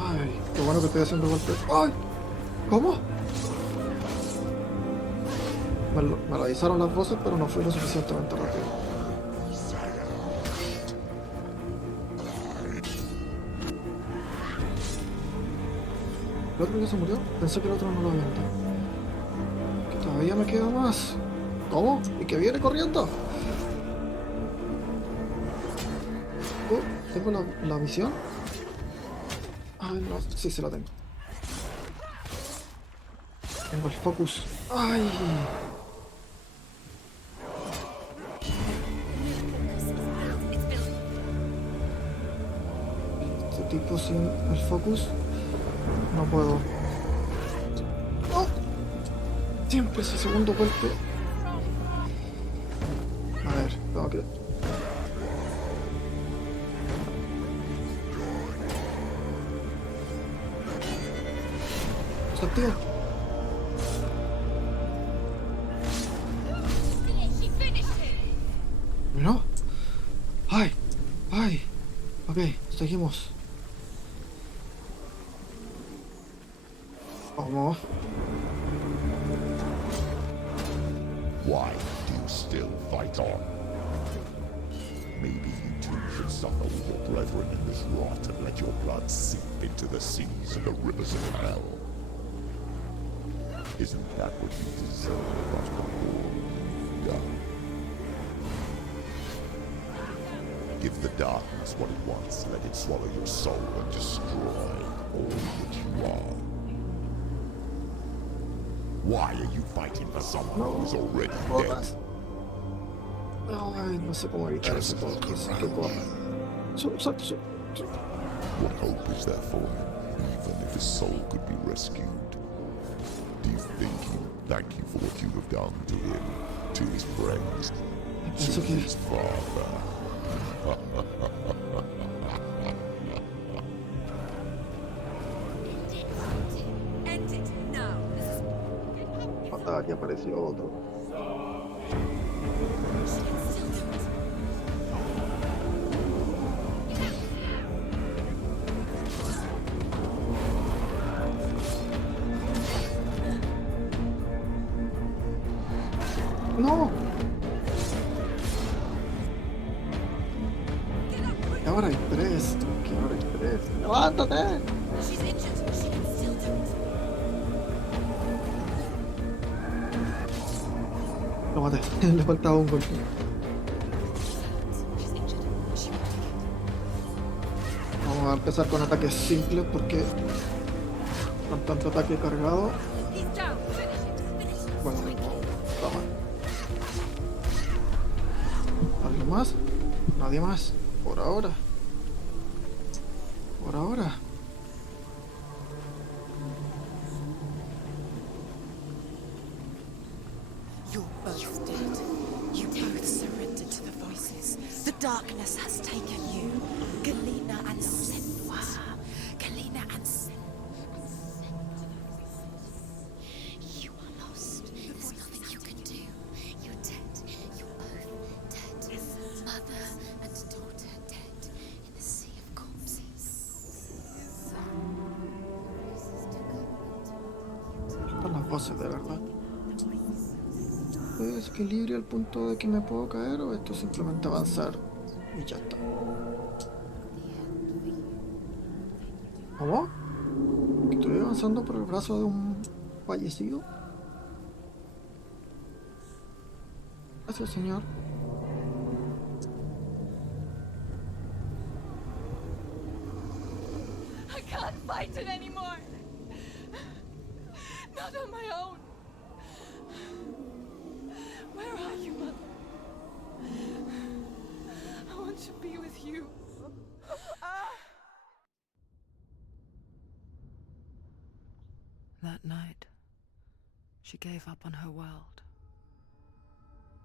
Ay, qué bueno que estoy haciendo golpe. ¡Ay! ¿Cómo? Me lo avisaron las voces, pero no fui lo suficientemente rápido. ¿El otro ya se murió? Pensé que el otro no lo había matado. Que todavía me queda más. ¿Cómo? ¿Y que viene corriendo? ¿Tengo la visión? Ay, no, sí se la tengo. Tengo el focus. ¡Ay! Este tipo sin el focus no puedo. ¡Oh! Siempre ese segundo golpe. A ver, tengo que... ¿Se activa? No. ¡Ay! ¡Ay! Ok, seguimos. Vamos. Why do you still fight on? Maybe you too should suffer with your brethren in this rot and let your blood seep into the seas and the rivers of hell. Isn't that what you deserve after all done? Give the darkness what it wants, let it swallow your soul and destroy all that you are. Why are you fighting for someone who's already dead? Ay, no sé cómo evitar eso. Que corra. What hope is there for him, even if his soul could be rescued? Do you think he will thank you for what you have done to him, to his friends, to his father? Ah, aquí apareció otro. ¡No! Y ahora hay tres. Que ahora hay tres. ¡Levántate! Lo maté. Le faltaba un golpe. Vamos a empezar con ataques simples porque con tanto ataque cargado. Bueno, toma. ¿Alguien más? Nadie más. Por ahora. Por ahora. You're both dead. You both surrendered to the voices. The darkness has taken you. Galena and Senua. Galena and You are lost. There's nothing you can do. You're dead. You're both dead. Mother and daughter dead in the sea of corpses. Están las voces de verdad. ¿Es equilibrio al punto de que me puedo caer o esto es simplemente avanzar y ya está? ¿Cómo? ¿Estoy avanzando por el brazo de un fallecido? Gracias, señor. I can't fight it anymore. Not on my own. Where are you, Mother? I want to be with you. That night, she gave up on her world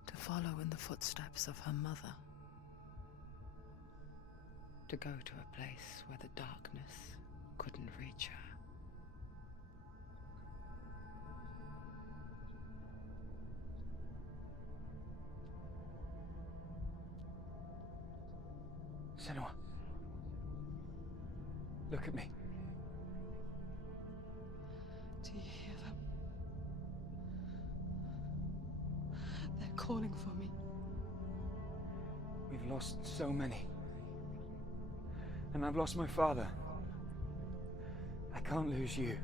to follow in the footsteps of her mother, to go to a place where the darkness couldn't reach her. Senua. Look at me. Do you hear them? They're calling for me. We've lost so many. And I've lost my father. I can't lose you.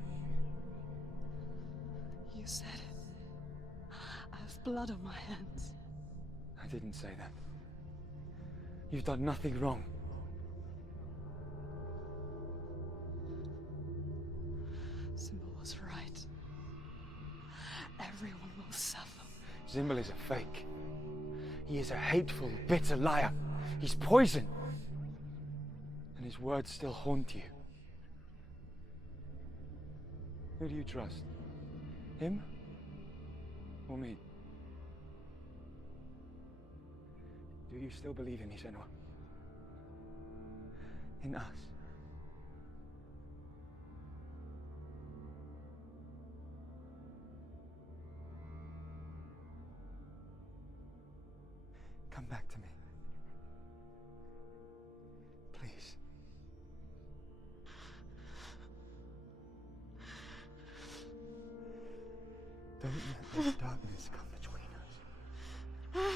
You said it. I have blood on my hands. I didn't say that. You've done nothing wrong. Zimbel is a fake. He is a hateful, bitter liar. He's poison. And his words still haunt you. Who do you trust? Him? Or me? Do you still believe in me, Senua? In us? Come back to me. Please. Don't let this darkness come between us.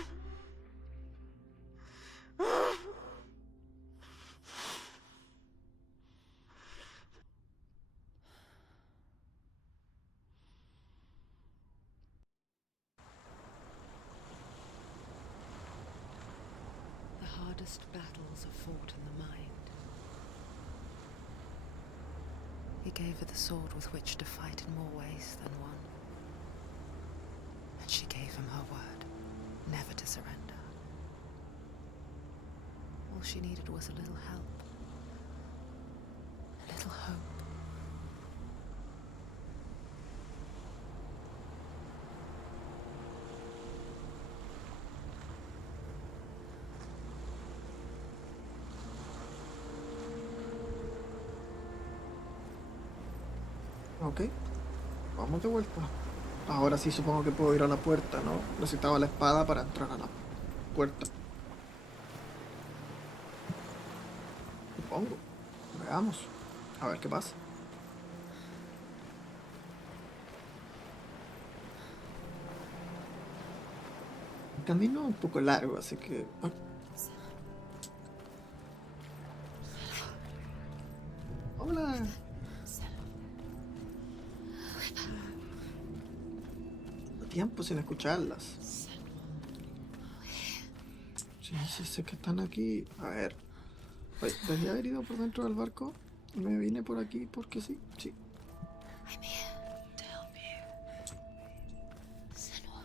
The hardest battles are fought in the mind. He gave her the sword with which to fight in more ways than one. And she gave him her word, never to surrender. All she needed was a little help, a little hope. Ok, vamos de vuelta. Ahora sí supongo que puedo ir a la puerta, ¿no? Necesitaba la espada para entrar a la puerta. Supongo. Veamos. A ver qué pasa. El camino es un poco largo, así que... Hola. Tiempo sin escucharlas. Sí, sé que están aquí. A ver. Oye, ¿debía haber ido por dentro del barco? Me vine por aquí porque sí. Sí. I'm here to help you. Senua.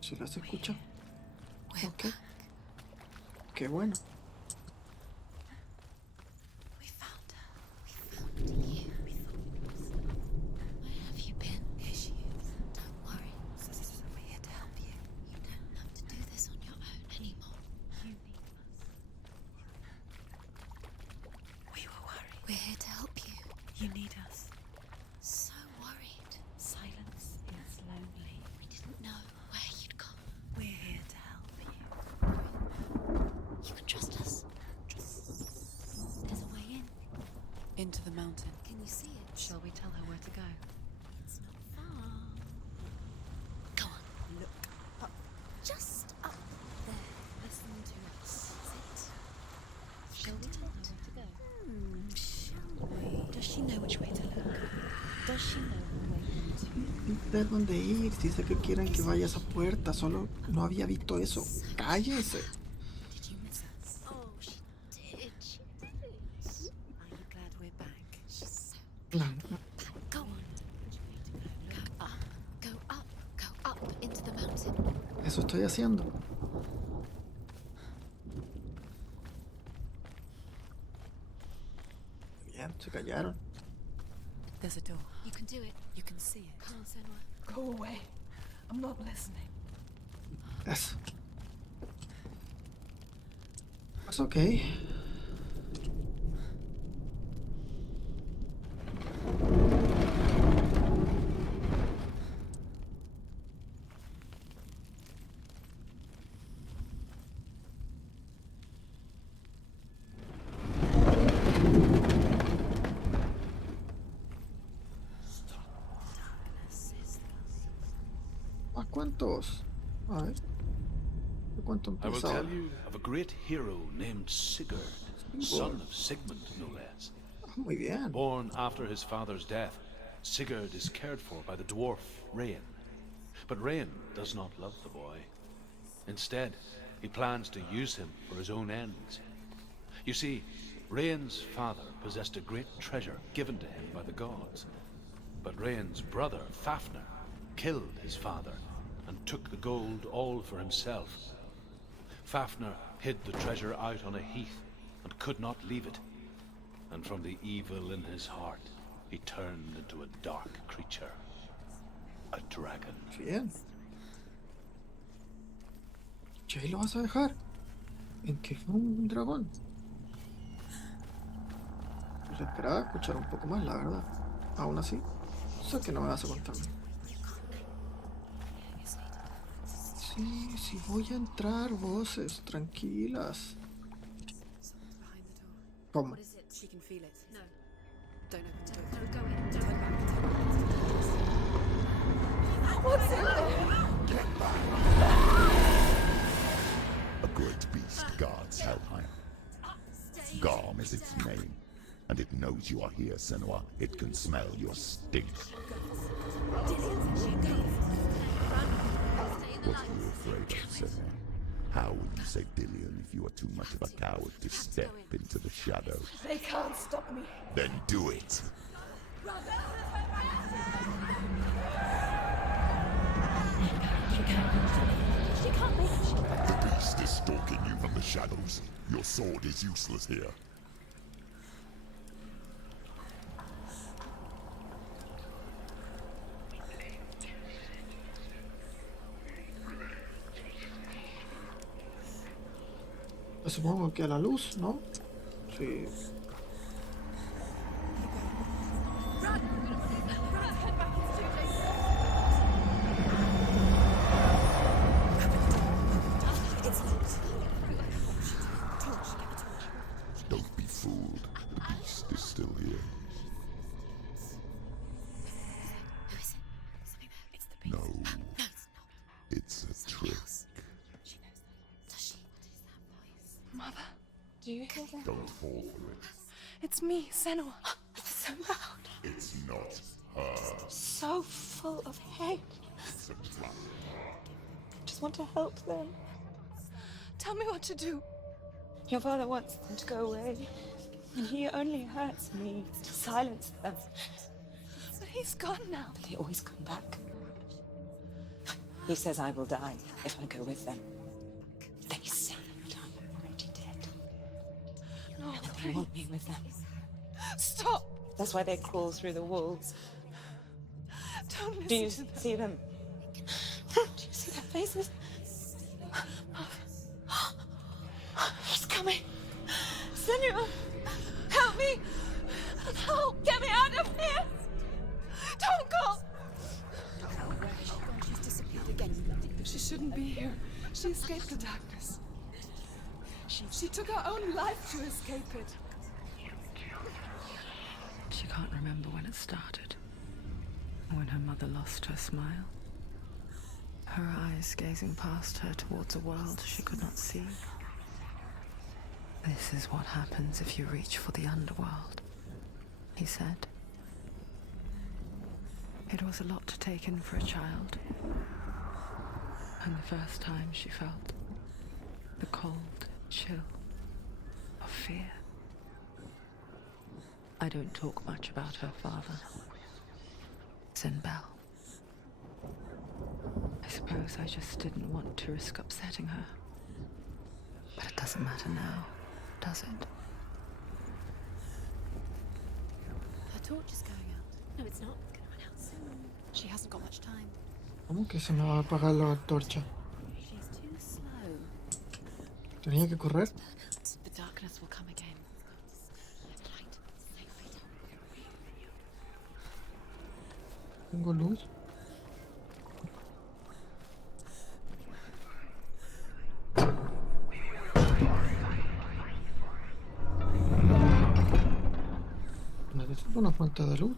¿Se las escucha? Ok. Qué bueno. We found her. We found you. Where have you been? Here she is. Don't worry. We're here to help you. You don't have to do this on your own anymore. You need us. We were worried. We're here to help you. You need us. So worried. Silence is lonely. We didn't know where you'd gone. We're here to help you. You can trust us. There's a way in. Into the mountain. Can you see it? Shall we tell her where to go? It's not far. Go on. Look up. Just up there. Listen to us. Sit. Shall we tell her where to go? Shall we? Does she know which way to look? Does she know the way into? ¿De dónde ir? Si sé que quieren que vaya a esa puerta, solo no había visto eso. ¡Cállense! Did you miss us? Oh, she did. She did. Are you glad we're back? She's so No, Go on. Which way to go? Go up. Go up. Go up into the mountain. eso estoy haciendo. Bien, se callaron. There's a door. You can do it. You can see it. Come on, Senua. Go away. I'm not listening. Eso. It's okay. ¿A cuántos? A ver. ¿De cuánto I will empieza tell ahora? you of a great hero named Sigurd, son of Sigmund, no less. Muy bien. Born after his father's death, Sigurd is cared for by the dwarf Rain. But Rain does not love the boy. Instead, he plans to use him for his own ends. You see, Rain's father possessed a great treasure given to him by the gods. But Rain's brother, Fafnir, killed his father and took the gold all for himself. Fafnir hid the treasure out on a heath and could not leave it. And from the evil in his heart, he turned into a dark creature. A dragon. Bien. ¿Y ahí lo vas a dejar? ¿En qué fue un dragón? Pues esperaba escuchar un poco más, la verdad. Aún así, sé que no me vas a contarme. Sí, voy a entrar, voces, tranquilas. ¿Cómo? What is it? She can feel it. No. Don't open the door. Don't go in. Don't turn back. What's in there? Get back! A great beast guards Helheim. Garm is its name, and it knows you are here, Senua. It can smell your stink. What are you afraid of, Senua? How will you save Dillion if you are too much of a coward to step into the shadows? They can't stop me. Then do it! She can't make it. The beast is stalking you from the shadows. Your sword is useless here. Supongo que a la luz, ¿no? Sí. Don't be fooled. The beast is still here. Who is it? Something there. It's the beast. No. No, it's not. It's a trick. She knows that. Does she? What is that voice? Mother, do you hear that? Don't fall for it. It's me, Senua. It's so loud. It's not her. So full of hate. It's a trap. I just want to help them. Tell me what to do. Your father wants them to go away, and he only hurts me to silence them. But he's gone now. But they always come back. He says I will die if I go with them. They say that I'm already dead. No, They want me with them. stop. That's why they crawl through the walls. Don't listen Do you to them. see them? Do you see their faces? He's coming. Senua, help me. Help, get me out of here. Don't go. She's disappeared again. She shouldn't be here. She escaped the darkness. She took her own life to escape it. She can't remember when it started. When her mother lost her smile. Her eyes gazing past her towards a world she could not see. This is what happens if you reach for the underworld, he said. It was a lot to take in for a child. And the first time she felt the cold chill of fear. I don't talk much about her father, Sinbel. I suppose I just didn't want to risk upsetting her. But it doesn't matter now, does it? Her torch is going out. No, it's not. It's going to run out soon. She hasn't got much time. ¿Cómo que se me va a apagar la antorcha? She's too slow. ¿Tenía que correr? The darkness will come again. The light. Safely. ¿Tengo luz? Necesito una fuente de luz.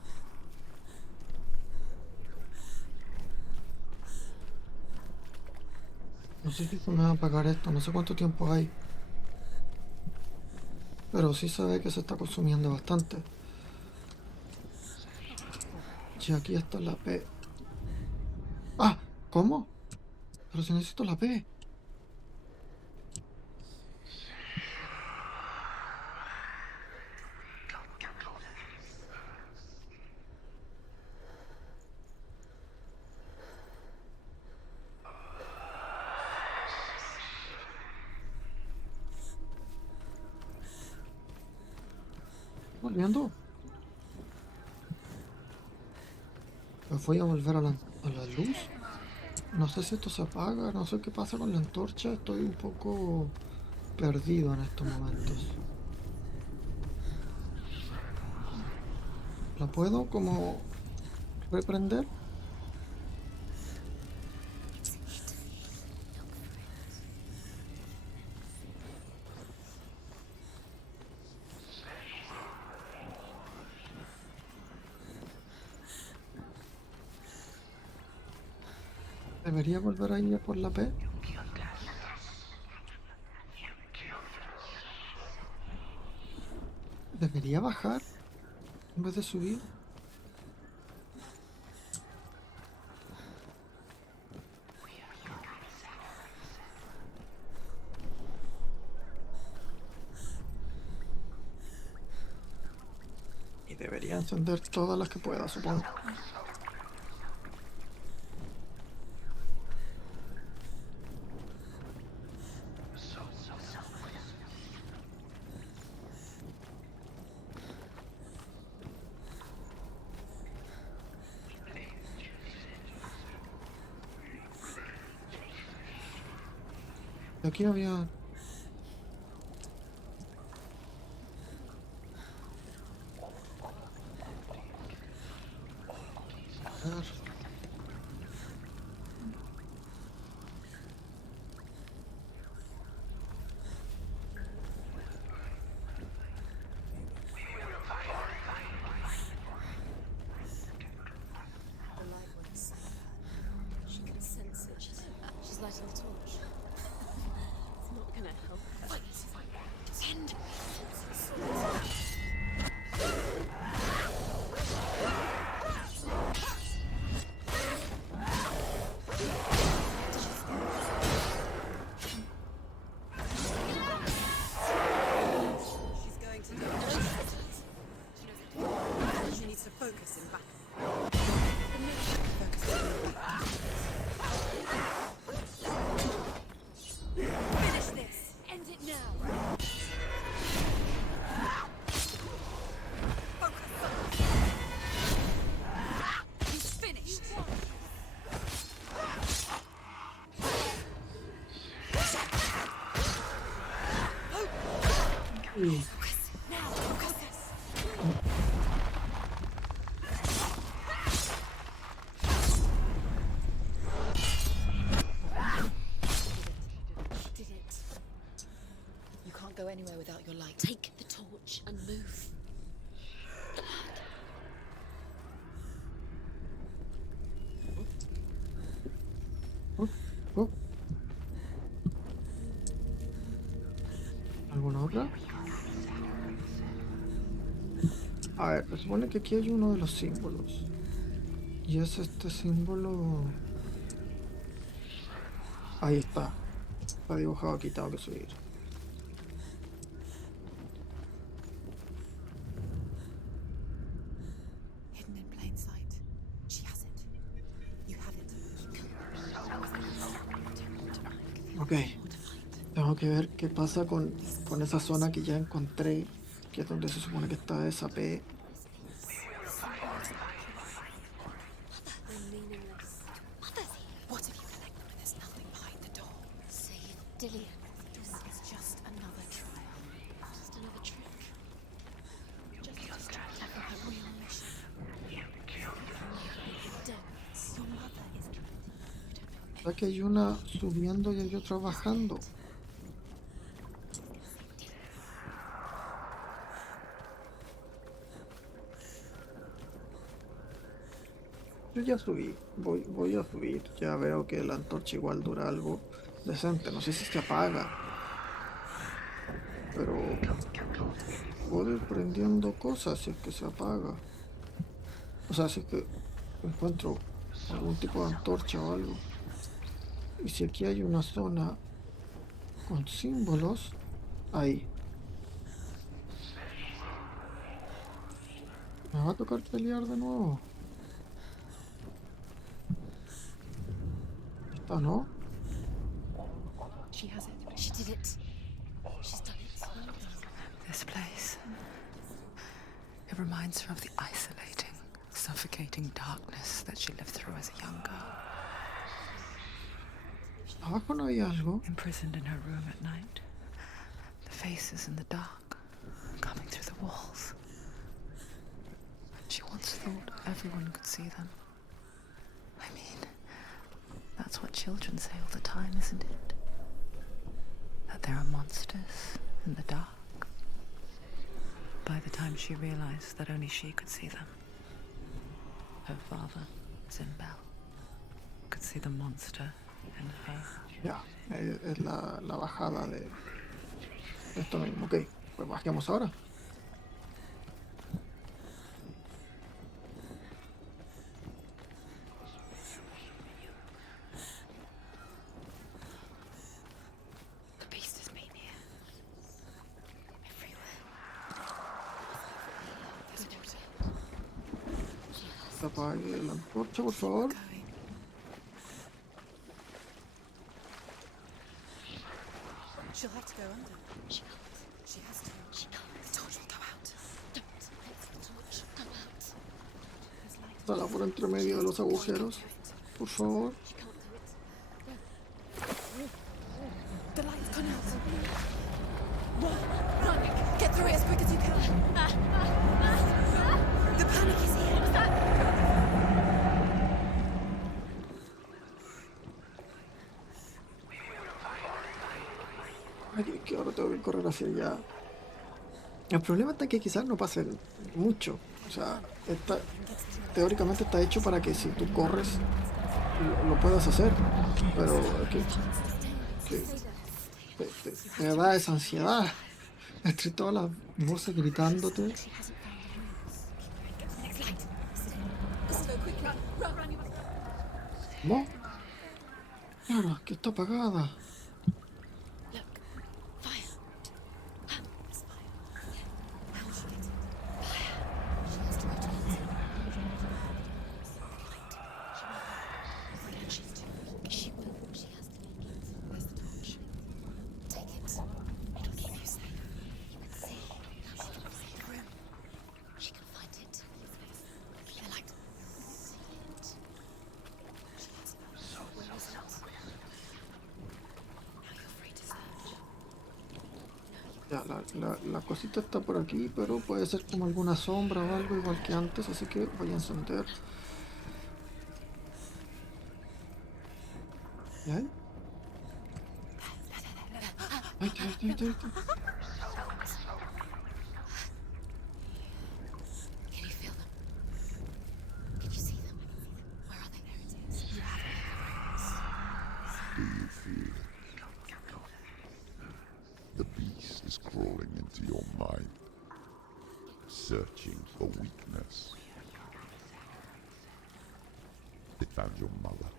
No sé si se me va a apagar esto, no sé cuánto tiempo hay. Pero sí se ve que se está consumiendo bastante. Y aquí está la P. ¡Ah! ¿Cómo? Pero si necesito la P. volviendo. Me voy a volver a la luz. No sé si esto se apaga, no sé qué pasa con la antorcha. Estoy un poco perdido en estos momentos. ¿La puedo como reprender? ¿Debería volver a ir a por la P? ¿Debería bajar en vez de subir? Y debería encender todas las que pueda, supongo. Aquí había... A ver. The light won't save her. She can sense it. She's lighting the torch. It's not gonna help her. Send! She's going to die. She needs to focus in battle. Finish this! End it now! He's finished. Now, focus this! She did it. You can't go anywhere without your light. Take the torch and move. Oh. ¿Alguna otra? A ver, se supone que aquí hay uno de los símbolos. Y es este símbolo... Ahí está. Está dibujado aquí, tengo que subir. Hidden in plain sight. She has it. You have it. Ok. Tengo que ver qué pasa con esa zona que ya encontré, que es donde se supone que está esa P. I'm meaningless. What if you connect them and there's nothing behind the door? Say it, Dillian. This is just another trial. Just another trick. Just to distract her from her real mission. Don't. Your mother is trapped. Ya que hay una subiendo y hay otra bajando. Yo ya subí, voy a subir, ya veo que la antorcha igual dura algo decente, no sé si se apaga, pero puedo ir prendiendo cosas si es que se apaga, o sea, si es que encuentro algún tipo de antorcha o algo. Y si aquí hay una zona con símbolos, ahí. Me va a tocar pelear de nuevo. ¿Esta no? She has it. She did it. She's done it. This place. It reminds her of the isolating, suffocating darkness that she lived through as a young girl. Abajo no había algo. Imprisoned in her room at night, the faces in the dark, coming through the walls. She once thought everyone could see them. I mean, that's what children say all the time, isn't it? That there are monsters in the dark. By the time she realized that only she could see them, her father, Zimbel, could see the monster in her. Ya, es la bajada de esto mismo. Ok, pues bajemos ahora. Apague la antorcha, por favor. She'll have to go under. She has to. The torch will go out. Don't let the torch go out. Está por entre medio de los agujeros, por favor. The light's gone out. Run! Get through it as quick as you can. The panic is here. Ay, que ahora tengo que correr hacia allá. El problema está que quizás no pase mucho. O sea, teóricamente está hecho para que si tú corres lo puedas hacer. Pero me da esa ansiedad. Entre todas las voces gritándote. ¿No? Claro, que está apagada. Ya, la cosita está por aquí, pero puede ser como alguna sombra o algo igual que antes, así que voy a encender. ¿Y ahí? Ahí está. Crawling into your mind, searching for weakness. It found your mother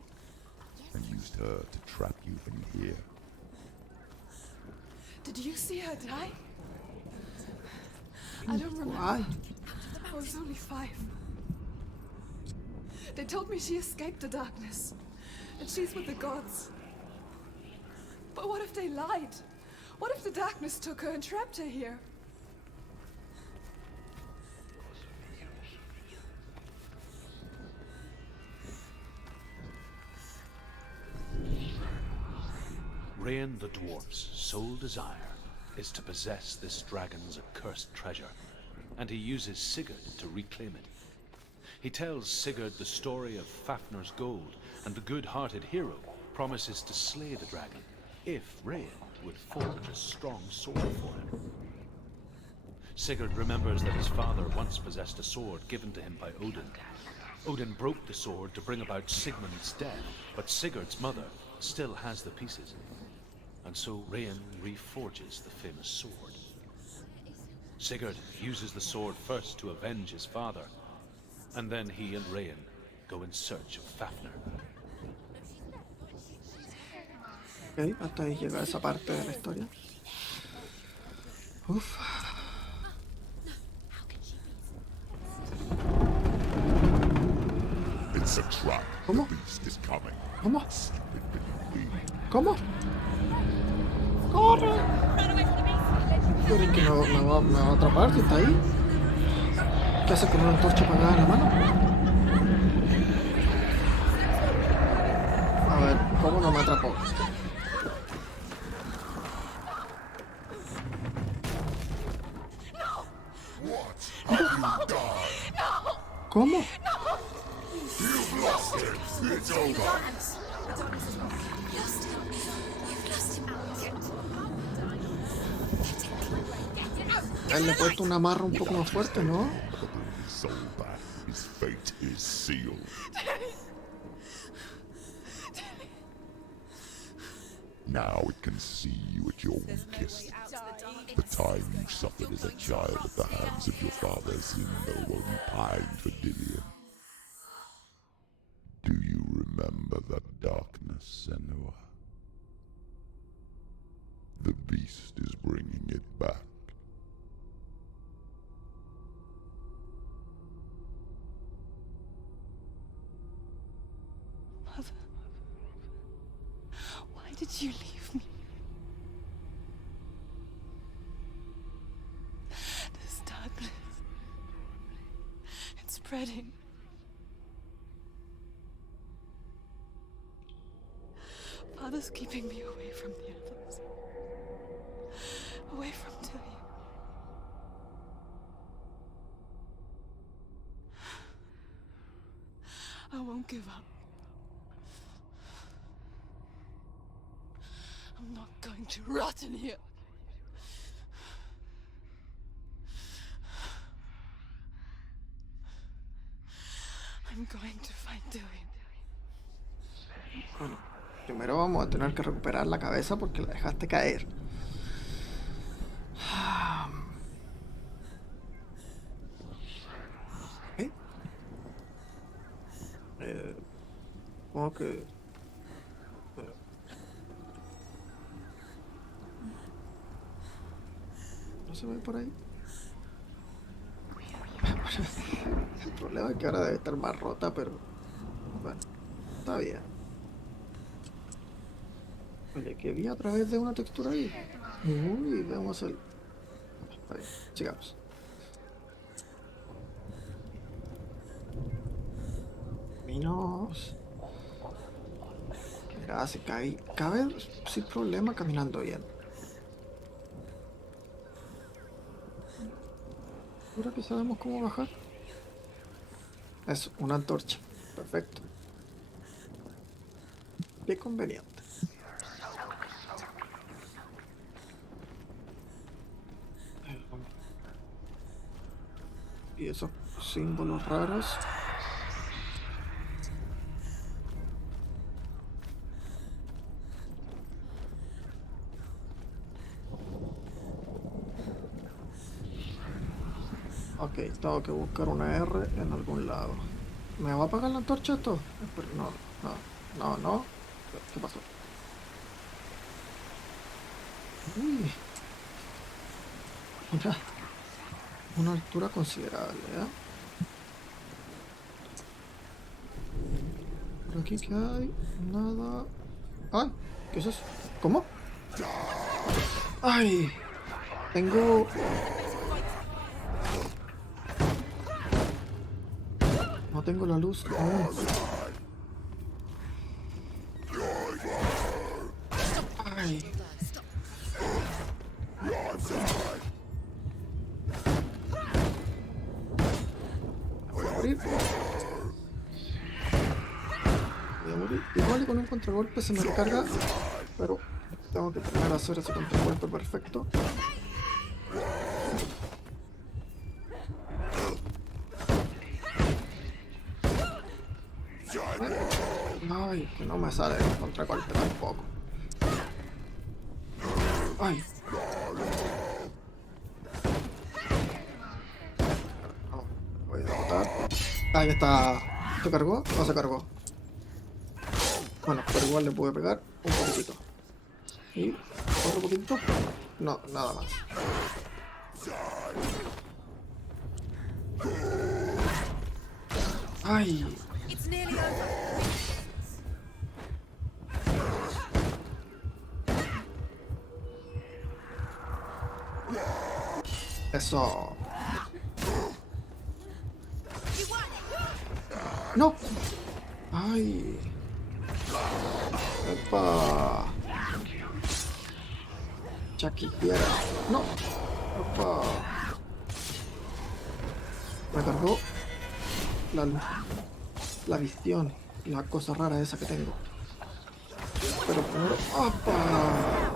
and used her to trap you in here. Did you see her die? I don't remember. I was only 5. They told me she escaped the darkness, and she's with the gods. But what if they lied? What if the darkness took her and trapped her here? Rain the dwarf's sole desire is to possess this dragon's accursed treasure, and he uses Sigurd to reclaim it. He tells Sigurd the story of Fafnir's gold, and the good-hearted hero promises to slay the dragon if Rain would forge a strong sword for him. Sigurd remembers that his father once possessed a sword given to him by Odin. Odin broke the sword to bring about Sigmund's death, but Sigurd's mother still has the pieces. And so Rain reforges the famous sword. Sigurd uses the sword first to avenge his father, and then he and Rain go in search of Fafnir. Ok, hasta ahí llega esa parte de la historia. Uf. It's a trap. ¿Cómo? The beast is coming. ¿Cómo? ¿Cómo? ¡Corre! ¿Creen que me va a atrapar si está ahí? ¿Qué hace con una antorcha apagada en la mano? A ver, ¿cómo no me atrapó? ¿Cómo? Él le ha puesto una amarra un poco más fuerte, ¿no? Soul back. His fate is sealed. Now it can see you at your weakest. The time you suffered as a child at the hands of your father Zindo while you pined for Dillian. Do you remember that darkness, Senua? The beast is bringing it back. Mother, why did you leave me? This darkness, it's spreading. Father's keeping me away from the others. Away from Dillian. I won't give up. I'm not going to rot in here. I'm going to find Dillian. Bueno, primero vamos a tener que recuperar la cabeza porque la dejaste caer. ¿Eh? Supongo que... ¿No se ve por ahí? El problema es que ahora debe estar más rota, pero... Bueno, está bien. Oye, que vi a través de una textura ahí. Uy, vemos el... Está bien, sigamos. Caminos. Mira, se cabe sin problema caminando bien. ¿Seguro que sabemos cómo bajar? Es una antorcha. Perfecto. Qué conveniente. Y esos símbolos raros. Ok, tengo que buscar una R en algún lado. ¿Me va a apagar la antorcha esto? No. ¿Qué pasó? Uy. Una altura considerable, ¿eh? Por aquí, ¿qué hay? Nada. ¡Ay! ¿Qué es eso? ¿Cómo? ¡Ay! Tengo... No tengo la luz aún. ¡Ay! Voy a morir. Igual y con un contragolpe se me recarga, pero tengo que primero hacer ese contragolpe perfecto. Ay, que no me sale el contragolpe tampoco. Ay. Voy a derrotar. Ahí está. ¿Se cargó? No se cargó. Bueno, pero igual le pude pegar un poquitito. Y otro poquitito. No, nada más. Ay. Eso. ¡No! ¡Ay! ¡Epa! Chucky, quiera. ¡No! ¡Epa! Me cargó la visión, la cosa rara esa que tengo. Pero primero... ¡Opa!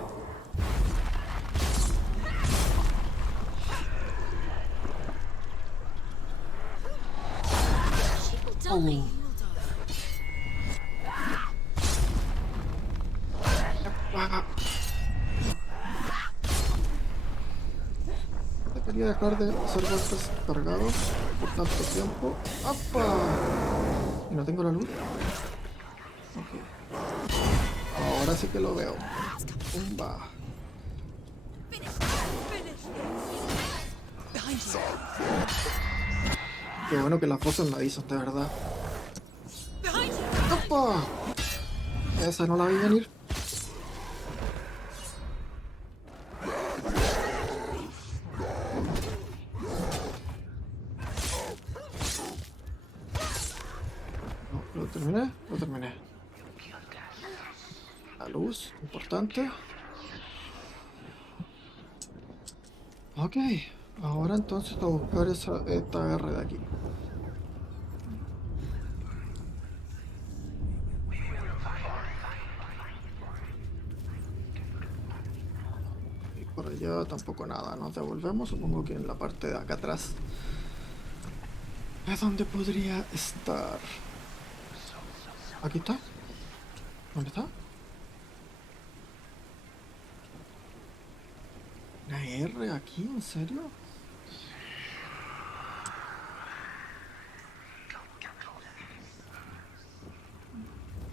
Debería dejar de hacer golpes cargados por tanto tiempo. ¡Apa! ¿Y no tengo la luz? Ok. Ahora sí que lo veo. ¡Pumba! Qué bueno que las voces me avisan, de verdad. ¡Opa! Esa no la vi venir. No, lo terminé, lo terminé. La luz, importante. Ok, ahora entonces a buscar esta R de aquí. Y por allá tampoco nada, nos devolvemos, supongo que en la parte de acá atrás es donde podría estar. ¿Aquí está? ¿Dónde está? ¿Una R aquí? ¿En serio?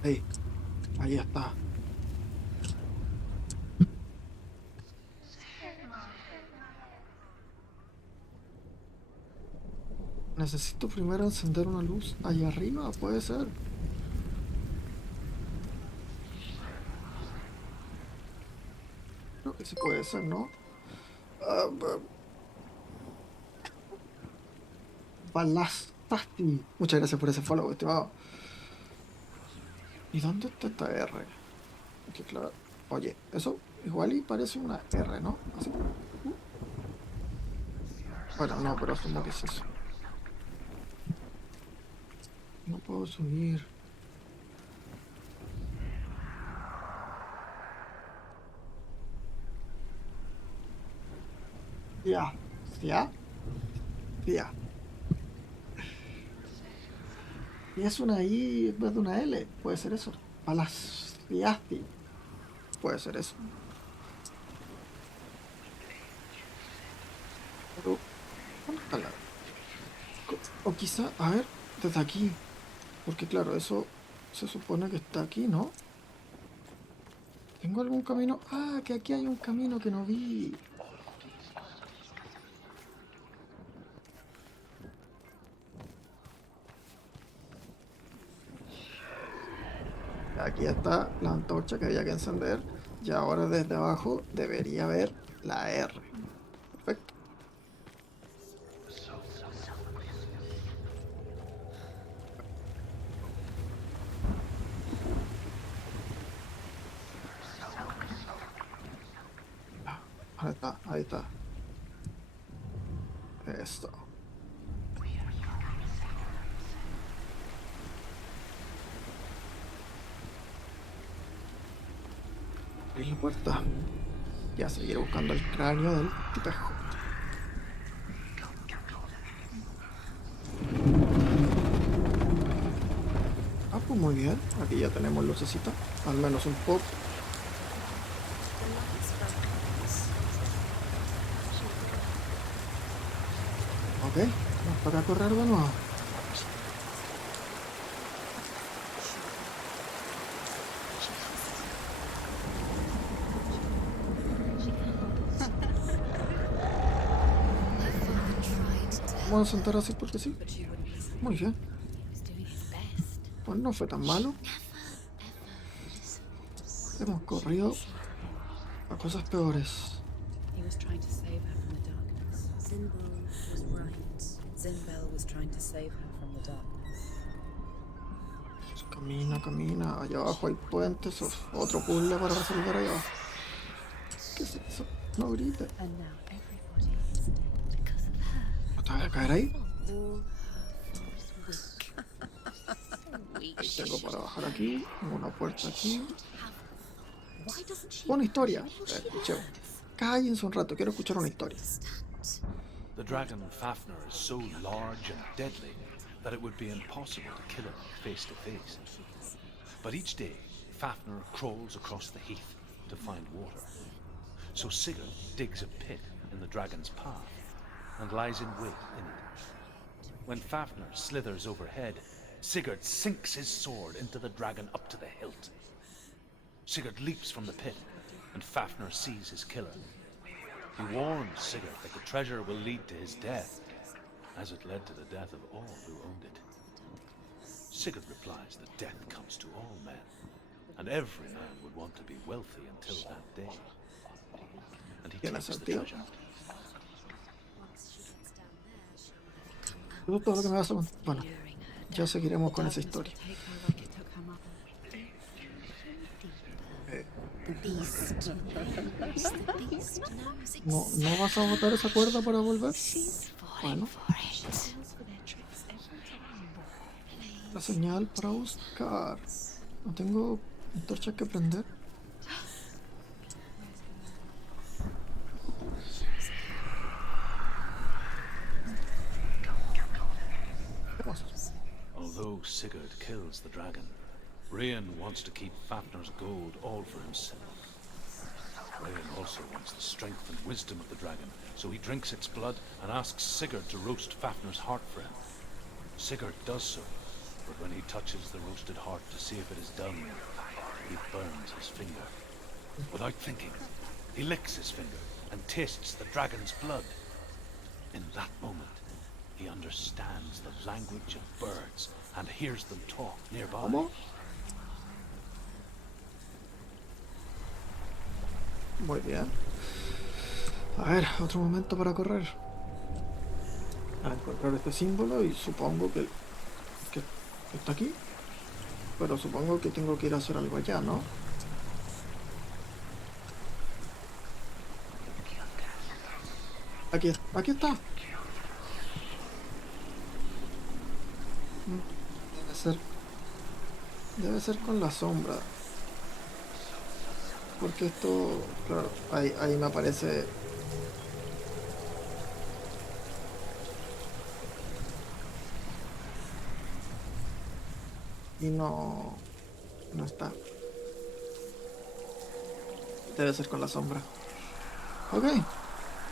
Hey, ahí está. Necesito primero encender una luz allá arriba, puede ser. Creo que sí puede ser, ¿no? Balastasti. Muchas gracias por ese follow, estimado. ¿Y dónde está esta R? Aquí, claro. Oye, eso igual y parece una R, ¿no? Así. Bueno, no, pero asumo que es eso. No puedo subir. Ya. ¿Ya? Ya. Y es una I en vez de una L. Puede ser eso. Palaciasti. Puede ser eso. Pero, ¿dónde está la? O quizá, a ver, desde aquí. Porque claro, eso se supone que está aquí, ¿no? ¿Tengo algún camino? Ah, que aquí hay un camino que no vi. Aquí está la antorcha que había que encender. Y ahora desde abajo debería haber la R. Perfecto. Ahí está, ahí está. Esto. Abrir la puerta. Y a seguir buscando el cráneo del tipejo. Ah, pues muy bien. Aquí ya tenemos lucecita. Al menos un poco. Ok, nos toca correr de nuevo. Vamos a sentar así porque sí. Muy bien. Pues no fue tan malo. Hemos corrido a cosas peores. He was trying to save her from the darkness. Zinbel was right. Zinbel was trying to save her from the darkness. Camina, camina. Allá abajo hay puentes. Otro puzzle para resolver allá abajo. ¿Qué es eso? No grites. And now everybody is dead because of her. ¿No te vas a caer ahí? All her fault. Ahí tengo para bajar aquí. Tengo una puerta aquí. Why doesn't she? Una historia. Escuchemos. Cállense un rato. Quiero escuchar una historia. The dragon Fafnir is so large and deadly that it would be impossible to kill him face to face. But each day, Fafnir crawls across the heath to find water. So Sigurd digs a pit in the dragon's path and lies in wait in it. When Fafnir slithers overhead, Sigurd sinks his sword into the dragon up to the hilt. Sigurd leaps from the pit, and Fafnir sees his killer. He warns Sigurd that the treasure will lead to his death, as it led to the death of all who owned it. Sigurd replies that death comes to all men, and every man would want to be wealthy until that day. And he takes the treasure. Eso es todo lo que me vas a contar. Bueno, ya seguiremos con esa historia. ¿No vas a botar esa cuerda para volver? Bueno. La señal para buscar. No tengo antorchas que prender. Although Sigurd kills the dragon, Rian wants to keep Fafnir's gold all for himself. Rian also wants the strength and wisdom of the dragon, so he drinks its blood and asks Sigurd to roast Fafnir's heart for him. Sigurd does so, but when he touches the roasted heart to see if it is done, he burns his finger. Without thinking, he licks his finger and tastes the dragon's blood. In that moment, he understands the language of birds and hears them talk nearby. ¿Cómo? Muy bien. A ver, otro momento para correr. A encontrar este símbolo y supongo que está aquí. Pero supongo que tengo que ir a hacer algo allá, ¿no? Aquí está. Debe ser con la sombra. Porque esto, claro, ahí me aparece. Y no está. Debe ser con la sombra. Ok.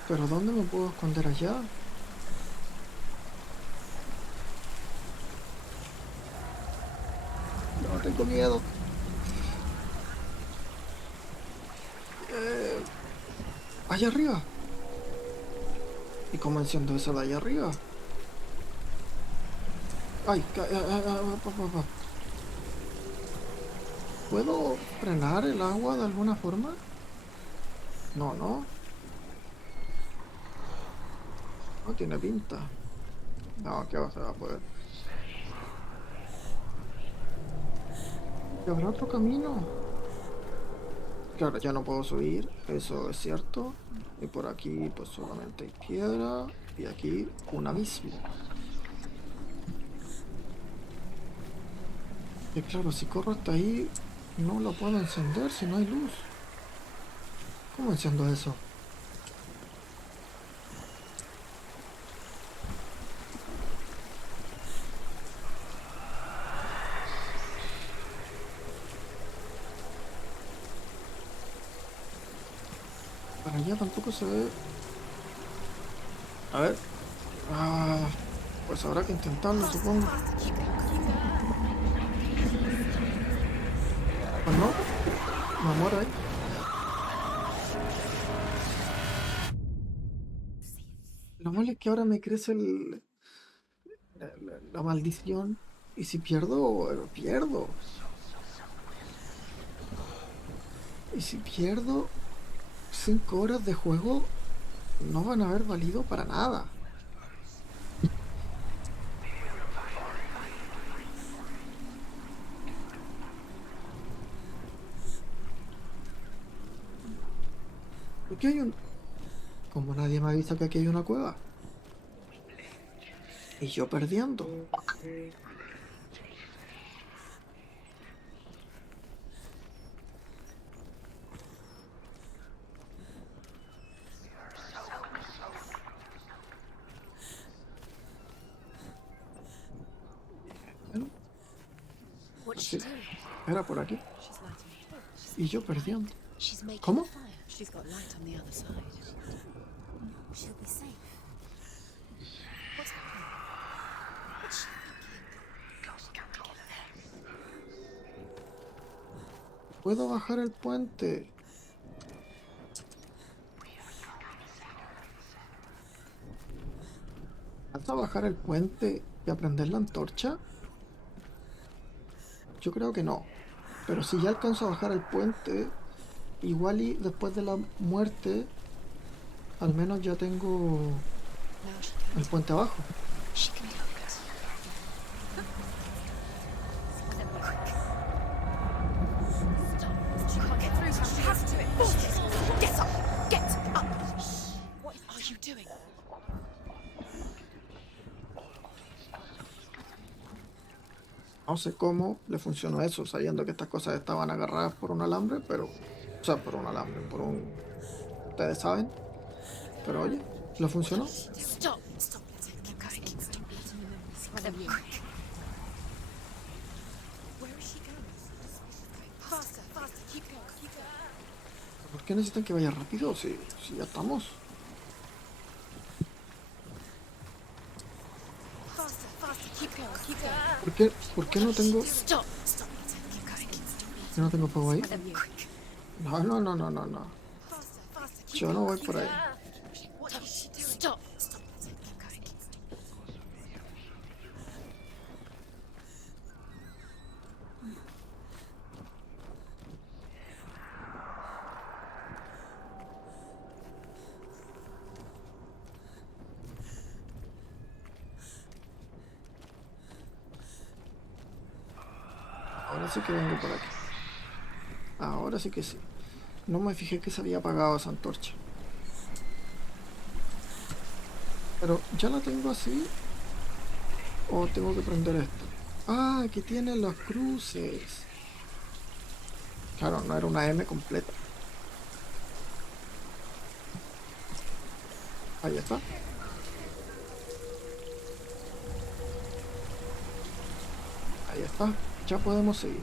Pero ¿dónde me puedo esconder allá? No, tengo miedo. Allá arriba. ¿Y cómo enciendo eso de allá arriba? Ay, ¿puedo frenar el agua de alguna forma? No. No tiene pinta. No, ¿qué va a poder? ¿Y habrá otro camino? Claro, ya no puedo subir, eso es cierto. Y por aquí pues solamente hay piedra. Y aquí un abismo. Y claro, si corro hasta ahí, no lo puedo encender si no hay luz. ¿Cómo enciendo eso? Para allá tampoco se ve. A ver. Pues habrá que intentarlo, supongo. Pues no. Me muero ahí. Lo malo es que ahora me crece la maldición. Y si pierdo, pierdo. Y si pierdo 5 horas de juego, no van a haber valido para nada. ¿Por qué hay un...? Como nadie me avisa que aquí hay una cueva. Y yo perdiendo. What's Sí, she doing? era por aquí. She's lighting a torch. Y yo perdiendo. She's making ¿Cómo? a fire. She's got light on the other side. She'll be safe. What's happening? What's she thinking? Puedo bajar el puente. ¿Hasta bajar el puente y aprender la antorcha? Yo creo que no. Pero si ya alcanzo a bajar el puente, igual y después de la muerte, al menos ya tengo el puente abajo. She can help us. She can't get through. She has to. Get up! Get up! What are you doing? No sé cómo le funcionó eso, sabiendo que estas cosas estaban agarradas por un alambre, pero... O sea, por un alambre, por un... Ustedes saben. Pero oye, le funcionó. Stop! Stop! Keep going. Stop! Let them quick. Where is she going? Faster! Faster! Keep going! Keep going! ¿Por qué necesitan que vaya rápido? Si ya estamos. Faster! Faster! Keep going! Keep going! ¿Por qué no tengo... Stop! Stop! Keep going. ¿Por qué no tengo fuego ahí? Let them quick. No. Faster! Faster! Keep Yo no going. voy por ahí. What is she doing? Stop! Stop! Keep going. Ahora sí que vengo por aquí. Ahora sí que sí. No me fijé que se había apagado esa antorcha. Pero ya la tengo así. ¿O tengo que prender esto? Ah, que tiene los cruces. Claro, no era una M completa. Ahí está. Ahí está. Ya podemos seguir.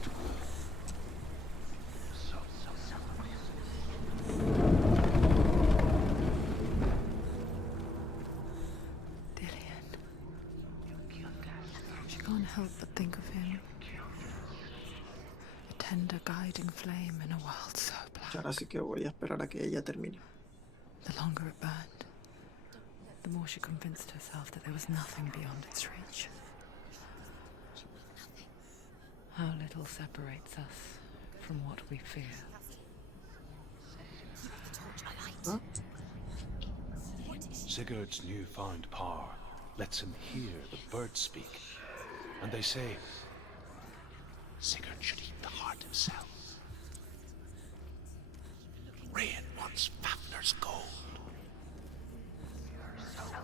She can't help but think of him. A tender guiding flame in a world so black. Ahora sí que voy a esperar a que ella termine. The longer it burned, the more she convinced herself that there was nothing beyond its reach. How little separates us from what we fear. Huh? Sigurd's newfound power lets him hear the birds speak. And they say, Sigurd should eat the heart himself. Rain wants Fafnir's gold.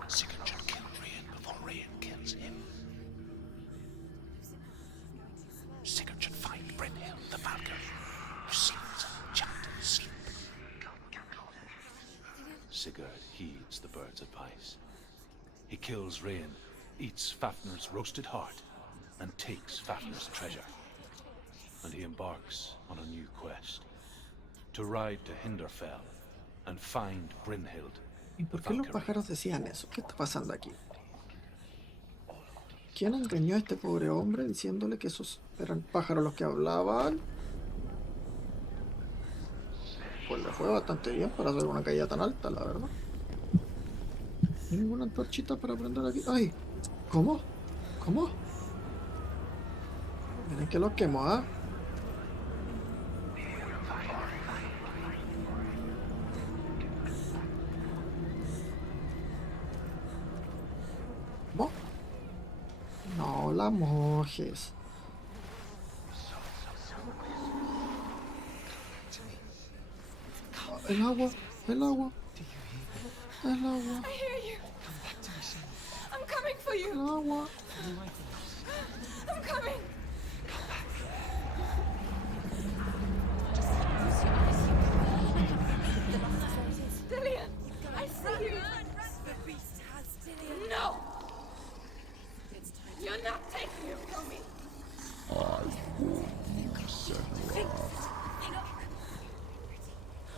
Sigurd should kill Rain before Rain kills him. Sigurd should find Brynhild the Falcon, who sings and chants in sleep. Sigurd heeds the bird's advice. He kills Rain, eats Fafnir's roasted heart, and takes Fafnir's treasure. And he embarks on a new quest. To ride to Hinderfell and find Brynhild. ¿Y por qué los pájaros decían eso? ¿Qué está pasando aquí? ¿Quién engañó a este pobre hombre diciéndole que esos eran pájaros los que hablaban? Pues le fue bastante bien para hacer una caída tan alta, la verdad. ¿Hay ninguna antorchita para prender aquí? ¡Ay! ¿Cómo? ¿Cómo? Miren que lo quemo, ¿ah? ¿Cómo? No la mojes. El agua. El agua. El agua. I hear you. I'm coming for you. El agua. I'm coming. Dillian, I see you. The beast has Dillian. No. You're not taking him from me. I warn you, Senua.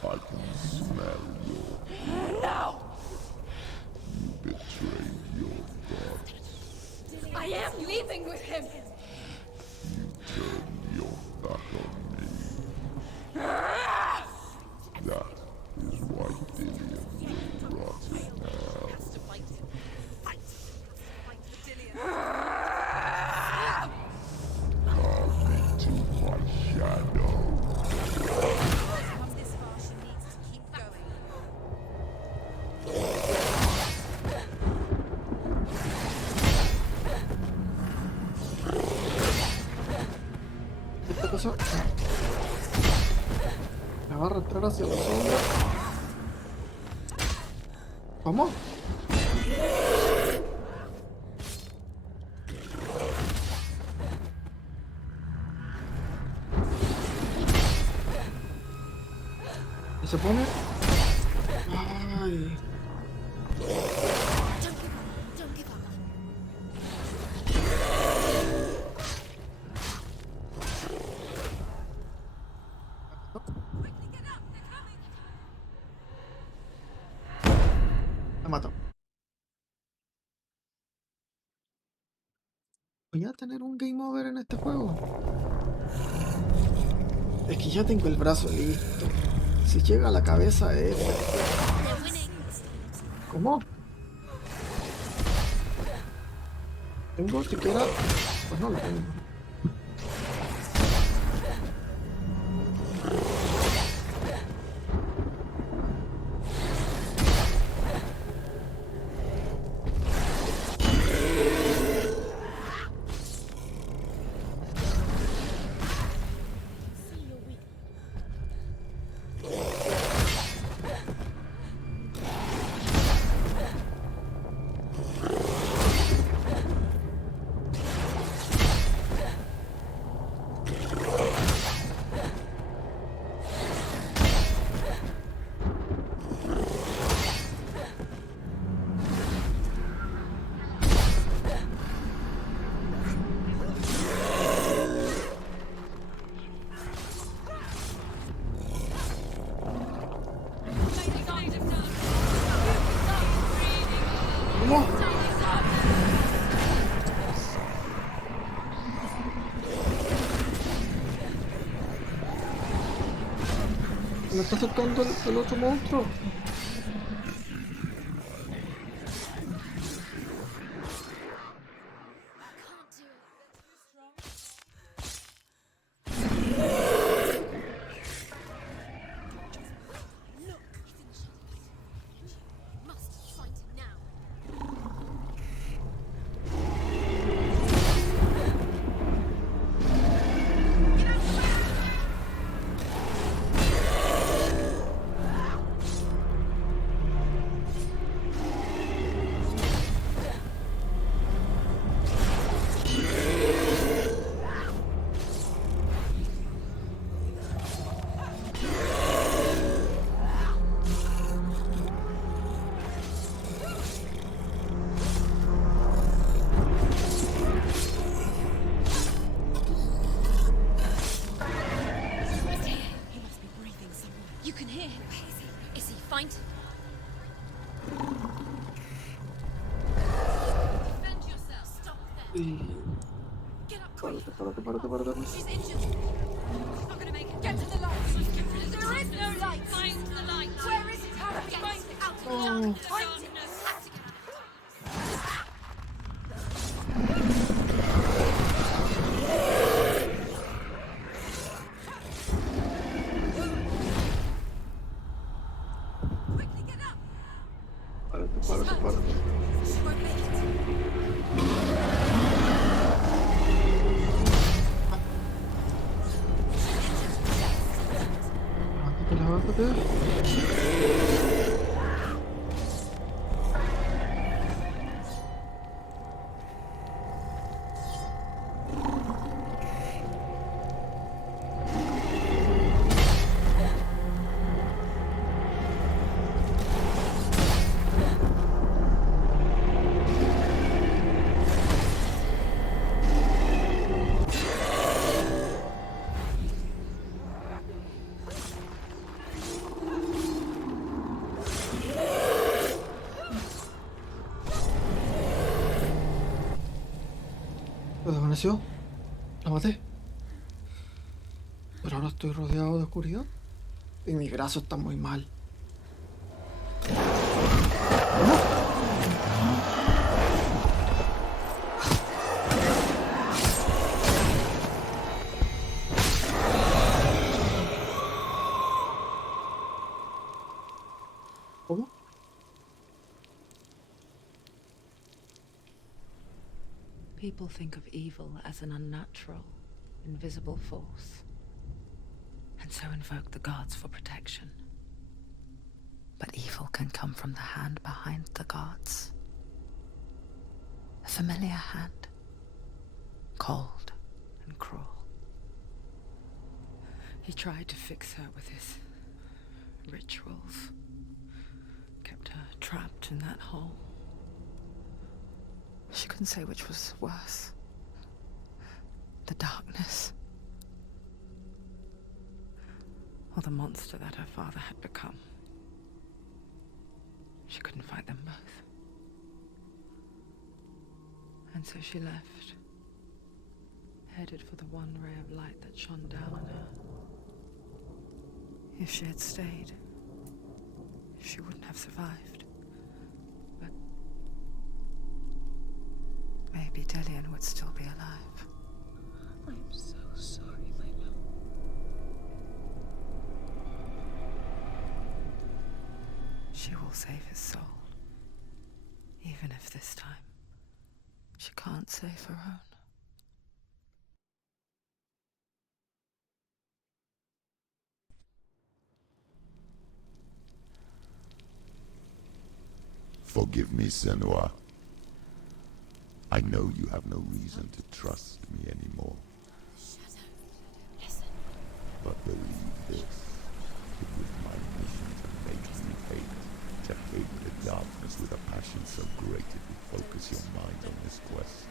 I can smell your blood. No. You betrayed your god. I am leaving with him. You turned your back on me. That is why Dillian will rot in hell. Come into my shadow. Esta cosa me va a arrastrar hacia la sombra. ¿Cómo? ¿Y se pone? Ay. Don't give up. Me mató. Voy a tener un game over en este juego. Es que ya tengo el brazo listo. Si llega a la cabeza es... ¿Cómo? ¿Tengo siquiera? Pues no lo tengo. Me está acercando el otro monstruo. Párate. She's injured. She's not gonna make it. Get to the light. There is no light. Find the light. Where is it? How do we find it? Out of the darkness. Find it. Quickly get up. Párate. She won't make it. Levántate. Amaneció. La maté. Pero ahora estoy rodeado de oscuridad. Y mis brazos están muy mal. ¿Cómo? People think of evil as an unnatural, invisible force, and so invoke the gods for protection. But evil can come from the hand behind the gods. A familiar hand, cold and cruel. He tried to fix her with his rituals, kept her trapped in that hole. She couldn't say which was worse. The darkness, or the monster that her father had become. She couldn't fight them both. And so she left, headed for the one ray of light that shone down on her. If she had stayed, she wouldn't have survived. But maybe Delian would still be alive. I'm so sorry, my love. She will save his soul. Even if this time she can't save her own. Forgive me, Senua. I know you have no reason to trust me anymore. Listen. But believe this. It was my mission to make you hate. To hate the darkness with a passion so great it would focus your mind on this quest.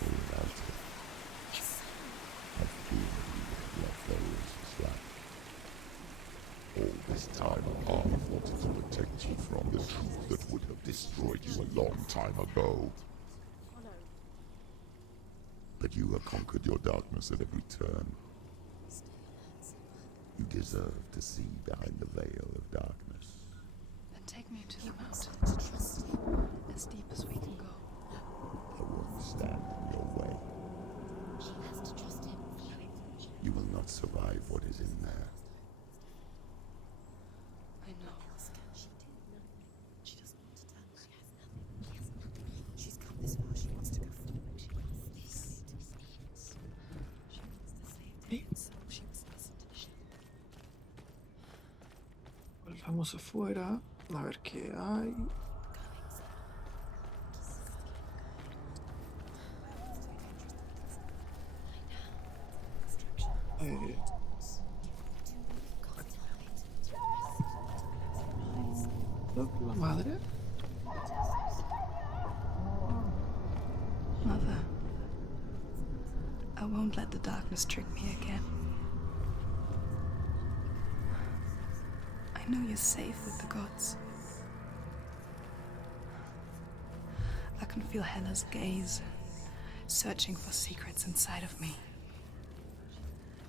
Or without it, I fear you would have left the roses flat. All this time I wanted to protect you from the truth that would have destroyed you a long time ago. But you have conquered your darkness at every turn. You deserve to see behind the veil of darkness. Then take me to the mountain. As deep as we can go. I won't stand in your way. She has to trust him. You will not survive what is in there. I know. She doesn't want to tell. She has nothing. She has nothing. She's come this far. She wants to go forward. She wants this. She wants to save it. So she must listen to the Volvamos afuera. A ver qué hay. La madre. Mother, I won't let the darkness trick me again. I know you're safe with the gods. I can feel Hela's gaze, searching for secrets inside of me.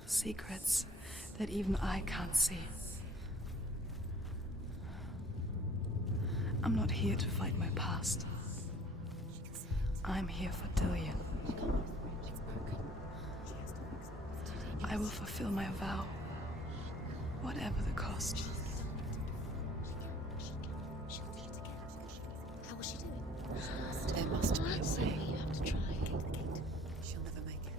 Secrets that even I can't see. I'm not here to fight my past. I'm here for Dillian. I will fulfill my vow, whatever the cost. How will she do it? There must be a way. You have to try. She'll never make it.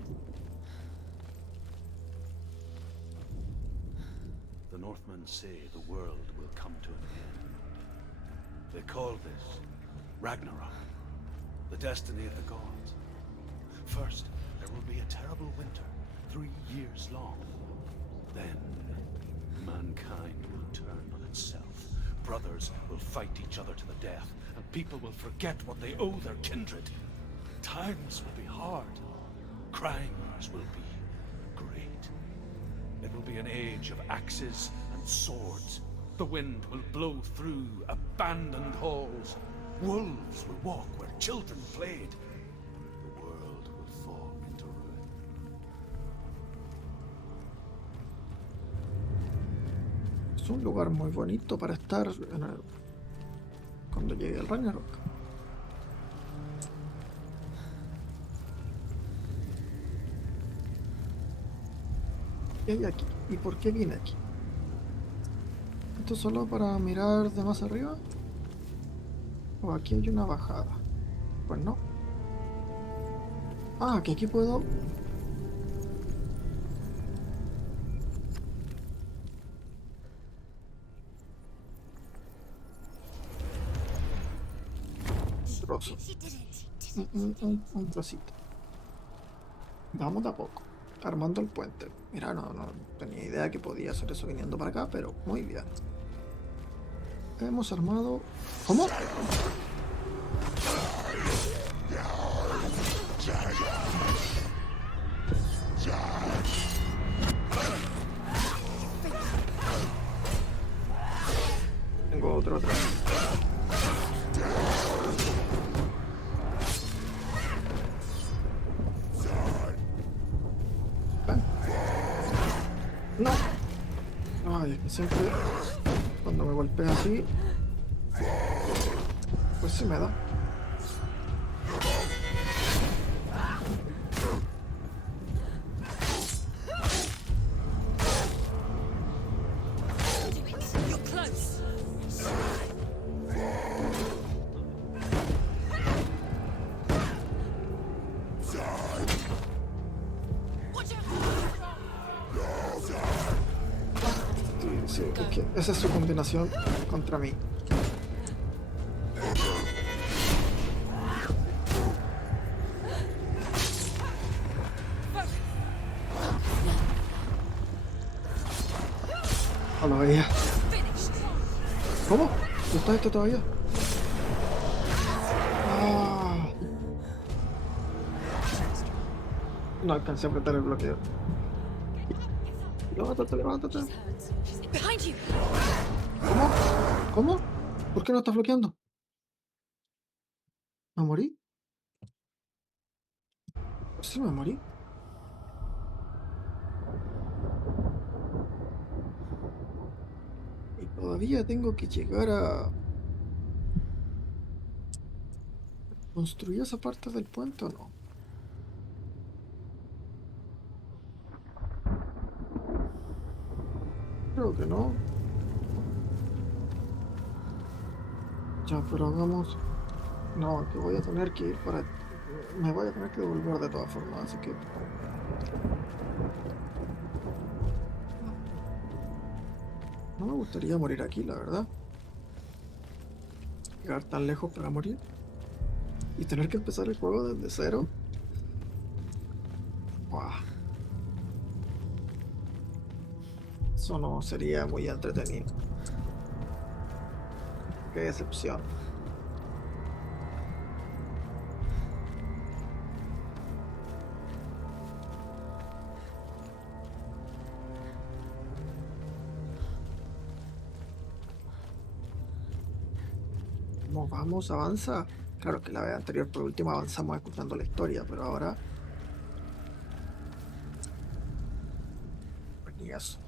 The Northmen say the world will come to an end. They call this Ragnarok, the destiny of the gods. First, there will be a terrible winter, 3 years long. Then, mankind will turn on itself. Brothers will fight each other to the death, and people will forget what they owe their kindred. Times will be hard. Crimes will be great. It will be an age of axes and swords. The wind will blow through abandoned halls. Wolves will walk where children played. Es un lugar muy bonito para estar cuando llegue el Ragnarok. ¿Qué hay aquí? ¿Y por qué vine aquí? ¿Esto es solo para mirar de más arriba? ¿O aquí hay una bajada? Pues no. Ah, que aquí puedo... Un trozo. Un trocito. Vamos de a poco. Armando el puente. Mira, no tenía idea que podía hacer eso viniendo para acá, pero muy bien. Hemos armado... ¿Cómo? Tengo otro atrás. No. Ay, es que siempre cuando me golpea así, pues sí me da. Sí, es que esa es su combinación contra mí. No lo veía. ¿Cómo? ¿No está esto todavía? Ah. No alcancé a apretar el bloqueo. Levántate, levántate. ¿Cómo? ¿Cómo? ¿Por qué no estás bloqueando? ¿Me morí? Sí, me morí. Y todavía tengo que llegar a construir esa parte del puente, ¿o no? Creo que no. Ya, pero hagamos... No, que voy a tener que ir para... Me voy a tener que devolver de todas formas, así que... No me gustaría morir aquí, la verdad. Llegar tan lejos para morir. Y tener que empezar el juego desde cero. Wow. Eso no sería muy entretenido. Qué decepción. Vamos, avanza. Claro que la vez anterior por último avanzamos escuchando la historia, pero ahora... Pues ni eso.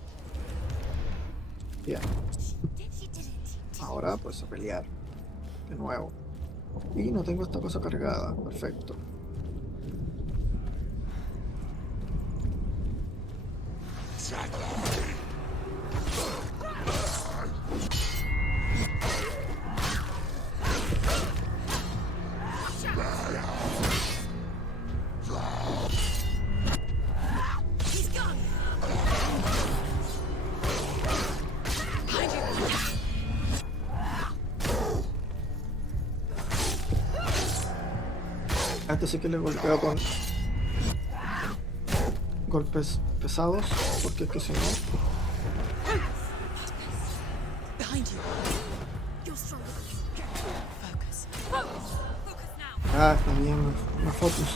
Bien. Ahora pues a pelear. De nuevo. Y no tengo esta cosa cargada. Perfecto. A este sí que le golpeo con golpes pesados, porque es que si no... Ah, está bien, me focus.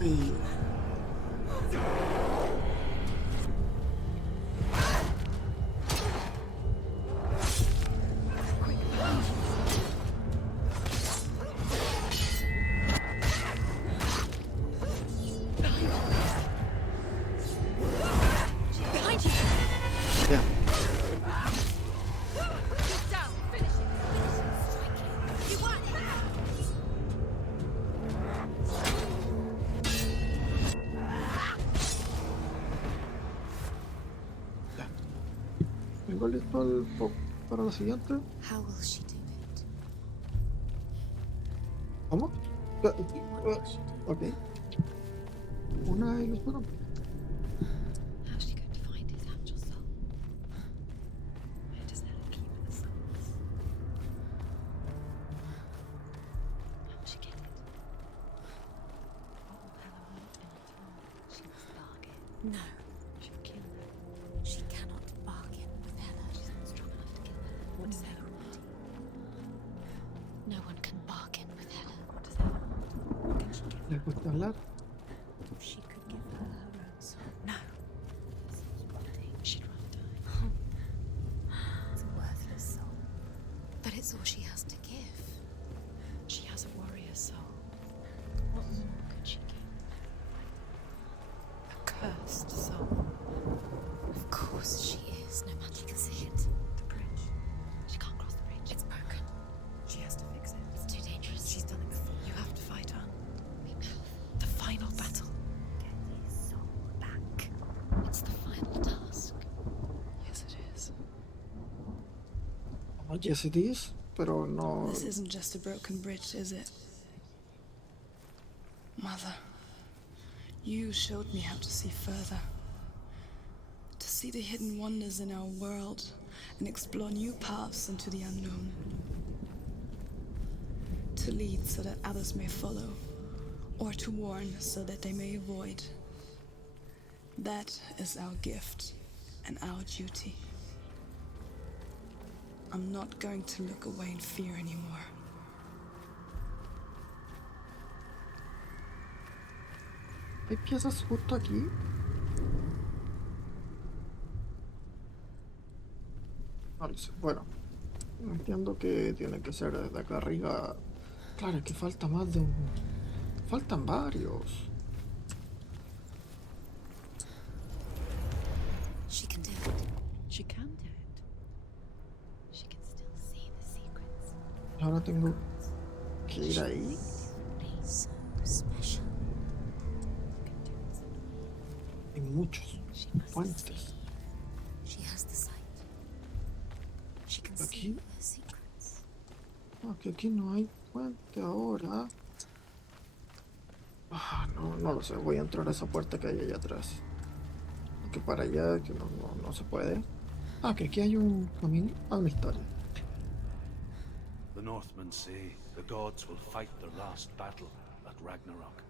Ay. ¿Tengo listo para lo siguiente? How will she do it? ¿Cómo? What will she do? Ok. Una ilusión. How's she going to find his actual soul? Where does Helen keep the souls? How will she get it? What will Helen want in return? She must bargain. No. She'll kill her. She cannot bargain with Helen. She's not strong enough to kill Helen. What does Helen want? No one can bargain with Helen. What does Helen want? What can she give? ¿Le gusta hablar? If she could give her her own soul. No. She'd rather die. It's a worthless soul. But it's all she has to give. She has a warrior soul. What more could she give? A cursed soul. Of course she is. No magic can see it. The bridge. She can't cross the bridge. It's broken. She has to fix it. It's too dangerous. She's done it before. You have to fight her. We have. The final battle. Get his soul back. It's the final task. Yes, it is. Yes, it is, pero no. This isn't just a broken bridge, is it? Mother, you showed me how to see further. To see the hidden wonders in our world and explore new paths into the unknown. To lead so that others may follow, or to warn so that they may avoid. That is our gift and our duty. I'm not going to look away in fear anymore. Hay piezas justo aquí. No lo sé. Bueno, entiendo que tiene que ser desde acá arriba. Claro, es que falta más de un. Faltan varios. She can do it. She can do it. She can still see the secrets. Ahora tengo que ir ahí. Be so special. Hay muchos She must puentes. She has the sight. She can Aquí. see their secrets. No, que aquí no hay puente ahora. No lo sé. Voy a entrar a esa puerta que hay allá atrás. Que para allá, que no se puede. Que aquí hay un camino. Una historia. The Northmen say the gods will fight their last battle at Ragnarok.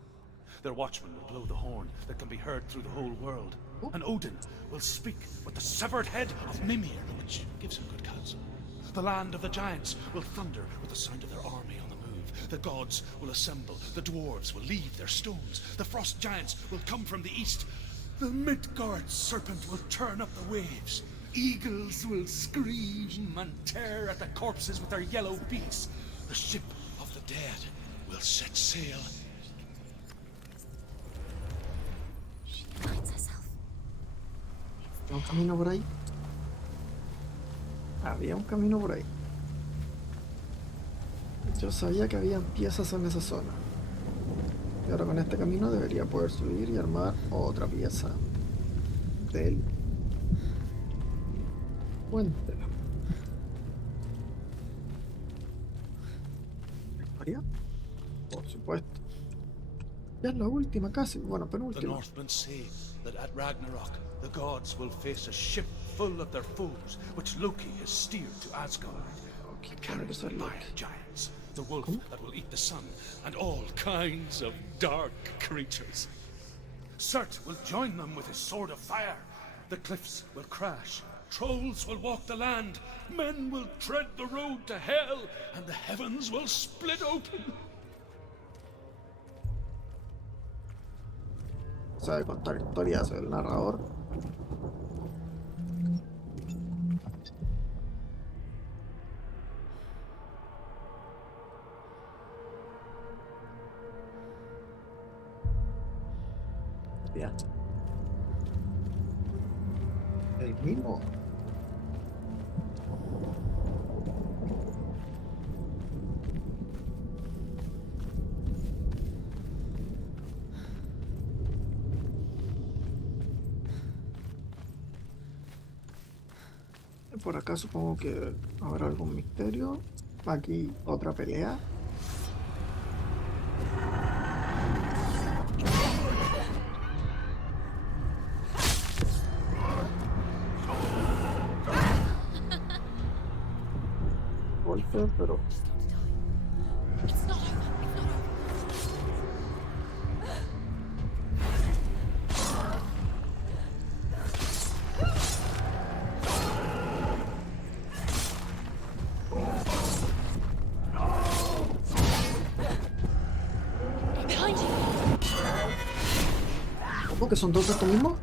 Their watchmen will blow the horn that can be heard through the whole world. And Odin will speak with the severed head of Mimir, which gives him good counsel. The land of the giants will thunder with the sound of their army on the move. The gods will assemble. The dwarves will leave their stones. The frost giants will come from the east. The Midgard serpent will turn up the waves. Eagles will scream and tear at the corpses with their yellow beaks. The ship of the dead will set sail. She finds herself. ¿Hay un camino por ahí? Había un camino por ahí. Yo sabía que habían piezas en esa zona. Y ahora con este camino debería poder subir y armar otra pieza del puente. ¿Historia? Por supuesto. Ya es la última casi. Bueno, The penúltima. Northmen say that at Ragnarok, the gods will face a ship full of their foes, which Loki has steered to Asgard. Okay, Carrying the fire giants, the wolf that will eat the sun, and all kinds of dark creatures. Surt will join them with his sword of fire. The cliffs will crash. Trolls will walk the land. Men will tread the road to hell, and the heavens will split open. Sabe contar historias el narrador. Ya. El mismo. por acá supongo que habrá algún misterio. Aquí otra pelea. Golpe, pero... ¿Cómo que son dos de esto mismo?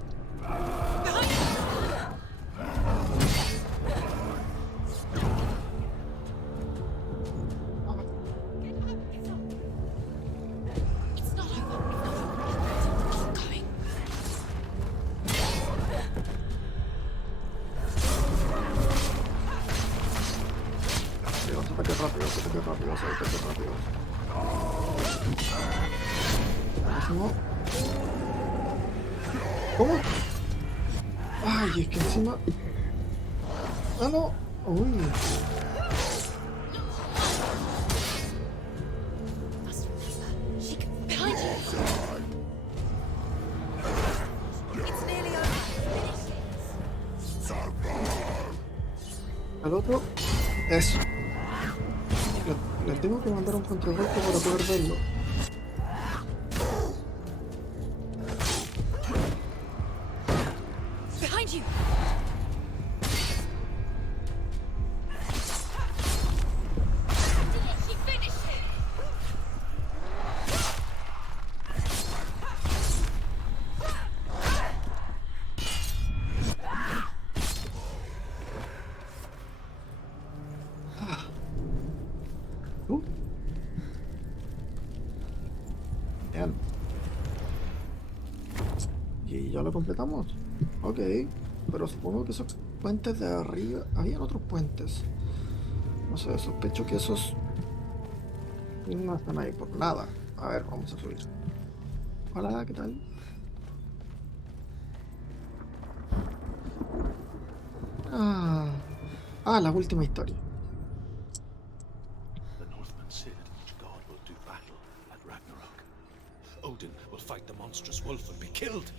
¿Cómo? Ay, es que encima... ¡Ah, no! ¡Uy! Al otro... Eso. Le tengo que mandar un contragolpe para poder verlo. Bien. Y ya lo completamos. Ok, pero supongo que esos puentes de arriba... Habían otros puentes. No sé, sospecho que esos no están ahí por nada. A ver, vamos a subir. Hola, ¿qué tal? La última historia. The Northmen said each god will do battle at Ragnarok. Odin will fight the monstrous wolf and be killed,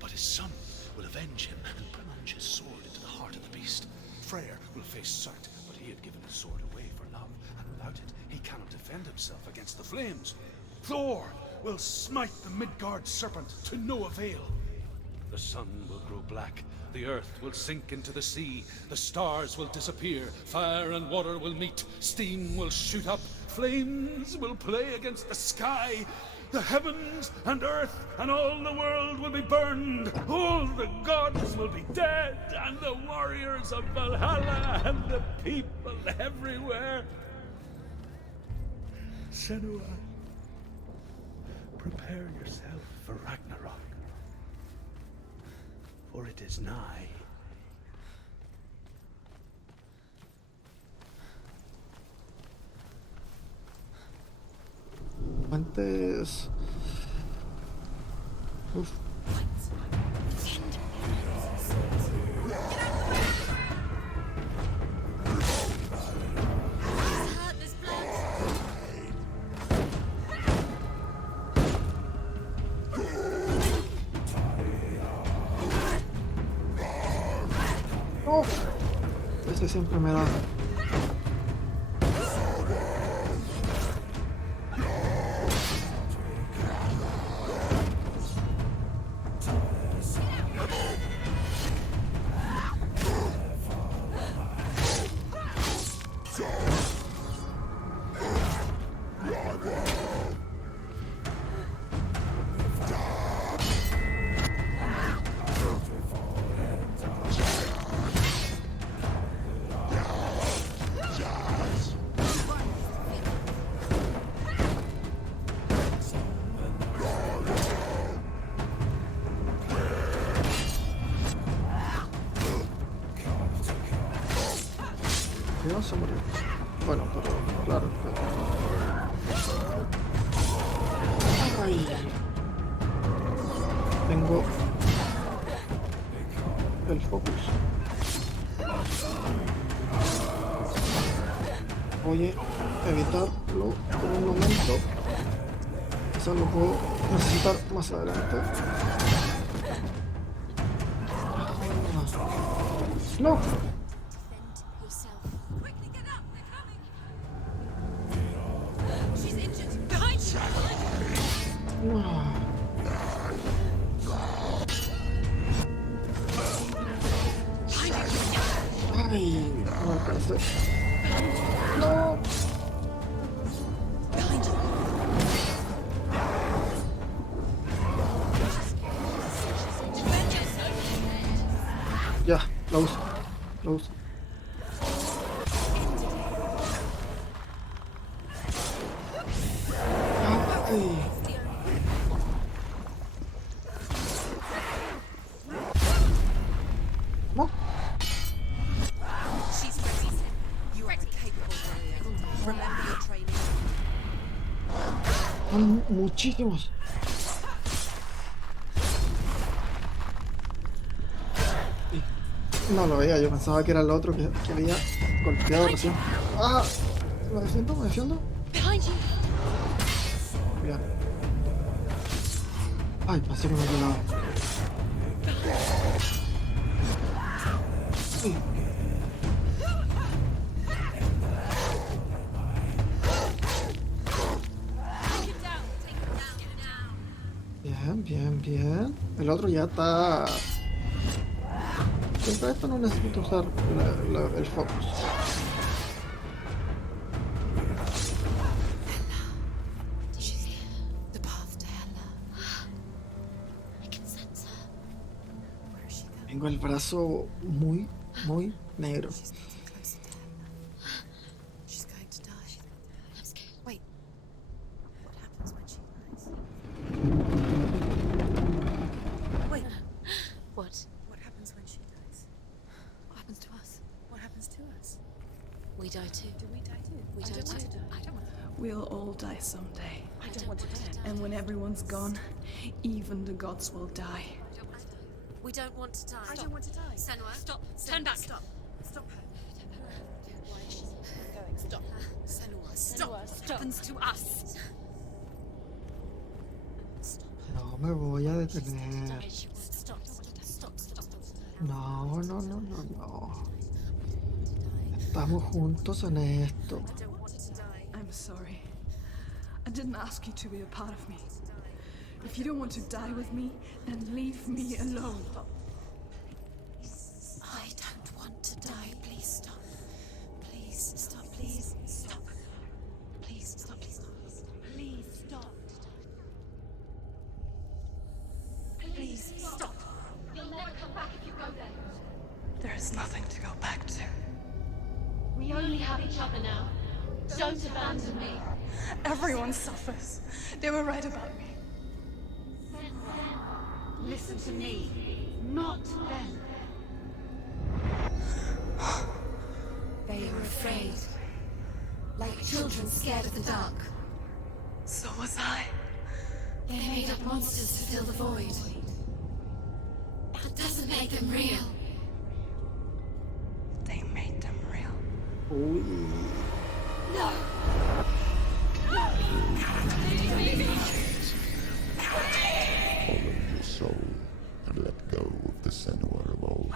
but his son will avenge him and plunge his sword into the heart of the beast. Freyr will face Surt, but he had given his sword away for love, and without it, he cannot defend himself against the flames. Thor will smite the Midgard serpent to no avail. The sun will grow black, the earth will sink into the sea, the stars will disappear, fire and water will meet, steam will shoot up, flames will play against the sky, the heavens and earth and all the world will be burned, all the gods will be dead, and the warriors of Valhalla and the people everywhere. Senua, prepare yourself for Ragnarok. For it is nigh. Puentes... Uf. Este siempre me da. No se murió. Bueno, pero claro. Ay. Tengo el focus. Voy a evitarlo por un momento. Quizás lo puedo necesitar más adelante. No. Ay, no alcancé. No. Ya, lo uso. Lo uso. Ay. No. Son muchísimos. No lo veía, yo pensaba que era el otro que había golpeado recién. ¡Ah! ¿Me defiendo? ¿Me defiendo? Bien. Ay, pensé que me quedaba. Sí. Bien, bien, bien. El otro ya está... Para esto no necesito usar el focus. Tengo el brazo muy, muy negro. We die too. Do we die too? We die too. I don't want to. We'll all die someday. I don't want to die. And when everyone's gone, even the gods will die. We don't want to die. I don't want to die. Senua, Stop. Turn back. Stop. Stop her. Why is she going? Stop. Senua, stop. What happens to us? No me voy a detener. Stop. Stop. No, no, no, no, no. Estamos juntos en esto. I'm sorry. I didn't ask you to be a part of me. If you don't want to die with me, then leave me alone. I don't want to die. Please stop. Please stop. Please stop. Please stop. Please stop. Please stop. Please stop. You'll never come back if you go there. There is nothing to go back to. We only have each other now. Don't abandon me. Everyone suffers. They were right about me. Listen to me, not them. They are afraid. Like children scared of the dark. So was I. They made up monsters to fill the void. That doesn't make them real. They made them real. No! Follow your soul and let go of the Senua of old.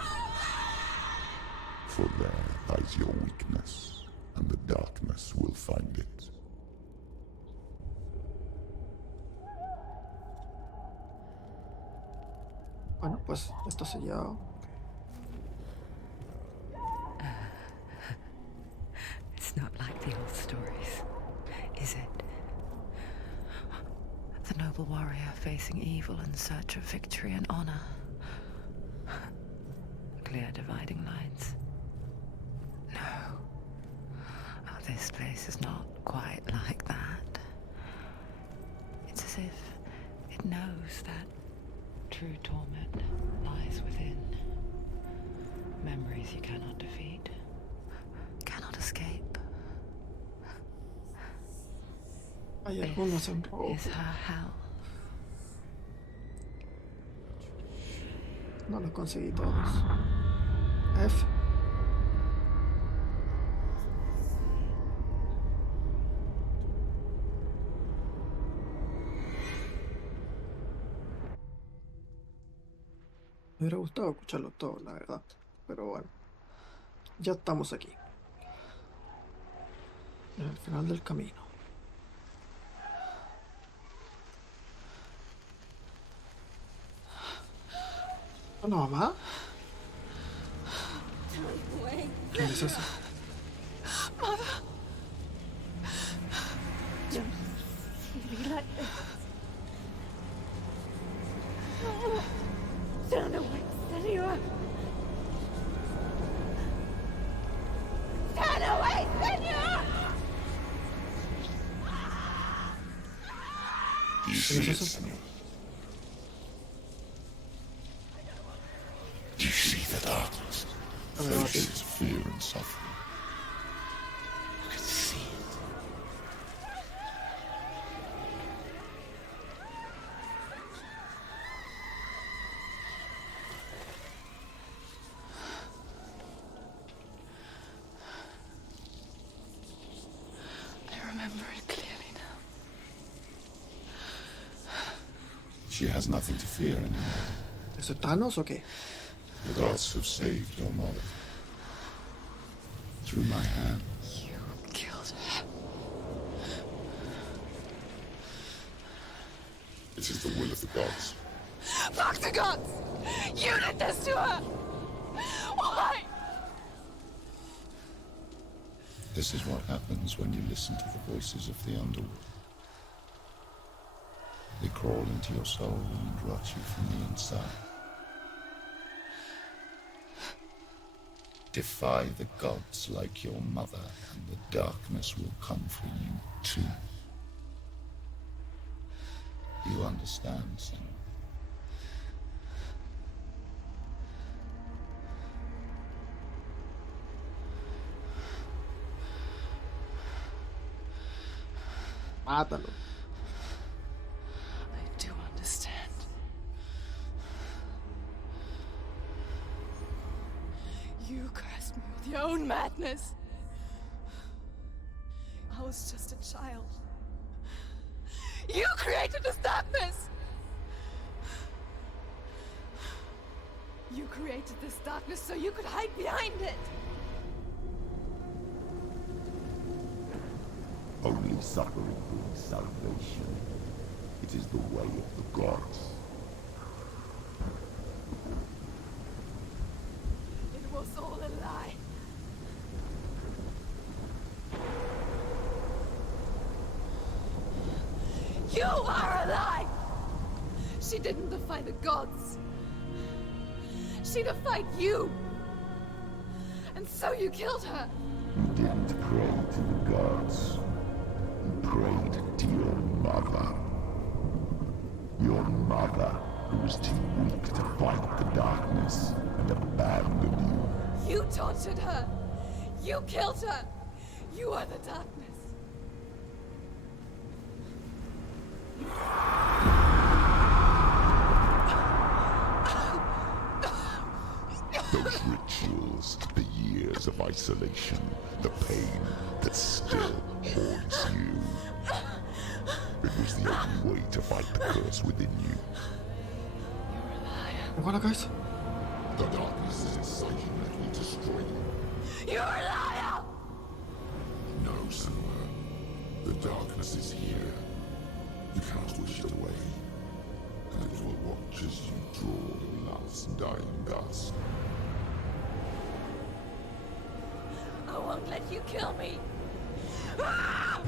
For there lies your weakness, and the darkness will find it. Bueno, pues esto sería... It's not like the old stories, is it? The noble warrior facing evil in search of victory and honor. Clear dividing lines. No. Oh, this place is not quite like that. It's as if it knows that true torment lies within. Memories you cannot defeat, cannot escape. Hay algunos en rojo. Is her hell. No los conseguí todos. F. Me hubiera gustado escucharlos todos, la verdad. Pero bueno, ya estamos aquí. En el final del camino. ¿Una mamá? ¿Quién es esa? Mother! Don't be like this. Turn away, Senua! Turn away, Senua! You see it, Senua? You see the darkness, faces of fear and suffering. You can see it. I remember it clearly now. She has nothing to fear anymore. ¿Es Thanos o qué? The gods have saved your mother. Through my hand. You killed her. It is the will of the gods. Fuck the gods! You did this to her! Why? This is what happens when you listen to the voices of the underworld. They crawl into your soul and rot you from the inside. Defy the gods like your mother, and the darkness will come for you too. You understand, Senua? Mátalo. I do understand. You cursed me with your own madness. I was just a child. You created this darkness! You created this darkness so you could hide behind it! Only suffering brings salvation. It is the way of the gods. It was all a lie. You are a lie! She didn't defy the gods. She defied you! And so you killed her! You didn't pray to the gods. You prayed to your mother. Your mother, who was too weak to fight the darkness and abandoned you. You tortured her! You killed her! You are the darkness! Those rituals, the years of isolation, the pain that still haunts you. It was the only way to fight the curse within you. Bueno, guys. The darkness is inside you and will destroy you. You're a liar! No, Senua. The darkness is here. You cannot wish it away. And it will watch as you draw the last dying gasp. I won't let you kill me! Ah!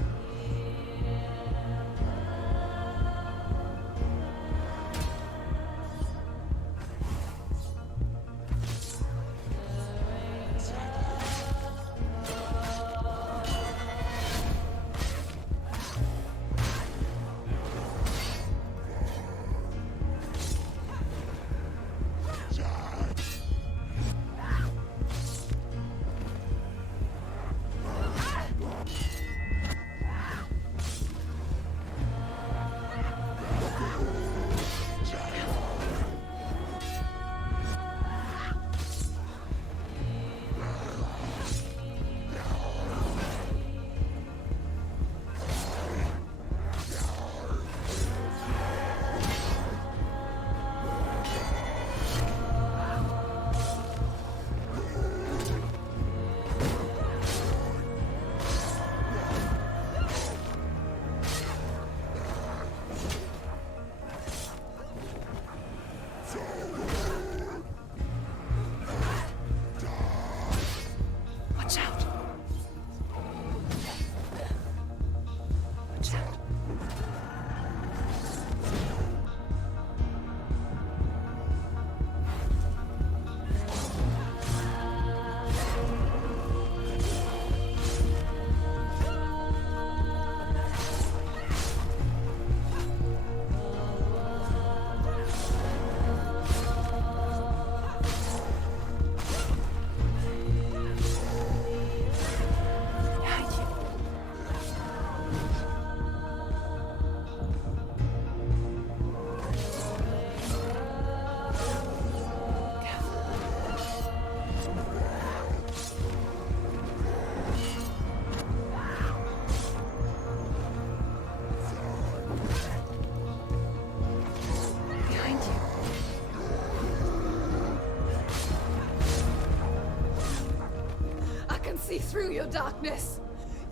see through your darkness.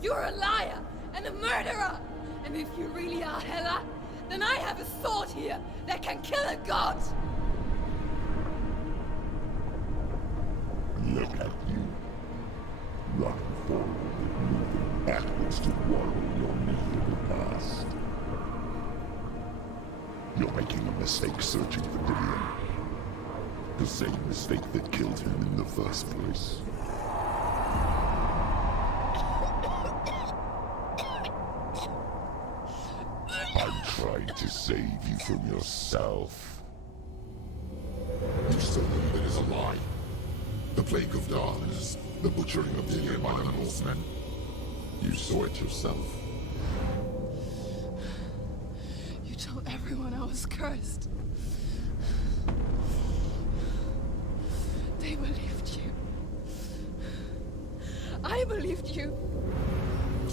You're a liar and a murderer. And if you really are Hela, then I have a sword here that can kill a god. Look at you. Running forward, moving backwards to wallow your miserable past. You're making a mistake searching for Dillion. The same mistake that killed him in the first place. I'm trying to save you from yourself. You still believe it is a lie? The plague of darkness, the butchering of Dillion by the Northmen. You saw it yourself. You told everyone I was cursed. They believed you. I believed you.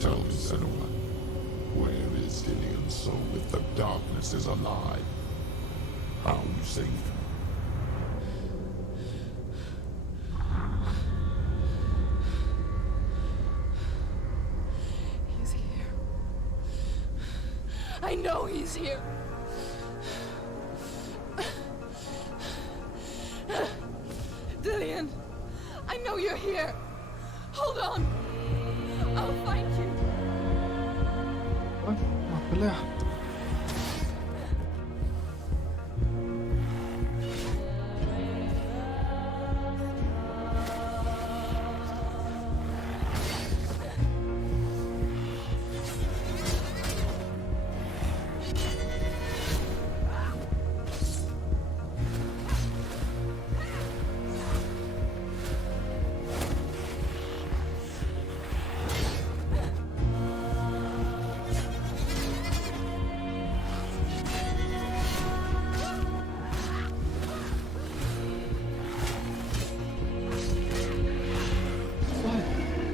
Tell me, Senua, where is Dillion's soul if the darkness is alive? How you saved him? He's here. I know he's here. Dillion, I know you're here. Hold on. I'll find you. Más pelea.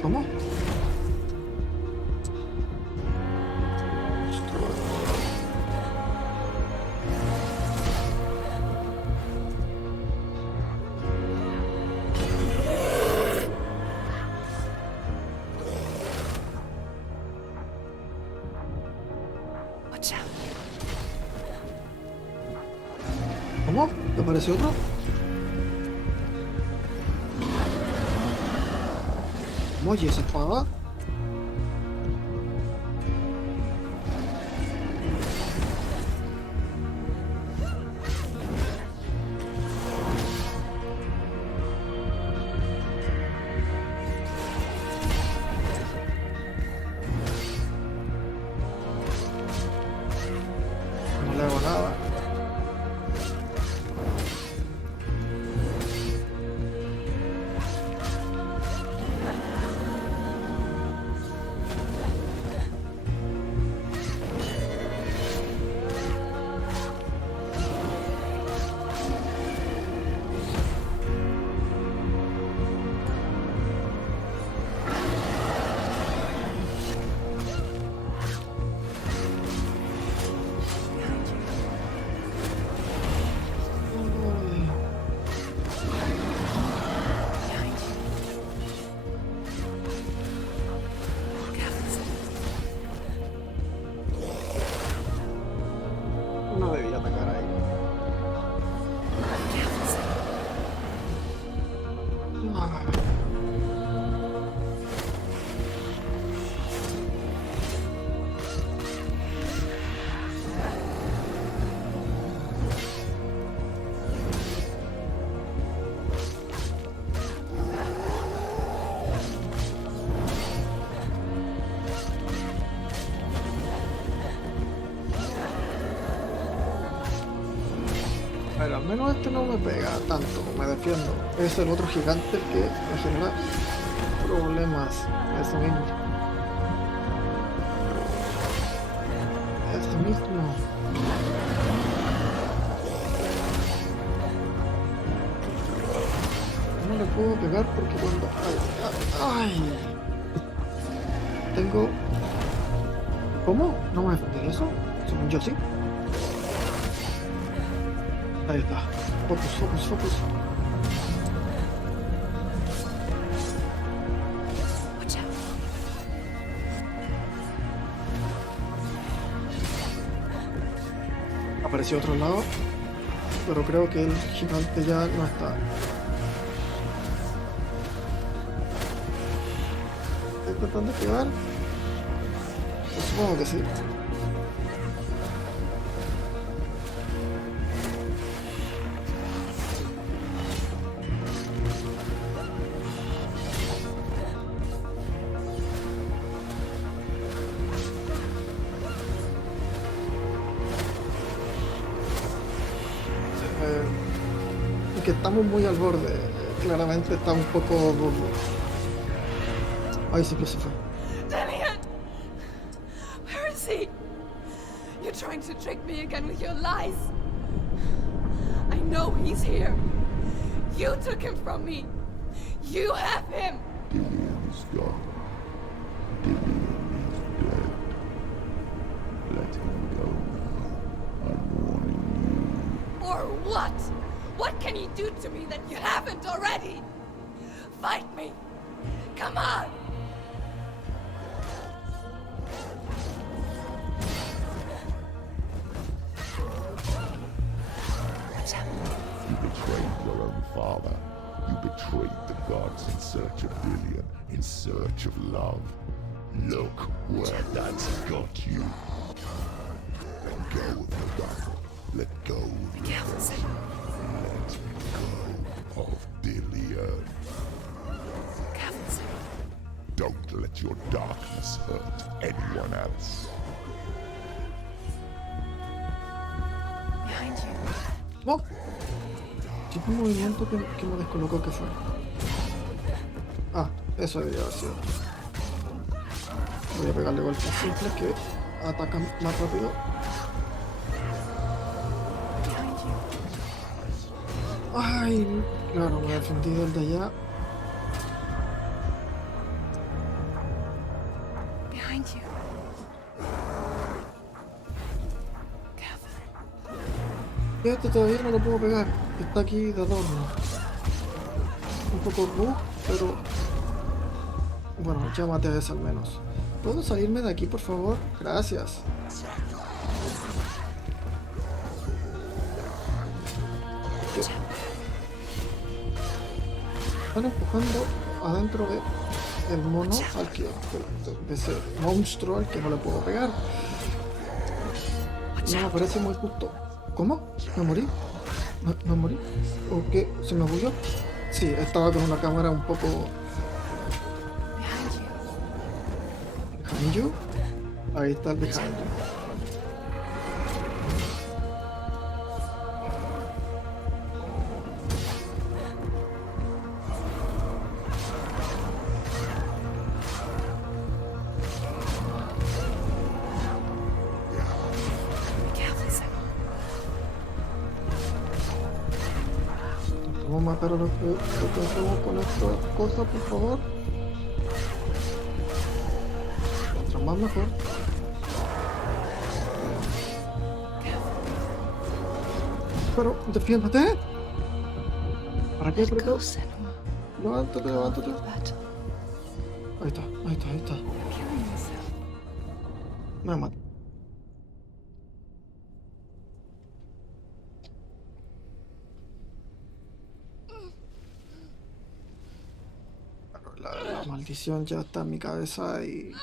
¿Cómo? Watch out. ¿Cómo? ¿Te apareció otro? Oye, esa espada. No le hago nada. No debía atacar ahí. Ah. Pero al menos este no me pega tanto, me defiendo. Es el otro gigante el que me genera problemas. Eso mismo. Eso mismo. No le puedo pegar porque cuando... ¡Ay! Tengo... ¿Cómo? ¿No me defendí eso? Según yo sí. Ahí está. Focus, focus, focus. apareció otro lado, pero creo que el gigante ya no está. ¿Estoy tratando de esquivar? Pues supongo que sí. Que estamos muy al borde, claramente está un poco... Ay, sí que se fue. Dillian! Where is he? You're trying to trick me again with your lies. I know he's here. You took him from me. You have him. Dillian is gone. Dillian is dead. Let him go now. I'm warning you. Or what? What can he do to me that you haven't already? Fight me! Come on! You betrayed your own father. You betrayed the gods in search of Dillian, in search of love. Look where that's got you. Let go of the battle. Let go of your death. Let go of Dillian. Don't let your darkness hurt anyone else. Behind you. ¡Oh! Tiene un movimiento que me descolocó. ¿Qué fue? Ah, eso debería haber sido. Voy a pegarle golpes simples que atacan más rápido. Ay, claro, me he defendido el de allá. Behind you. Este todavía no lo puedo pegar. Está aquí de adorno. Un poco bug, pero... Bueno, ya maté a ese al menos. ¿Puedo salirme de aquí, por favor? Gracias. Están empujando adentro de el mono al que... de ese monstruo al que no le puedo pegar. No me parece muy justo. ¿Cómo? ¿Me morí? ¿Me morí? ¿O qué? ¿Se me bugueó? Sí, estaba con una cámara un poco... ¿Behind you? Ahí está el behind you. Vamos a matar a los que hacemos con esta cosa, por favor. Mientras más mejor. Pero, defiéndete. ¿Para qué? Levántate, levántate. Ahí está, ahí está, ahí está. Me mato. La maldición ya está en mi cabeza y...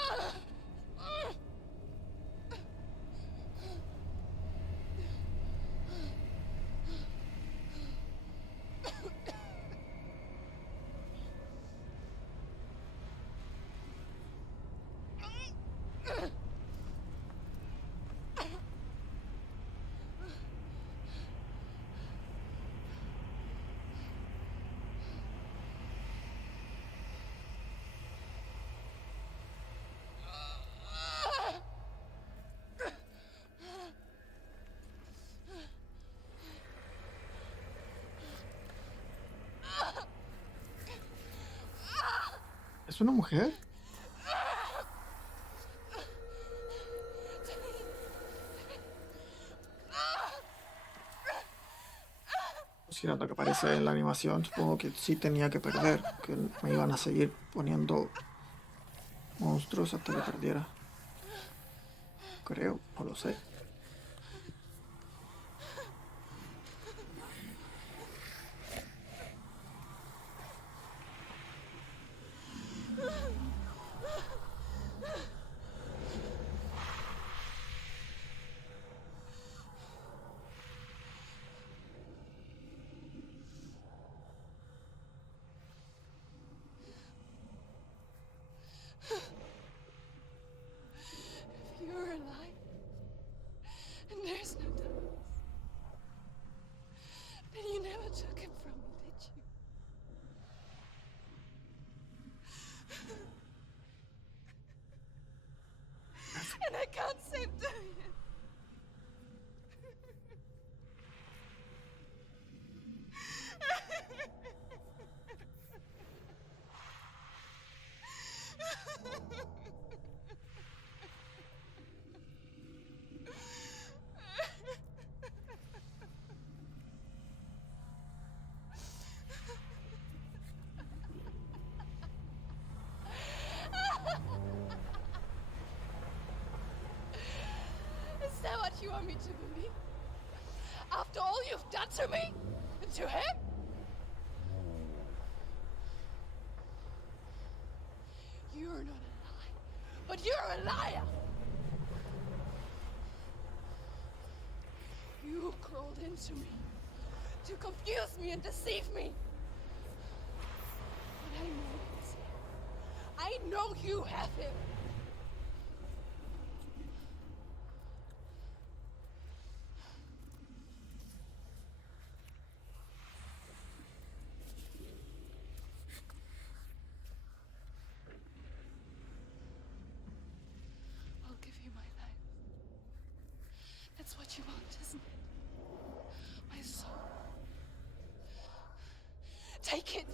¿Es una mujer? Considerando que aparece en la animación, supongo que sí tenía que perder, que me iban a seguir poniendo monstruos hasta que perdiera. Creo, no lo sé. want me to believe? After all you've done to me? And to him? You're not a lie, but you're a liar! You crawled into me to confuse me and deceive me. But I know he's here. I know you have him. I'll give you my life. That's what you want, isn't it? My soul. Take it.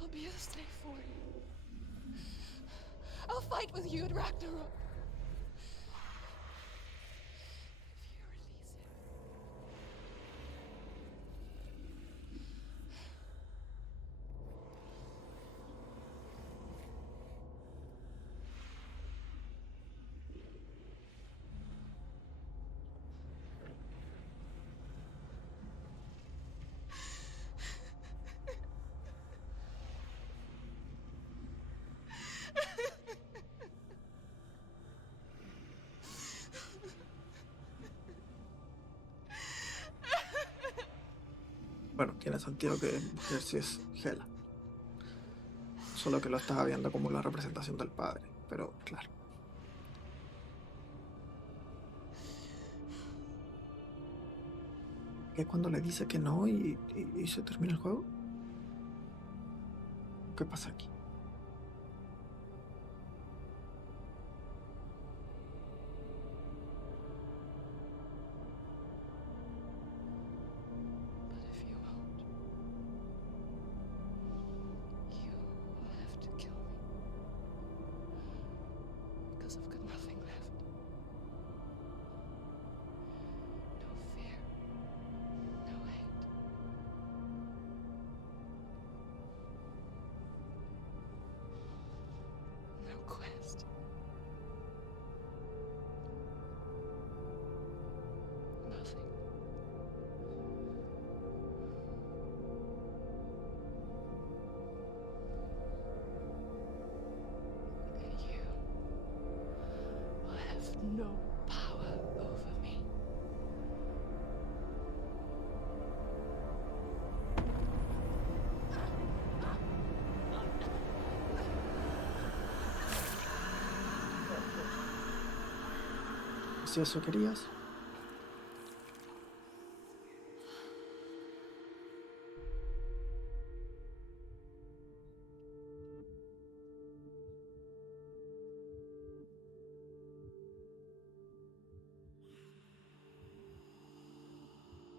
I'll be a slave for you. I'll fight with you at Ragnarok. If you release him. Bueno, tiene sentido que mujer sí es Hela. Solo que lo estaba viendo como la representación del padre. Pero claro. ¿Qué es cuando le dice que no y se termina el juego? ¿Qué pasa aquí? Because I've got nothing left. No fear. No hate. No quest. Nothing. And you will have no power over me. Si eso querías.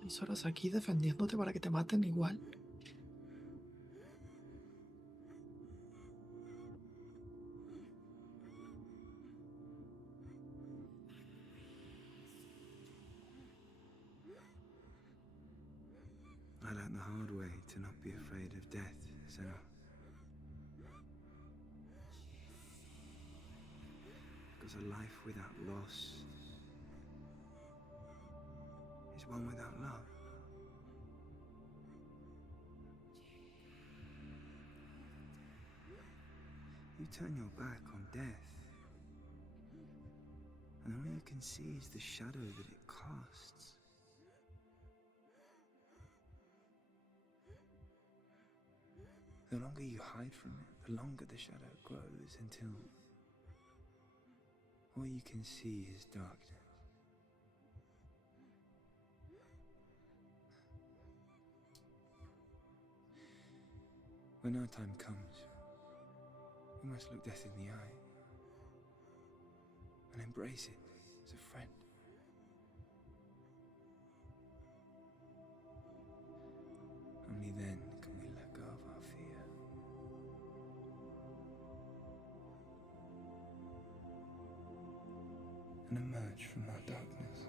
¿Y horas aquí defendiéndote para que te maten igual? I learned the hard way to not be afraid of death, Senua. Because a life without loss is one without love. You turn your back on death, and all you can see is the shadow that it casts. The longer you hide from it, the longer the shadow grows until all you can see is darkness. When our time comes, we must look death in the eye and embrace it as a friend. Only then can we let go of our fear. And emerge from our darkness.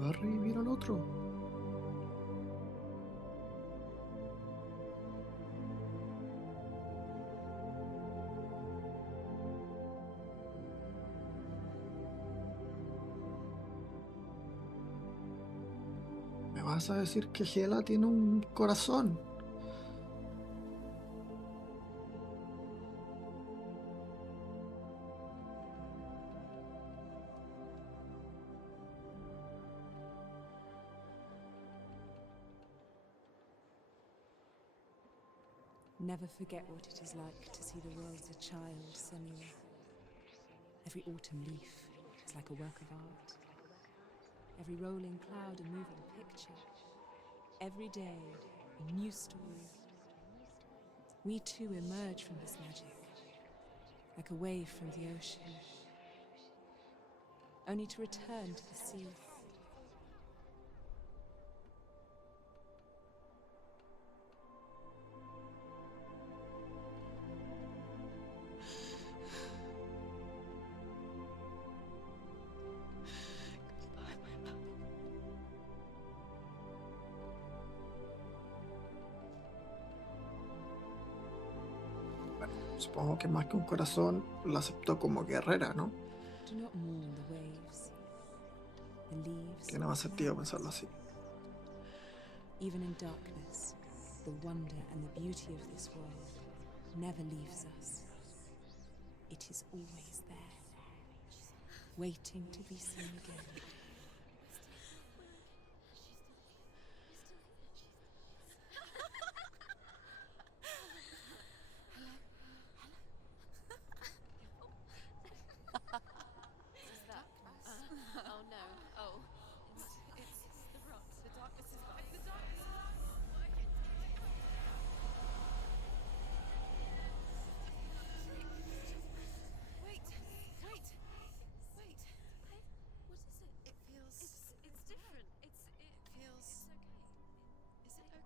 va a revivir al otro. ¿Me vas a decir que Hela tiene un corazón? Never forget what it is like to see the world as a child, Senua. Every autumn leaf is like a work of art. Every rolling cloud a moving picture. Every day a new story. We too emerge from this magic, like a wave from the ocean, only to return to the sea. Supongo que más que un corazón la aceptó como guerrera, ¿no? Do not mourn the waves. The leaves. Tiene más sentido pensarlo así. Even in darkness, the wonder and the beauty of this world never leaves us. It is always there, waiting to be seen again.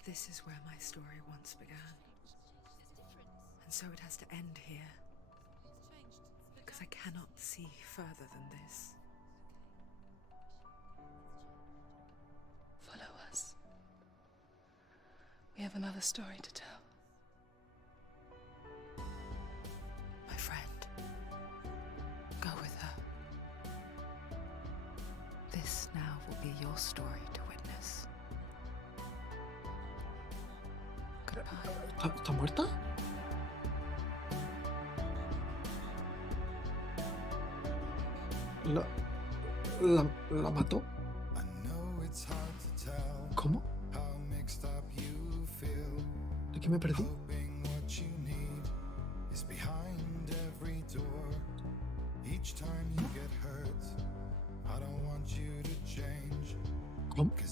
This is where my story once began. And so it has to end here. Because I cannot see further than this. Follow us. We have another story to tell. My friend, go with her. This now will be your story to witness. ¿Está muerta? ¿La mató? ¿Cómo? ¿De qué me perdí? ¿Cómo? ¿Qué?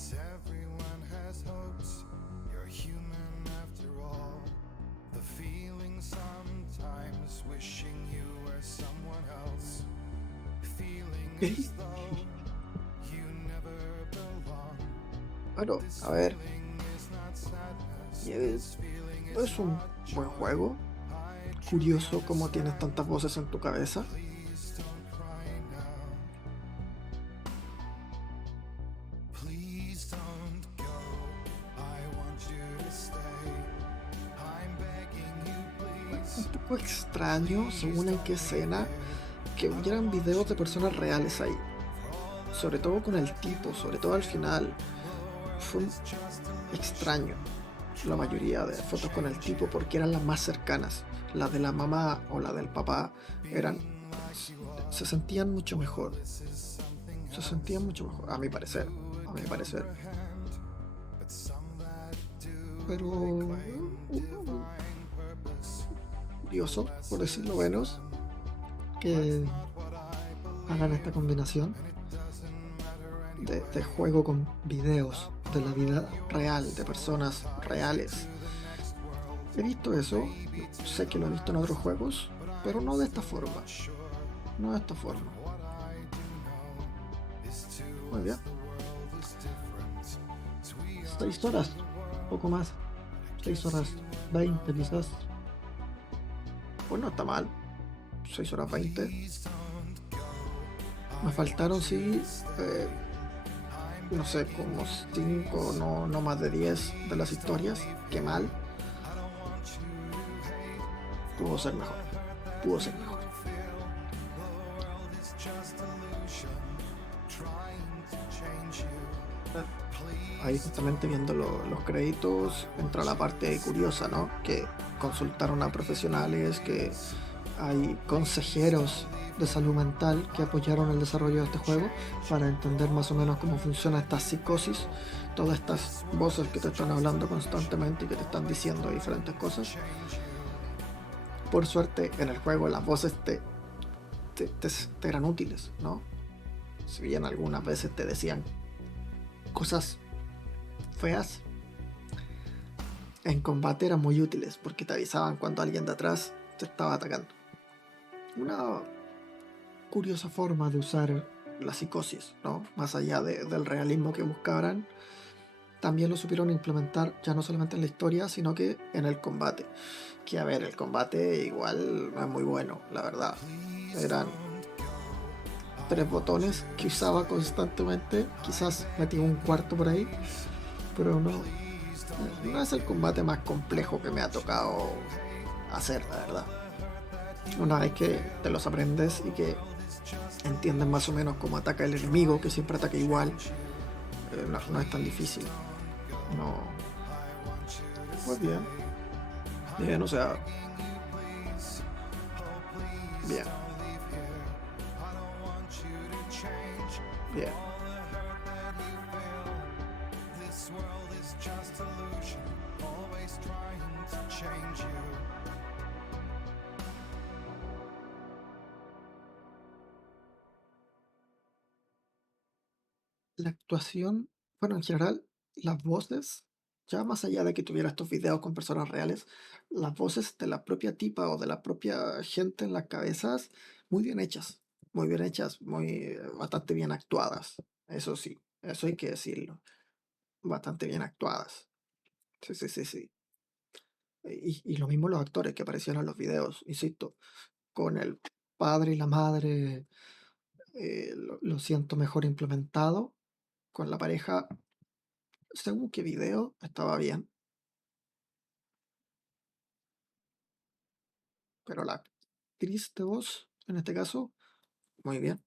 Bueno, a ver. Es un buen juego. Curioso cómo tienes tantas voces en tu cabeza. Un poco extraño, según en qué escena, que hubieran videos de personas reales ahí. Sobre todo con el tipo, sobre todo al final. Fue extraño la mayoría de fotos con el tipo porque eran las más cercanas. Las de la mamá o la del papá se sentían mucho mejor. Se sentían mucho mejor, a mi parecer. Pero curioso, por decirlo menos, que hagan esta combinación de juego con videos de la vida real, de personas reales. He visto eso, sé que lo he visto en otros juegos, pero no de esta forma. Muy bien. 6 horas, poco más. 6 horas 20 quizás. Pues no está mal. 6 horas 20. Me faltaron, sí, no sé, como 5, no más de 10 de las historias. Qué mal. Pudo ser mejor. Pudo ser mejor. Ahí justamente viendo los créditos entra la parte curiosa, ¿no? Que consultaron a profesionales, que hay consejeros de salud mental que apoyaron el desarrollo de este juego para entender más o menos cómo funciona esta psicosis, todas estas voces que te están hablando constantemente y que te están diciendo diferentes cosas. Por suerte en el juego las voces te eran útiles, ¿no? Si bien algunas veces te decían cosas feas, en combate eran muy útiles porque te avisaban cuando alguien de atrás te estaba atacando. Una curiosa forma de usar la psicosis, ¿no? Más allá del realismo que buscaran, también lo supieron implementar ya no solamente en la historia, sino que en el combate. Que a ver, el combate igual no es muy bueno, la verdad. Eran 3 botones que usaba constantemente, quizás metí un cuarto por ahí, pero no es el combate más complejo que me ha tocado hacer, la verdad. Una vez que te los aprendes y que entiendes más o menos cómo ataca el enemigo, que siempre ataca igual, no es tan difícil. No. Pues bien. Bien, o sea. Bien. Bien. La actuación, bueno, en general, las voces, ya más allá de que tuviera estos videos con personas reales, las voces de la propia tipa o de la propia gente en las cabezas, muy bien hechas, bastante bien actuadas, eso sí, eso hay que decirlo, bastante bien actuadas, sí, sí, sí, sí. Y lo mismo los actores que aparecían en los videos, insisto, con el padre y la madre, lo siento mejor implementado, con la pareja según qué video estaba bien, pero la actriz de voz, en este caso, muy bien,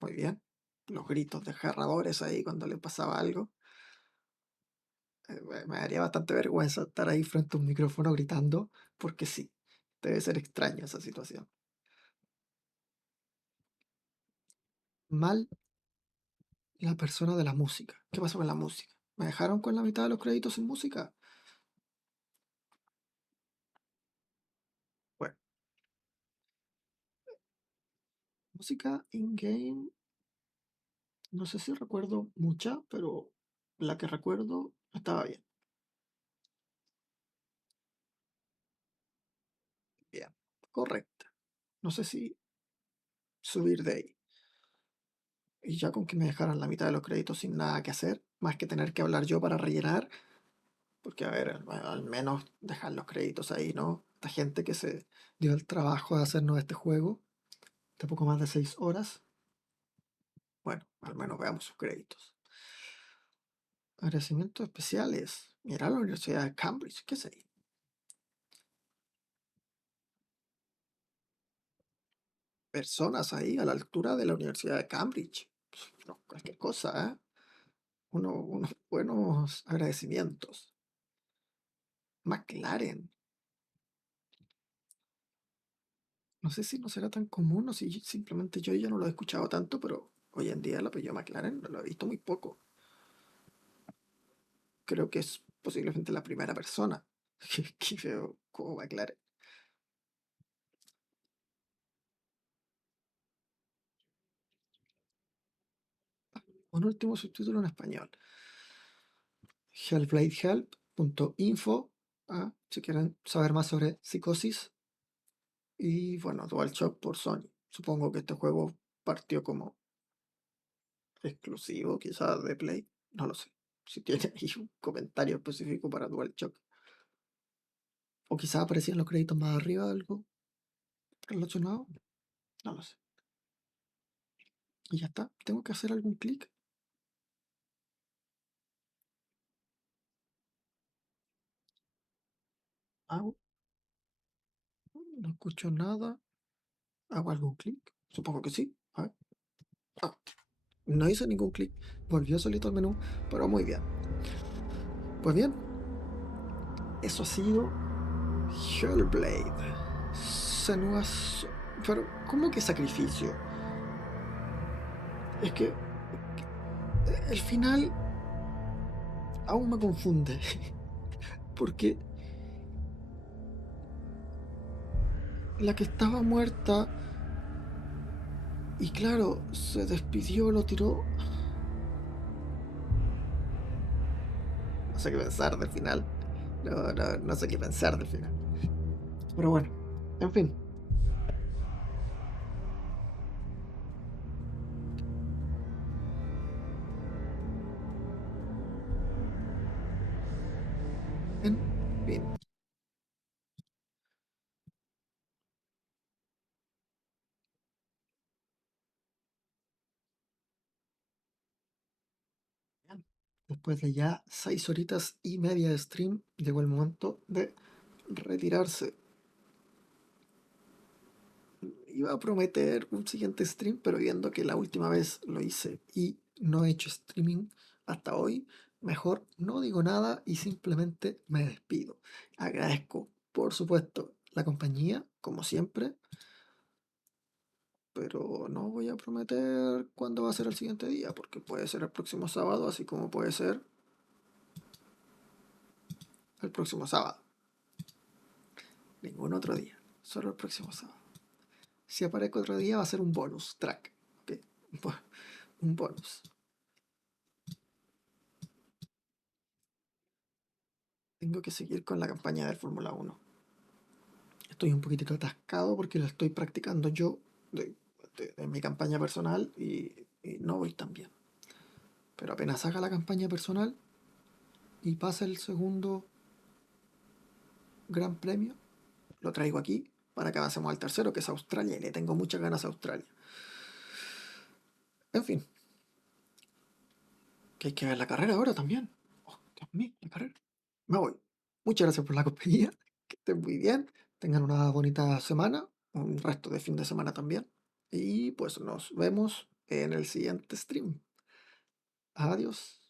muy bien. Los gritos desgarradores ahí cuando le pasaba algo. Me daría bastante vergüenza estar ahí frente a un micrófono gritando, porque sí, debe ser extraña esa situación. Mal la persona de la música. ¿Qué pasó con la música? ¿Me dejaron con la mitad de los créditos sin música? Bueno, música in-game. No sé si recuerdo mucha, pero la que recuerdo estaba bien. Bien, correcta. No sé si subir de ahí. Y ya con que me dejaran la mitad de los créditos sin nada que hacer, más que tener que hablar yo para rellenar, porque a ver, al menos dejar los créditos ahí, ¿no? Esta gente que se dio el trabajo de hacernos este juego, de poco más de 6 horas, bueno, al menos veamos sus créditos. Agradecimientos especiales. Mira la Universidad de Cambridge, ¿qué es ahí? Personas ahí a la altura de la Universidad de Cambridge. No, cualquier cosa, ¿eh? Unos buenos agradecimientos. McLaren. No sé si no será tan común o si simplemente yo ya no lo he escuchado tanto, pero hoy en día el apellido McLaren lo he visto muy poco. Creo que es posiblemente la primera persona que veo como McLaren. Un último subtítulo en español. Hellbladehelp.info, si quieren saber más sobre psicosis. Y bueno, DualShock por Sony. Supongo que este juego partió como exclusivo quizás de Play. No lo sé. Si tiene ahí un comentario específico para DualShock. O quizás aparecían los créditos más arriba de algo relacionado. No lo sé. Y ya está. Tengo que hacer algún clic. Hago, no escucho nada. ¿Hago algún clic? Supongo que sí. A ver. Ah, no hice ningún clic. Volvió solito al menú, pero muy bien. Pues bien, eso ha sido Hellblade. Senua. Pero, ¿cómo que sacrificio? Es que el final aún me confunde. Porque la que estaba muerta y claro, se despidió, lo tiró. No sé qué pensar del final. No sé qué pensar del final. Pero bueno, en fin. En fin. Después de ya 6 horitas y media de stream, llegó el momento de retirarse. Iba a prometer un siguiente stream, pero viendo que la última vez lo hice y no he hecho streaming hasta hoy, mejor no digo nada y simplemente me despido. Agradezco, por supuesto, la compañía, como siempre, pero no voy a prometer cuándo va a ser el siguiente día, porque puede ser el próximo sábado, así como puede ser el próximo sábado. Ningún otro día, solo el próximo sábado. Si aparezco otro día va a ser un bonus track, ¿ok? Un bonus. Tengo que seguir con la campaña del Fórmula 1. Estoy un poquitito atascado porque la estoy practicando yo de mi campaña personal y no voy tan bien. Pero apenas haga la campaña personal y pase el segundo gran premio, lo traigo aquí para que avancemos al tercero, que es Australia, y le tengo muchas ganas a Australia. En fin, que hay que ver la carrera ahora también. Oh, Dios mío, la carrera. Me voy. Muchas gracias por la compañía. Que estén muy bien. Tengan una bonita semana. Un resto de fin de semana también. Y pues nos vemos en el siguiente stream. Adiós.